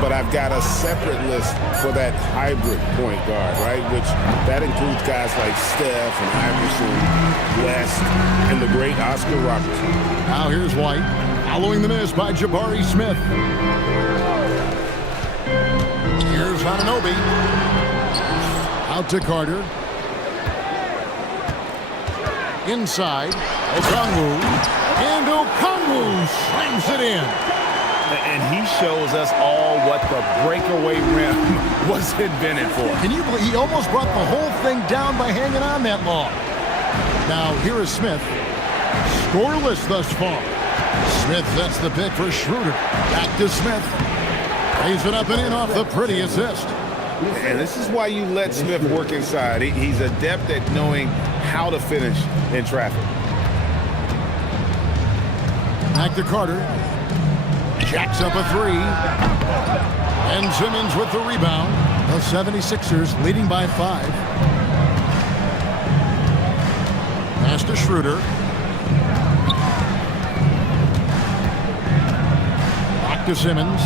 But I've got a separate list for that hybrid point guard, right? Which that includes guys like Steph and Iverson, West, and the great Oscar Robertson. Now here's White. Following the miss by Jabari Smith. Here's Anunoby. Out to Carter. Inside. Okongwu. And Okongwu slams it in. And he shows us all what the breakaway rim was invented for. Can you believe he almost brought the whole thing down by hanging on that long? Now here is Smith. Scoreless thus far. Smith sets the pick for Schroeder. Back to Smith. Lays it up and in off the pretty assist. And this is why you let Smith work inside. He's adept at knowing how to finish in traffic. Back to Carter. Jacks up a three. And Simmons with the rebound. The 76ers leading by 5. Pass to Schroeder. Back to Simmons.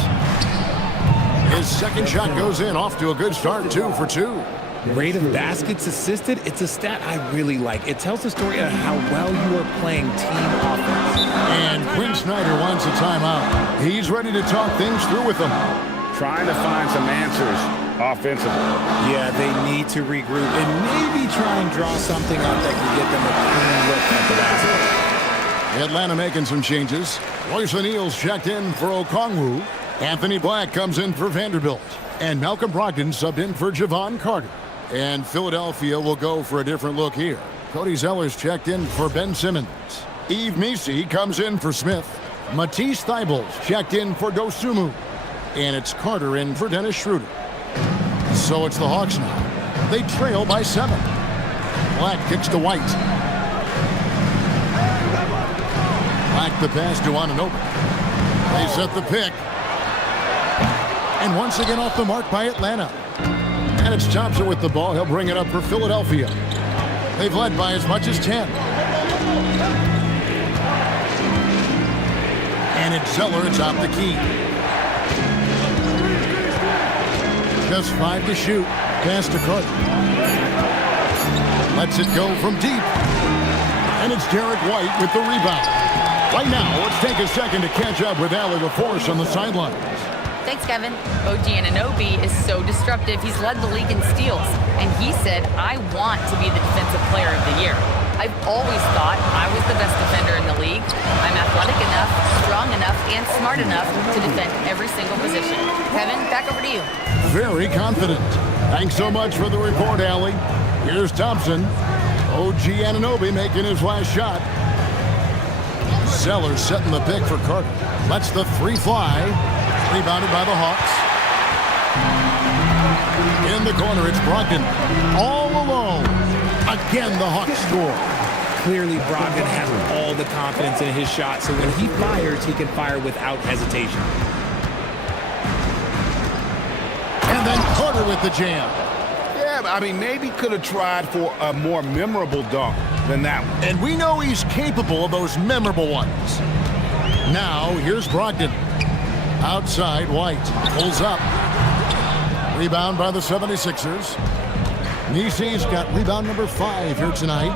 His second shot goes in, off to a good start, 2 for 2. Rate of baskets assisted, it's a stat I really like. It tells the story of how well you are playing team offense. And Quinn Snyder wants a timeout. He's ready to talk things through with them. Trying to find some answers offensively. Yeah, they need to regroup and maybe try and draw something up that can get them a clean look at the basket. Atlanta making some changes. Royce O'Neal's checked in for Okongwu. Anthony Black comes in for Vanderbilt. And Malcolm Brogdon subbed in for Javon Carter. And Philadelphia will go for a different look here. Cody Zeller's checked in for Ben Simmons. Yves Missi comes in for Smith. Matisse Thybulle's checked in for Dosunmu. And it's Carter in for Dennis Schroeder. So it's the Hawks now. They trail by 7. Black kicks to White. Black the pass to Anunoby. They set the pick. And once again off the mark by Atlanta. And it's Thompson with the ball. He'll bring it up for Philadelphia. They've led by as much as 10. And it's Zeller atop the key. Just 5 to shoot. Pass to Carter. Lets it go from deep. And it's Derek White with the rebound. Right now, let's take a second to catch up with Allie LaForce on the sidelines. Thanks, Kevin. OG Anunoby is so disruptive. He's led the league in steals. And he said, I want to be the defensive player of the year. I've always thought I was the best defender in the league. I'm athletic enough, strong enough, and smart enough to defend every single position. Kevin, back over to you. Very confident. Thanks so much for the report, Allie. Here's Thompson. OG Anunoby making his last shot. Zeller setting the pick for Carter. Lets the 3 fly. Rebounded by the Hawks. In the corner, it's Brogdon. All alone. Again, the Hawks score. Clearly, Brogdon has all the confidence in his shot, so when he fires, he can fire without hesitation. And then Carter with the jam. Yeah, I mean, maybe could have tried for a more memorable dunk than that one. And we know he's capable of those memorable ones. Now, here's Brogdon. Outside, White pulls up. Rebound by the 76ers. Nisi's got rebound number 5 here tonight.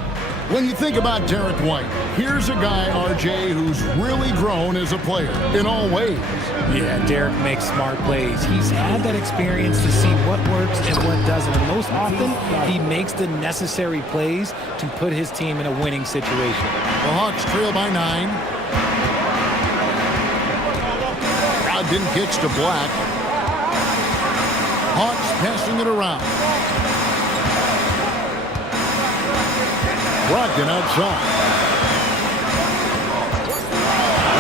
When you think about Derek White, here's a guy, RJ, who's really grown as a player in all ways. Yeah, Derek makes smart plays. He's had that experience to see what works and what doesn't. And most often, he makes the necessary plays to put his team in a winning situation. The Hawks trail by 9. Brogdon kicks to Black. Hawks passing it around. Brogdon outside.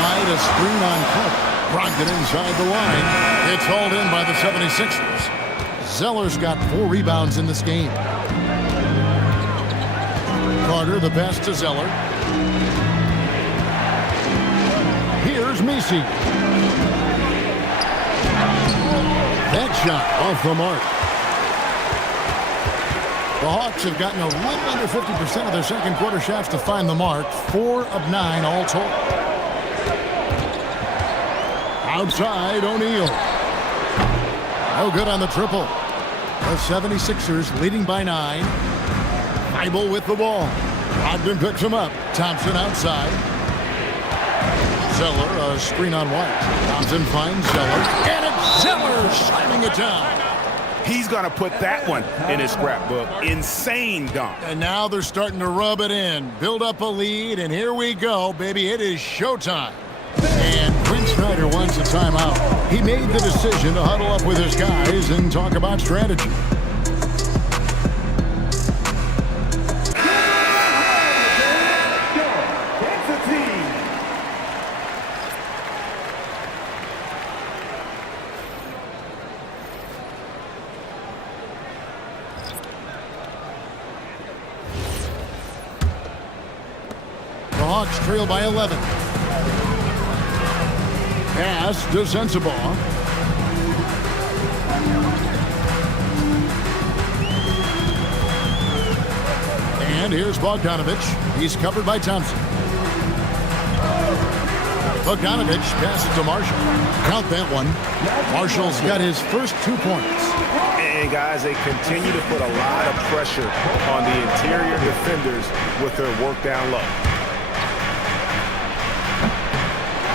Right, a screen on Carter. Brogdon inside the line. It's hauled in by the 76ers. Zeller's got 4 rebounds in this game. Carter, the pass to Zeller. Here's Missi. That shot off the mark. The Hawks have gotten a little under 50% of their second quarter shots to find the mark. 4 of 9 all told. Outside, O'Neal. No good on the triple. The 76ers leading by 9. Thybulle with the ball. Brogdon picks him up. Thompson outside. Zeller, a screen on White. Thompson finds Zeller. And it's Zeller slamming it down. He's going to put that one in his scrapbook. Insane dunk. And now they're starting to rub it in. Build up a lead, and here we go, baby. It is showtime. And Quinn Snyder wants a timeout. He made the decision to huddle up with his guys and talk about strategy. Hawks trail by 11. Pass to Sensabaugh. And here's Bogdanovich. He's covered by Thompson. Bogdanovich passes to Marshall. Count that one. Marshall's got his first 2 points. And guys, they continue to put a lot of pressure on the interior defenders with their work down low.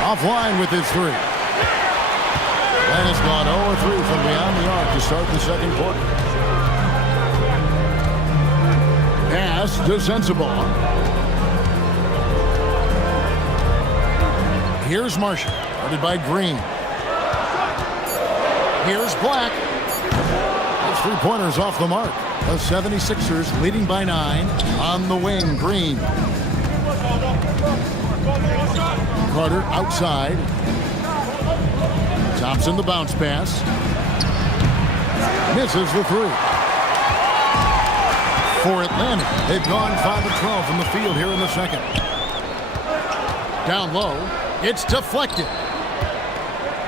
Offline with his 3. And it's gone 0-3 from beyond the arc to start the second quarter. Pass to Sensabaugh. Here's Marshall, guarded by Green. Here's Black. Those 3-pointers off the mark. The 76ers leading by 9. On the wing, Green. Carter outside. Thompson the bounce pass. Misses the 3. For Atlanta, they've gone 5 of 12 from the field here in the second. Down low, it's deflected.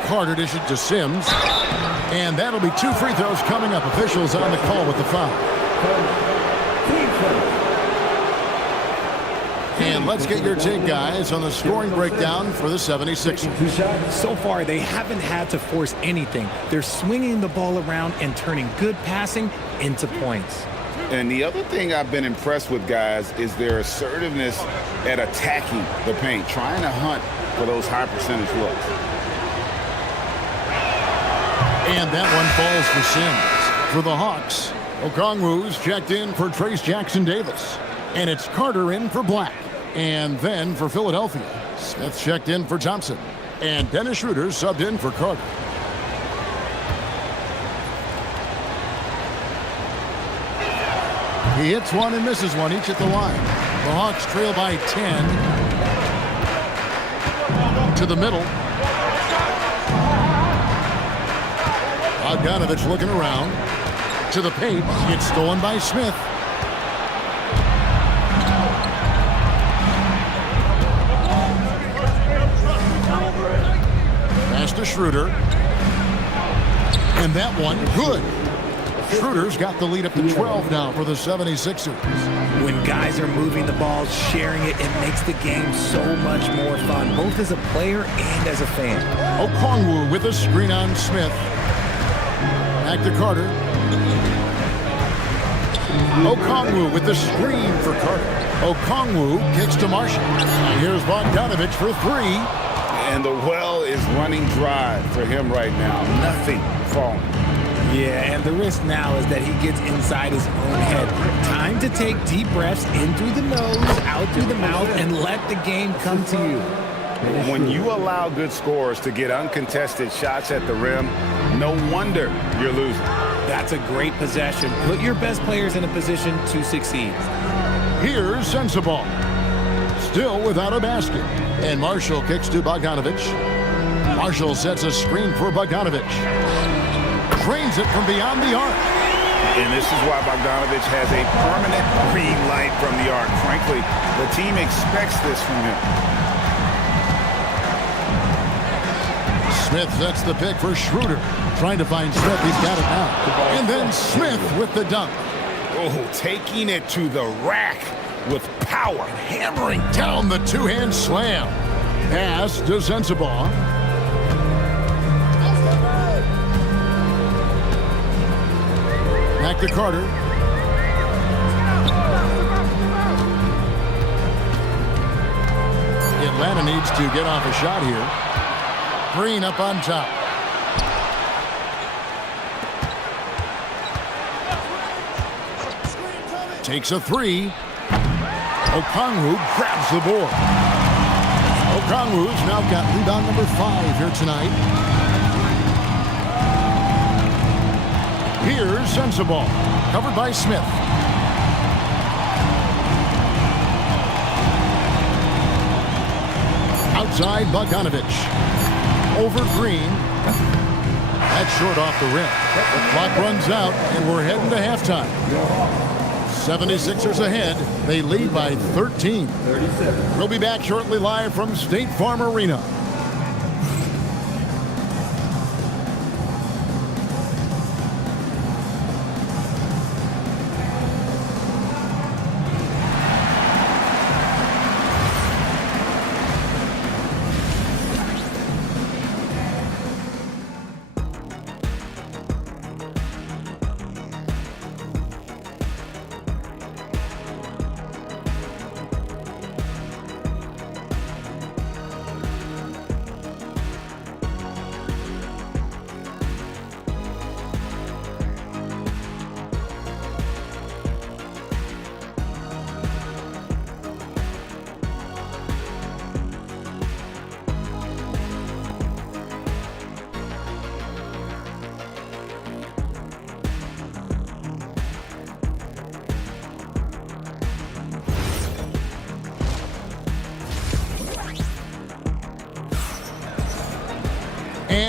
Carter dishes to Sims. And that'll be 2 free throws coming up. Officials on the call with the foul. And let's get your take, guys, on the scoring breakdown for the 76ers. So far, they haven't had to force anything. They're swinging the ball around and turning good passing into points. And the other thing I've been impressed with, guys, is their assertiveness at attacking the paint, trying to hunt for those high percentage looks. And that one falls for Sims. For the Hawks, Okongwu's checked in for Trace Jackson-Davis. And it's Carter in for Black. And then for Philadelphia, Smith checked in for Thompson. And Dennis Schroeder subbed in for Carter. He hits one and misses one, each at the line. The Hawks trail by 10. To the middle. Bogdanovich looking around. To the paint. It's stolen by Smith. Pass to Schroeder. And that one, good. Schroeder's got the lead up to 12 now for the 76ers. When guys are moving the ball, sharing it, it makes the game so much more fun, both as a player and as a fan. Okongwu with a screen on Smith. Back to Carter. Okongwu with the screen for Carter. Okongwu kicks to Marshall. And here's Bogdanovich for 3. And the well is running dry for him right now. Nothing falling. Yeah, and the risk now is that he gets inside his own head. Time to take deep breaths in through the nose, out through the mouth, and let the game come to you. When you allow good scorers to get uncontested shots at the rim, no wonder you're losing. That's a great possession. Put your best players in a position to succeed. Here's Sensabaugh. Still without a basket. And Marshall kicks to Bogdanovich. Marshall sets a screen for Bogdanovich. Drains it from beyond the arc. And this is why Bogdanovich has a permanent green light from the arc. Frankly, the team expects this from him. Smith sets the pick for Schroeder. Trying to find Smith. He's got it now. And then Smith with the dunk. Oh, taking it to the rack with power. Hammering down the two-hand slam. Pass to Sensabaugh. Back to Carter. Atlanta needs to get off a shot here. Green up on top. Takes a 3. Okongwu grabs the board. Okongwu's now got rebound number 5 here tonight. Here's Sensabaugh, covered by Smith. Outside Bogdanovich. Over Green. That's short off the rim. The clock runs out, and we're heading to halftime. 76ers ahead. They lead by 13. We'll be back shortly live from State Farm Arena.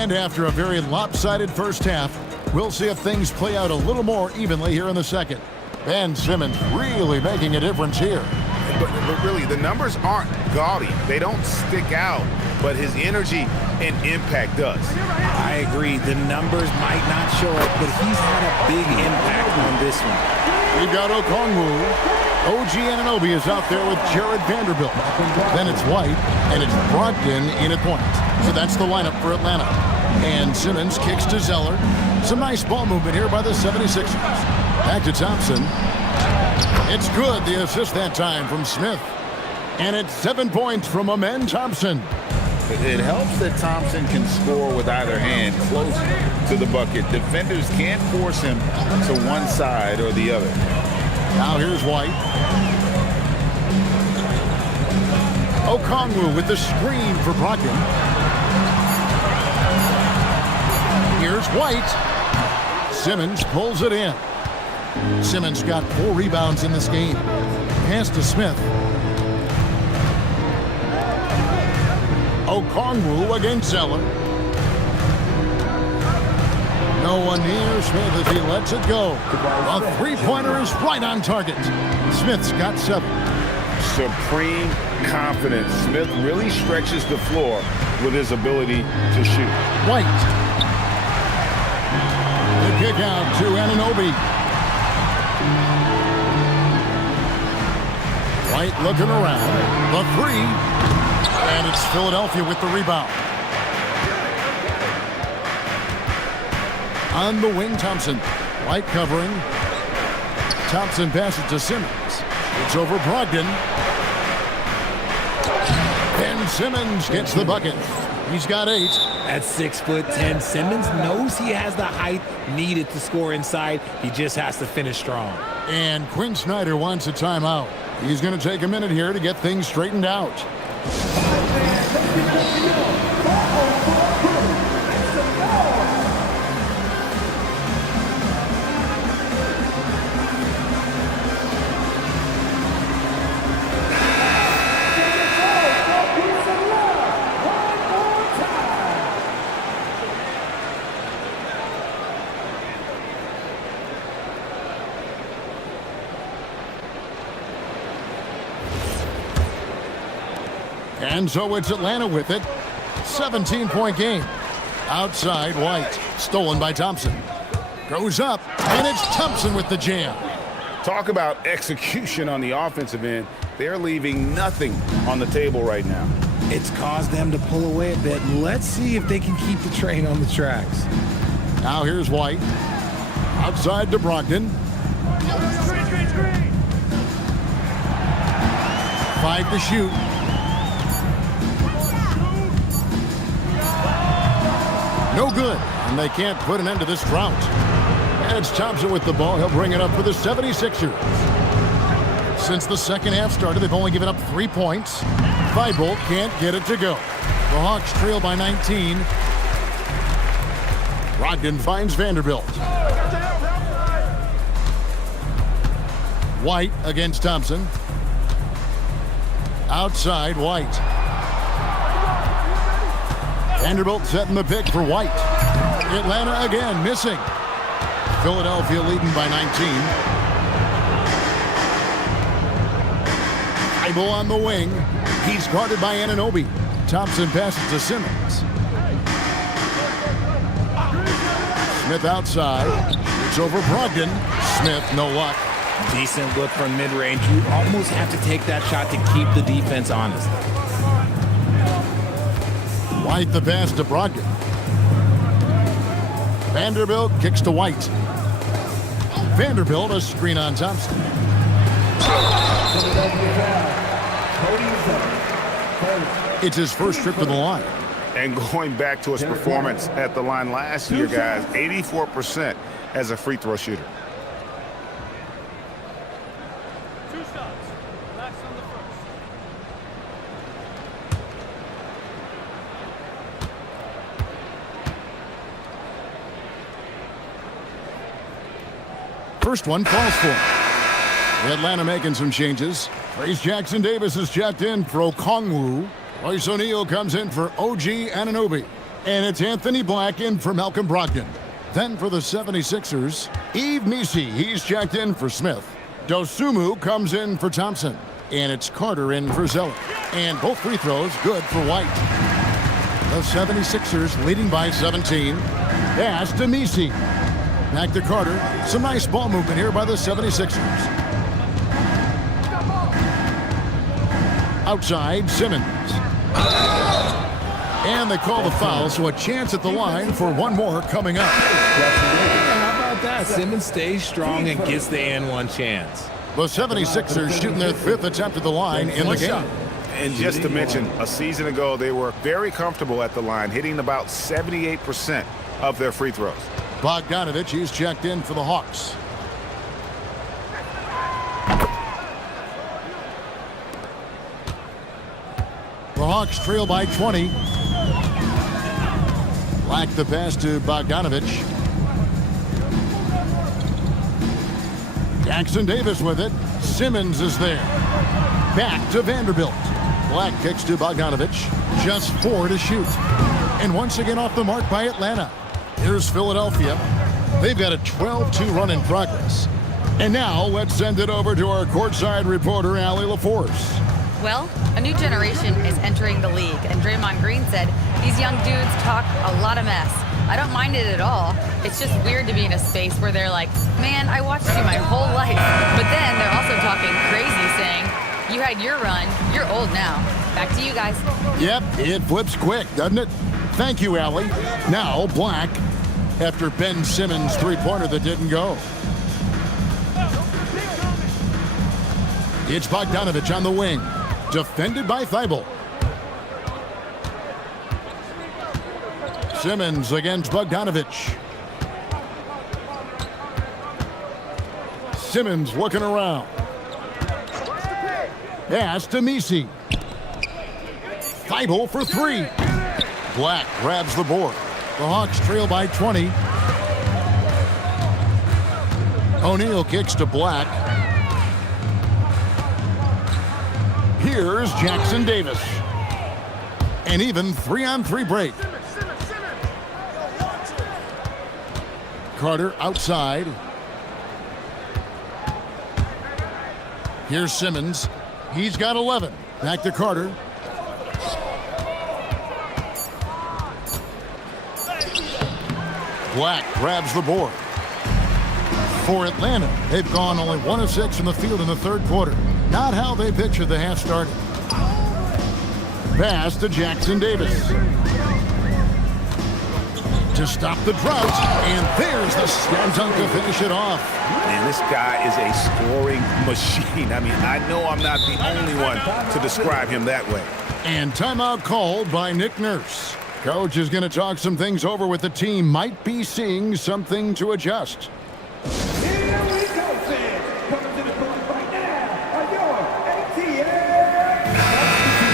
And after a very lopsided first half, we'll see if things play out a little more evenly here in the second. Ben Simmons really making a difference here. But really, the numbers aren't gaudy. They don't stick out, but his energy and impact does. I agree. The numbers might not show it, but he's had a big impact on this one. We've got Okongwu. OG Anunoby is out there with Jared Vanderbilt. Then it's White, and it's Brogdon in at point. So that's the lineup for Atlanta. And Simmons kicks to Zeller. Some nice ball movement here by the 76ers. Back to Thompson. It's good, the assist that time from Smith. And it's 7 points from Amen Thompson. It helps that Thompson can score with either hand close to the bucket. Defenders can't force him to one side or the other. Now here's White. Okongwu with the screen for Brogdon. Here's White. Simmons pulls it in. Simmons got 4 rebounds in this game. Pass to Smith. Okongwu against Zeller. No one near Smith as he lets it go. A three-pointer is right on target. Smith's got 7. Supreme confidence. Smith really stretches the floor with his ability to shoot. White. The kick out to Anunoby. White looking around. The 3. And it's Philadelphia with the rebound. On the wing, Thompson. White covering. Thompson passes to Simmons. It's over Brogdon. Ben Simmons gets the bucket. He's got 8. At 6'10", Simmons knows he has the height needed to score inside. He just has to finish strong. And Quinn Snyder wants a timeout. He's going to take a minute here to get things straightened out. And so it's Atlanta with it. 17-point game. Outside, White. Stolen by Thompson. Goes up, and it's Thompson with the jam. Talk about execution on the offensive end. They're leaving nothing on the table right now. It's caused them to pull away a bit. Let's see if they can keep the train on the tracks. Now here's White. Outside to Brogdon. 5 to shoot. No good, and they can't put an end to this drought. And it's Thompson with the ball. He'll bring it up for the 76ers. Since the second half started, they've only given up 3 points. Thibault can't get it to go. The Hawks trail by 19. Brogdon finds Vanderbilt. White against Thompson. Outside, White. Vanderbilt setting the pick for White. Atlanta again missing. Philadelphia leading by 19. Thibault on the wing. He's guarded by Anunoby. Thompson passes to Simmons. Smith outside. It's over Brogdon. Smith, no luck. Decent look from mid-range. You almost have to take that shot to keep the defense honest. White the pass to Brogdon. Vanderbilt kicks to White. Vanderbilt a screen on Thompson. It's his first trip to the line. And going back to his performance at the line last year, guys, 84% as a free throw shooter. First one falls for him. Atlanta making some changes. Trace Jackson Davis is checked in for Okongwu. Royce O'Neal comes in for OG Anunoby. And it's Anthony Black in for Malcolm Brogdon. Then for the 76ers, Yves Missi. He's checked in for Smith. Dosunmu comes in for Thompson. And it's Carter in for Zeller. And both free throws good for White. The 76ers leading by 17. Pass to Missi. Back to Carter. Some nice ball movement here by the 76ers. Outside, Simmons. And they call the foul, so a chance at the line for one more coming up. How about that? Simmons stays strong and gets the and one chance. The 76ers shooting their 5th attempt at the line in the game. And just to mention, a season ago, they were very comfortable at the line, hitting about 78% of their free throws. Bogdanovich, he's checked in for the Hawks. The Hawks trail by 20. Black the pass to Bogdanovich. Jackson Davis with it. Simmons is there. Back to Vanderbilt. Black kicks to Bogdanovich. Just 4 to shoot. And once again off the mark by Atlanta. Here's Philadelphia. They've got a 12-2 run in progress. And now let's send it over to our courtside reporter, Allie LaForce. Well, a new generation is entering the league, and Draymond Green said these young dudes talk a lot of mess. I don't mind it at all. It's just weird to be in a space where they're like, man, I watched you my whole life. But then they're also talking crazy, saying, you had your run, you're old now. Back to you guys. Yep, it flips quick, doesn't it? Thank you, Allie. Now, Black, after Ben Simmons' three-pointer that didn't go. It's Bogdanovich on the wing. Defended by Thibault. Simmons against Bogdanovich. Simmons looking around. Pass to Missi. Thibault for 3. Black grabs the board. The Hawks trail by 20. O'Neal kicks to Black. Here's Jackson Davis. An even 3-on-3 break. Carter outside. Here's Simmons. He's got 11. Back to Carter. Black grabs the board. For Atlanta, they've gone only 1 of 6 from the field in the third quarter. Not how they pictured the half started. Pass to Jackson Davis. To stop the drought, and there's the slam dunk to finish it off. Man, this guy is a scoring machine. I mean, I know I'm not the only one to describe him that way. And timeout called by Nick Nurse. Coach is going to talk some things over with the team. Might be seeing something to adjust.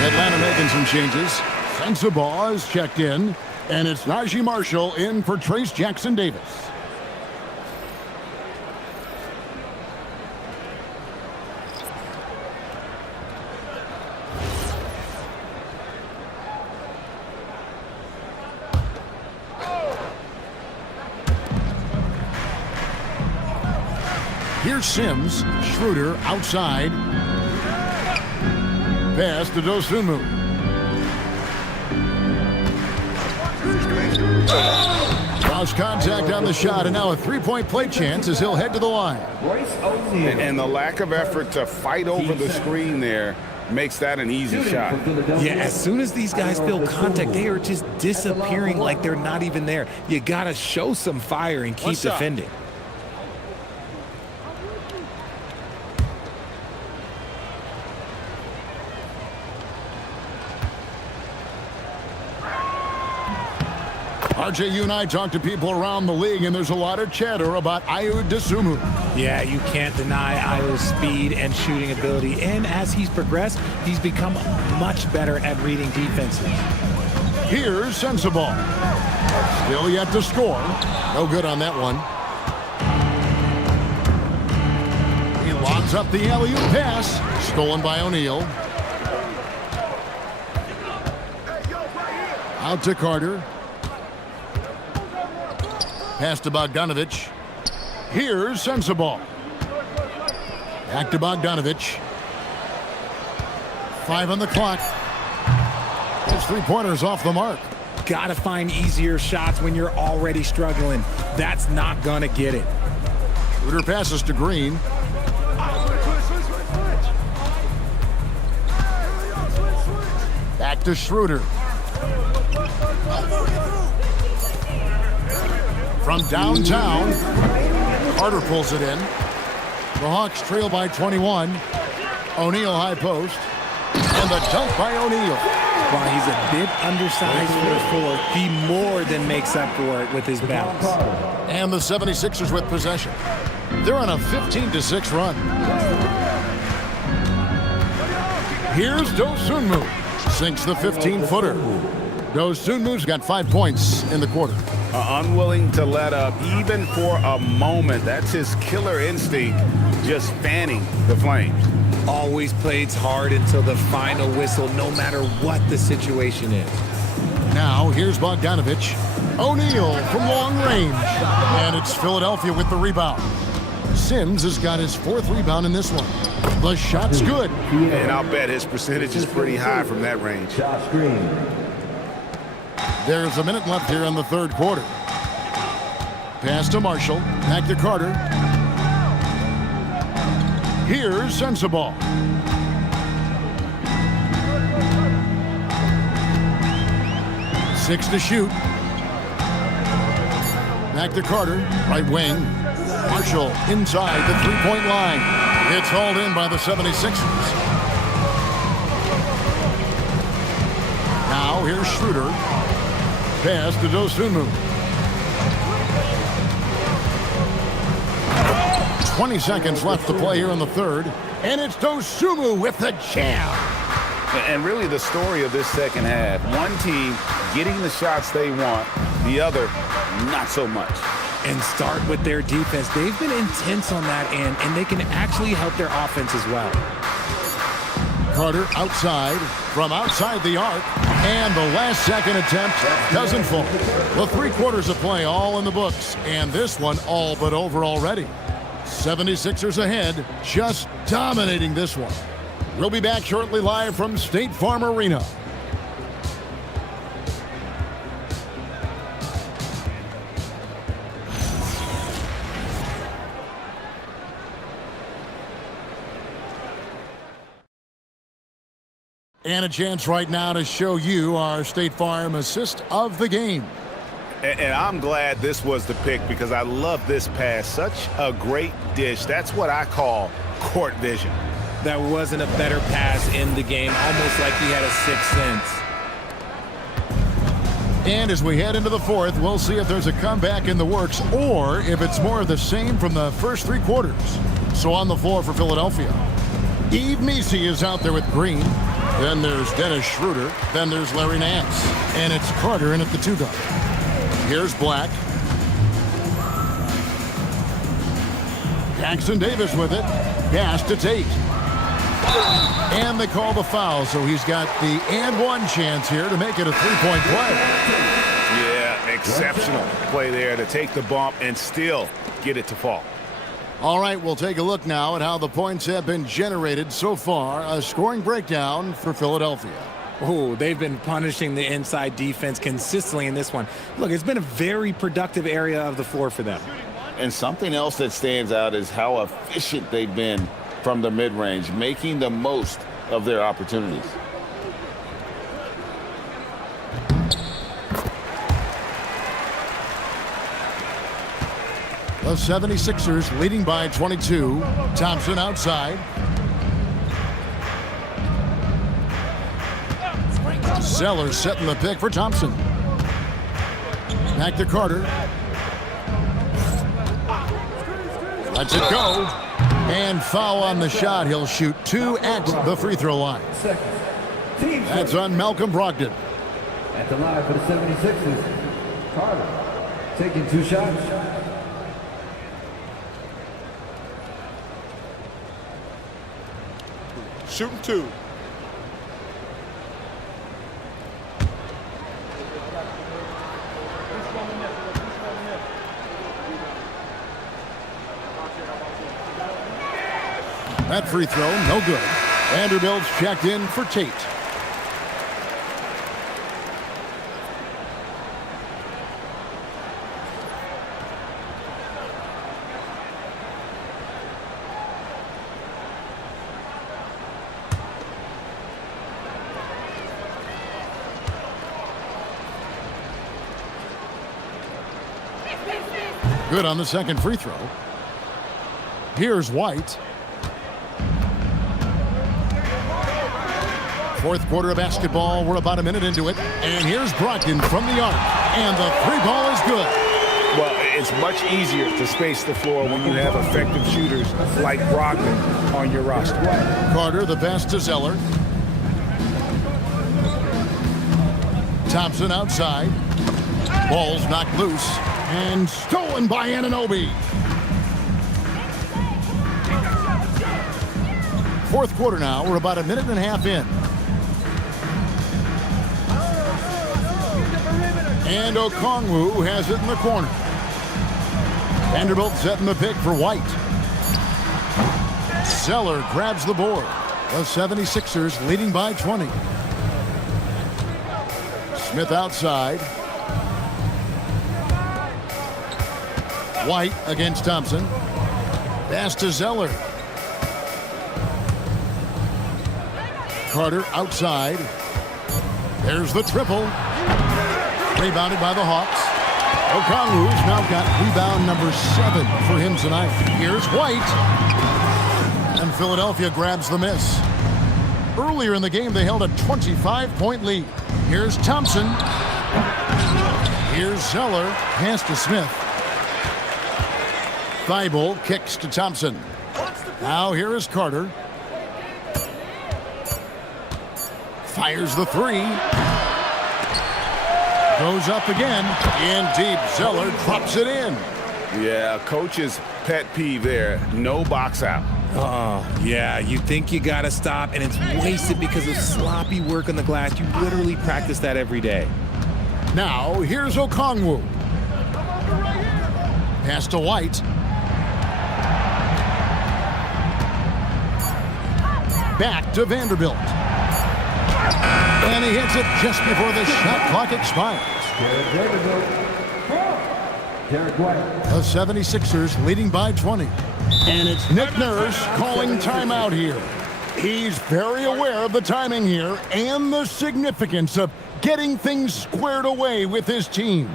Atlanta making some changes. Sensabaugh is checked in. And it's Najee Marshall in for Trace Jackson Davis. Here's Sims. Schroeder outside. Pass to Dosunmu. Cross contact on the shot, and now a three-point play chance as he'll head to the line. And the lack of effort to fight over the screen there makes that an easy shot. Yeah, as soon as these guys feel contact, they are just disappearing like they're not even there. You got to show some fire and keep defending. RJ, you and I talk to people around the league, and there's a lot of chatter about Ayo Dosunmu. Yeah, you can't deny Ayo's speed and shooting ability. And as he's progressed, he's become much better at reading defenses. Here's Sensabaugh. Still yet to score. No good on that one. He lobs up the alley-oop pass. Stolen by O'Neal. Out to Carter. Pass to Bogdanovich. Here's Sensabaugh. Back to Bogdanovich. 5 on the clock. His three-pointers off the mark. Gotta find easier shots when you're already struggling. That's not gonna get it. Schroeder passes to Green. Back to Schroeder. From downtown, Carter pulls it in. The Hawks trail by 21. O'Neal high post. And the dunk by O'Neal. While he's a bit undersized for his forward, he more than makes up for it with his bounce. And the 76ers with possession. They're on a 15-6 run. Here's Dosunmu. Sinks the 15-footer. Dosunmu's got 5 points in the quarter. Unwilling to let up even for a moment. That's his killer instinct, just fanning the flames. Always plays hard until the final whistle, no matter what the situation is. Now, here's Bogdanovich. O'Neal from long range. And it's Philadelphia with the rebound. Sims has got his 4th rebound in this one. The shot's good. And I'll bet his percentage is pretty high from that range. There's a minute left here in the third quarter. Pass to Marshall. Back to Carter. Here's Sensabaugh. Six to shoot. Back to Carter. Right wing. Marshall inside the three-point line. It's hauled in by the 76ers. Now here's Schroeder. Pass to Dosunmu. 20 seconds left to play here in the third. And it's Dosunmu with the jam. And really the story of this second half, one team getting the shots they want, the other not so much. And start with their defense. They've been intense on that end, and they can actually help their offense as well. Carter outside, from outside the arc, and the last second attempt doesn't fall. The 3 quarters of play all in the books, and this one all but over already. 76ers ahead, just dominating this one. We'll be back shortly live from State Farm Arena. And a chance right now to show you our State Farm assist of the game. And I'm glad this was the pick because I love this pass. Such a great dish. That's what I call court vision. That wasn't a better pass in the game, almost like he had a sixth sense. And as we head into the fourth, we'll see if there's a comeback in the works or if it's more of the same from the first 3 quarters. So on the floor for Philadelphia, Yves Missi is out there with Green. Then there's Dennis Schroeder. Then there's Larry Nance. And it's Carter in at the 2 guard. Here's Black. Jackson Davis with it. Pass to Tate. And they call the foul, so he's got the and one chance here to make it a 3-point play. Yeah, exceptional play there to take the bump and still get it to fall. All right, we'll take a look now at how the points have been generated so far. A scoring breakdown for Philadelphia. Oh, they've been punishing the inside defense consistently in this one. Look, it's been a very productive area of the floor for them. And something else that stands out is how efficient they've been from the mid-range, making the most of their opportunities. The 76ers leading by 22. Thompson outside. Zeller setting the pick for Thompson. Back to Carter. Lets it go. And foul on the shot. He'll shoot 2 at the free throw line. That's on Malcolm Brogdon. At the line for the 76ers, Carter taking 2 shots. Shooting 2. That free throw, no good. Vanderbilt's checked in for Tate. Good on the second free throw. Here's White. Fourth quarter of basketball. We're about a minute into it. And here's Brogdon from the arc. And the three ball is good. Well, it's much easier to space the floor when you have effective shooters like Brogdon on your roster. Carter, the pass to Zeller. Thompson outside. Ball's knocked loose. And stolen by Anunoby. Fourth quarter now. We're about a minute and a half in. And Okongwu has it in the corner. Vanderbilt setting the pick for White. Zeller grabs the board. The 76ers leading by 20. Smith outside. White against Thompson. Pass to Zeller. Carter outside. There's the triple. Rebounded by the Hawks. Okongwu's now got rebound number 7 for him tonight. Here's White. And Philadelphia grabs the miss. Earlier in the game, they held a 25-point lead. Here's Thompson. Here's Zeller. Pass to Smith. Thibault kicks to Thompson. Now here is Carter. Fires the three. Goes up again. In deep. Zeller drops it in. Yeah, coach's pet peeve there. No box out. Oh, yeah, you think you got to stop, and it's wasted because of sloppy work on the glass. You literally practice that every day. Now, here's Okongwu. Pass to White. Back to Vanderbilt. And he hits it just before the shot clock expires. The 76ers leading by 20. And it's Nick Nurse calling timeout here. He's very aware of the timing here and the significance of getting things squared away with his team.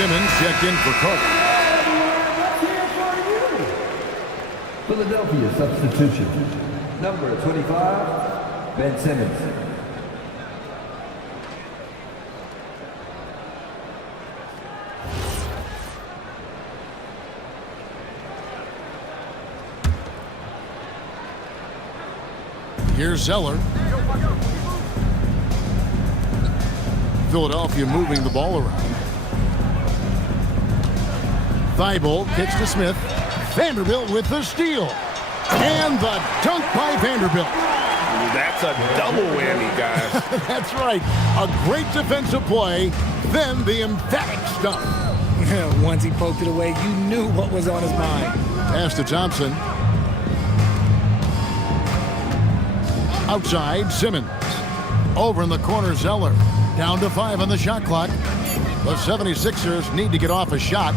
Simmons checked in for Carter. Philadelphia substitution. Number 25, Ben Simmons. Here's Zeller. Philadelphia moving the ball around. Thibault kicks to Smith. Vanderbilt with the steal. And the dunk by Vanderbilt. That's a double whammy, guys. That's right. A great defensive play, then the emphatic stuff. Once he poked it away, you knew what was on his mind. Pass to Thompson. Outside, Simmons. Over in the corner, Zeller. Down to 5 on the shot clock. The 76ers need to get off a shot.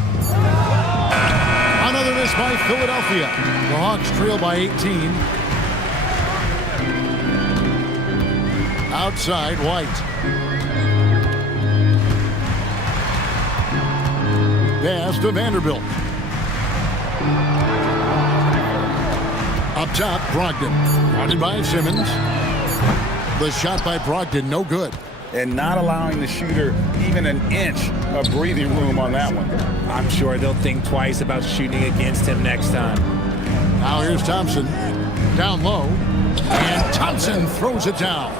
Another miss by Philadelphia. The Hawks trail by 18. Outside, White. Pass to Vanderbilt. Up top, Brogdon. Guarded by Simmons. The shot by Brogdon, no good. And not allowing the shooter even an inch of breathing room on that one. I'm sure they'll think twice about shooting against him next time. Now here's Thompson. Down low. And Thompson throws it down.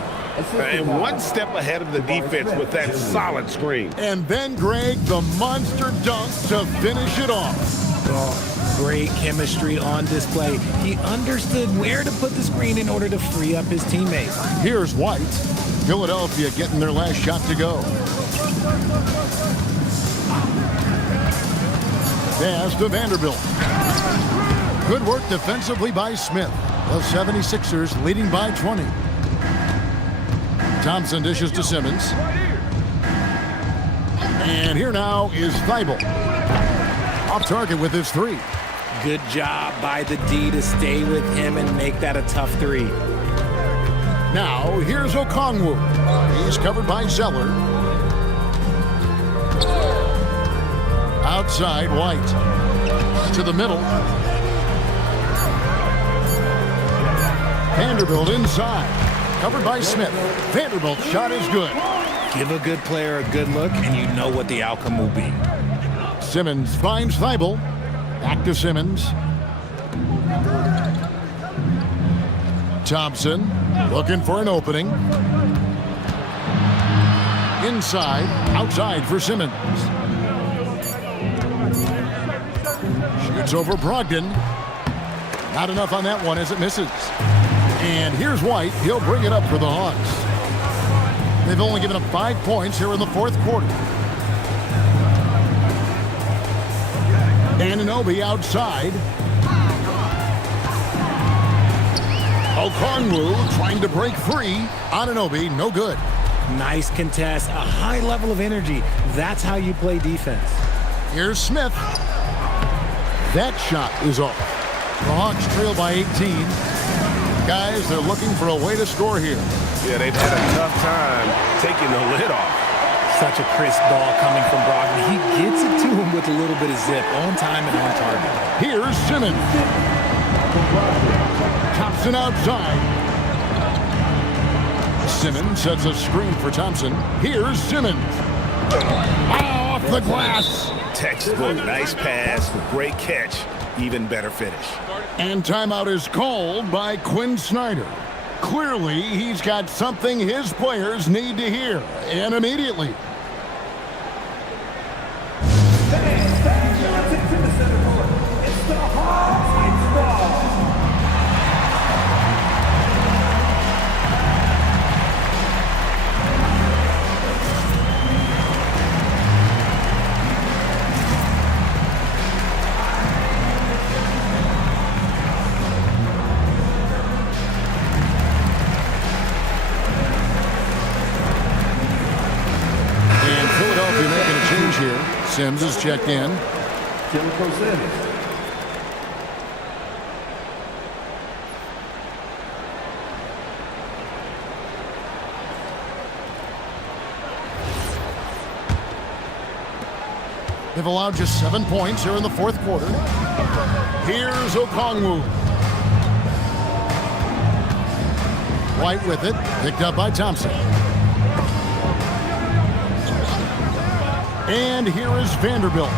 And one step ahead of the defense with that solid screen. And then Greg, the monster dunk to finish it off. Oh, great chemistry on display. He understood where to put the screen in order to free up his teammates. Here's White. Philadelphia getting their last shot to go. Pass to Vanderbilt. Good work defensively by Smith. The 76ers leading by 20. Thompson dishes to Simmons. And here now is Thibault. Off target with his 3. Good job by the D to stay with him and make that a tough 3. Now, here's Okongwu. He's covered by Zeller. Outside, White. To the middle. Vanderbilt inside. Covered by Smith. Vanderbilt's shot is good. Give a good player a good look, and you know what the outcome will be. Simmons finds Thibault. Back to Simmons. Thompson looking for an opening. Inside, outside for Simmons. Shoots over Brogdon. Not enough on that one as it misses. And here's White. He'll bring it up for the Hawks. They've only given up 5 points here in the fourth quarter. Anunoby outside. Okongwu trying to break free. Anunoby, no good. Nice contest, a high level of energy. That's how you play defense. Here's Smith. That shot is off. The Hawks trail by 18. Guys, they're looking for a way to score here. Yeah, they've had a tough time taking the lid off. Such a crisp ball coming from Brogdon. He gets it to him with a little bit of zip, on time and on target. Here's Simmons. Thompson outside. Simmons sets a screen for Thompson. Here's Simmons. Off the glass. Textbook, nice pass, great catch, even better finish. And timeout is called by Quinn Snyder. Clearly, he's got something his players need to hear, and immediately. It's the Hawks install. Here. Sims is checked in. Jericho Sims. They've allowed just 7 points here in the fourth quarter. Here's Okongwu. White with it, picked up by Thompson. And here is Vanderbilt.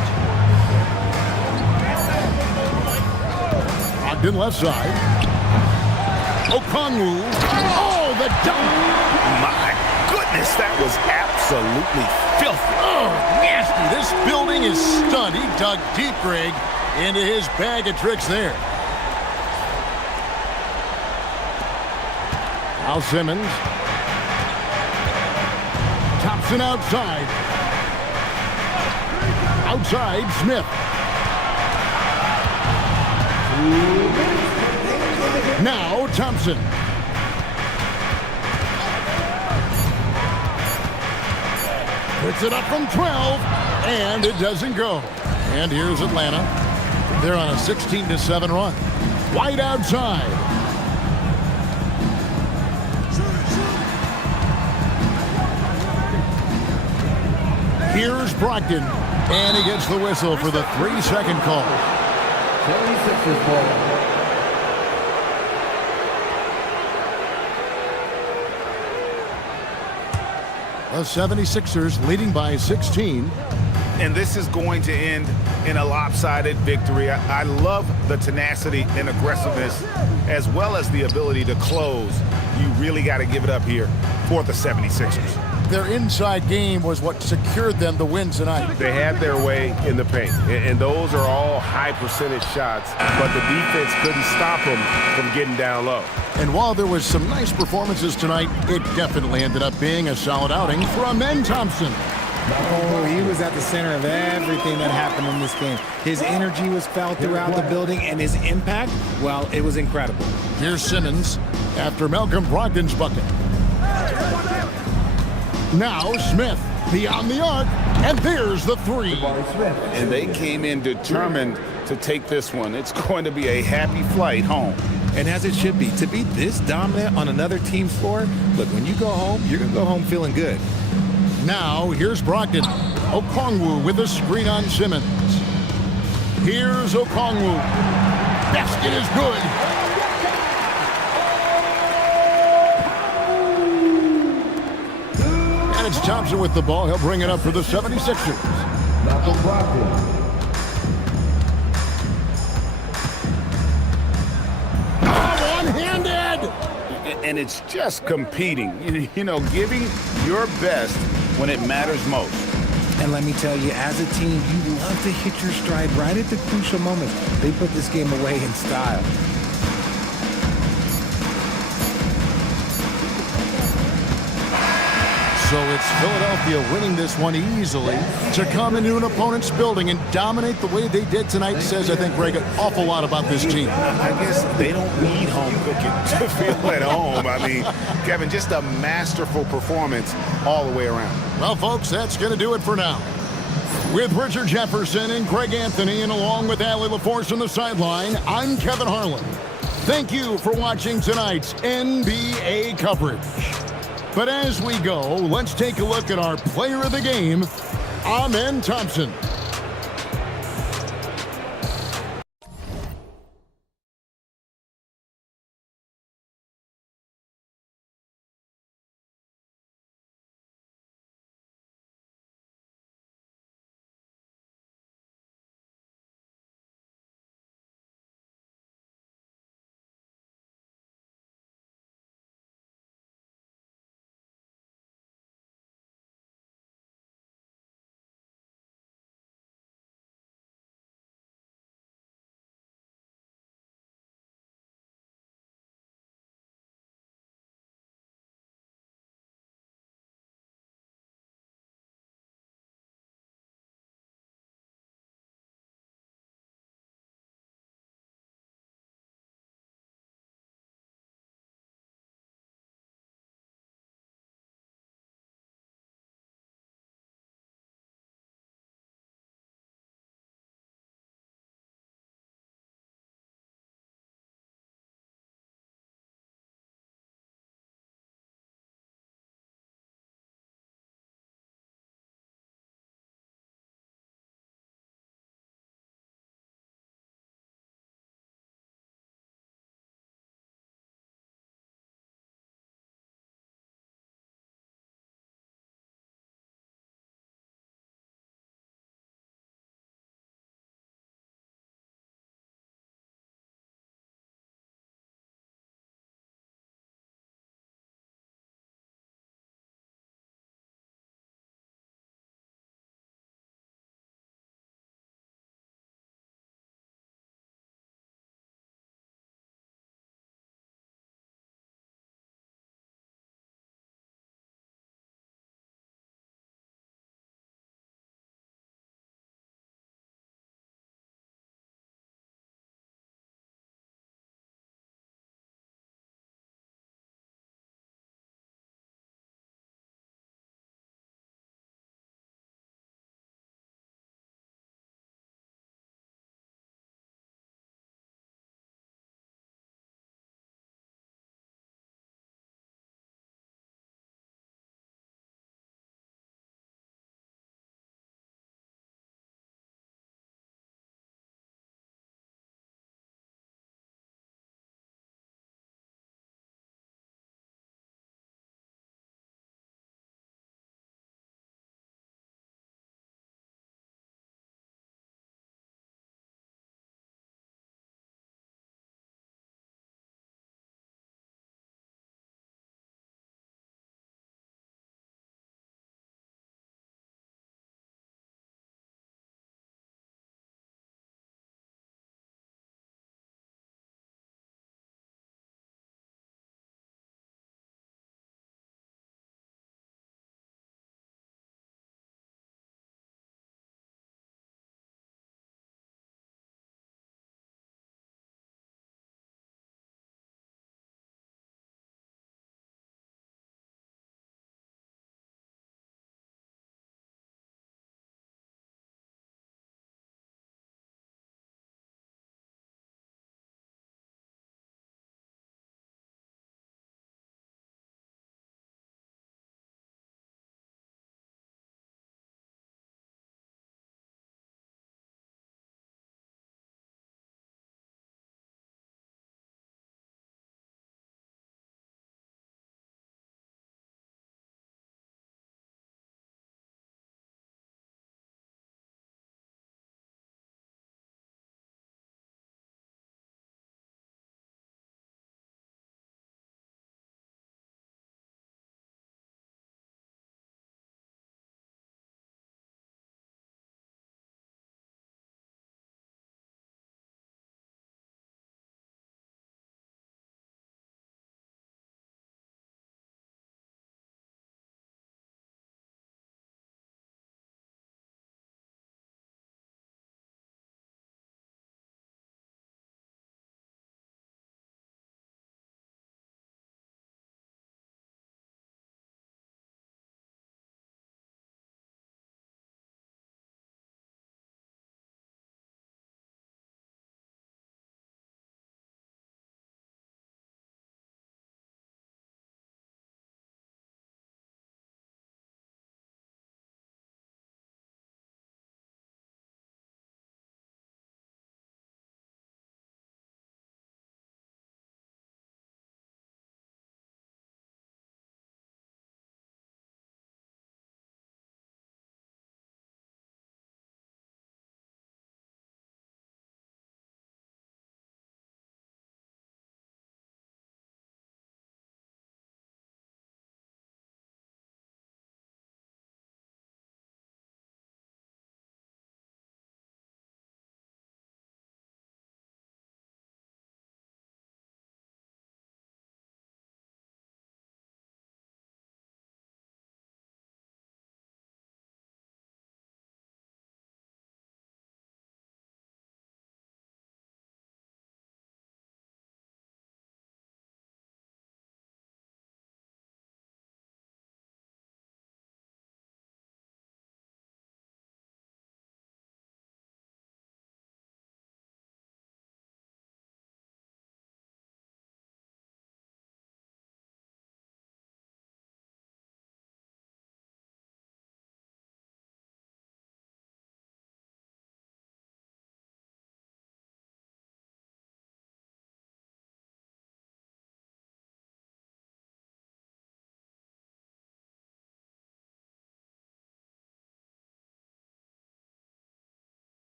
Brogdon left side. Okongwu. Oh, the dunk! My goodness, that was absolutely filthy. Oh, nasty. This building is stunned. He dug deep, Greg, into his bag of tricks there. Al Simmons. Thompson outside. Outside, Smith. Now, Thompson. Puts it up from 12, and it doesn't go. And here's Atlanta. They're on a 16-7 run. White outside. Here's Brogdon, and he gets the whistle for the 3-second call. 76ers ball. The 76ers leading by 16. And this is going to end in a lopsided victory. I love the tenacity and aggressiveness as well as the ability to close. You really got to give it up here for the 76ers. Their inside game was what secured them the win tonight. They had their way in the paint, and those are all high percentage shots, but the defense couldn't stop them from getting down low. And while there was some nice performances tonight, it definitely ended up being a solid outing for Amen Thompson. Oh, he was at the center of everything that happened in this game. His energy was felt throughout the building, and his impact, well, it was incredible. Here's Simmons after Malcolm Brogdon's bucket. Now Smith beyond the arc, and there's the three. And they came in determined to take this one. It's going to be a happy flight home. And as it should be, to be this dominant on another team's floor, look, when you go home, you're going to go home feeling good. Now here's Brogdon. Okongwu with a screen on Simmons. Here's Okongwu. Basket is good. And it's Thompson with the ball. He'll bring it up for the 76ers. Malcolm Brogdon. One-handed. And it's just competing, you know, giving your best when it matters most. And let me tell you, as a team, you love to hit your stride right at the crucial moments. They put this game away in style. So it's Philadelphia winning this one easily. To come into an opponent's building and dominate the way they did tonight says, I think, Greg, an awful lot about this team. I guess they don't need home cooking to feel at home. I mean, Kevin, just a masterful performance all the way around. Well, folks, that's going to do it for now. With Richard Jefferson and Greg Anthony, and along with Allie LaForce on the sideline, I'm Kevin Harlan. Thank you for watching tonight's NBA coverage. But as we go, let's take a look at our player of the game, Amen Thompson.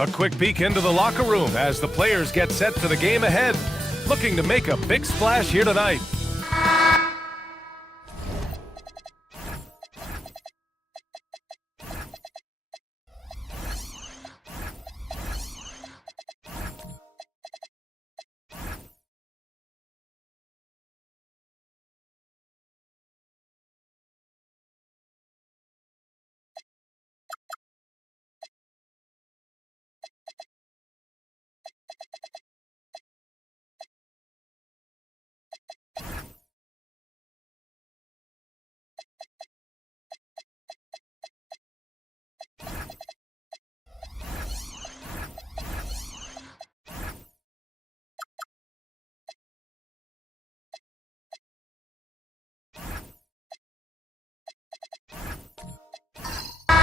A quick peek into the locker room as the players get set for the game ahead. Looking to make a big splash here tonight.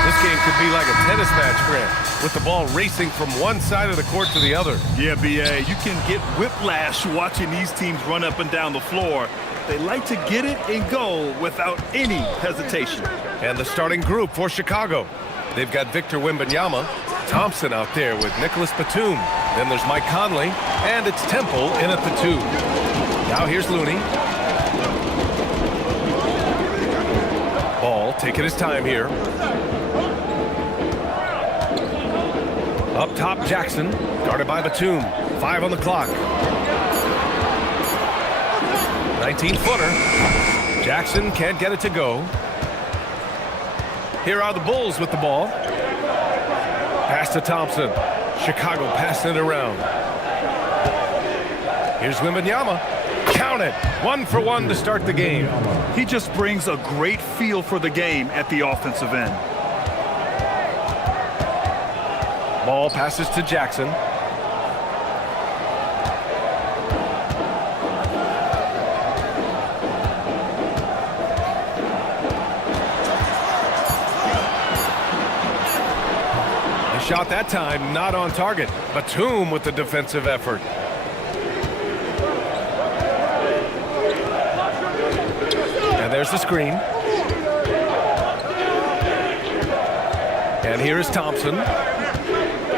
This game could be like a tennis match, Grant, with the ball racing from one side of the court to the other. Yeah, B.A., you can get whiplash watching these teams run up and down the floor. They like to get it and go without any hesitation. And the starting group for Chicago. They've got Victor Wembanyama, Thompson out there with Nicholas Batum. Then there's Mike Conley, and it's Temple in at the 2. Now here's Looney. Ball taking his time here. Up top, Jackson, guarded by Batum. 5 on the clock. 19-footer. Jackson can't get it to go. Here are the Bulls with the ball. Pass to Thompson. Chicago passing it around. Here's Wembanyama. Count it. 1 for 1 to start the game. He just brings a great feel for the game at the offensive end. Ball passes to Jackson. The shot that time not on target. Batum with the defensive effort. And there's the screen. And here is Thompson.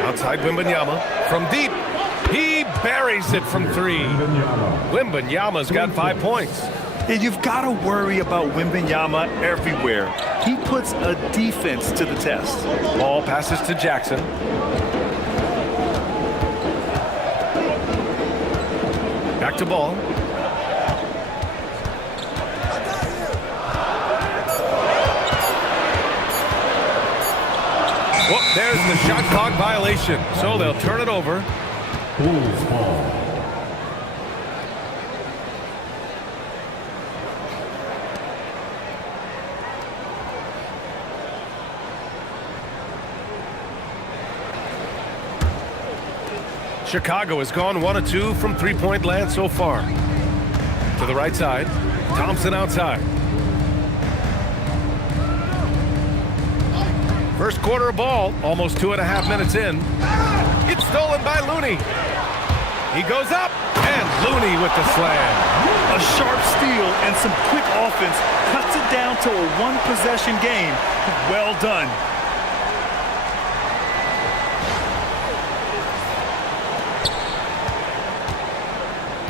Outside Wembanyama from deep. He buries it from 3. Wembanyama's got 5 points. And you've got to worry about Wembanyama everywhere. He puts a defense to the test. Ball passes to Jackson. Back to ball. Well, there's the shot clock violation, so they'll turn it over. Bulls ball. Chicago has gone 1 of 2 from three-point land so far. To the right side, Thompson outside. First quarter of ball, almost 2.5 minutes in. It's stolen by Looney. He goes up, and Looney with the slam. A sharp steal and some quick offense cuts it down to a one-possession game. Well done.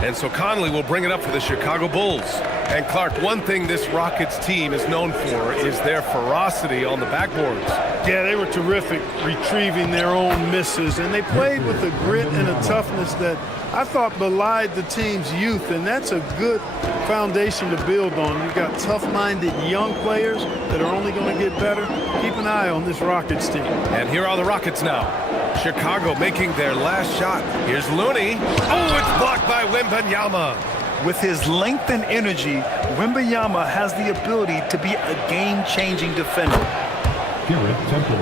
And so Conley will bring it up for the Chicago Bulls. And Clark, one thing this Rockets team is known for is their ferocity on the backboards. Yeah, they were terrific retrieving their own misses, and they played with a grit and a toughness that I thought belied the team's youth, and that's a good foundation to build on. You've got tough-minded young players that are only going to get better. Keep an eye on this Rockets team. And here are the Rockets now. Chicago making their last shot. Here's Looney. Oh, it's blocked by Wembanyama. With his length and energy, Wembanyama has the ability to be a game-changing defender. Garrett Temple.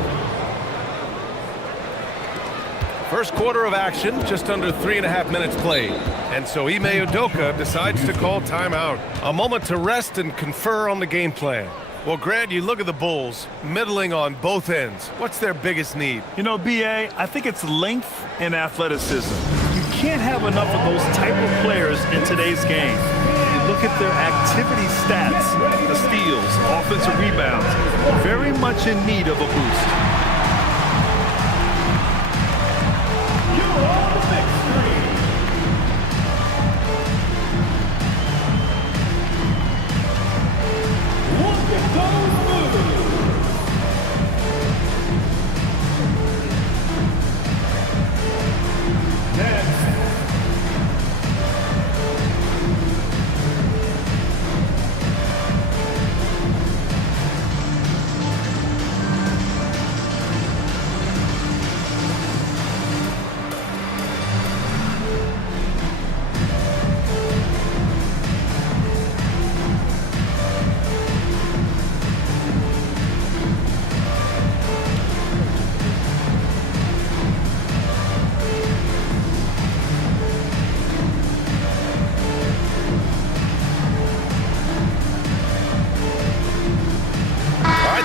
First quarter of action, just under 3.5 minutes played. And so Ime Udoka decides to call timeout. A moment to rest and confer on the game plan. Well, Grant, you look at the Bulls, middling on both ends. What's their biggest need? You know, B.A., I think it's length and athleticism. You can't have enough of those type of players in today's game. You look at their activity stats, the steals, offensive rebounds, very much in need of a boost.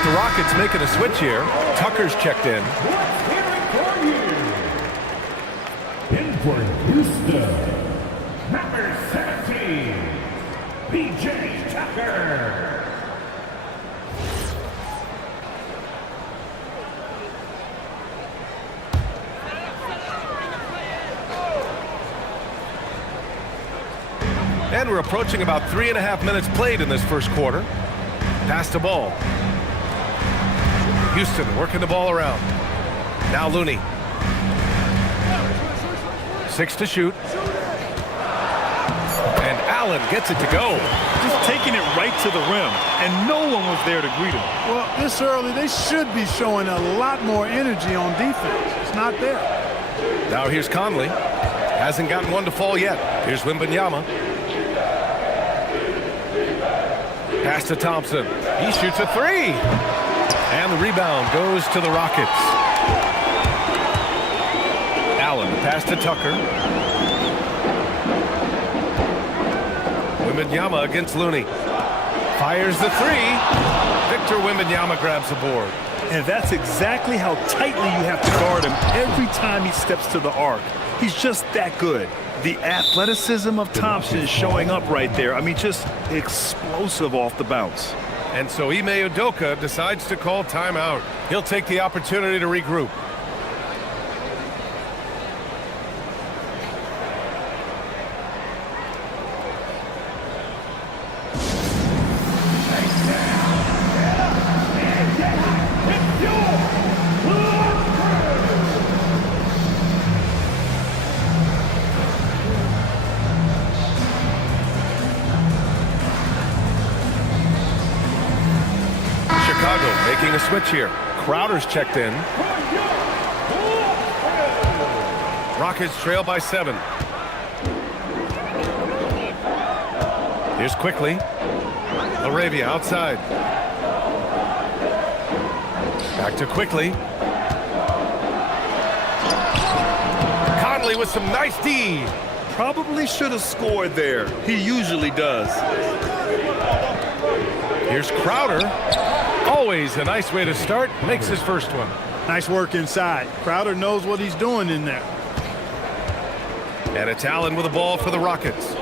The Rockets making a switch here. Tucker's checked in. In for Houston, number 17, PJ Tucker. And we're approaching about 3.5 minutes played in this first quarter. Pass the ball. Houston working the ball around. Now Looney. 6 to shoot. And Allen gets it to go. Just taking it right to the rim, and no one was there to greet him. Well, this early, they should be showing a lot more energy on defense. It's not there. Now here's Conley. Hasn't gotten one to fall yet. Here's Wembanyama. Pass to Thompson. He shoots a 3. And the rebound goes to the Rockets. Allen, pass to Tucker. Wembanyama against Looney. Fires the 3. Victor Wembanyama grabs the board. And that's exactly how tightly you have to guard him every time he steps to the arc. He's just that good. The athleticism of Thompson is showing up right there. I mean, just explosive off the bounce. And so Ime Udoka decides to call timeout. He'll take the opportunity to regroup. switch here. Crowder's checked in. Rockets trail by 7. Here's Quickly. LaRavia outside. Back to Quickly. Conley with some nice D. Probably should have scored there. He usually does. Here's Crowder. Always a nice way to start. Makes his first one. Nice work inside. Crowder knows what he's doing in there. And it's Allen with the ball for the Rockets.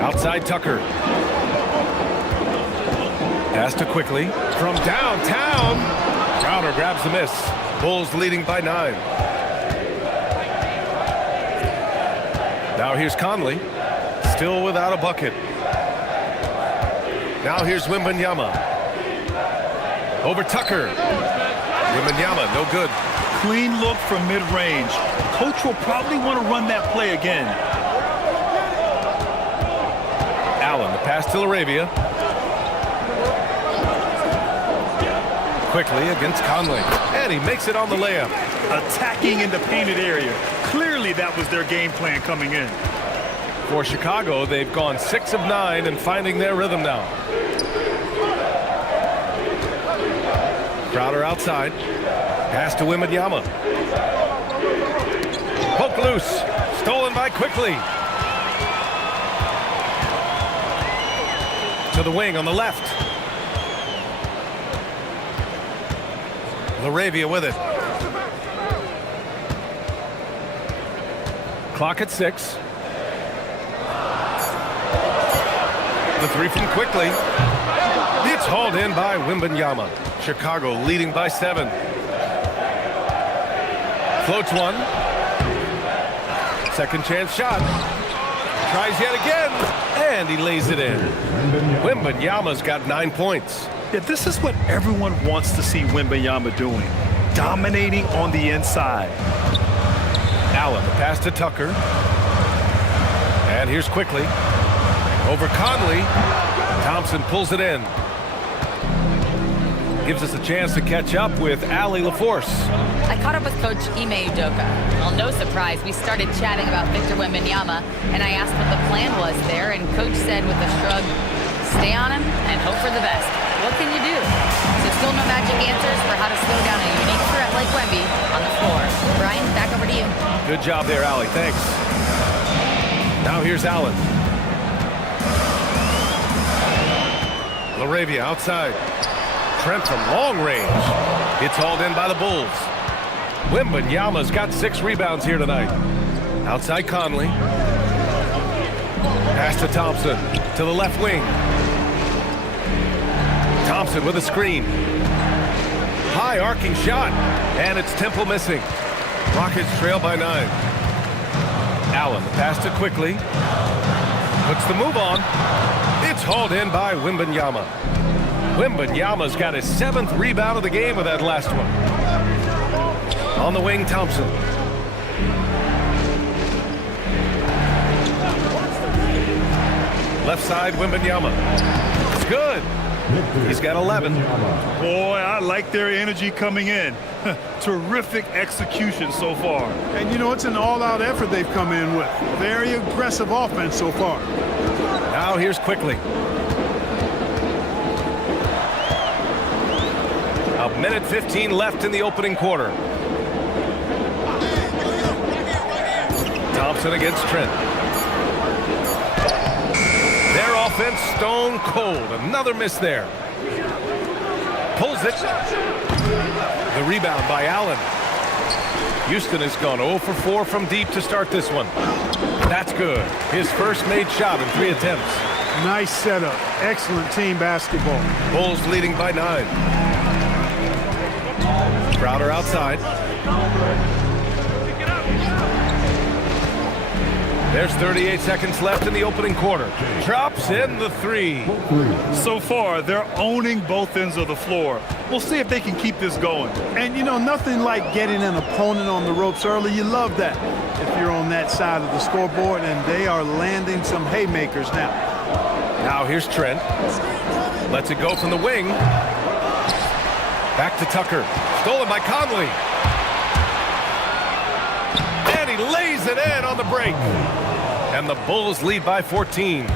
Outside Tucker. Pass to Quickly. From downtown. Crowder grabs the miss. Bulls leading by 9. Now here's Conley. Still without a bucket. Now here's Wembanyama. Over Tucker. Wembanyama, no good. Clean look from mid-range. Coach will probably want to run that play again. Allen, the pass to LaRavia. Quickly against Conley. And he makes it on the layup. Attacking in the painted area. Clearly that was their game plan coming in. For Chicago, they've gone 6 of 9 and finding their rhythm now. Crowder outside. Pass to Wembanyama. Poke loose. Stolen by Quickly. To the wing on the left. LaRavia with it. Clock at 6. The 3 from Quickly. It's hauled in by Wembanyama. Chicago leading by 7. Floats one. Second chance shot. Tries yet again. And he lays it in. Wembanyama's got 9 points. Yeah, this is what everyone wants to see Wembanyama doing. Dominating on the inside. Allen, the pass to Tucker. And here's Quickly. Over Conley. Thompson pulls it in. Gives us a chance to catch up with Allie LaForce. I caught up with Coach Ime Udoka. Well, no surprise, we started chatting about Victor Wembanyama, and I asked what the plan was there, and Coach said with a shrug, stay on him and hope for the best. What can you do? So still no magic answers for how to slow down a unique threat like Wemby on the floor. Brian, back over to you. Good job there, Allie. Thanks. Now here's Allen. LaRavia outside. Trent from long range. It's hauled in by the Bulls. Wembanyama's got 6 rebounds here tonight. Outside Conley. Pass to Thompson. To the left wing. Thompson with a screen. High arcing shot. And it's Temple missing. Rockets trail by 9. Allen, the pass to Quickly. Puts the move on. It's hauled in by Wembanyama. Wembanyama's got his 7th rebound of the game with that last one. On the wing, Thompson. Left side, Wembanyama. It's good. He's got 11. Boy, I like their energy coming in. Terrific execution so far. And you know, it's an all-out effort they've come in with. Very aggressive offense so far. Now here's Quickly. A minute 15 left in the opening quarter. Thompson against Trent. Their offense stone cold. Another miss there. Pulls it. The rebound by Allen. Houston has gone 0 for 4 from deep to start this one. That's good. His first made shot in 3 attempts. Nice setup. Excellent team basketball. Bulls leading by 9. Crowder outside. There's 38 seconds left in the opening quarter. Drops in the 3. So far, they're owning both ends of the floor. We'll see if they can keep this going. And, you know, nothing like getting an opponent on the ropes early. You love that if you're on that side of the scoreboard, and they are landing some haymakers now. Now here's Trent. Lets it go from the wing. Back to Tucker. Stolen by Conley. And he lays it in on the break. And the Bulls lead by 14.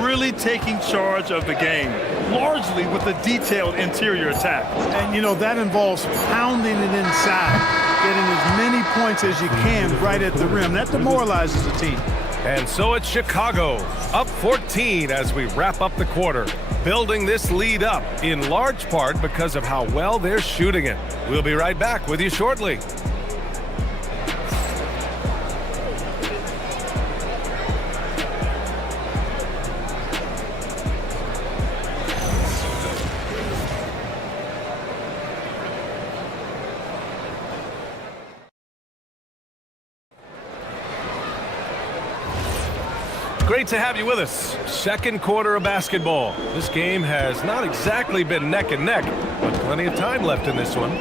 Really taking charge of the game, largely with a detailed interior attack. And, you know, that involves pounding it inside, getting as many points as you can right at the rim. That demoralizes the team. And so it's Chicago, up 14 as we wrap up the quarter, building this lead up in large part because of how well they're shooting it. We'll be right back with you shortly. Great to have you with us. Second quarter of basketball. This game has not exactly been neck and neck, but plenty of time left in this one.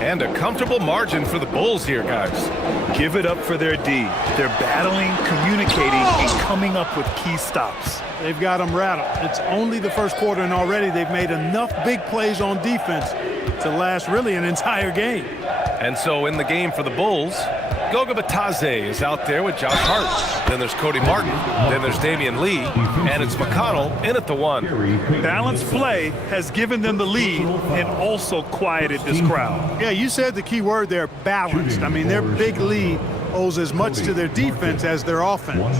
And a comfortable margin for the Bulls here, guys. Give it up for their D. They're battling, communicating, and coming up with key stops. They've got them rattled. It's only the first quarter, and already they've made enough big plays on defense to last really an entire game. And so in the game for the Bulls, Goga Bitadze is out there with Josh Hart. Then there's Cody Martin. Then there's Damian Lee. And it's McConnell in at the one. Balanced play has given them the lead and also quieted this crowd. Yeah, you said the key word there, balanced. I mean, their big lead owes as much to their defense as their offense.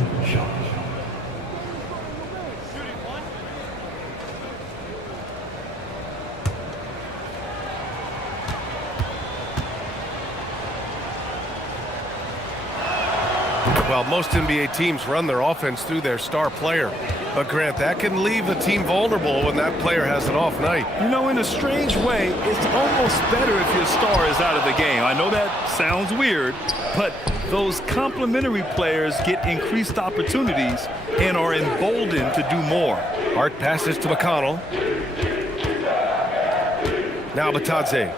Well, most NBA teams run their offense through their star player. But, Grant, that can leave the team vulnerable when that player has an off night. You know, in a strange way, it's almost better if your star is out of the game. I know that sounds weird, but those complementary players get increased opportunities and are emboldened to do more. Hart passes to McConnell. Now Bitadze.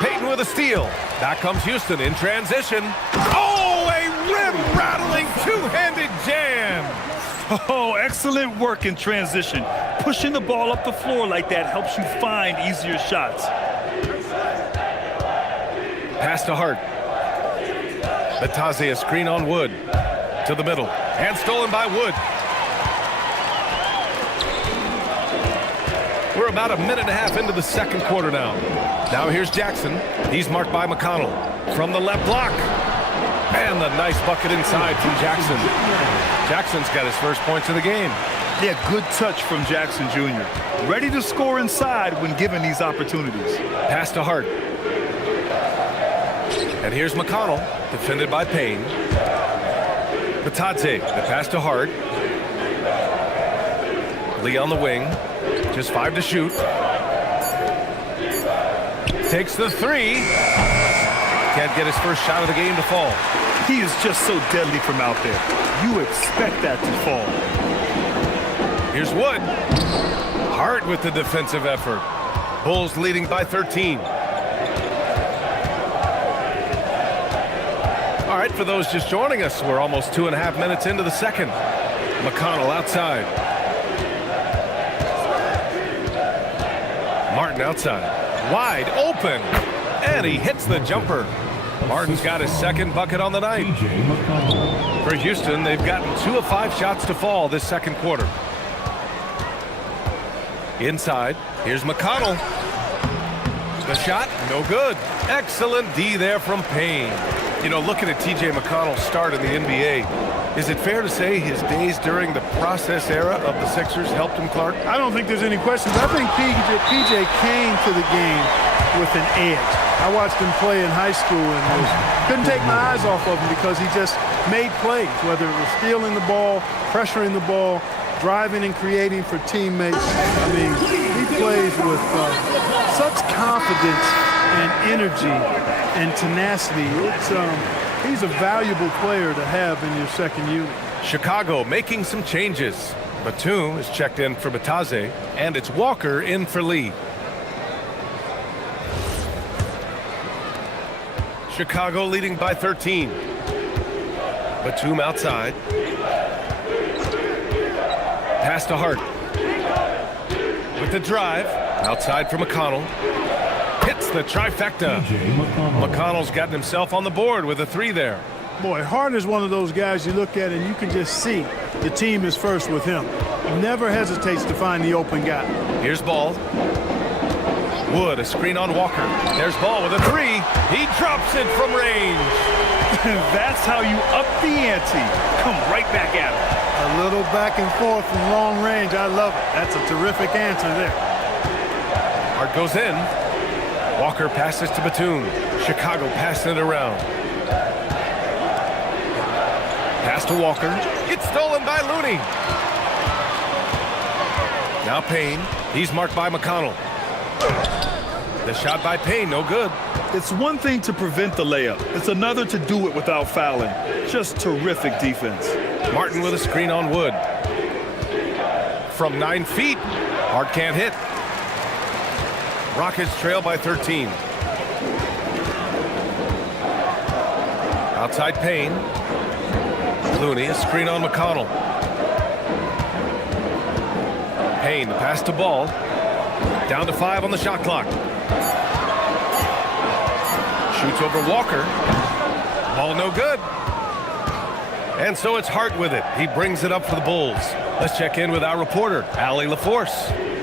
Payton with a steal. Back comes Houston in transition. Oh, a rim-rattling two-handed jam. Oh, excellent work in transition. Pushing the ball up the floor like that helps you find easier shots. Pass to Hart. Bitadze, a screen on Wood. To the middle. And stolen by Wood. We're about a minute and a half into the second quarter now. Now here's Jackson. He's marked by McConnell. From the left block. And the nice bucket inside from Jackson. Jackson's got his first points of the game. Yeah, good touch from Jackson Jr. Ready to score inside when given these opportunities. Pass to Hart. And here's McConnell, defended by Payne. Bitadze, the pass to Hart. Lee on the wing. Just 5 to shoot. Takes the three. Can't get his first shot of the game to fall. He is just so deadly from out there. You expect that to fall. Here's Wood. Hart with the defensive effort. Bulls leading by 13. All right, for those just joining us, we're almost 2.5 minutes into the second. McConnell outside. Martin outside. Wide open. And he hits the jumper. Martin's got his second bucket on the night. For Houston, they've gotten 2 of 5 shots to fall this second quarter. Inside, here's McConnell. The shot, no good. Excellent D there from Payne. You know, looking at T.J. McConnell's start in the NBA, is it fair to say his days during the process era of the Sixers helped him, Clark? I don't think there's any questions. I think PJ came to the game with an edge. I watched him play in high school and couldn't take my eyes off of him because he just made plays, whether it was stealing the ball, pressuring the ball, driving and creating for teammates. I mean, he plays with such confidence and energy and tenacity. He's a valuable player to have in your second unit. Chicago making some changes. Batum is checked in for Bitadze, and it's Walker in for Lee. Chicago leading by 13. Batum outside. Pass to Hart. With the drive. Outside for McConnell. Hits the trifecta. McConnell's gotten himself on the board with a 3 there. Boy, Hart is one of those guys you look at and you can just see the team is first with him. Never hesitates to find the open guy. Here's Ball. Wood, a screen on Walker. There's Ball with a 3. He drops it from range. That's how you up the ante. Come right back at him. A little back and forth from long range. I love it. That's a terrific answer there. Hart goes in. Walker passes to Batum. Chicago passing it around. Pass to Walker. It's stolen by Looney. Now Payne. He's marked by McConnell. The shot by Payne, no good. It's one thing to prevent the layup. It's another to do it without fouling. Just terrific defense. Martin with a screen on Wood. From 9 feet. Hart can't hit. Rockets trail by 13. Outside Payne. Looney, a screen on McConnell. Payne, the pass to Ball. Down to 5 on the shot clock. Shoots over Walker. Ball no good. And so it's Hart with it. He brings it up for the Bulls. Let's check in with our reporter, Allie LaForce.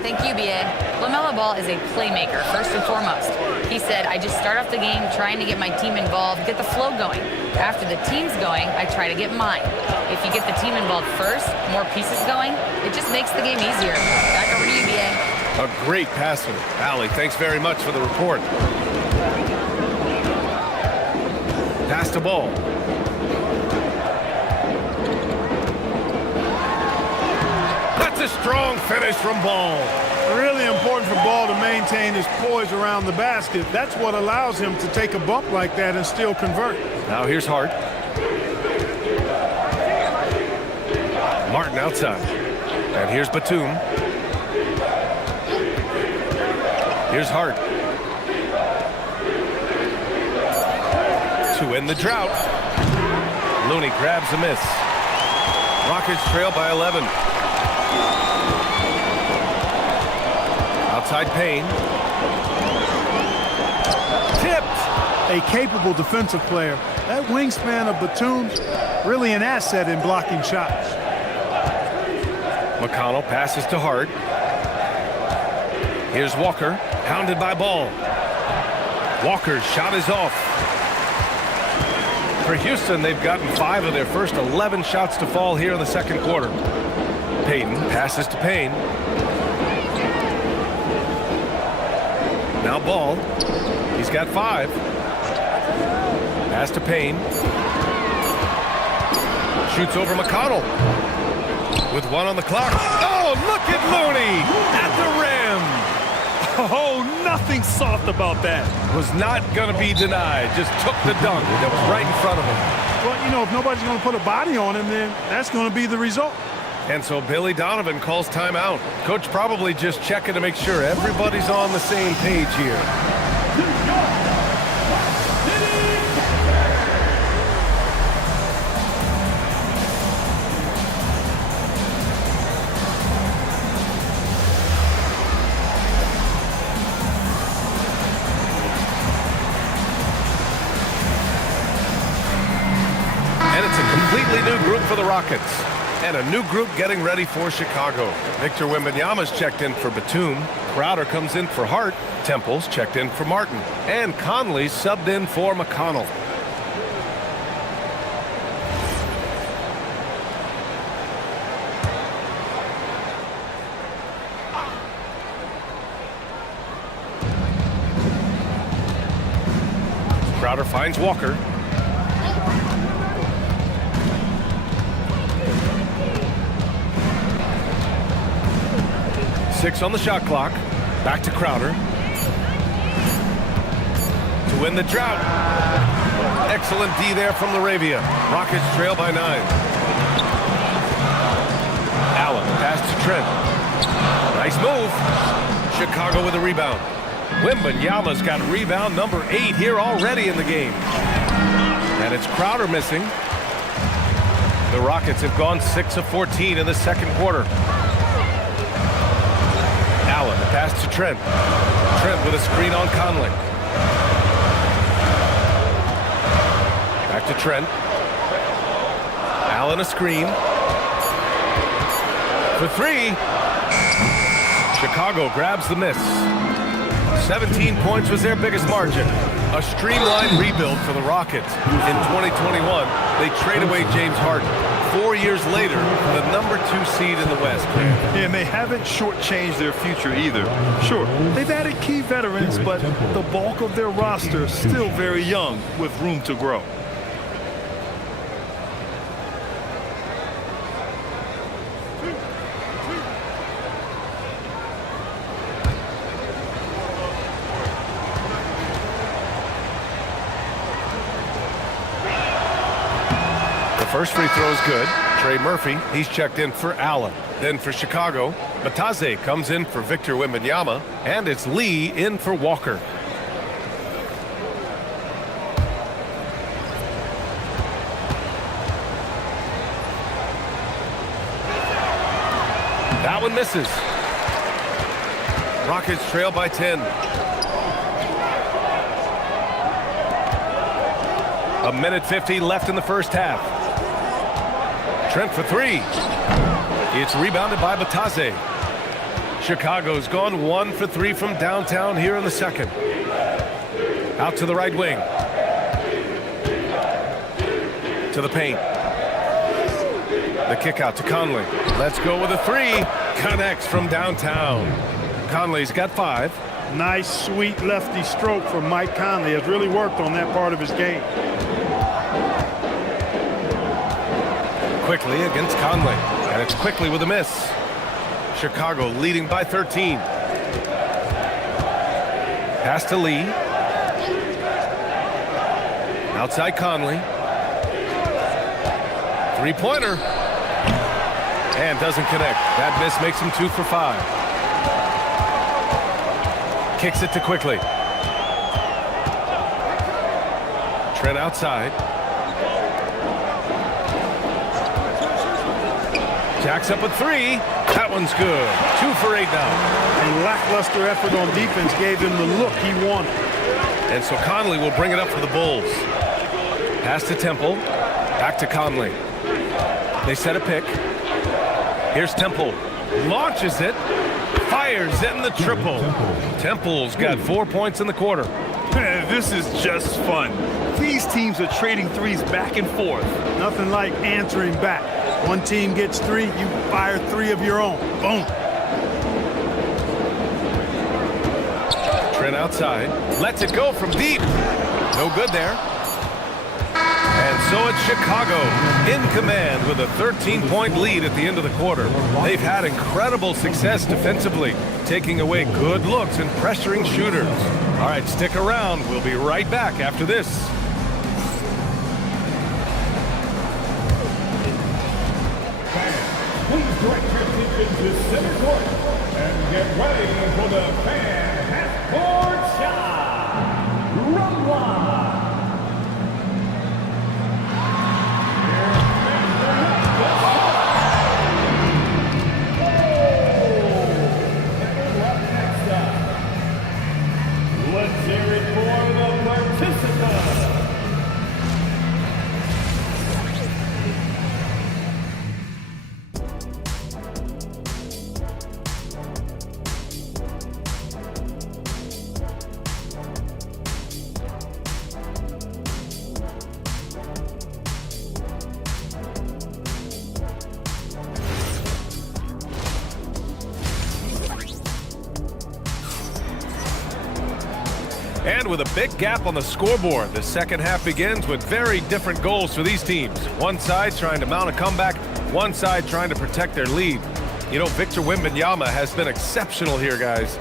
Thank you, B.A. LaMelo Ball is a playmaker, first and foremost. He said, I just start off the game trying to get my team involved, get the flow going. After the team's going, I try to get mine. If you get the team involved first, more pieces going, it just makes the game easier. Back over to you, B.A. A great passer. Allie, thanks very much for the report. Pass to Ball. That's a strong finish from Ball. Really important for Ball to maintain his poise around the basket. That's what allows him to take a bump like that and still convert. Now here's Hart. Martin outside. And here's Batum. Here's Hart. To end the drought. Looney grabs a miss. Rockets trail by 11. Outside Payne. Tipped. A capable defensive player. That wingspan of Batum's really an asset in blocking shots. McConnell passes to Hart. Here's Walker, pounded by Ball. Walker's shot is off. For Houston, they've gotten 5 of their first 11 shots to fall here in the second quarter. Payton passes to Payne. Now Ball. He's got 5. Pass to Payne. Shoots over McConnell. With 1 on the clock. Oh, look at Looney at the rim. Oh, nothing soft about that. Was not going to be denied. Just took the dunk that was right in front of him. Well, you know, if nobody's going to put a body on him, then that's going to be the result. And so Billy Donovan calls timeout. Coach probably just checking to make sure everybody's on the same page here. And it's a completely new group for the Rockets. And a new group getting ready for Chicago. Victor Wembanyama's checked in for Batum. Crowder comes in for Hart. Temple's checked in for Martin. And Conley's subbed in for McConnell. Crowder finds Walker. Six on the shot clock. Back to Crowder. To win the drought. Excellent D there from LaRavia. Rockets trail by 9. Allen pass to Trent. Nice move. Chicago with a rebound. Wembanyama's got rebound number 8 here already in the game. And it's Crowder missing. The Rockets have gone 6 of 14 in the second quarter. Allen, the pass to Trent. Trent with a screen on Conley. Back to Trent. Allen a screen. For three. Chicago grabs the miss. 17 points was their biggest margin. A streamlined rebuild for the Rockets. In 2021, they trade away James Harden. 4 years later, the #2 seed in the West. Yeah, and they haven't shortchanged their future either. Sure, they've added key veterans, but the bulk of their roster is still very young with room to grow. First free throw is good. Trey Murphy, he's checked in for Allen. Then for Chicago, Bataze comes in for Victor Wembanyama, and it's Lee in for Walker. That one misses. Rockets trail by 10. A minute 50 left in the first half. Trent for three. It's rebounded by Bataze. Chicago's gone 1 for 3 from downtown here in the second. Out to the right wing. To the paint. The kick out to Conley. Let's go with a three. Connects from downtown. Conley's got 5. Nice, sweet lefty stroke from Mike Conley. Has really worked on that part of his game. Quickly against Conley, and it's quickly with a miss. Chicago leading by 13. Pass to Lee. Outside Conley. Three-pointer. And doesn't connect. That miss makes him 2 for 5. Kicks it to Quickly. Trent outside. Jacks up a 3. That one's good. 2 for 8 now. And lackluster effort on defense gave him the look he wanted. And so Conley will bring it up for the Bulls. Pass to Temple. Back to Conley. They set a pick. Here's Temple. Launches it. Fires it in the triple. Temple's got 4 points in the quarter. This is just fun. These teams are trading threes back and forth. Nothing like answering back. One team gets 3, you fire 3 of your own. Boom. Trent outside. Lets it go from deep. No good there. And so it's Chicago in command with a 13-point lead at the end of the quarter. They've had incredible success defensively, taking away good looks and pressuring shooters. All right, stick around. We'll be right back after this. Please direct your attention to center court and get ready for the fan half-court shot. Run line. Let's hear it for the participants. And with a big gap on the scoreboard, the second half begins with very different goals for these teams. One side trying to mount a comeback, one side trying to protect their lead. You know, Victor Wembanyama has been exceptional here, guys.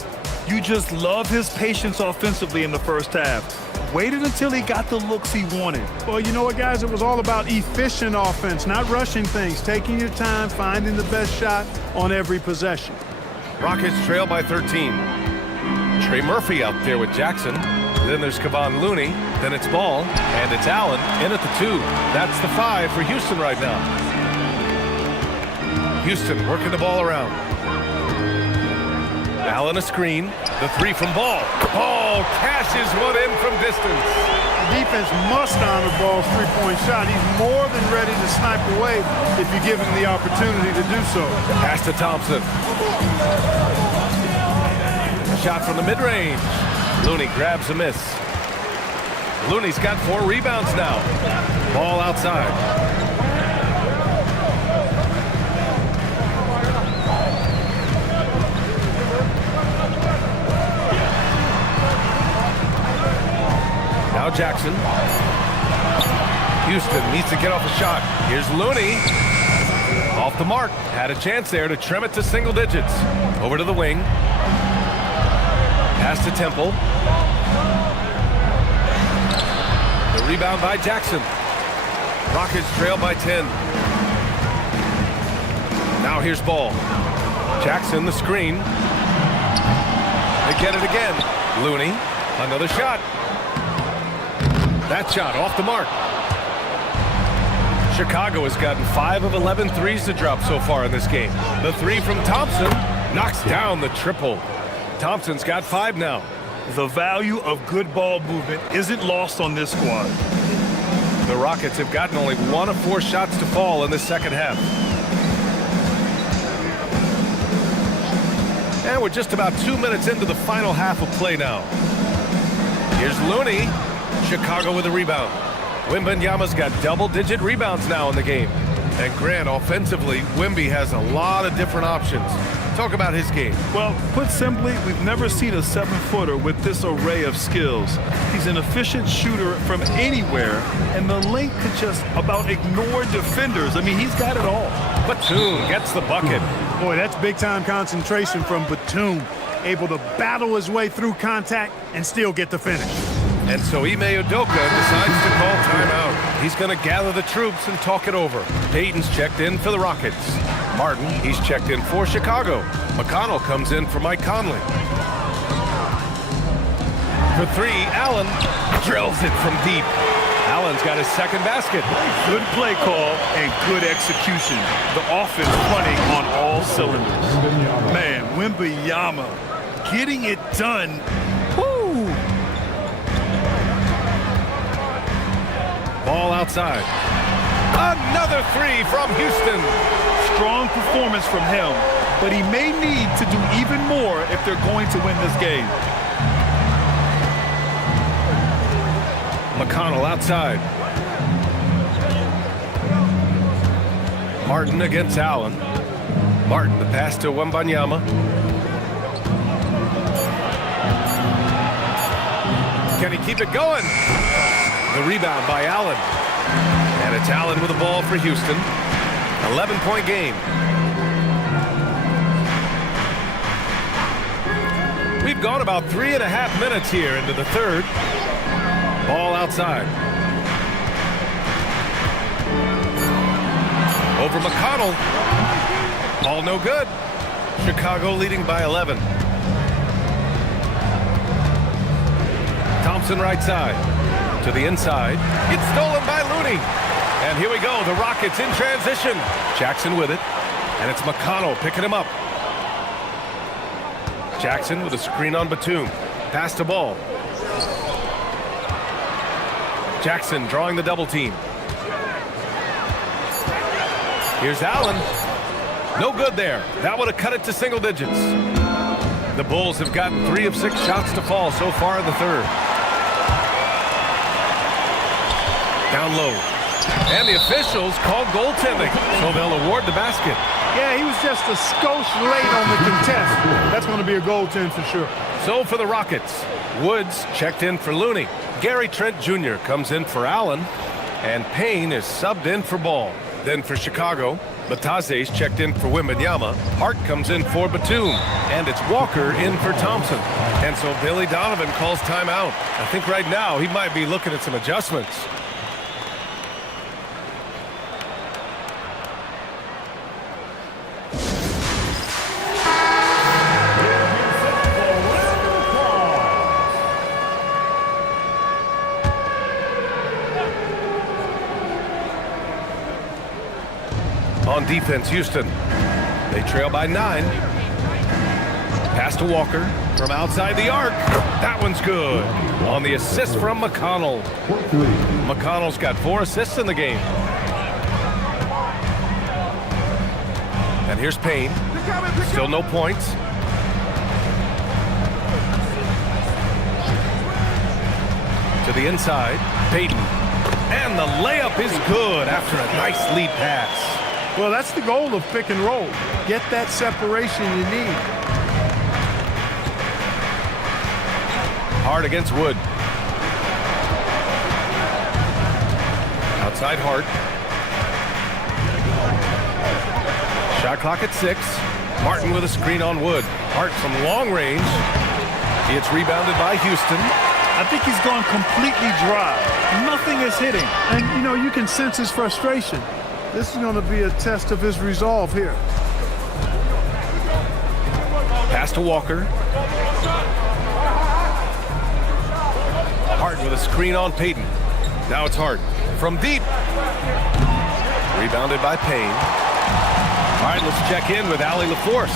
You just love his patience offensively in the first half. Waited until he got the looks he wanted. Well, you know what, guys? It was all about efficient offense, not rushing things, taking your time, finding the best shot on every possession. Rockets trail by 13. Trey Murphy out there with Jackson. Then there's Kevon Looney. Then it's Ball. And it's Allen in at the 2. That's the 5 for Houston right now. Houston working the ball around. Allen a screen. The three from Ball. Ball cashes one in from distance. The defense must honor Ball's three-point shot. He's more than ready to snipe away if you give him the opportunity to do so. Pass to Thompson. A shot from the mid-range. Looney grabs a miss. Looney's got 4 rebounds now. Ball outside. Now Jackson. Houston needs to get off a shot. Here's Looney. Off the mark. Had a chance there to trim it to single digits. Over to the wing. Pass to Temple. The rebound by Jackson. Rockets trail by 10. Now here's Ball. Jackson the screen. They get it again. Looney. Another shot. That shot off the mark. Chicago has gotten 5 of 11 threes to drop so far in this game. The three from Thompson knocks down the triple. Thompson's got 5 now. The value of good ball movement isn't lost on this squad. The Rockets have gotten only 1 of 4 shots to fall in the second half. And we're just about 2 minutes into the final half of play now. Here's Looney. Chicago with a rebound. Wembanyama's got double-digit rebounds now in the game. And Grant, offensively, Wemby has a lot of different options. Talk about his game. Well, put simply, we've never seen a 7-footer with this array of skills. He's an efficient shooter from anywhere, and the length to just about ignore defenders. I mean, he's got it all. Batum gets the bucket. Boy, that's big-time concentration from Batum. Able to battle his way through contact and still get the finish. And so Ime Udoka decides to call timeout. He's going to gather the troops and talk it over. Payton's checked in for the Rockets. Martin, he's checked in for Chicago. McConnell comes in for Mike Conley. For 3, Allen drills it from deep. Allen's got his second basket. Good play call and good execution. The offense running on all cylinders. Man, Wembanyama getting it done. Woo! Ball outside. Another 3 from Houston. Strong performance from him, but he may need to do even more if they're going to win this game. McConnell outside. Martin against Allen. Martin, the pass to Wembanyama. Can he keep it going? The rebound by Allen. And it's Allen with the ball for Houston. 11-point game. We've gone about 3.5 minutes here into the third. Ball outside. Over McConnell. Ball no good. Chicago leading by 11. Thompson right side. To the inside. It's stolen by Looney. And here we go. The Rockets in transition. Jackson with it. And it's McConnell picking him up. Jackson with a screen on Batum. Pass to Ball. Jackson drawing the double team. Here's Allen. No good there. That would have cut it to single digits. The Bulls have gotten 3 of 6 shots to fall so far in the third. Down low. And the officials called goaltending, so they'll award the basket. Yeah, he was just a skosh late on the contest. That's going to be a goaltend for sure. So for the Rockets, Woods checked in for Looney. Gary Trent Jr. comes in for Allen. And Payne is subbed in for Ball. Then for Chicago, Batase's checked in for Wembanyama. Hart comes in for Batum. And it's Walker in for Thompson. And so Billy Donovan calls timeout. I think right now he might be looking at some adjustments. On defense, Houston. They trail by 9. Pass to Walker from outside the arc. That one's good. On the assist from McConnell. McConnell's got 4 assists in the game. And here's Payne. Still no points. To the inside, Payton. And the layup is good after a nice lead pass. Well, that's the goal of pick and roll. Get that separation you need. Hart against Wood. Outside Hart. Shot clock at 6. Martin with a screen on Wood. Hart from long range. It's rebounded by Houston. I think he's gone completely dry. Nothing is hitting. And, you know, you can sense his frustration. This is going to be a test of his resolve here. Pass to Walker. Hart with a screen on Payton. Now it's Hart from deep. Rebounded by Payne. All right, let's check in with Allie LaForce.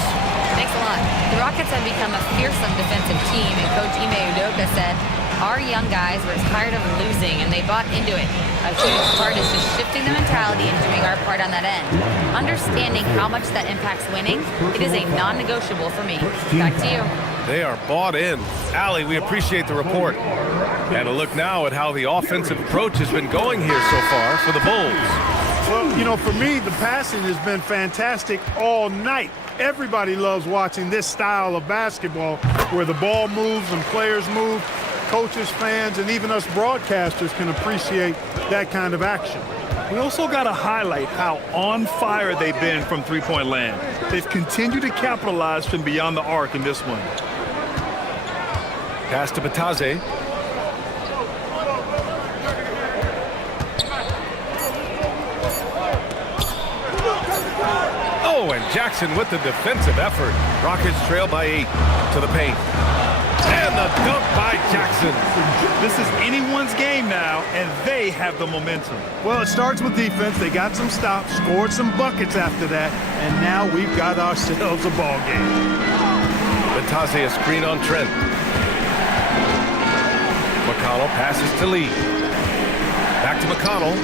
Thanks a lot. The Rockets have become a fearsome defensive team, and Coach Ime Udoka said, our young guys were tired of losing, and they bought into it. A huge part is just shifting the mentality and doing our part on that end. Understanding how much that impacts winning, it is a non-negotiable for me. Back to you. They are bought in. Allie, we appreciate the report. And a look now at how the offensive approach has been going here so far for the Bulls. Well, you know, for me, the passing has been fantastic all night. Everybody loves watching this style of basketball where the ball moves and players move. Coaches, fans, and even us broadcasters can appreciate that kind of action. We also got to highlight how on fire they've been from three-point land. They've continued to capitalize from beyond the arc in this one. Pass to Batadze. Oh, and Jackson with the defensive effort. Rockets trail by 8 to the paint. And the dunk by Jackson. This is anyone's game now, and they have the momentum. Well, it starts with defense. They got some stops, scored some buckets after that, and now we've got ourselves a ball game. Batadze a screen on Trent. McConnell passes to Lee. Back to McConnell.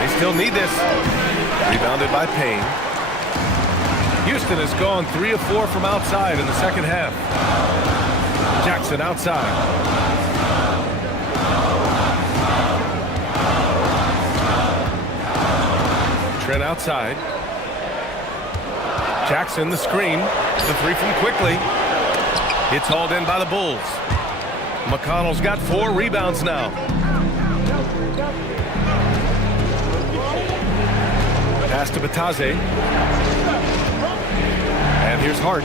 They still need this. Rebounded by Payne. Houston has gone 3 of 4 from outside in the second half. Jackson outside. Trent outside. Jackson the screen. The 3 from quickly. It's hauled in by the Bulls. McConnell's got 4 rebounds now. Pass to Batadze. And here's Hart.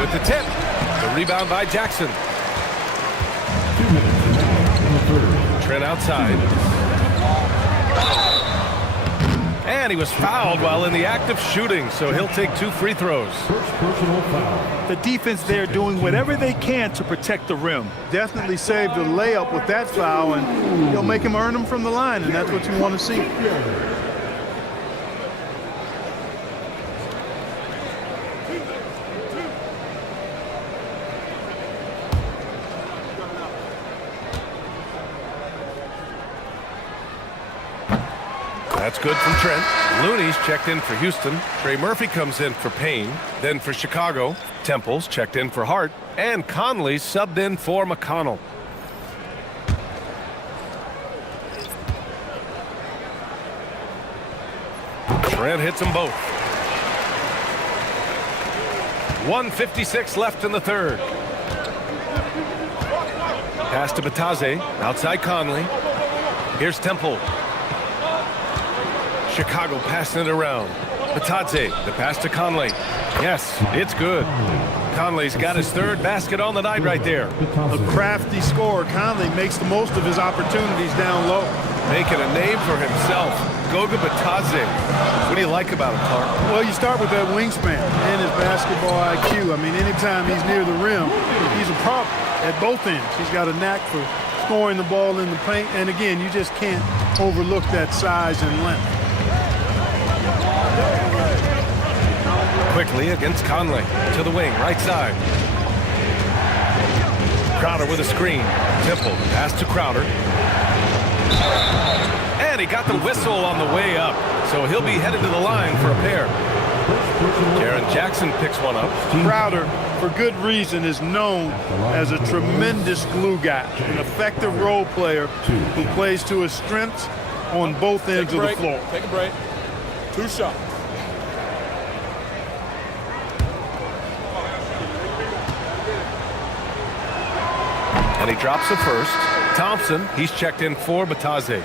With the tip. The rebound by Jackson. Trent outside. And he was fouled while in the act of shooting, so he'll take 2 free throws. The defense there doing whatever they can to protect the rim. Definitely saved a layup with that foul, and he'll make him earn them from the line, and that's what you want to see. That's good from Trent. Looney's checked in for Houston. Trey Murphy comes in for Payne. Then for Chicago, Temple's checked in for Hart. And Conley's subbed in for McConnell. Trent hits them both. 1:56 left in the third. Pass to Batadze. Outside Conley. Here's Temple. Chicago passing it around. Batadze, the pass to Conley. Yes, it's good. Conley's got his 3rd basket on the night right there. A crafty scorer. Conley makes the most of his opportunities down low. Making a name for himself. Goga Batadze. What do you like about him, Clark? Well, you start with that wingspan and his basketball IQ. I mean, anytime he's near the rim, he's a problem at both ends. He's got a knack for scoring the ball in the paint. And again, you just can't overlook that size and length. Quickly against Conley. To the wing, right side. Crowder with a screen. Temple, pass to Crowder. And he got the whistle on the way up. So he'll be headed to the line for a pair. Jaren Jackson picks one up. Crowder, for good reason, is known as a tremendous glue guy, an effective role player who plays to his strengths on both ends of the floor. Take a break. 2 shots. And he drops the first. Thompson, he's checked in for Bataze.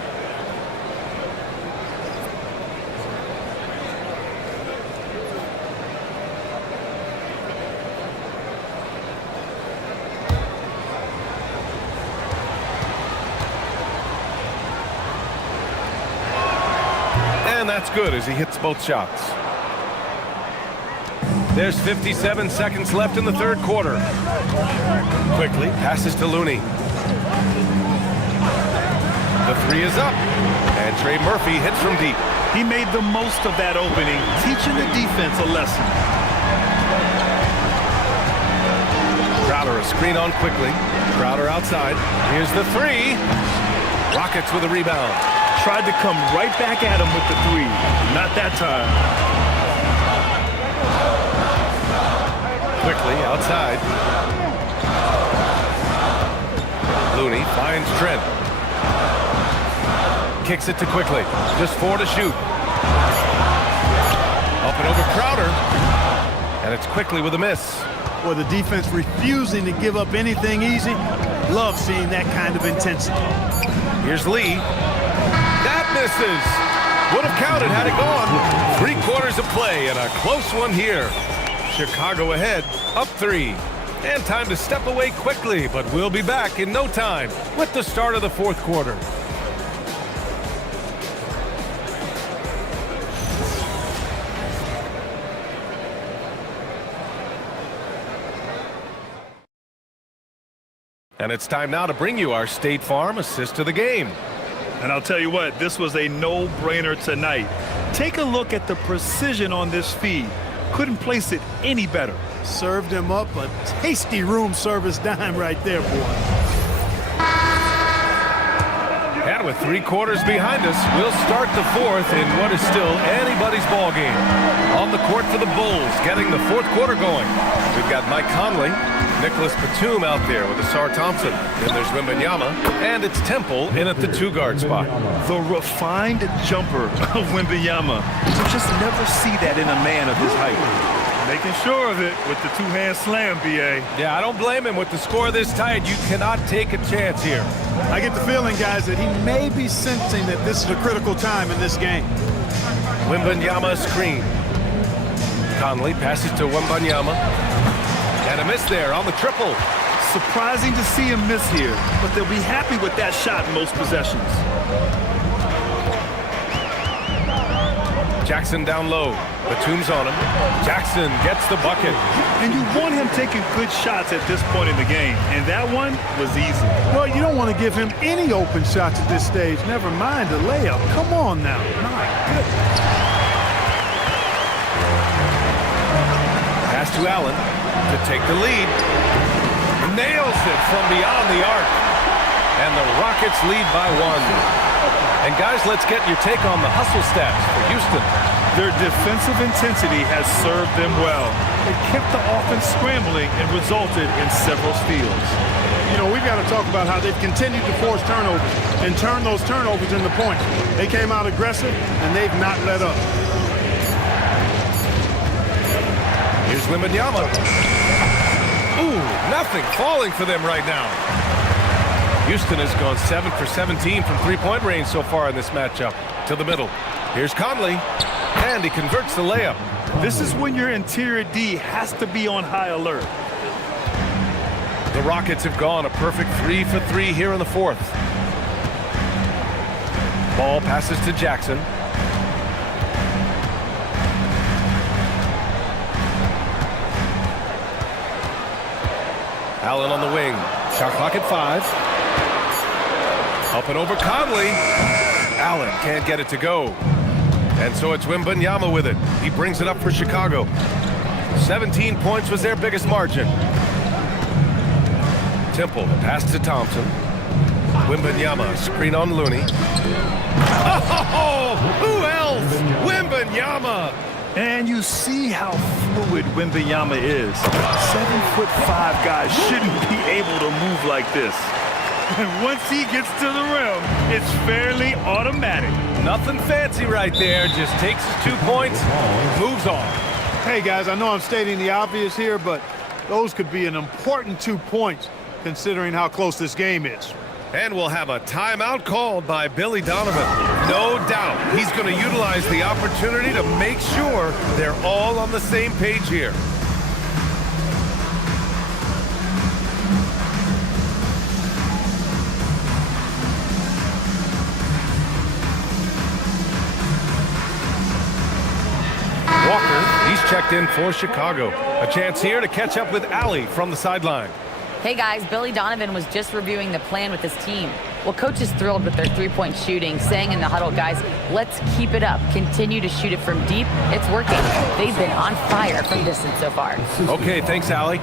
And that's good as he hits both shots. There's 57 seconds left in the third quarter. Quickly passes to Looney. The three is up. And Trey Murphy hits from deep. He made the most of that opening, teaching the defense a lesson. Crowder a screen on quickly. Crowder outside. Here's the three. Rockets with a rebound. Tried to come right back at him with the three. Not that time. Quickly outside. Looney finds Trent. Kicks it to Quickly. Just 4 to shoot. Up and over Crowder. And it's Quickly with a miss. Well, the defense refusing to give up anything easy. Love seeing that kind of intensity. Here's Lee. That misses. Would have counted had it gone. 3 quarters of play and a close one here. Chicago ahead, up 3. And time to step away quickly, but we'll be back in no time with the start of the fourth quarter. And it's time now to bring you our State Farm assist of the game. And I'll tell you what, this was a no-brainer tonight. Take a look at the precision on this feed. Couldn't place it any better. Served him up a tasty room service dime right there, boy. And with 3 quarters behind us, we'll start the fourth in what is still anybody's ball game. On the court for the Bulls, getting the fourth quarter going. We've got Mike Conley, Nicholas Batum out there with Asar Thompson. Then there's Wembanyama, and it's Temple in at the 2-guard spot. The refined jumper of Wembanyama. You just never see that in a man of his height. Making sure of it with the 2-hand slam, B.A. Yeah, I don't blame him with the score this tight. You cannot take a chance here. I get the feeling, guys, that he may be sensing that this is a critical time in this game. Wembanyama screen. Conley passes to Wembanyama. And a miss there on the triple. Surprising to see him miss here, but they'll be happy with that shot most possessions. Jackson down low. Batum's on him. Jackson gets the bucket. And you want him taking good shots at this point in the game, and that one was easy. Well, you don't want to give him any open shots at this stage, never mind a layup. Come on now. My goodness. Pass to Allen to take the lead. Nails it from beyond the arc. And the Rockets lead by 1. And guys, let's get your take on the hustle stats for Houston. Their defensive intensity has served them well. It kept the offense scrambling and resulted in several steals. You know, we've got to talk about how they've continued to force turnovers and turn those turnovers into points. They came out aggressive, and they've not let up. Here's Wembanyama. Ooh, nothing falling for them right now. Houston has gone 7 for 17 from 3-point range so far in this matchup. To the middle. Here's Conley. And he converts the layup. This is when your interior D has to be on high alert. The Rockets have gone a perfect 3 for 3 here in the fourth. Ball passes to Jackson. Allen on the wing. Shot clock at 5. Up and over Conley. Allen can't get it to go. And so it's Wembanyama with it. He brings it up for Chicago. 17 points was their biggest margin. Temple, pass to Thompson. Wembanyama, screen on Looney. Oh, who else? Wembanyama. And you see how fluid Wembanyama is. 7'5" guys shouldn't be able to move like this. And once he gets to the rim, it's fairly automatic. Nothing fancy right there. Just takes his 2 points, moves on. Hey, guys, I know I'm stating the obvious here, but those could be an important 2 points considering how close this game is. And we'll have a timeout called by Billy Donovan. No doubt he's going to utilize the opportunity to make sure they're all on the same page here. Walker, he's checked in for Chicago. A chance here to catch up with Allie from the sideline. Hey guys, Billy Donovan was just reviewing the plan with his team. Well, coach is thrilled with their three-point shooting, saying in the huddle, guys, let's keep it up. Continue to shoot it from deep. It's working. They've been on fire from distance so far. Okay, thanks, Allie.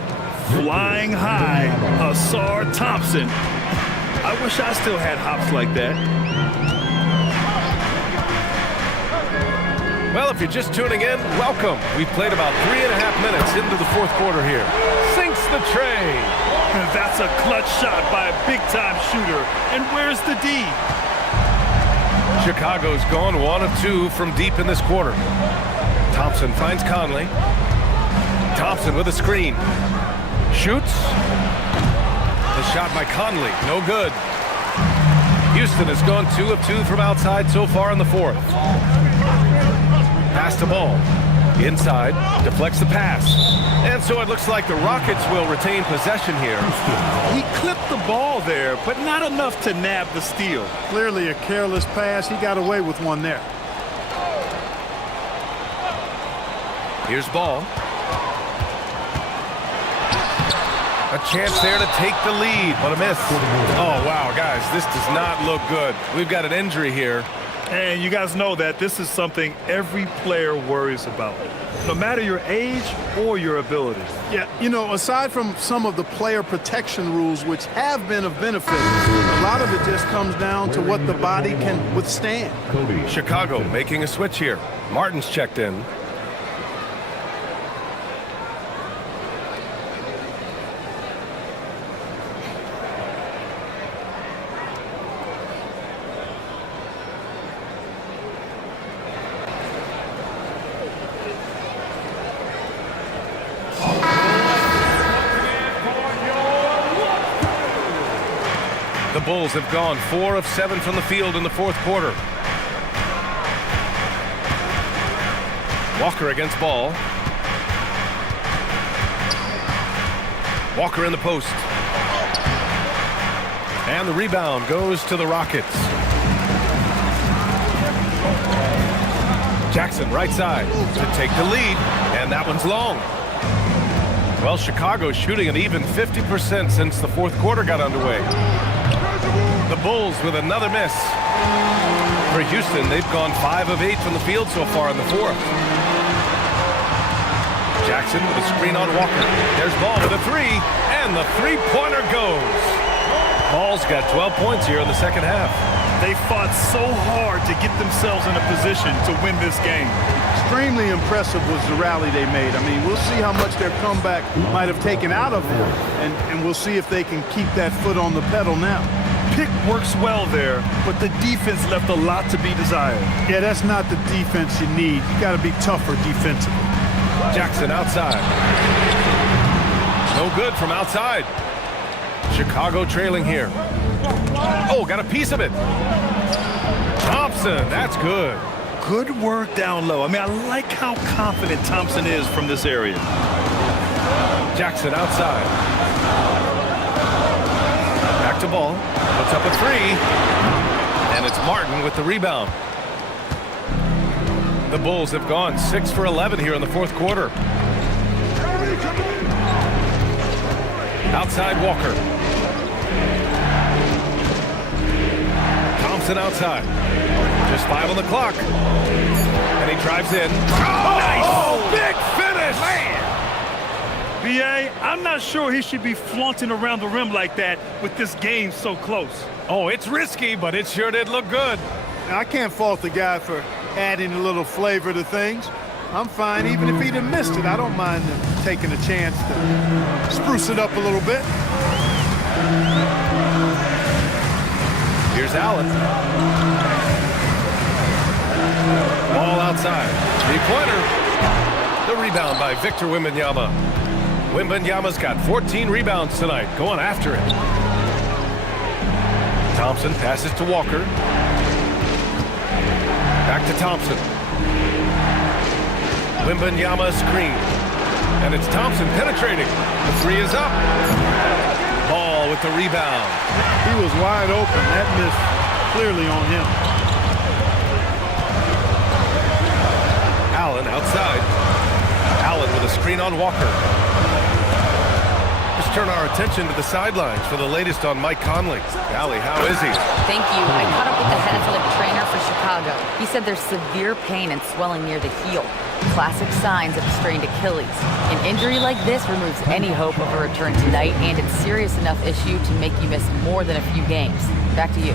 Flying high, Asar Thompson. I wish I still had hops like that. Well, if you're just tuning in, welcome. We've played about 3.5 minutes into the fourth quarter here. Sinks the tray. That's a clutch shot by a big-time shooter. And where's the D? Chicago's gone 1 of 2 from deep in this quarter. Thompson finds Conley. Thompson with a screen. Shoots. The shot by Conley, no good. Houston has gone 2 of 2 from outside so far in the fourth. Pass the ball. Inside, deflects the pass. And so it looks like the Rockets will retain possession here. He clipped the ball there, but not enough to nab the steal. Clearly a careless pass. He got away with one there. Here's Ball. A chance there to take the lead, but a miss. Oh, wow, guys, this does not look good. We've got an injury here. And you guys know that this is something every player worries about, no matter your age or your ability. Yeah, you know, aside from some of the player protection rules, which have been of benefit, a lot of it just comes down to what the body can withstand. Chicago making a switch here. Martin's checked in. The Bulls have gone 4 of 7 from the field in the fourth quarter. Walker against Ball. Walker in the post. And the rebound goes to the Rockets. Jackson right side to take the lead, and that one's long. Well, Chicago's shooting an even 50% since the fourth quarter got underway. The Bulls with another miss. For Houston, they've gone 5 of 8 from the field so far in the fourth. Jackson with a screen on Walker. There's Ball with a 3, and the three-pointer goes. Ball's got 12 points here in the second half. They fought so hard to get themselves in a position to win this game. Extremely impressive was the rally they made. I mean, we'll see how much their comeback might have taken out of them, and we'll see if they can keep that foot on the pedal now. Pick works well there, but the defense left a lot to be desired. Yeah, that's not the defense you need. You got to be tougher defensively. Jackson outside. No good from outside. Chicago trailing here. Oh, got a piece of it. Thompson, that's good. Good work down low. I mean, I like how confident Thompson is from this area. Jackson outside. Back to Ball. Puts up a 3. And it's Martin with the rebound. The Bulls have gone 6 for 11 here in the fourth quarter. Outside Walker. Thompson outside. Just 5 on the clock. drives in. Oh, nice! Oh, big finish! Man! B.A., I'm not sure he should be flaunting around the rim like that with this game so close. Oh, it's risky, but it sure did look good. Now, I can't fault the guy for adding a little flavor to things. I'm fine. Even if he'd have missed it, I don't mind taking a chance to spruce it up a little bit. Here's Allen. Ball outside. Three-pointer. The rebound by Victor Wembanyama. Wembanyama's got 14 rebounds tonight, going after it. Thompson passes to Walker. Back to Thompson. Wembanyama screen. And it's Thompson penetrating. The three is up. Ball with the rebound. He was wide open. That miss clearly on him. Allen outside. Allen with a screen on Walker. Let's turn our attention to the sidelines for the latest on Mike Conley. Allie, how is he? Thank you. I caught up with the head athletic trainer for Chicago. He said there's severe pain and swelling near the heel. Classic signs of a strained Achilles. An injury like this removes any hope of a return tonight, and it's serious enough issue to make you miss more than a few games. Back to you.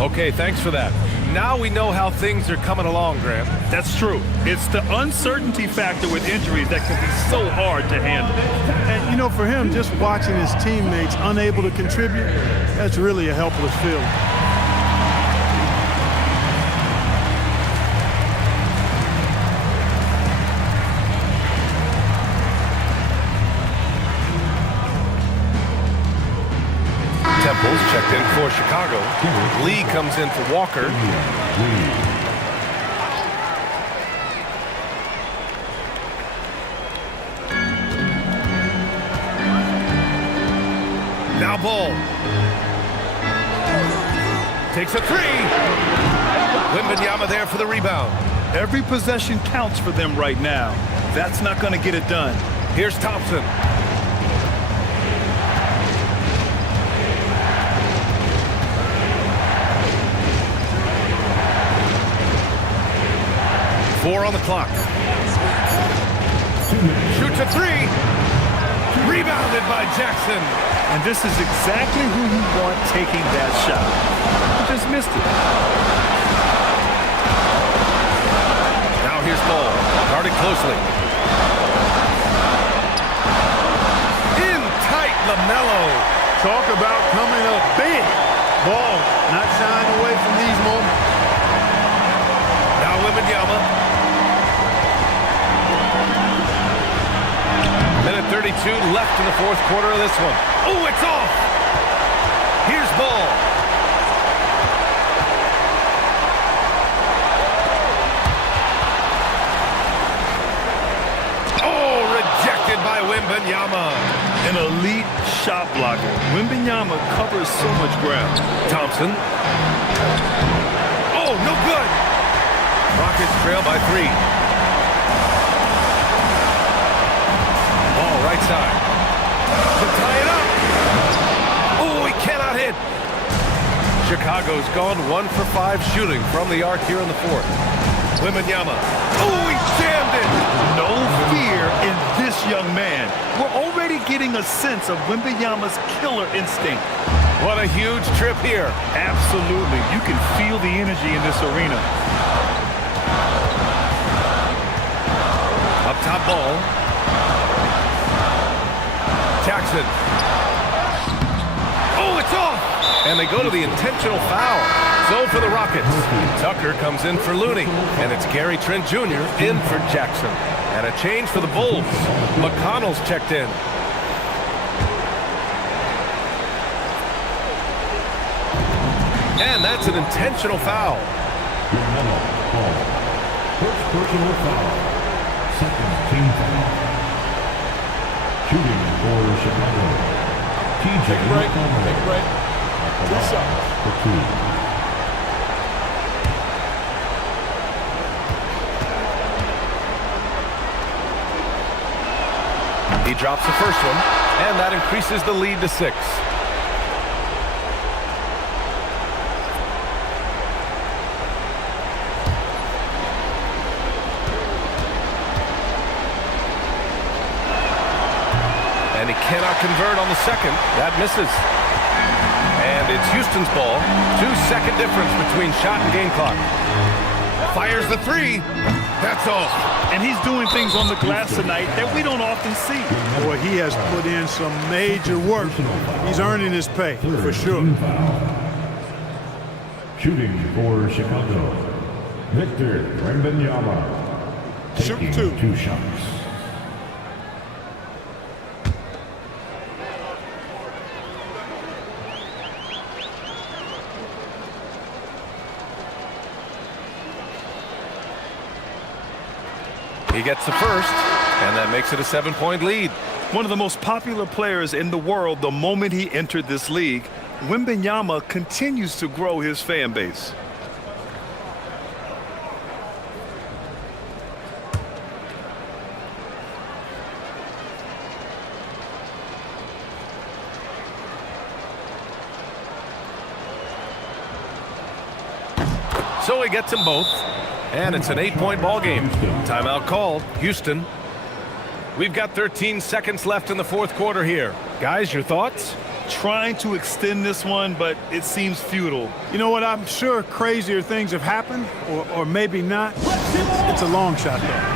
Okay, thanks for that. Now we know how things are coming along, Graham. That's true. It's the uncertainty factor with injuries that can be so hard to handle. And, you know, for him, just watching his teammates unable to contribute, that's really a helpless feeling. Temples checked in for Chicago. Lee comes in for Walker. Now Ball. Takes a three. Wembanyama there for the rebound. Every possession counts for them right now. That's not going to get it done. Here's Thompson. Four on the clock. Shoots a three. Rebounded by Jackson. And this is exactly who you want taking that shot. He just missed it. Now here's Ball. Guarded closely. In tight, LaMelo. Talk about coming up big. Ball not shying away from these moments. Now Wembanyama. Minute 32 left in the fourth quarter of this one. Oh, it's off! Here's Ball. Oh, rejected by Wembanyama. An elite shot blocker. Wembanyama covers so much ground. Thompson. Oh, no good! Rockets trail by three. Ball right side. To tie it up. Oh, he cannot hit. Chicago's gone 1 for 5 shooting from the arc here in the fourth. Wembanyama. Oh, he jammed it. No fear in this young man. We're already getting a sense of Wembanyama's killer instinct. What a huge trip here. Absolutely. You can feel the energy in this arena. Up top Ball. Jackson. Oh, it's off! And they go to the intentional foul. So for the Rockets, Tucker comes in for Looney. And it's Gary Trent Jr. in for Jackson. And a change for the Bulls. McConnell's checked in. And that's an intentional foul. First personal foul. Second team foul. Shooting for Chicago. TJ Take a break. Take a break. Two shots. For two. He drops the first one, and that increases the lead to 6. cannot convert on the second. That misses. And it's Houston's ball. 2-second difference between shot and game clock. Fires the three. That's all. And he's doing things on the glass tonight that we don't often see. Boy, he has put in some major work. He's earning his pay, for sure. Shooting for Chicago, Victor Wembanyama. Taking 2 shots. He gets the first, and that makes it a 7-point lead. One of the most popular players in the world the moment he entered this league, Wembanyama continues to grow his fan base. So he gets them both, and it's an 8-point ball game. Timeout called. Houston. We've got 13 seconds left in the fourth quarter here. Guys, your thoughts? Trying to extend this one, but it seems futile. You know what? I'm sure crazier things have happened, or maybe not. It's a long shot, though.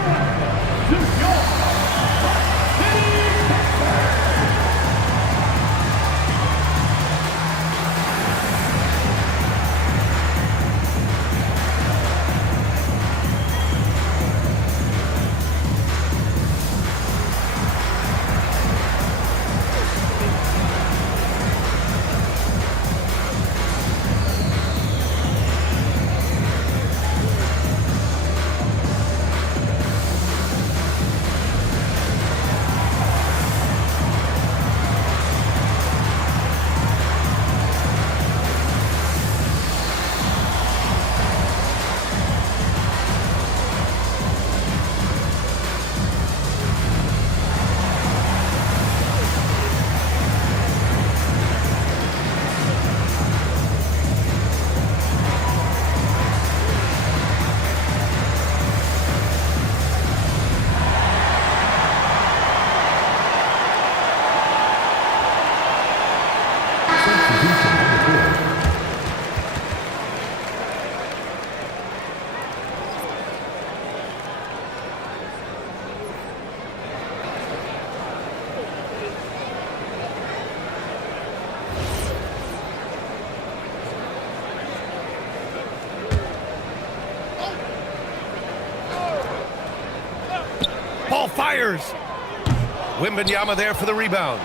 Ball fires. Wembanyama there for the rebound.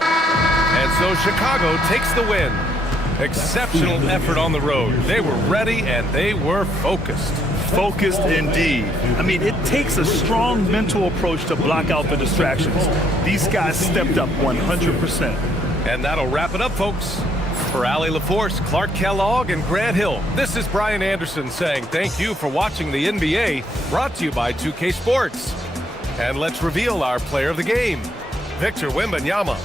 And so Chicago takes the win. Exceptional effort on the road. They were ready and they were focused. Focused indeed. I mean, it takes a strong mental approach to block out the distractions. These guys stepped up 100%. And that'll wrap it up, folks. For Allie LaForce, Clark Kellogg, and Grant Hill, this is Brian Anderson saying thank you for watching the NBA, brought to you by 2K Sports. And let's reveal our player of the game, Victor Wembanyama.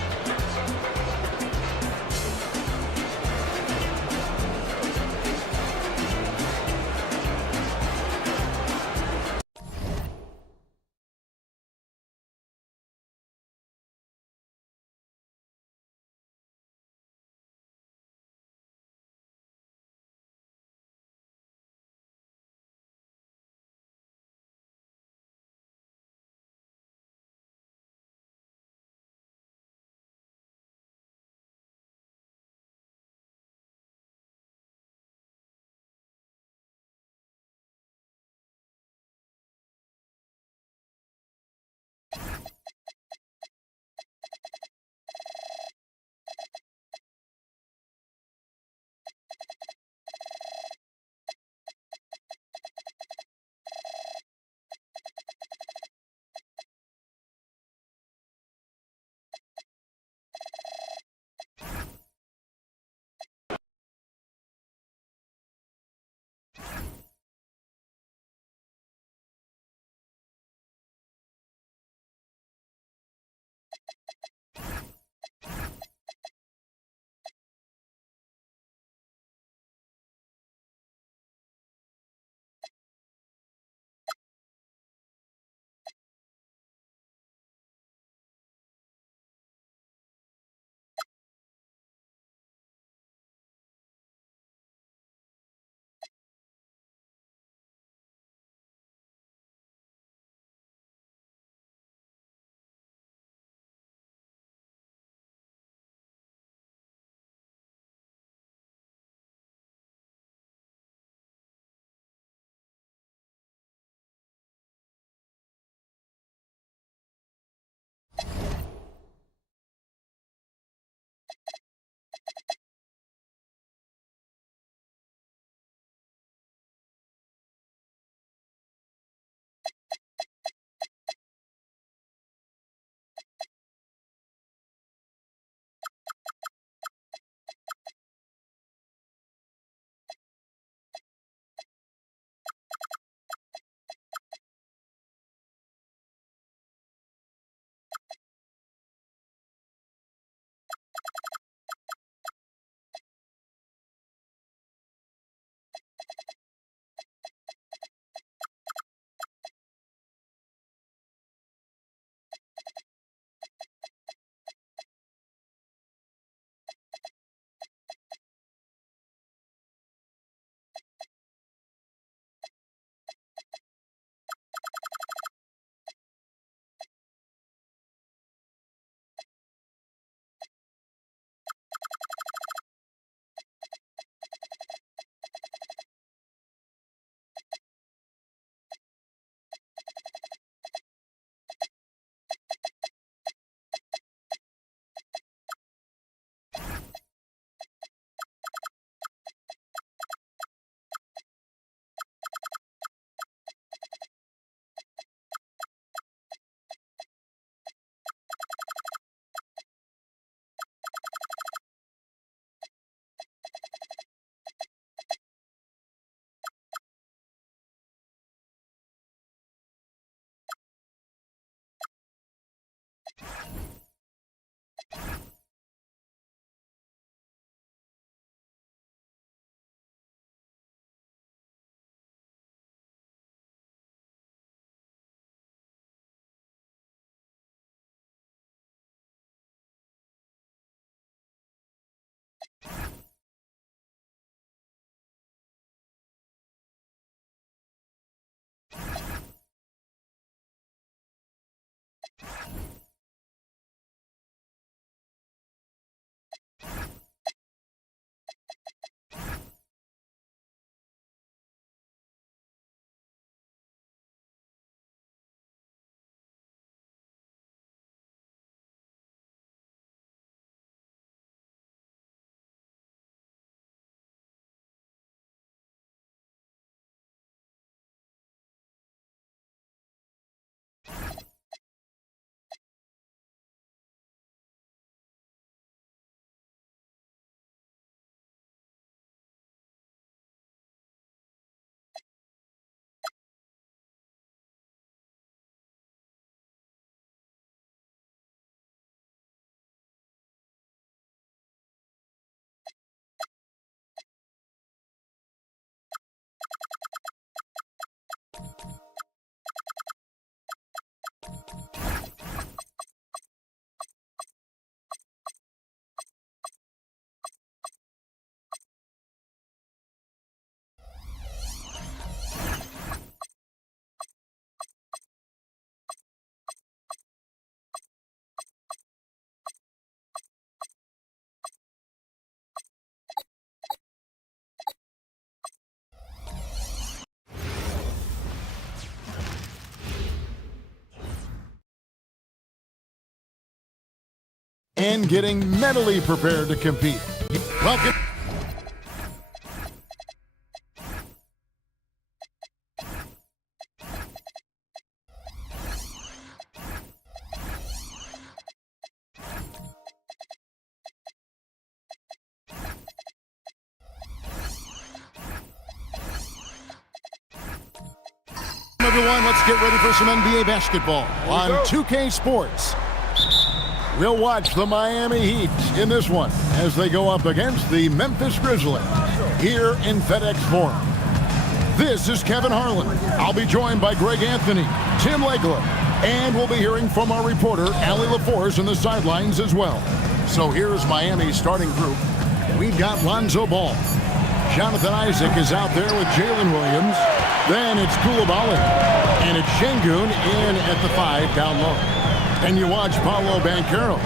And getting mentally prepared to compete. Welcome. Everyone, let's get ready for some NBA basketball on 2K Sports. We'll watch the Miami Heat in this one as they go up against the Memphis Grizzlies here in FedEx Forum. This is Kevin Harlan. I'll be joined by Greg Anthony, Tim Legler, and we'll be hearing from our reporter, Allie LaForce, in the sidelines as well. So here's Miami's starting group. We've got Lonzo Ball. Jonathan Isaac is out there with Jalen Williams. Then it's Koulibaly. And it's Şengün in at the 5 down low. And you watch Paolo Banchero.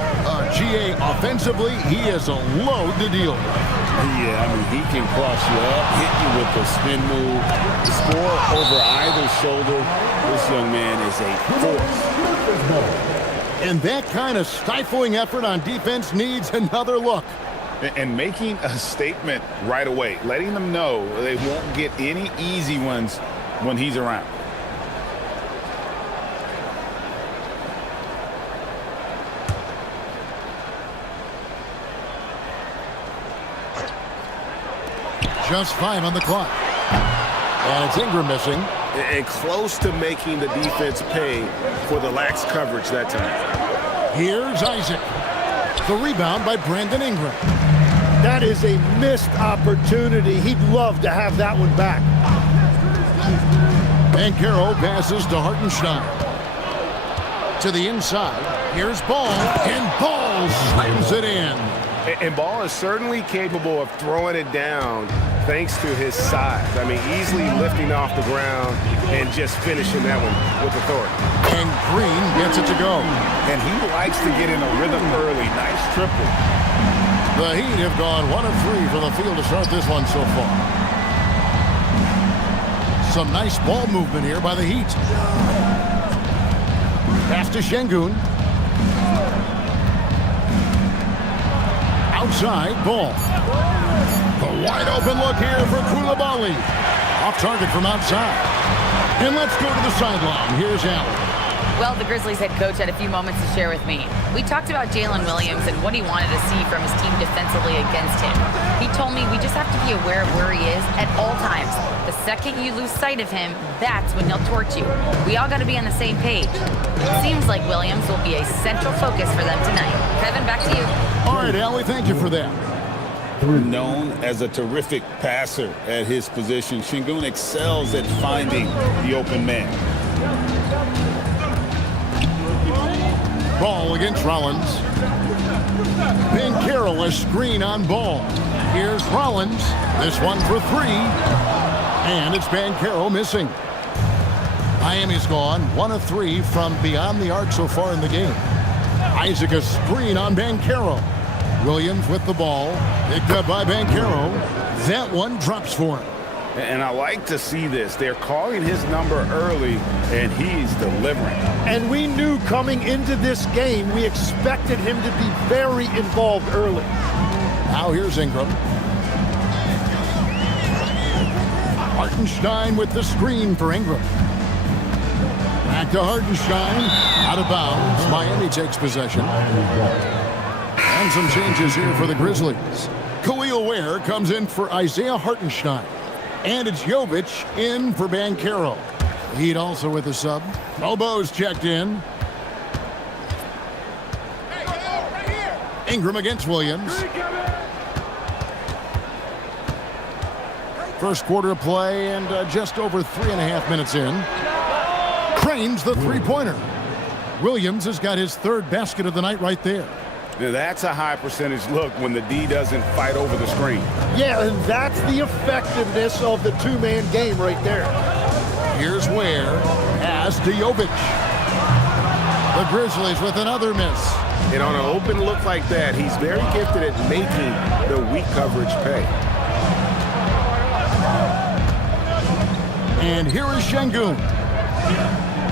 GA offensively, he is a load to deal with. Yeah, I mean, he can cross you up, hit you with a spin move, score over either shoulder. This young man is a force. And that kind of stifling effort on defense needs another look. And making a statement right away, letting them know they won't get any easy ones when he's around. Just 5 on the clock. And it's Ingram missing. And close to making the defense pay for the lax coverage that time. Here's Isaac. The rebound by Brandon Ingram. That is a missed opportunity. He'd love to have that one back. Banchero passes to Hartenstein. To the inside. Here's Ball. And Ball slams it in. And Ball is certainly capable of throwing it down thanks to his size. I mean, easily lifting off the ground and just finishing that one with authority. And Green gets it to go. And he likes to get in a rhythm early. Nice triple. The Heat have gone 1 of 3 from the field to start this one so far. Some nice ball movement here by the Heat. Pass to Şengün. Outside, Ball. The wide open look here for Koulibaly. Off target from outside. And let's go to the sideline. Here's Allen. Well, the Grizzlies head coach had a few moments to share with me. We talked about Jalen Williams and what he wanted to see from his team defensively against him. He told me we just have to be aware of where he is at all times. The second you lose sight of him, that's when he'll torch you. We all got to be on the same page. It seems like Williams will be a central focus for them tonight. Kevin, back to you. All right, Allie, thank you for that. Known as a terrific passer at his position, Şengün excels at finding the open man. Ball against Rollins. Banchero a screen on Ball. Here's Rollins. This one for 3. And it's Banchero missing. Miami's gone 1 of 3 from beyond the arc so far in the game. Isaac a screen on Banchero. Williams with the ball. Picked up by Banchero. That one drops for him. And I like to see this. They're calling his number early, and he's delivering. And we knew coming into this game, we expected him to be very involved early. Now here's Ingram. Hartenstein with the screen for Ingram. Back to Hartenstein. Out of bounds. Miami takes possession. And some changes here for the Grizzlies. Khalil Ware comes in for Isaiah Hartenstein. And it's Jovic in for Banchero. Heat also with a sub. Bobo's checked in. Ingram against Williams. First quarter of play and just over 3.5 minutes in. Cranes the three-pointer. Williams has got his third basket of the night right there. Now that's a high percentage look when the D doesn't fight over the screen. Yeah, and that's the effectiveness of the two-man game right there. Here's Ware. Pass to Jovic. The Grizzlies with another miss. And on an open look like that, he's very gifted at making the weak coverage pay. And here is Şengün.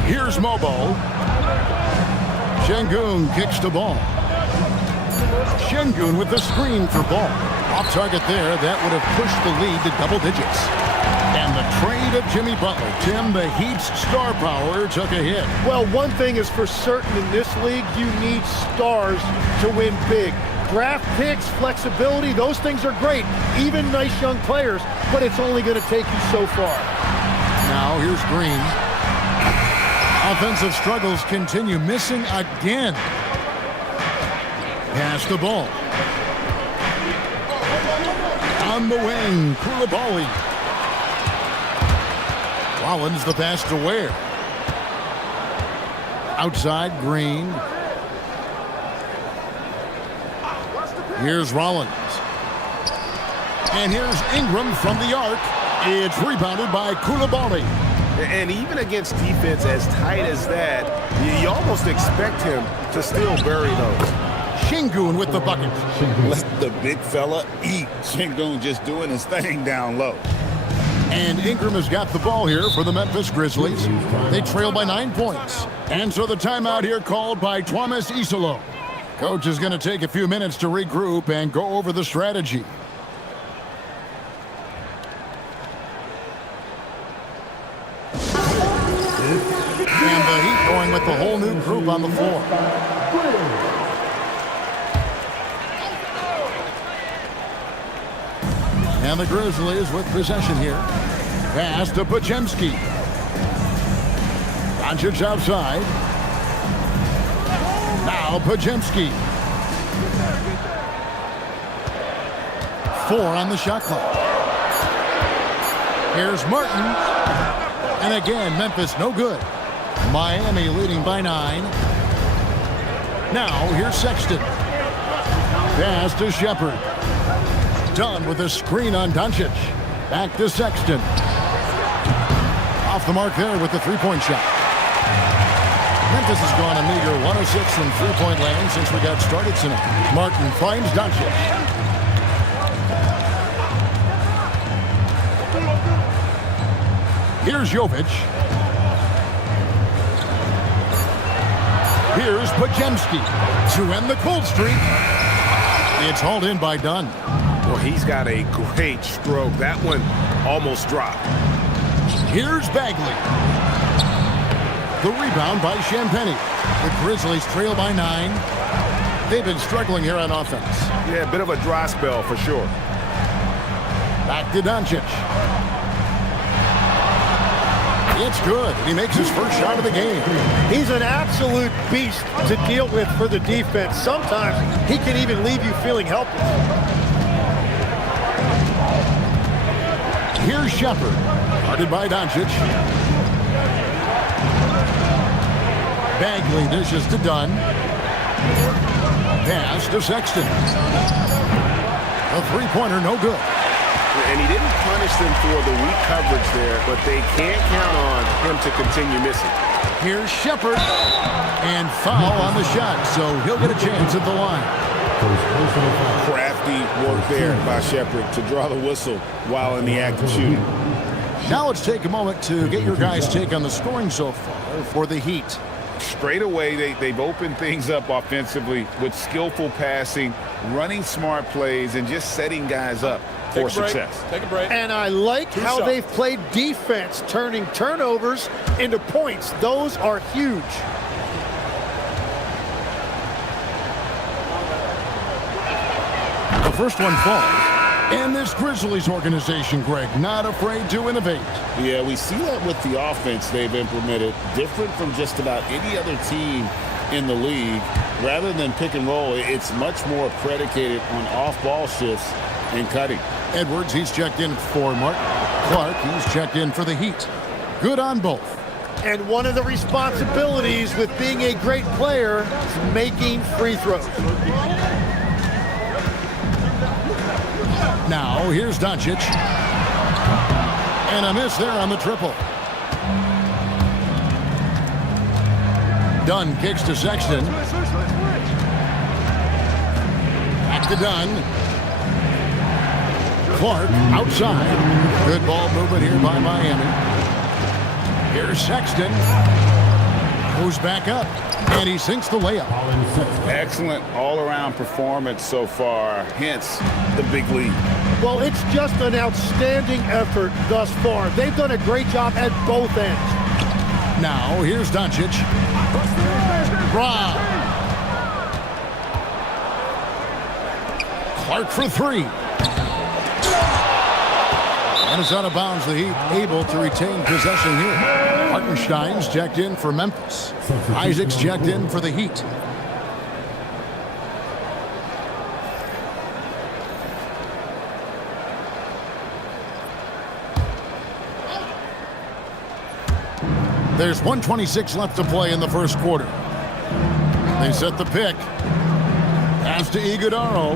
Here's Mobo. Şengün kicks the ball. Şengün with the screen for ball. Off target there. That would have pushed the lead to double digits. And the trade of Jimmy Butler. Tim, the Heat's star power took a hit. Well, one thing is for certain in this league, you need stars to win big. Draft picks, flexibility, those things are great. Even nice young players, but it's only going to take you so far. Now here's Green. Offensive struggles continue. Missing again. Pass the ball. On the wing, Koulibaly. Rollins the pass to Ware. Outside, Green. Here's Rollins. And here's Ingram from the arc. It's rebounded by Koulibaly. And even against defense as tight as that, you almost expect him to still bury those. Şengün with the bucket. Let the big fella eat. Şengün just doing his thing down low. And Ingram has got the ball here for the Memphis Grizzlies. They trail by 9 points. And so the timeout here called by Thomas Isolo. Coach is going to take a few minutes to regroup and go over the strategy. And the Heat going with the whole new group on the floor. And the Grizzlies with possession here. Pass to Podziemski. Doncic outside. Now Podziemski. 4 on the shot clock. Here's Martin. And again, Memphis no good. Miami leading by 9. Now here's Sexton. Pass to Shepherd. Dunn with a screen on Doncic. Back to Sexton. Off the mark there with the three-point shot. Memphis has gone a meager 1 of 6 from three-point land since we got started tonight. Martin finds Doncic. Here's Jovic. Here's Podziemski to end the cold streak. It's hauled in by Dunn. Well, he's got a great stroke. That one almost dropped. Here's Bagley. The rebound by Champagnie. The Grizzlies trail by 9. They've been struggling here on offense. Yeah, a bit of a dry spell for sure. Back to Doncic. It's good. He makes his first shot of the game. He's an absolute beast to deal with for the defense. Sometimes he can even leave you feeling helpless. Here's Shepherd. Guarded by Doncic. Bagley dishes to Dunn. Pass to Sexton. A three-pointer, no good. and he didn't punish them for the weak coverage there, but they can't count on him to continue missing. Here's Shepard, and foul on the shot, so he'll get a chance at the line. Crafty work there by Shepard to draw the whistle while in the act of shooting. Now let's take a moment to get your guys' take on the scoring so far for the Heat. Straight away, they've opened things up offensively with skillful passing, running smart plays, and just setting guys up for success. Take a break. And I like how they've played defense, turning turnovers into points. Those are huge. The first one falls. And this Grizzlies organization, Greg, not afraid to innovate. Yeah, we see that with the offense they've implemented, different from just about any other team in the league. Rather than pick and roll, it's much more predicated on off-ball shifts and cutting. Edwards, he's checked in for Martin. Clark, he's checked in for the Heat. Good on both. And one of the responsibilities with being a great player is making free throws. Now, here's Doncic. And a miss there on the triple. Dunn kicks to Sexton. Back to Dunn. Clark outside. Good ball movement here by Miami. Here's Sexton. Goes back up. And he sinks the layup. Excellent all-around performance so far, hence the big lead. Well, it's just an outstanding effort thus far. They've done a great job at both ends. Now, here's Doncic. Brown. Clark for three. And it's out of bounds. The Heat able to retain possession here. Hartenstein's checked in for Memphis. Isaac's checked in for the Heat. There's 1:26 left to play in the first quarter. They set the pick. Pass to Iguodala.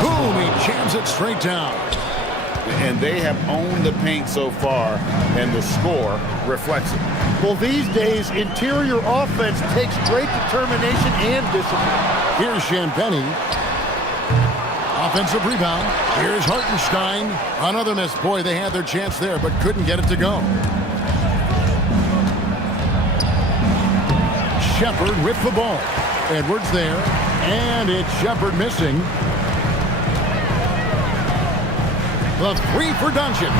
Boom, he jams it straight down. And they have owned the paint so far, and the score reflects it. Well, these days, interior offense takes great determination and discipline. Here's Champagnie. Offensive rebound. Here's Hartenstein. Another miss. Boy, they had their chance there, but couldn't get it to go. Shepard with the ball. Edwards there. And it's Shepard missing. The three for Doncic.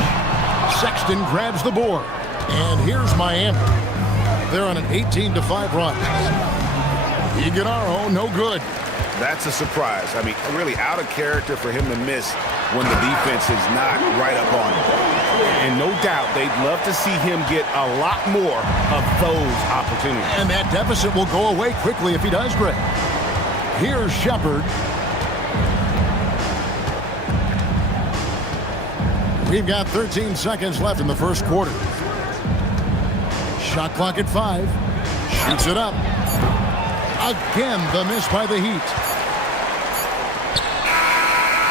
Sexton grabs the board. And here's Miami. They're on an 18-5 run. Iguodala, no good. That's a surprise. I mean, really out of character for him to miss when the defense is not right up on him. And no doubt they'd love to see him get a lot more of those opportunities. And that deficit will go away quickly if he does, Greg. Here's Shepard. We've got 13 seconds left in the first quarter. Shot clock at 5. Shoots it up. Again, the miss by the Heat.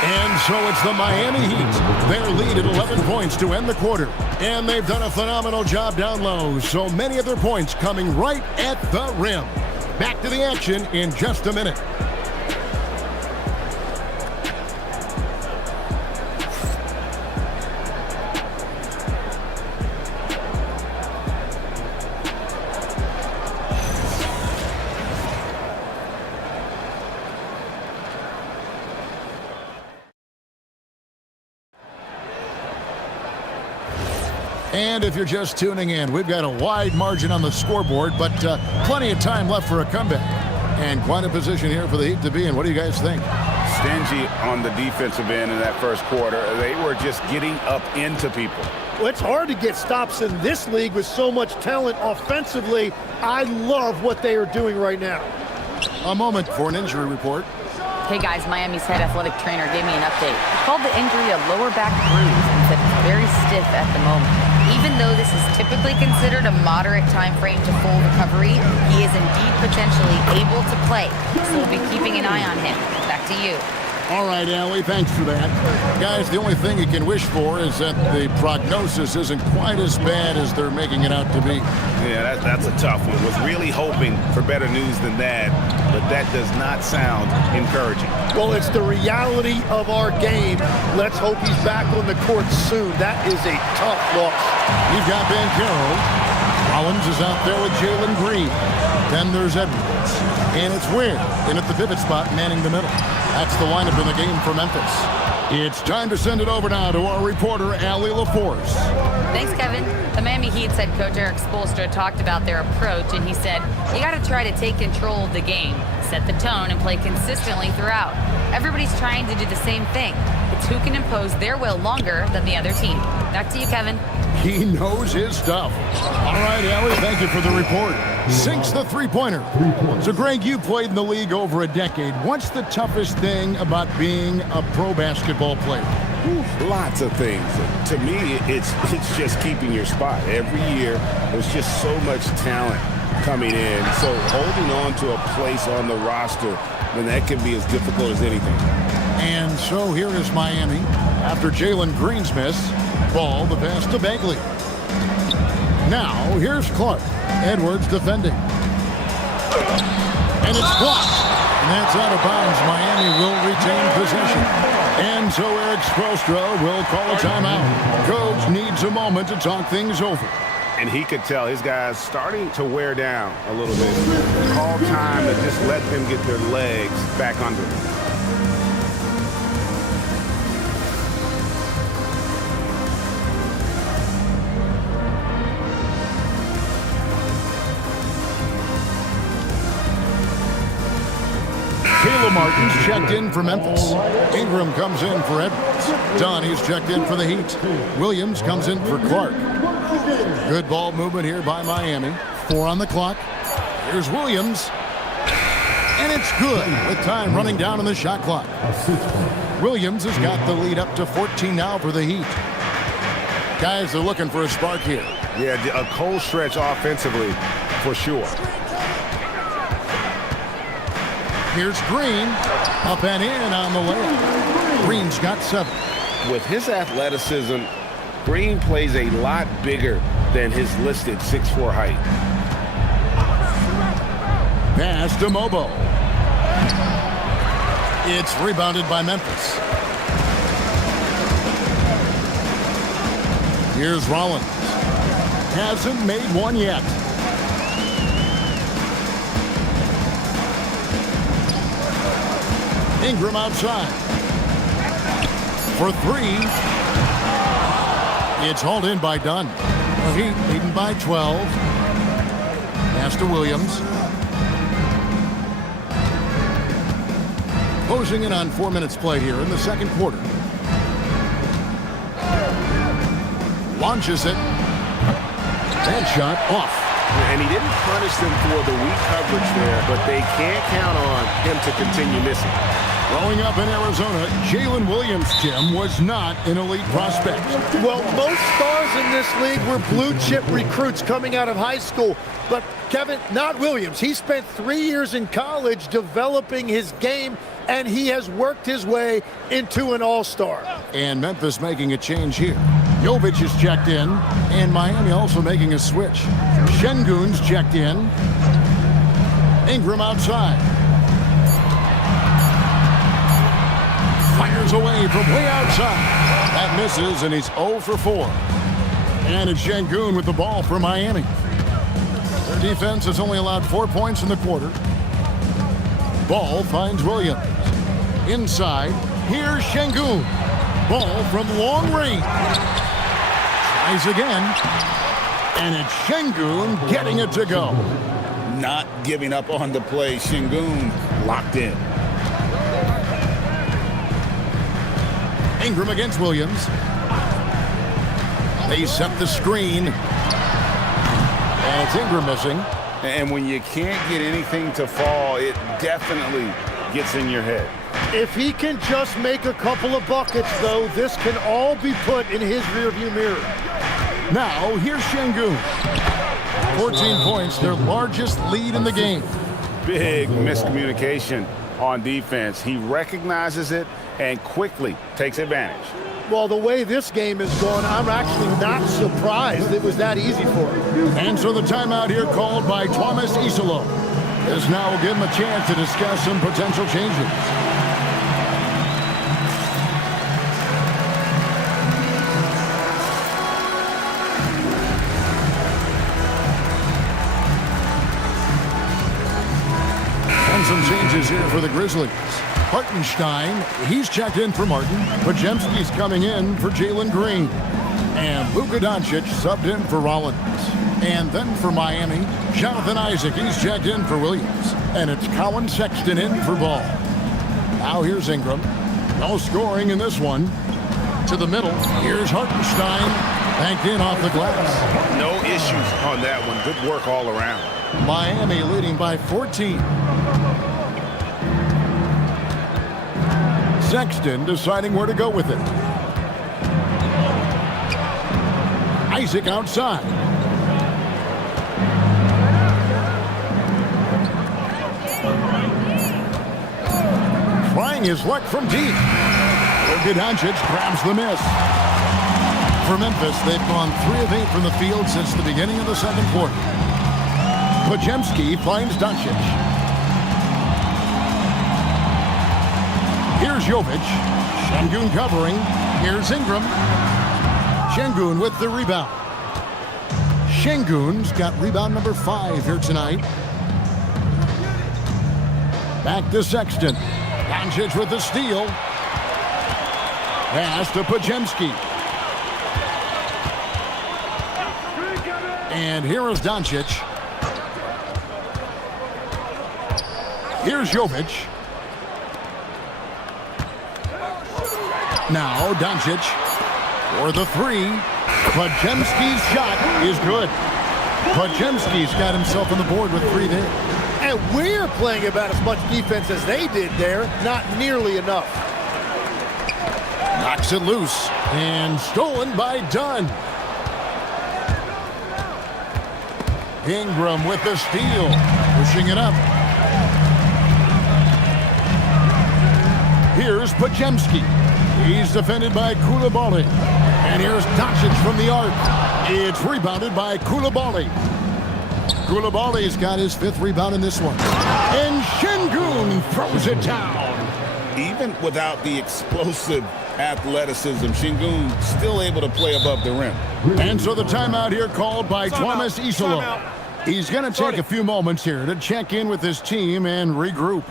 And so it's the Miami Heat. Their lead at 11 points to end the quarter. And they've done a phenomenal job down low. So many of their points coming right at the rim. Back to the action in just a minute. And if you're just tuning in, we've got a wide margin on the scoreboard, but plenty of time left for a comeback. And quite a position here for the Heat to be in. What do you guys think? Stingy on the defensive end in that first quarter. They were just getting up into people. Well, it's hard to get stops in this league with so much talent offensively. I love what they are doing right now. A moment for an injury report. Hey guys, Miami's head athletic trainer gave me an update. He called the injury a lower back bruise and said it's very stiff at the moment. Even though this is typically considered a moderate time frame to full recovery, he is indeed potentially able to play. So we'll be keeping an eye on him. Back to you. All right, Allie, thanks for that. Guys, the only thing you can wish for is that the prognosis isn't quite as bad as they're making it out to be. Yeah, that's a tough one. Was really hoping for better news than that, but that does not sound encouraging. Well, it's the reality of our game. Let's hope he's back on the court soon. That is a tough loss. You've got Banchero. Rollins is out there with Jalen Green. Then there's Edwards. And it's Ware in at the pivot spot, manning the middle. That's the lineup in the game for Memphis. It's time to send it over now to our reporter, Allie LaForce. Thanks, Kevin. The Miami Heat head coach Eric Spoelstra talked about their approach, and he said, you got to try to take control of the game, set the tone, and play consistently throughout. Everybody's trying to do the same thing. It's who can impose their will longer than the other team. Back to you, Kevin. He knows his stuff. All right, Allie, thank you for the report. Sinks the three-pointer. So, Greg, you played in the league over a decade. What's the toughest thing about being a pro basketball player? Lots of things. To me, it's just keeping your spot. Every year, there's just so much talent coming in. So holding on to a place on the roster, then that can be as difficult as anything. And so here is Miami. After Jalen Green's miss, ball the pass to Bagley. Now, here's Clark. Edwards defending. And it's blocked. And that's out of bounds. Miami will retain possession. And so Eric Spoelstra will call a timeout. Coach needs a moment to talk things over. And he could tell his guys starting to wear down a little bit. Call time to just let them get their legs back under them. Caleb Martin's checked in for Memphis. Ingram comes in for Edwards. Donnie's checked in for the Heat. Williams comes in for Clark. Good ball movement here by Miami. 4 on the clock. Here's Williams. And it's good with time running down on the shot clock. Williams has got the lead up to 14 now for the Heat. Guys are looking for a spark here. Yeah, a cold stretch offensively for sure. Here's Green, up and in on the layup. Green's got 7. With his athleticism, Green plays a lot bigger than his listed 6'4" height. Pass to Mobo. It's rebounded by Memphis. Here's Rollins. Hasn't made one yet. Ingram outside. For 3. It's hauled in by Dunn. The Heat leading by 12. Pass to Williams. Closing in on 4 minutes played here in the second quarter. Launches it. That shot off. And he didn't punish them for the weak coverage there, but they can't count on him to continue missing. Growing up in Arizona, Jalen Williams, Jim, was not an elite prospect. Well, most stars in this league were blue-chip recruits coming out of high school. But, Kevin, not Williams. He spent 3 years in college developing his game, and he has worked his way into an all-star. And Memphis making a change here. Jovic is checked in, and Miami also making a switch. Şengün's checked in. Ingram outside. Fires away from way outside. That misses, and he's 0 for 4. And it's Şengün with the ball for Miami. Their defense has only allowed 4 points in the quarter. Ball finds Williams. Inside, here's Şengün. Ball from long range. Tries again. And it's Şengün getting it to go. Not giving up on the play. Şengün locked in. Ingram against Williams. They set the screen. And it's Ingram missing. And when you can't get anything to fall, it definitely gets in your head. If he can just make a couple of buckets, though, this can all be put in his rearview mirror. Now, here's Şengün. 14 points, their largest lead in the game. Big miscommunication on defense. He recognizes it and quickly takes advantage. Well, the way this game is going, I'm actually not surprised it was that easy for him. And so the timeout here called by Thomas Isolo. This now will give him a chance to discuss some potential changes. And some changes here for the Grizzlies. Hartenstein, he's checked in for Martin. Podziemski's coming in for Jalen Green. And Luka Doncic subbed in for Rollins. And then for Miami, Jonathan Isaac, he's checked in for Williams. And it's Colin Sexton in for Ball. Now here's Ingram. No scoring in this one. To the middle, here's Hartenstein. Banked in off the glass. No issues on that one. Good work all around. Miami leading by 14. Sexton deciding where to go with it. Isaac outside. Trying his luck from deep. Luka Doncic grabs the miss. For Memphis, they've gone 3 of 8 from the field since the beginning of the second quarter. Podziemski finds Doncic. Here's Jovic. Şengün covering. Here's Ingram. Şengün with the rebound. Şengün's got rebound number 5 here tonight. Back to Sexton. Doncic with the steal. Pass to Podziemski. And here is Doncic. Here's Jovic. Now Doncic for the 3. Podziemski's shot is good. Podziemski's got himself on the board with 3 there. And we're playing about as much defense as they did there. Not nearly enough. Knocks it loose. And stolen by Dunn. Ingram with the steal. Pushing it up. Here's Podziemski. He's defended by Coulibaly. And here's Doncic from the arc. It's rebounded by Coulibaly. Coulibaly's got his 5th rebound in this one. And Şengün throws it down. Even without the explosive athleticism, Şengün still able to play above the rim. And so the timeout here called by Thomas Isolo. He's going to take a few moments here to check in with his team and regroup.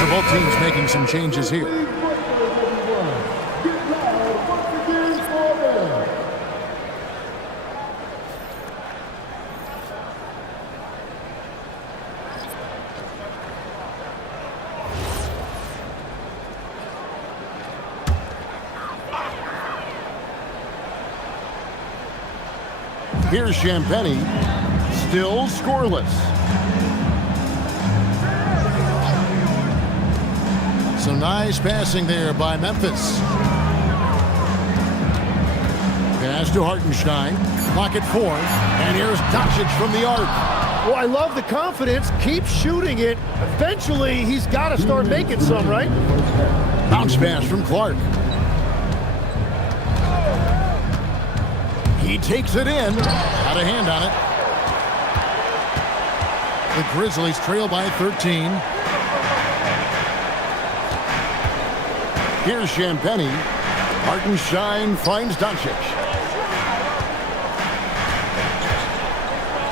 So both teams making some changes here. Here's Champagny, still scoreless. So nice passing there by Memphis. Pass to Hartenstein. Clock at 4. And here's Doncic from the arc. Well, I love the confidence. Keep shooting it. Eventually, he's got to start making some, right? Bounce pass from Clark. He takes it in. Got a hand on it. The Grizzlies trail by 13. Here's Champagny. Hartenstein finds Doncic.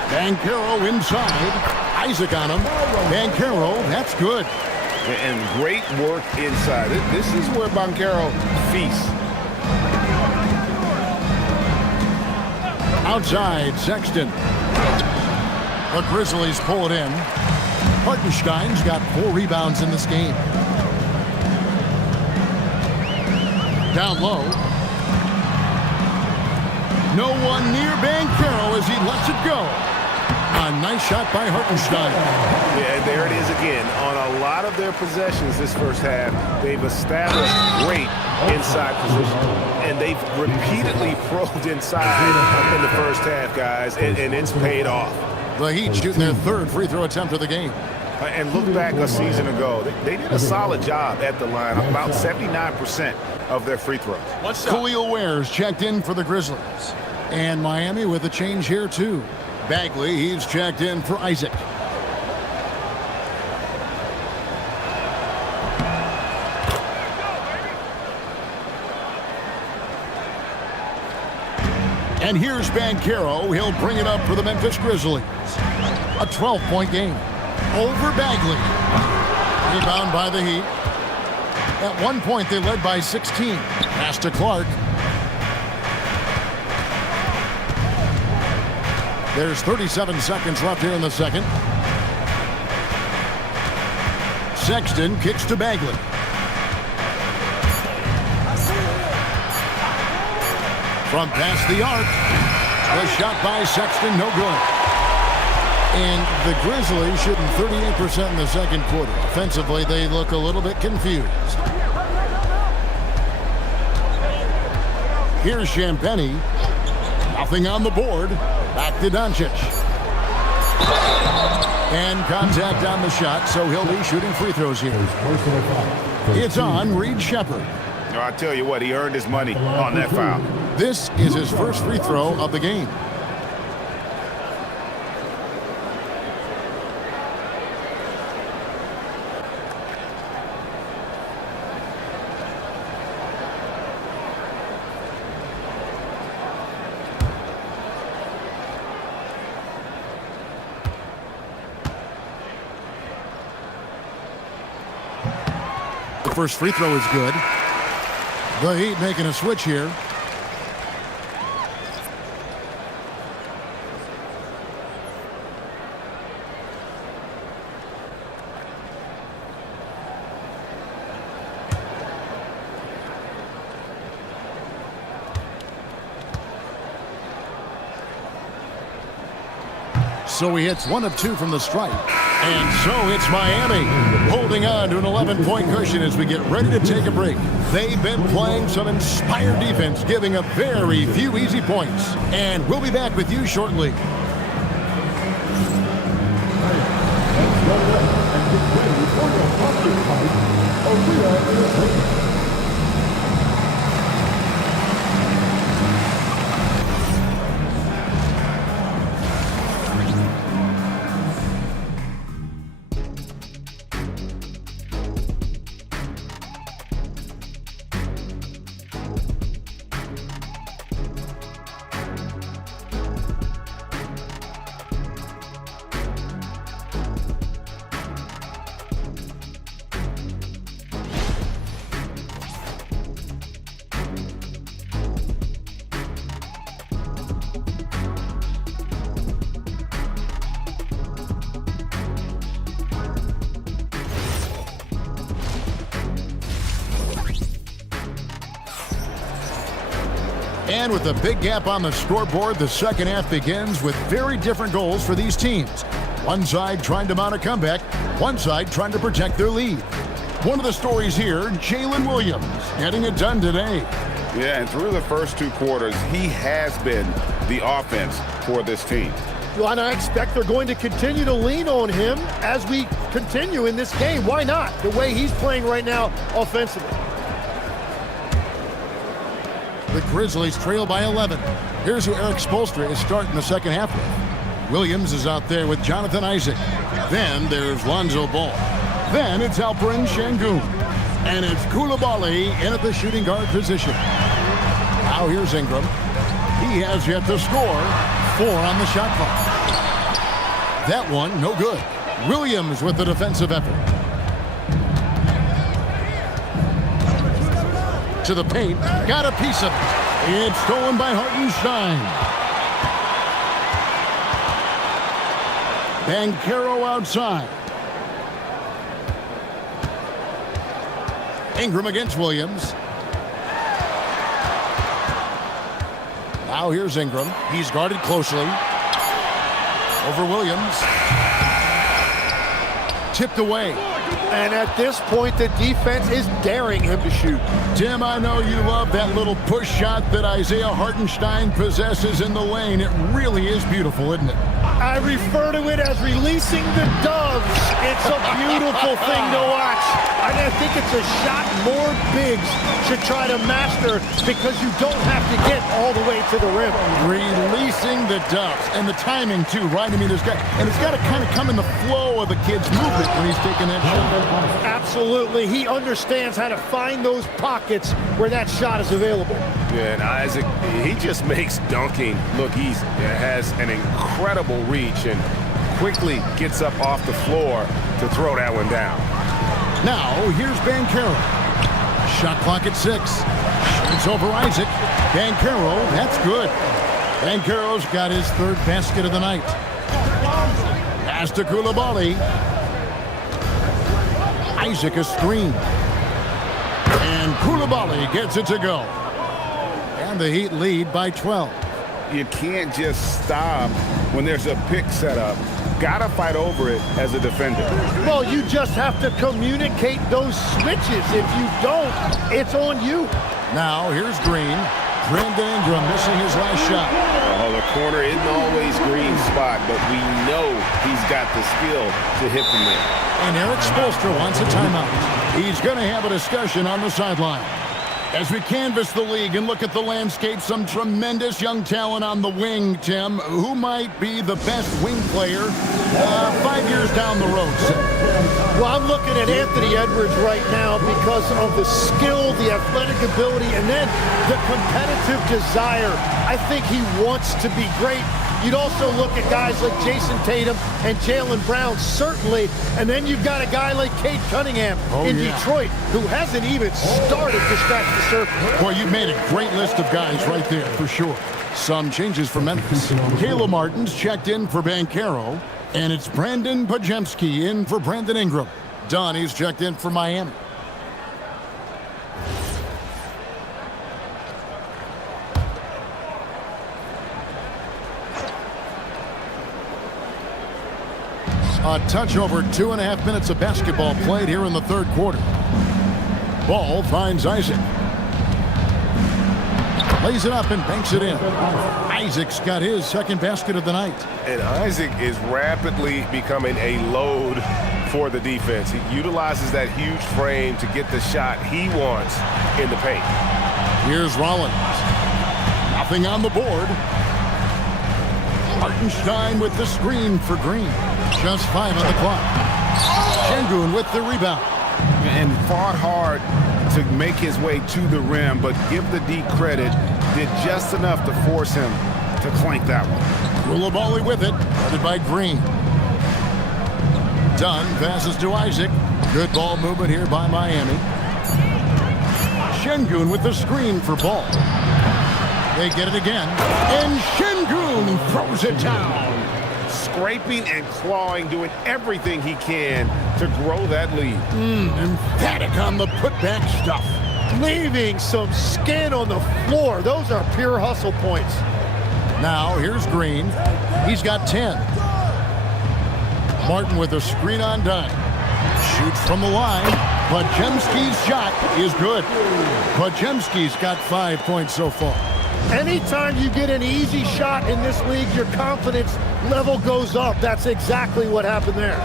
Banchero inside. Isaac on him. Banchero, that's good. And great work inside. This is where Banchero feasts. Outside, Sexton. The Grizzlies pull it in. Hartenstein's got 4 rebounds in this game. Down low. No one near Banchero as he lets it go. A nice shot by Hartenstein. Yeah, there it is again. On a lot of their possessions this first half, they've established great inside position. And they've repeatedly probed inside in the first half, guys, and it's paid off. The Heat shooting their 3rd free throw attempt of the game. And look back a season ago. They did a solid job at the line, about 79% of their free throws. Khalil Ware's checked in for the Grizzlies. And Miami with a change here, too. Bagley, he's checked in for Isaac. And here's Banchero. He'll bring it up for the Memphis Grizzlies. A 12-point game. Over Bagley. Rebound by the Heat. At one point, they led by 16. Pass to Clark. There's 37 seconds left here in the second. Sexton kicks to Bagley. From past the arc. The shot by Sexton, no good. And the Grizzlies shooting 38% in the second quarter. Offensively, they look a little bit confused. Here's Champagnie. Nothing on the board. Back to Doncic. And contact on the shot, so he'll be shooting free throws here. It's on Reed Sheppard. I tell you what, he earned his money on that foul. This is his first free throw of the game. The first free throw is good. The Heat making a switch here. So he hits 1 of 2 from the stripe. And so it's Miami holding on to an 11-point cushion as we get ready to take a break. They've been playing some inspired defense, giving up very few easy points. And we'll be back with you shortly. And with a big gap on the scoreboard, the second half begins with very different goals for these teams. One side trying to mount a comeback, one side trying to protect their lead. One of the stories here, Jalen Williams, getting it done today. Yeah, and through the first 2 quarters, he has been the offense for this team. Well, and I expect they're going to continue to lean on him as we continue in this game. Why not? The way he's playing right now offensively. The Grizzlies trail by 11. Here's who Eric Spoelstra is starting the second half with. Williams is out there with Jonathan Isaac. Then there's Lonzo Ball. Then it's Alperen Sengun. And it's Koulibaly in at the shooting guard position. Now here's Ingram. He has yet to score. 4 on the shot clock. That one, no good. Williams with the defensive effort. To the paint. Got a piece of it. It's stolen by Hartenstein. Banchero outside. Ingram against Williams. Now here's Ingram. He's guarded closely. Over Williams. Tipped away. And at this point, the defense is daring him to shoot. Tim, I know you love that little push shot that Isaiah Hartenstein possesses in the lane. It really is beautiful, isn't it? I refer to it as releasing the doves. It's a beautiful thing to watch. And I think it's a shot more bigs should try to master because you don't have to get all the way to the rim. Releasing the doves. And the timing, too, right? I mean, it's got to kind of come in the flow of the kid's movement when he's taking that shot. Absolutely. He understands how to find those pockets where that shot is available. Yeah, and Isaac, he just makes dunking look easy. It has an incredible reach and quickly gets up off the floor to throw that one down. Now, here's Banchero. Shot clock at 6. Shoots over Isaac. Banchero, that's good. Banchero's got his 3rd basket of the night. Pass to Koulibaly. Isaac a screen. And Koulibaly gets it to go. And the Heat lead by 12. You can't just stop when there's a pick set up. Gotta fight over it as a defender. Well, you just have to communicate those switches. If you don't, it's on you. Now, here's Green. Brandon Ingram missing his last shot. Oh, the corner isn't always Green's spot, but we know he's got the skill to hit from there. And Eric Spoelstra wants a timeout. He's going to have a discussion on the sideline. As we canvass the league and look at the landscape, some tremendous young talent on the wing, Tim. Who might be the best wing player 5 years down the road? Well, I'm looking at Anthony Edwards right now because of the skill, the athletic ability, and then the competitive desire. I think he wants to be great. You'd also look at guys like Jason Tatum and Jaylen Brown, certainly. And then you've got a guy like Cade Cunningham in Detroit, who hasn't even started to scratch the surface. Boy, you've made a great list of guys right there, for sure. Some changes for Memphis. Caleb Martin's checked in for Banchero, and it's Brandon Podziemski in for Brandon Ingram. Donnie's checked in for Miami. A touch over 2.5 minutes of basketball played here in the 3rd quarter. Ball finds Isaac. Lays it up and banks it in. Isaac's got his 2nd basket of the night. And Isaac is rapidly becoming a load for the defense. He utilizes that huge frame to get the shot he wants in the paint. Here's Rollins. Nothing on the board. Hartenstein with the screen for Green. Just 5 on the clock. Şengün with the rebound. And fought hard to make his way to the rim, but give the D credit, did just enough to force him to clank that one. Koulibaly with it, guarded by Green. Dunn passes to Isaac. Good ball movement here by Miami. Şengün with the screen for Ball. They get it again. And Şengün throws it down. Scraping and clawing, doing everything he can to grow that lead. Emphatic on the putback stuff. Leaving some skin on the floor. Those are pure hustle points. Now, here's Green. He's got 10. Martin with a screen on Dunn. Shoots from the line. Podziemski's shot is good. Podziemski's got 5 points so far. Anytime you get an easy shot in this league, your confidence level goes up. That's exactly what happened there.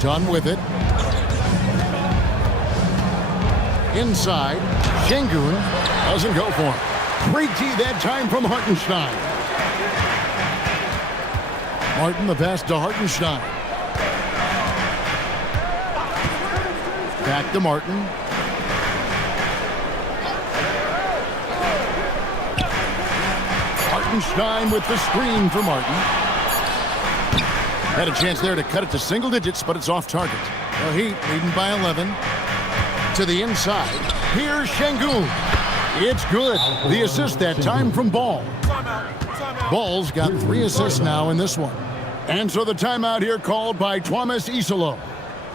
Dunn with it. Inside. Şengün doesn't go for him. Great D that time from Hartenstein. Martin the pass to Hartenstein. Back to Martin. Hartenstein with the screen for Martin. Had a chance there to cut it to single digits, but it's off target. The Heat leading by 11. To the inside. Here's Şengün. It's good. The assist that time from Ball. Ball's got 3 assists now in this one. And so the timeout here called by Thomas Isolo.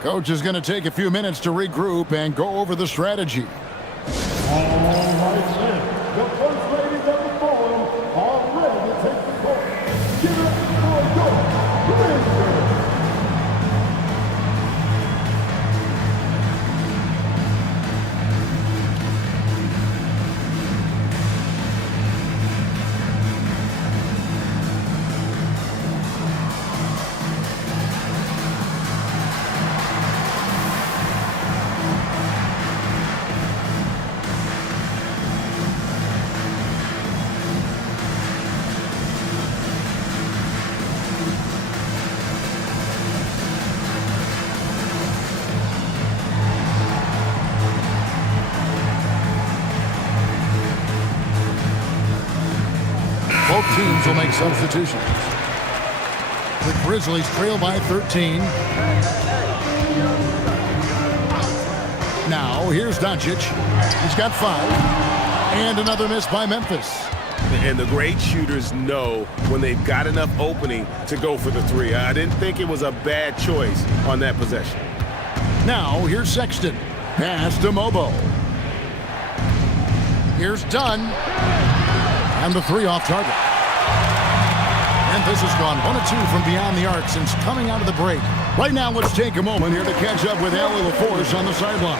Coach is going to take a few minutes to regroup and go over the strategy. All right, then. The first ladies of the forum are ready to take the court. Give it up for your Grizzlies. Both teams will make substitutions. The Grizzlies trail by 13. Now, here's Doncic. He's got 5. And another miss by Memphis. And the great shooters know when they've got enough opening to go for the 3. I didn't think it was a bad choice on that possession. Now, here's Sexton. Pass to Mobo. Here's Dunn. And the 3 off target. Memphis has gone 1 of 2 from beyond the arc since coming out of the break. Right now, let's take a moment here to catch up with Allie LaForce on the sideline.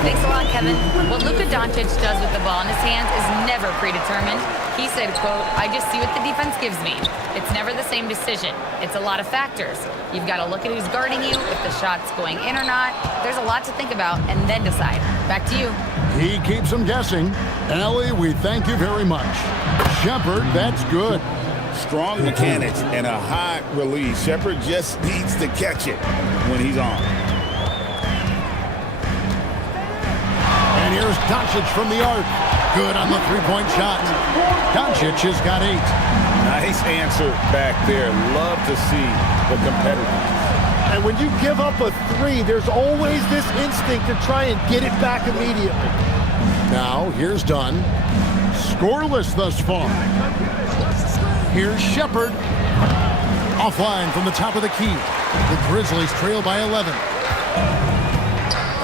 Thanks a lot, Kevin. What Luka Doncic does with the ball in his hands is never predetermined. He said, quote, "I just see what the defense gives me. It's never the same decision. It's a lot of factors. You've got to look at who's guarding you, if the shot's going in or not. There's a lot to think about, and then decide." Back to you. He keeps them guessing. Allie, we thank you very much. Shepherd, that's good. Strong mechanics and a high release. Shepherd just needs to catch it when he's on. And here's Doncic from the arc. Good on the three-point shot. Doncic has got 8. Nice answer back there. Love to see the competitiveness. And when you give up a 3, there's always this instinct to try and get it back immediately. Now, here's Dunn. Scoreless thus far. Here's Shepherd. Offline from the top of the key. The Grizzlies trail by 11.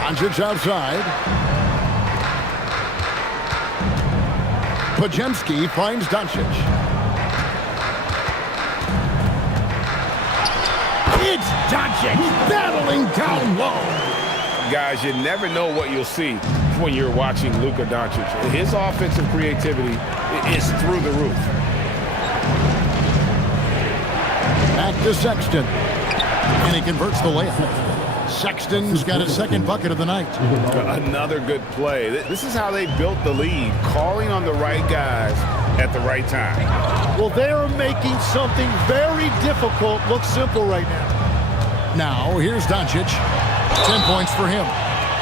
Doncic outside. Podziemski finds Doncic. It's Doncic battling down low. Guys, you never know what you'll see when you're watching Luka Doncic. His offensive creativity is through the roof. Back to Sexton. And he converts the layup. Sexton's got his second bucket of the night. Another good play. This is how they built the lead, calling on the right guys at the right time. Well, they are making something very difficult look simple right now. Now, here's Doncic. 10 points for him.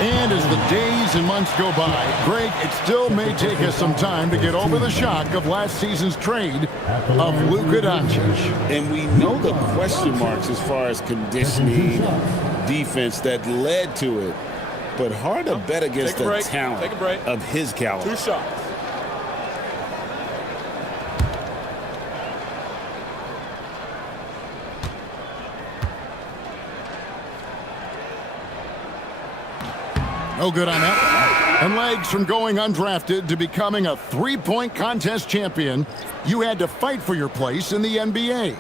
And as the days and months go by, Greg, it still may take us some time to get over the shock of last season's trade of Luka Doncic. And we know the question marks as far as conditioning, defense that led to it. But hard to bet against the talent of his caliber. 2 shots. No good on that. And legs from going undrafted to becoming a three-point contest champion, you had to fight for your place in the NBA.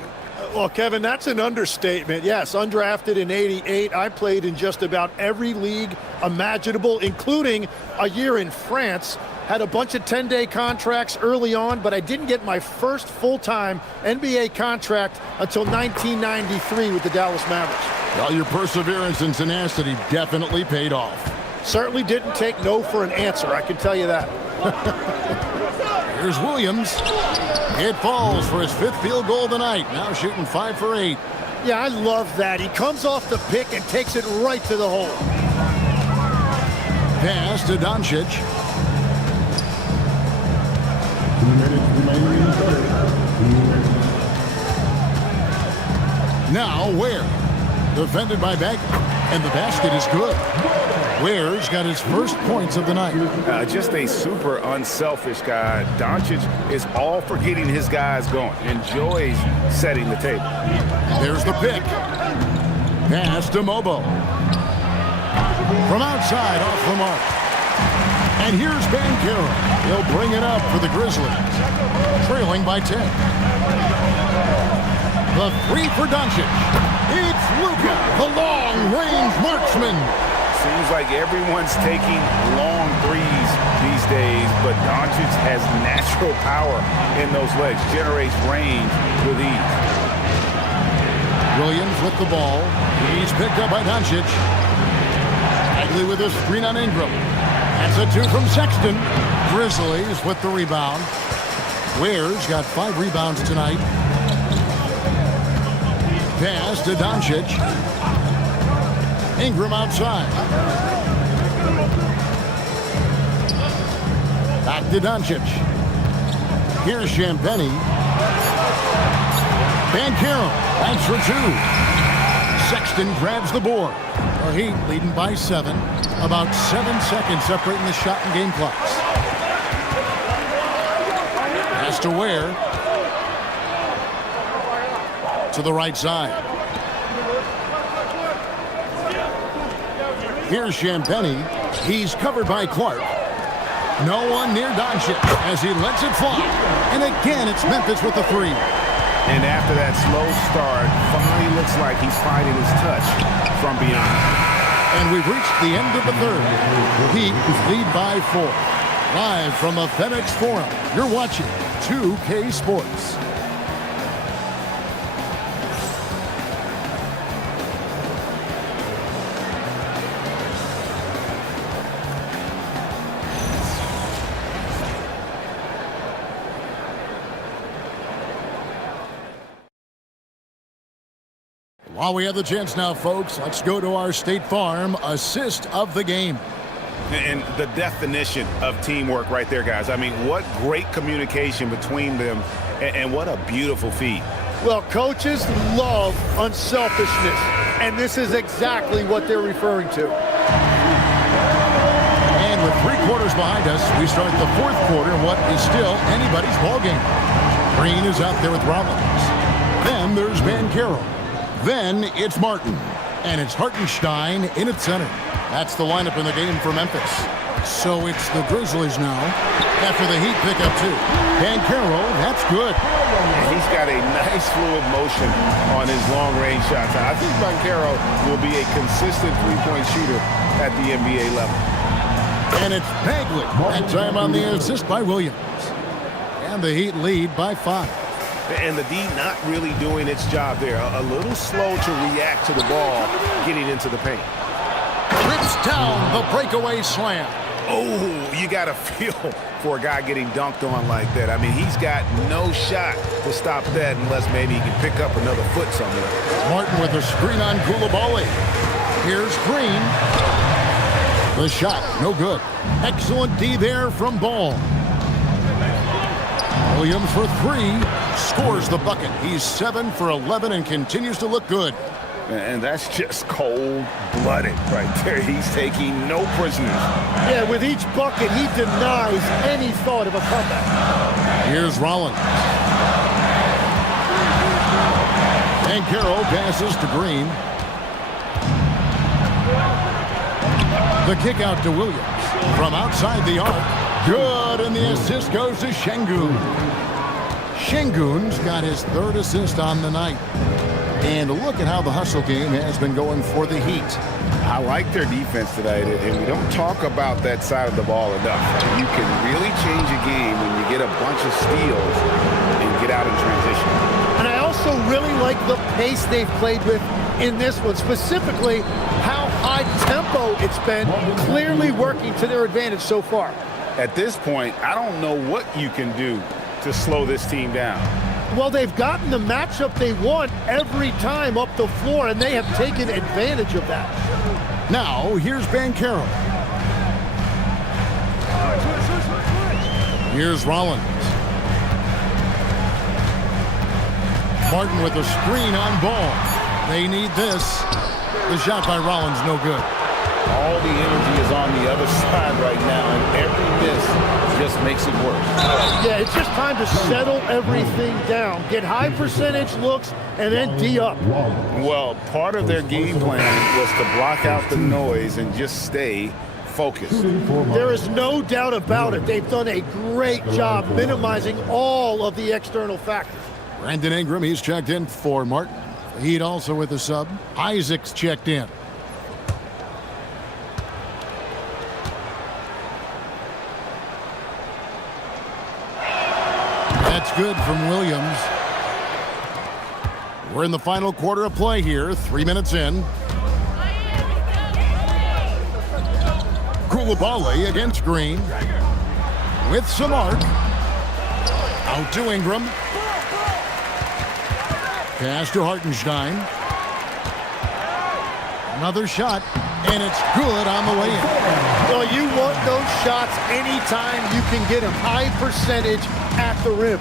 Well, Kevin, that's an understatement. Yes, undrafted in '88. I played in just about every league imaginable, including a year in France. Had a bunch of 10-day contracts early on, but I didn't get my first full-time NBA contract until 1993 with the Dallas Mavericks. Well, your perseverance and tenacity definitely paid off. Certainly didn't take no for an answer, I can tell you that. Here's Williams. It falls for his 5th field goal of the night. Now shooting 5 for 8. Yeah, I love that. He comes off the pick and takes it right to the hole. Pass to Doncic. 2 minutes remaining in the third. Now Ware. Defended by Bagley. And the basket is good. Ware's got his first points of the night. Just a super unselfish guy. Doncic is all for getting his guys going. Enjoys setting the table. There's the pick. Pass to Mobo. From outside, off the mark. And here's Banchero. He'll bring it up for the Grizzlies. Trailing by 10. The three for Doncic. It's Luka, the long-range marksman. Seems like everyone's taking long threes these days, but Doncic has natural power in those legs, generates range with ease. Williams with the ball. He's picked up by Doncic. Bagley with a screen on Ingram. That's a 2 from Sexton. Grizzlies with the rebound. Ware's got 5 rebounds tonight. Pass to Doncic. Ingram outside. Back to Doncic. Here's Champagnie. Banchero. Thanks for 2. Sexton grabs the board. The Heat leading by 7. About 7 seconds separating the shot and game clocks. Pass to Ware. To the right side. Here's Champagnie. He's covered by Clark. No one near Doncic as he lets it fly. And again, it's Memphis with the 3. And after that slow start, finally looks like he's finding his touch from beyond. And we've reached the end of the third. Heat lead by 4. Live from the FedEx Forum, you're watching 2K Sports. While we have the chance now, folks, let's go to our State Farm assist of the game. And the definition of teamwork right there, guys. I mean, what great communication between them, and what a beautiful feed. Well, coaches love unselfishness, and this is exactly what they're referring to. And with 3 quarters behind us, we start the 4th quarter, what is still anybody's ballgame. Green is out there with Rollins. Then there's Banchero. Then it's Martin. And it's Hartenstein in at center. That's the lineup in the game for Memphis. So it's the Grizzlies now after the Heat pick up 2. Banchero, that's good. And he's got a nice fluid motion on his long-range shots. I think Banchero will be a consistent three-point shooter at the NBA level. And it's Bagley. That time on the assist by Williams. And the Heat lead by 5. And the D not really doing its job there. A little slow to react to the ball getting into the paint. Rips down the breakaway slam. Oh, you got to feel for a guy getting dunked on like that. I mean, he's got no shot to stop that unless maybe he can pick up another foot somewhere. Martin with a screen on Coulibaly. Here's Green. The shot, no good. Excellent D there from Ball. Williams for 3. Scores the bucket. He's 7 for 11 and continues to look good. And that's just cold-blooded right there. He's taking no prisoners. Yeah, with each bucket, he denies any thought of a comeback. Here's Rollins. Banchero passes to Green. The kick out to Williams. From outside the arc. Good, and the assist goes to Şengün. Şengün's got his 3rd assist on the night. And look at how the hustle game has been going for the Heat. I like their defense tonight, and we don't talk about that side of the ball enough. You can really change a game when you get a bunch of steals and get out in transition. And I also really like the pace they've played with in this one, specifically how high tempo it's been, clearly working to their advantage so far. At this point, I don't know what you can do to slow this team down. Well, they've gotten the matchup they want every time up the floor, and they have taken advantage of that. Now, here's Banchero. Here's Rollins. Martin with a screen on ball. They need this. The shot by Rollins, no good. All the energy is on the other side right now, and every miss just makes it worse. Yeah, it's just time to settle everything down. Get high percentage looks and then D up. Well, part of their game plan was to block out the noise and just stay focused. There is no doubt about it. They've done a great job minimizing all of the external factors. Brandon Ingram, he's checked in for Martin. Heat also with the sub. Isaac's checked in. That's good from Williams. We're in the final quarter of play here, 3 minutes in. Koulibaly against Green. With some arc. Out to Ingram. Pass to Hartenstein. Another shot, and it's good on the way in. Well, you want those shots anytime you can get them. High percentage at the rim.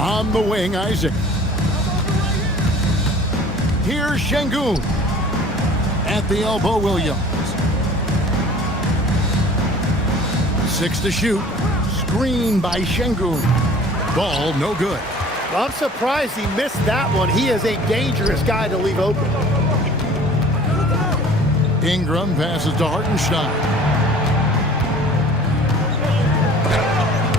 On the wing, Isaac. Here's Şengün. At the elbow, Williams. 6 to shoot. Screen by Şengün. Ball no good. I'm surprised he missed that one. He is a dangerous guy to leave open. Ingram passes to Hartenstein.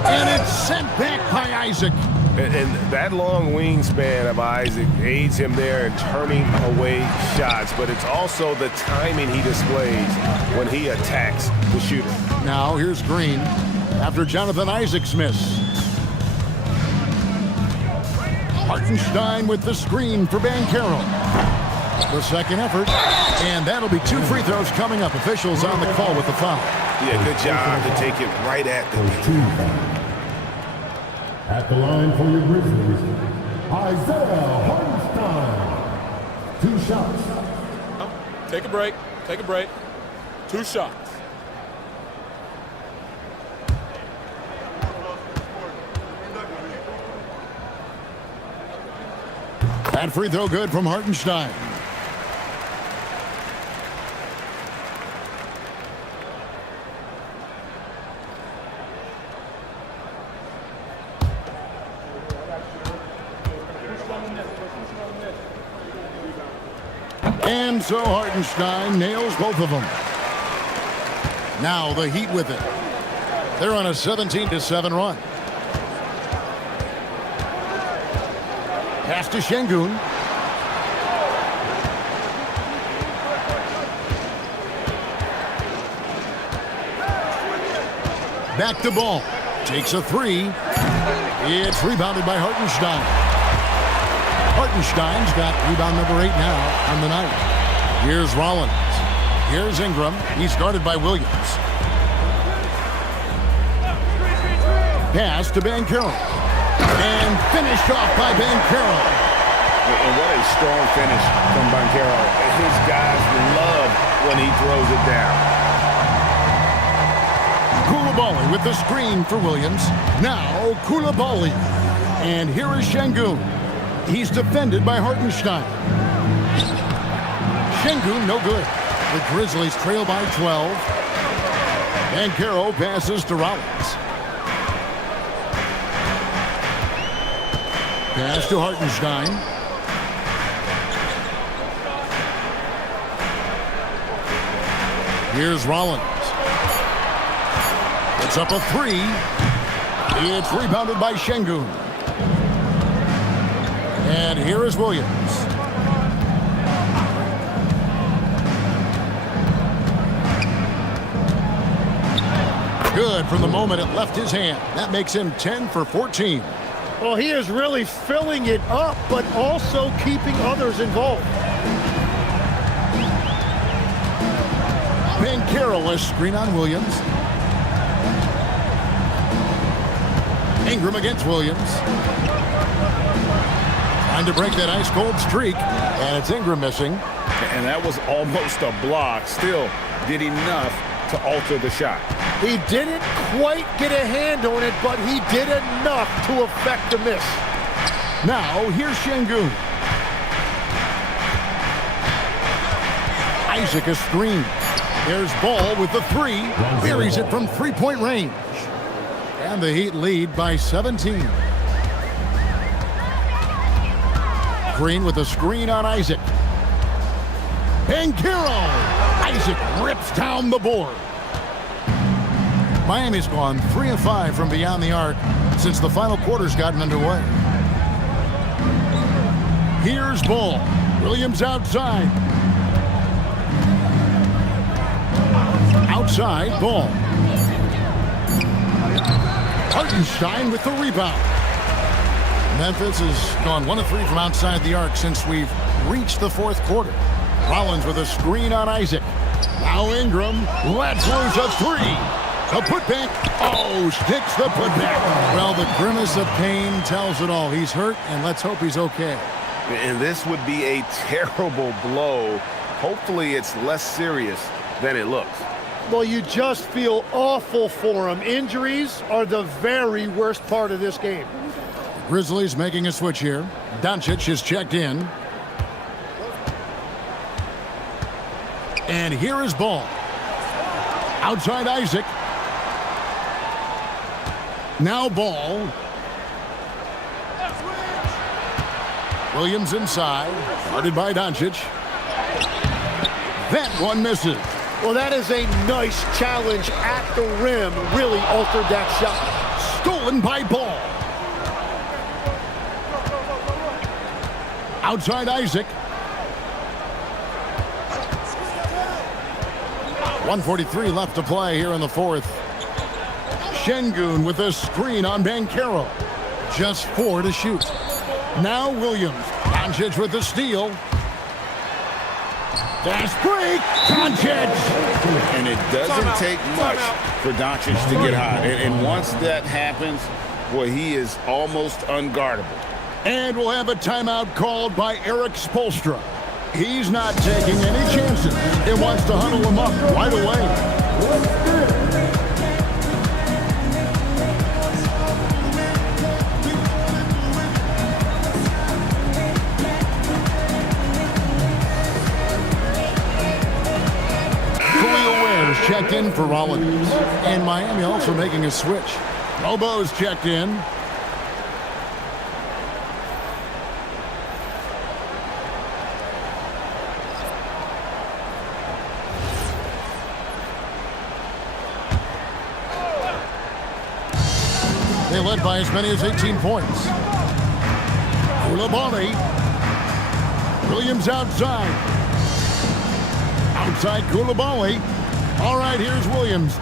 And it's sent back by Isaac. And that long wingspan of Isaac aids him there in turning away shots, but it's also the timing he displays when he attacks the shooter. Now here's Green after Jonathan Isaac's miss. Hartenstein with the screen for Banchero. The second effort, and that'll be 2 free throws coming up. Officials on the call with the foul. Yeah, good job to take it right at the At the line for your Grizzlies, Isaiah Hartenstein. 2 shots. Take a break. Take a break. 2 shots. That free throw good from Hartenstein. And so Hartenstein nails both of them. Now the Heat with it. They're on a 17-7 run. Pass to Şengün. Back to ball. Takes a 3. It's rebounded by Hartenstein. Hartenstein's got rebound number 8 now on the night. Here's Rollins. Here's Ingram. He's guarded by Williams. Pass to Banchero. And finished off by Banchero. And what a strong finish from Banchero. His guys love when he throws it down. Koulibaly with the screen for Williams. Now Koulibaly. And here is Şengün. He's defended by Hartenstein. Şengün no good. The Grizzlies trail by 12. Banchero passes to Rollins. Pass to Hartenstein. Here's Rollins. It's up a 3. It's rebounded by Şengün. And here is Williams. Good from the moment it left his hand. That makes him 10 for 14. Well, he is really filling it up, but also keeping others involved. Banchero, a screen on Williams. Ingram against Williams. Trying to break that ice-cold streak, and it's Ingram missing. And that was almost a block. Still did enough to alter the shot. He didn't quite get a hand on it, but he did enough to affect the miss. Now, here's Şengün. Isaac a screen. There's Ball with the three. Buries it from three-point range. And the Heat lead by 17. Green with a screen on Isaac. Banchero! Isaac rips down the board. Miami's gone 3 of 5 from beyond the arc since the final quarter's gotten underway. Here's Ball. Williams outside. Outside, Ball. Hartenstein with the rebound. Memphis has gone 1 of 3 from outside the arc since we've reached the fourth quarter. Rollins with a screen on Isaac. Now Ingram lets loose a three. A putback. Oh, sticks the putback. Well, the grimace of pain tells it all. He's hurt, and let's hope he's okay. And this would be a terrible blow. Hopefully it's less serious than it looks. Well, you just feel awful for him. Injuries are the very worst part of this game. Grizzlies making a switch here. Doncic is checked in. And here is Ball. Outside Isaac. Now Ball. Williams inside. Guarded by Doncic. That one misses. Well, that is a nice challenge at the rim. Really altered that shot. Stolen by Ball. Outside Isaac. 1:43 left to play here in the fourth. Şengün with a screen on Banchero. Just 4 to shoot. Now Williams. Doncic with the steal. Fast break. Doncic. And it doesn't take much for Doncic to get hot. And once that happens, boy, he is almost unguardable. And we'll have a timeout called by Erik Spoelstra. He's not taking any chances. He wants to huddle him up right away. Checked in for Rollins. And Miami also making a switch. Lobo's checked in. They led by as many as 18 points. Coulibaly. Williams outside. Outside Coulibaly. All right, here's Williams.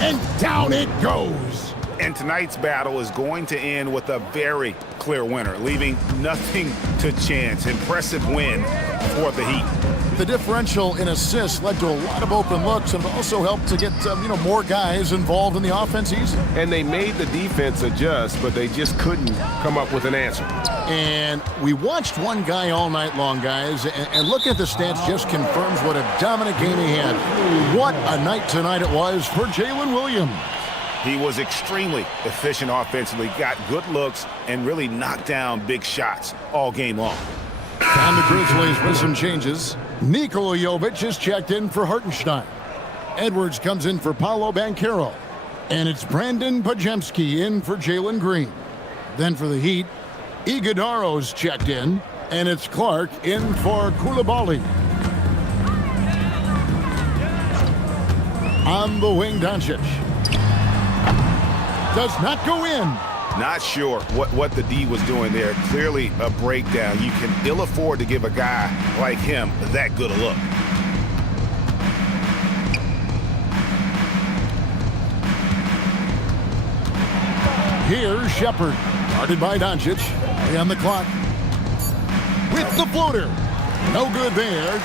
And down it goes. And tonight's battle is going to end with a very clear winner, leaving nothing to chance. Impressive win for the Heat. The differential in assists led to a lot of open looks and also helped to get more guys involved in the offense easy. And they made the defense adjust, but they just couldn't come up with an answer. And we watched one guy all night long, guys, and looking at the stats just confirms what a dominant game he had. What a night tonight it was for Jalen Williams. He was extremely efficient offensively, got good looks, and really knocked down big shots all game long. And the Grizzlies with some changes. Nikola Jovic is checked in for Hartenstein. Edwards comes in for Paolo Banchero. And it's Brandon Podziemski in for Jalen Green. Then for the Heat, Iguodaro's checked in. And it's Clark in for Coulibaly. On the wing, Doncic. Does not go in. Not sure what the D was doing there. Clearly a breakdown. You can ill afford to give a guy like him that good a look. Here's Shepard, guarded by Doncic. On the clock. With the floater. No good there.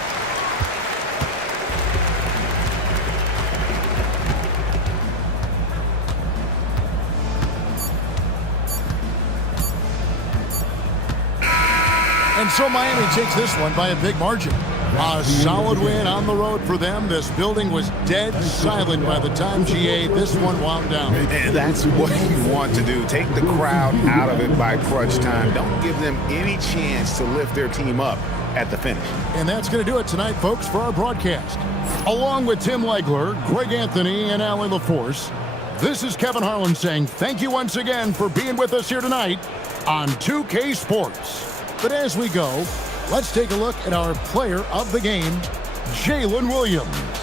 And so Miami takes this one by a big margin. A solid win on the road for them. This building was dead silent by the time GA this one wound down. And that's what you want to do. Take the crowd out of it by crunch time. Don't give them any chance to lift their team up at the finish. And that's going to do it tonight, folks, for our broadcast. Along with Tim Legler, Greg Anthony, and Allie LaForce, this is Kevin Harlan saying thank you once again for being with us here tonight on 2K Sports. But as we go, let's take a look at our player of the game, Jalen Williams.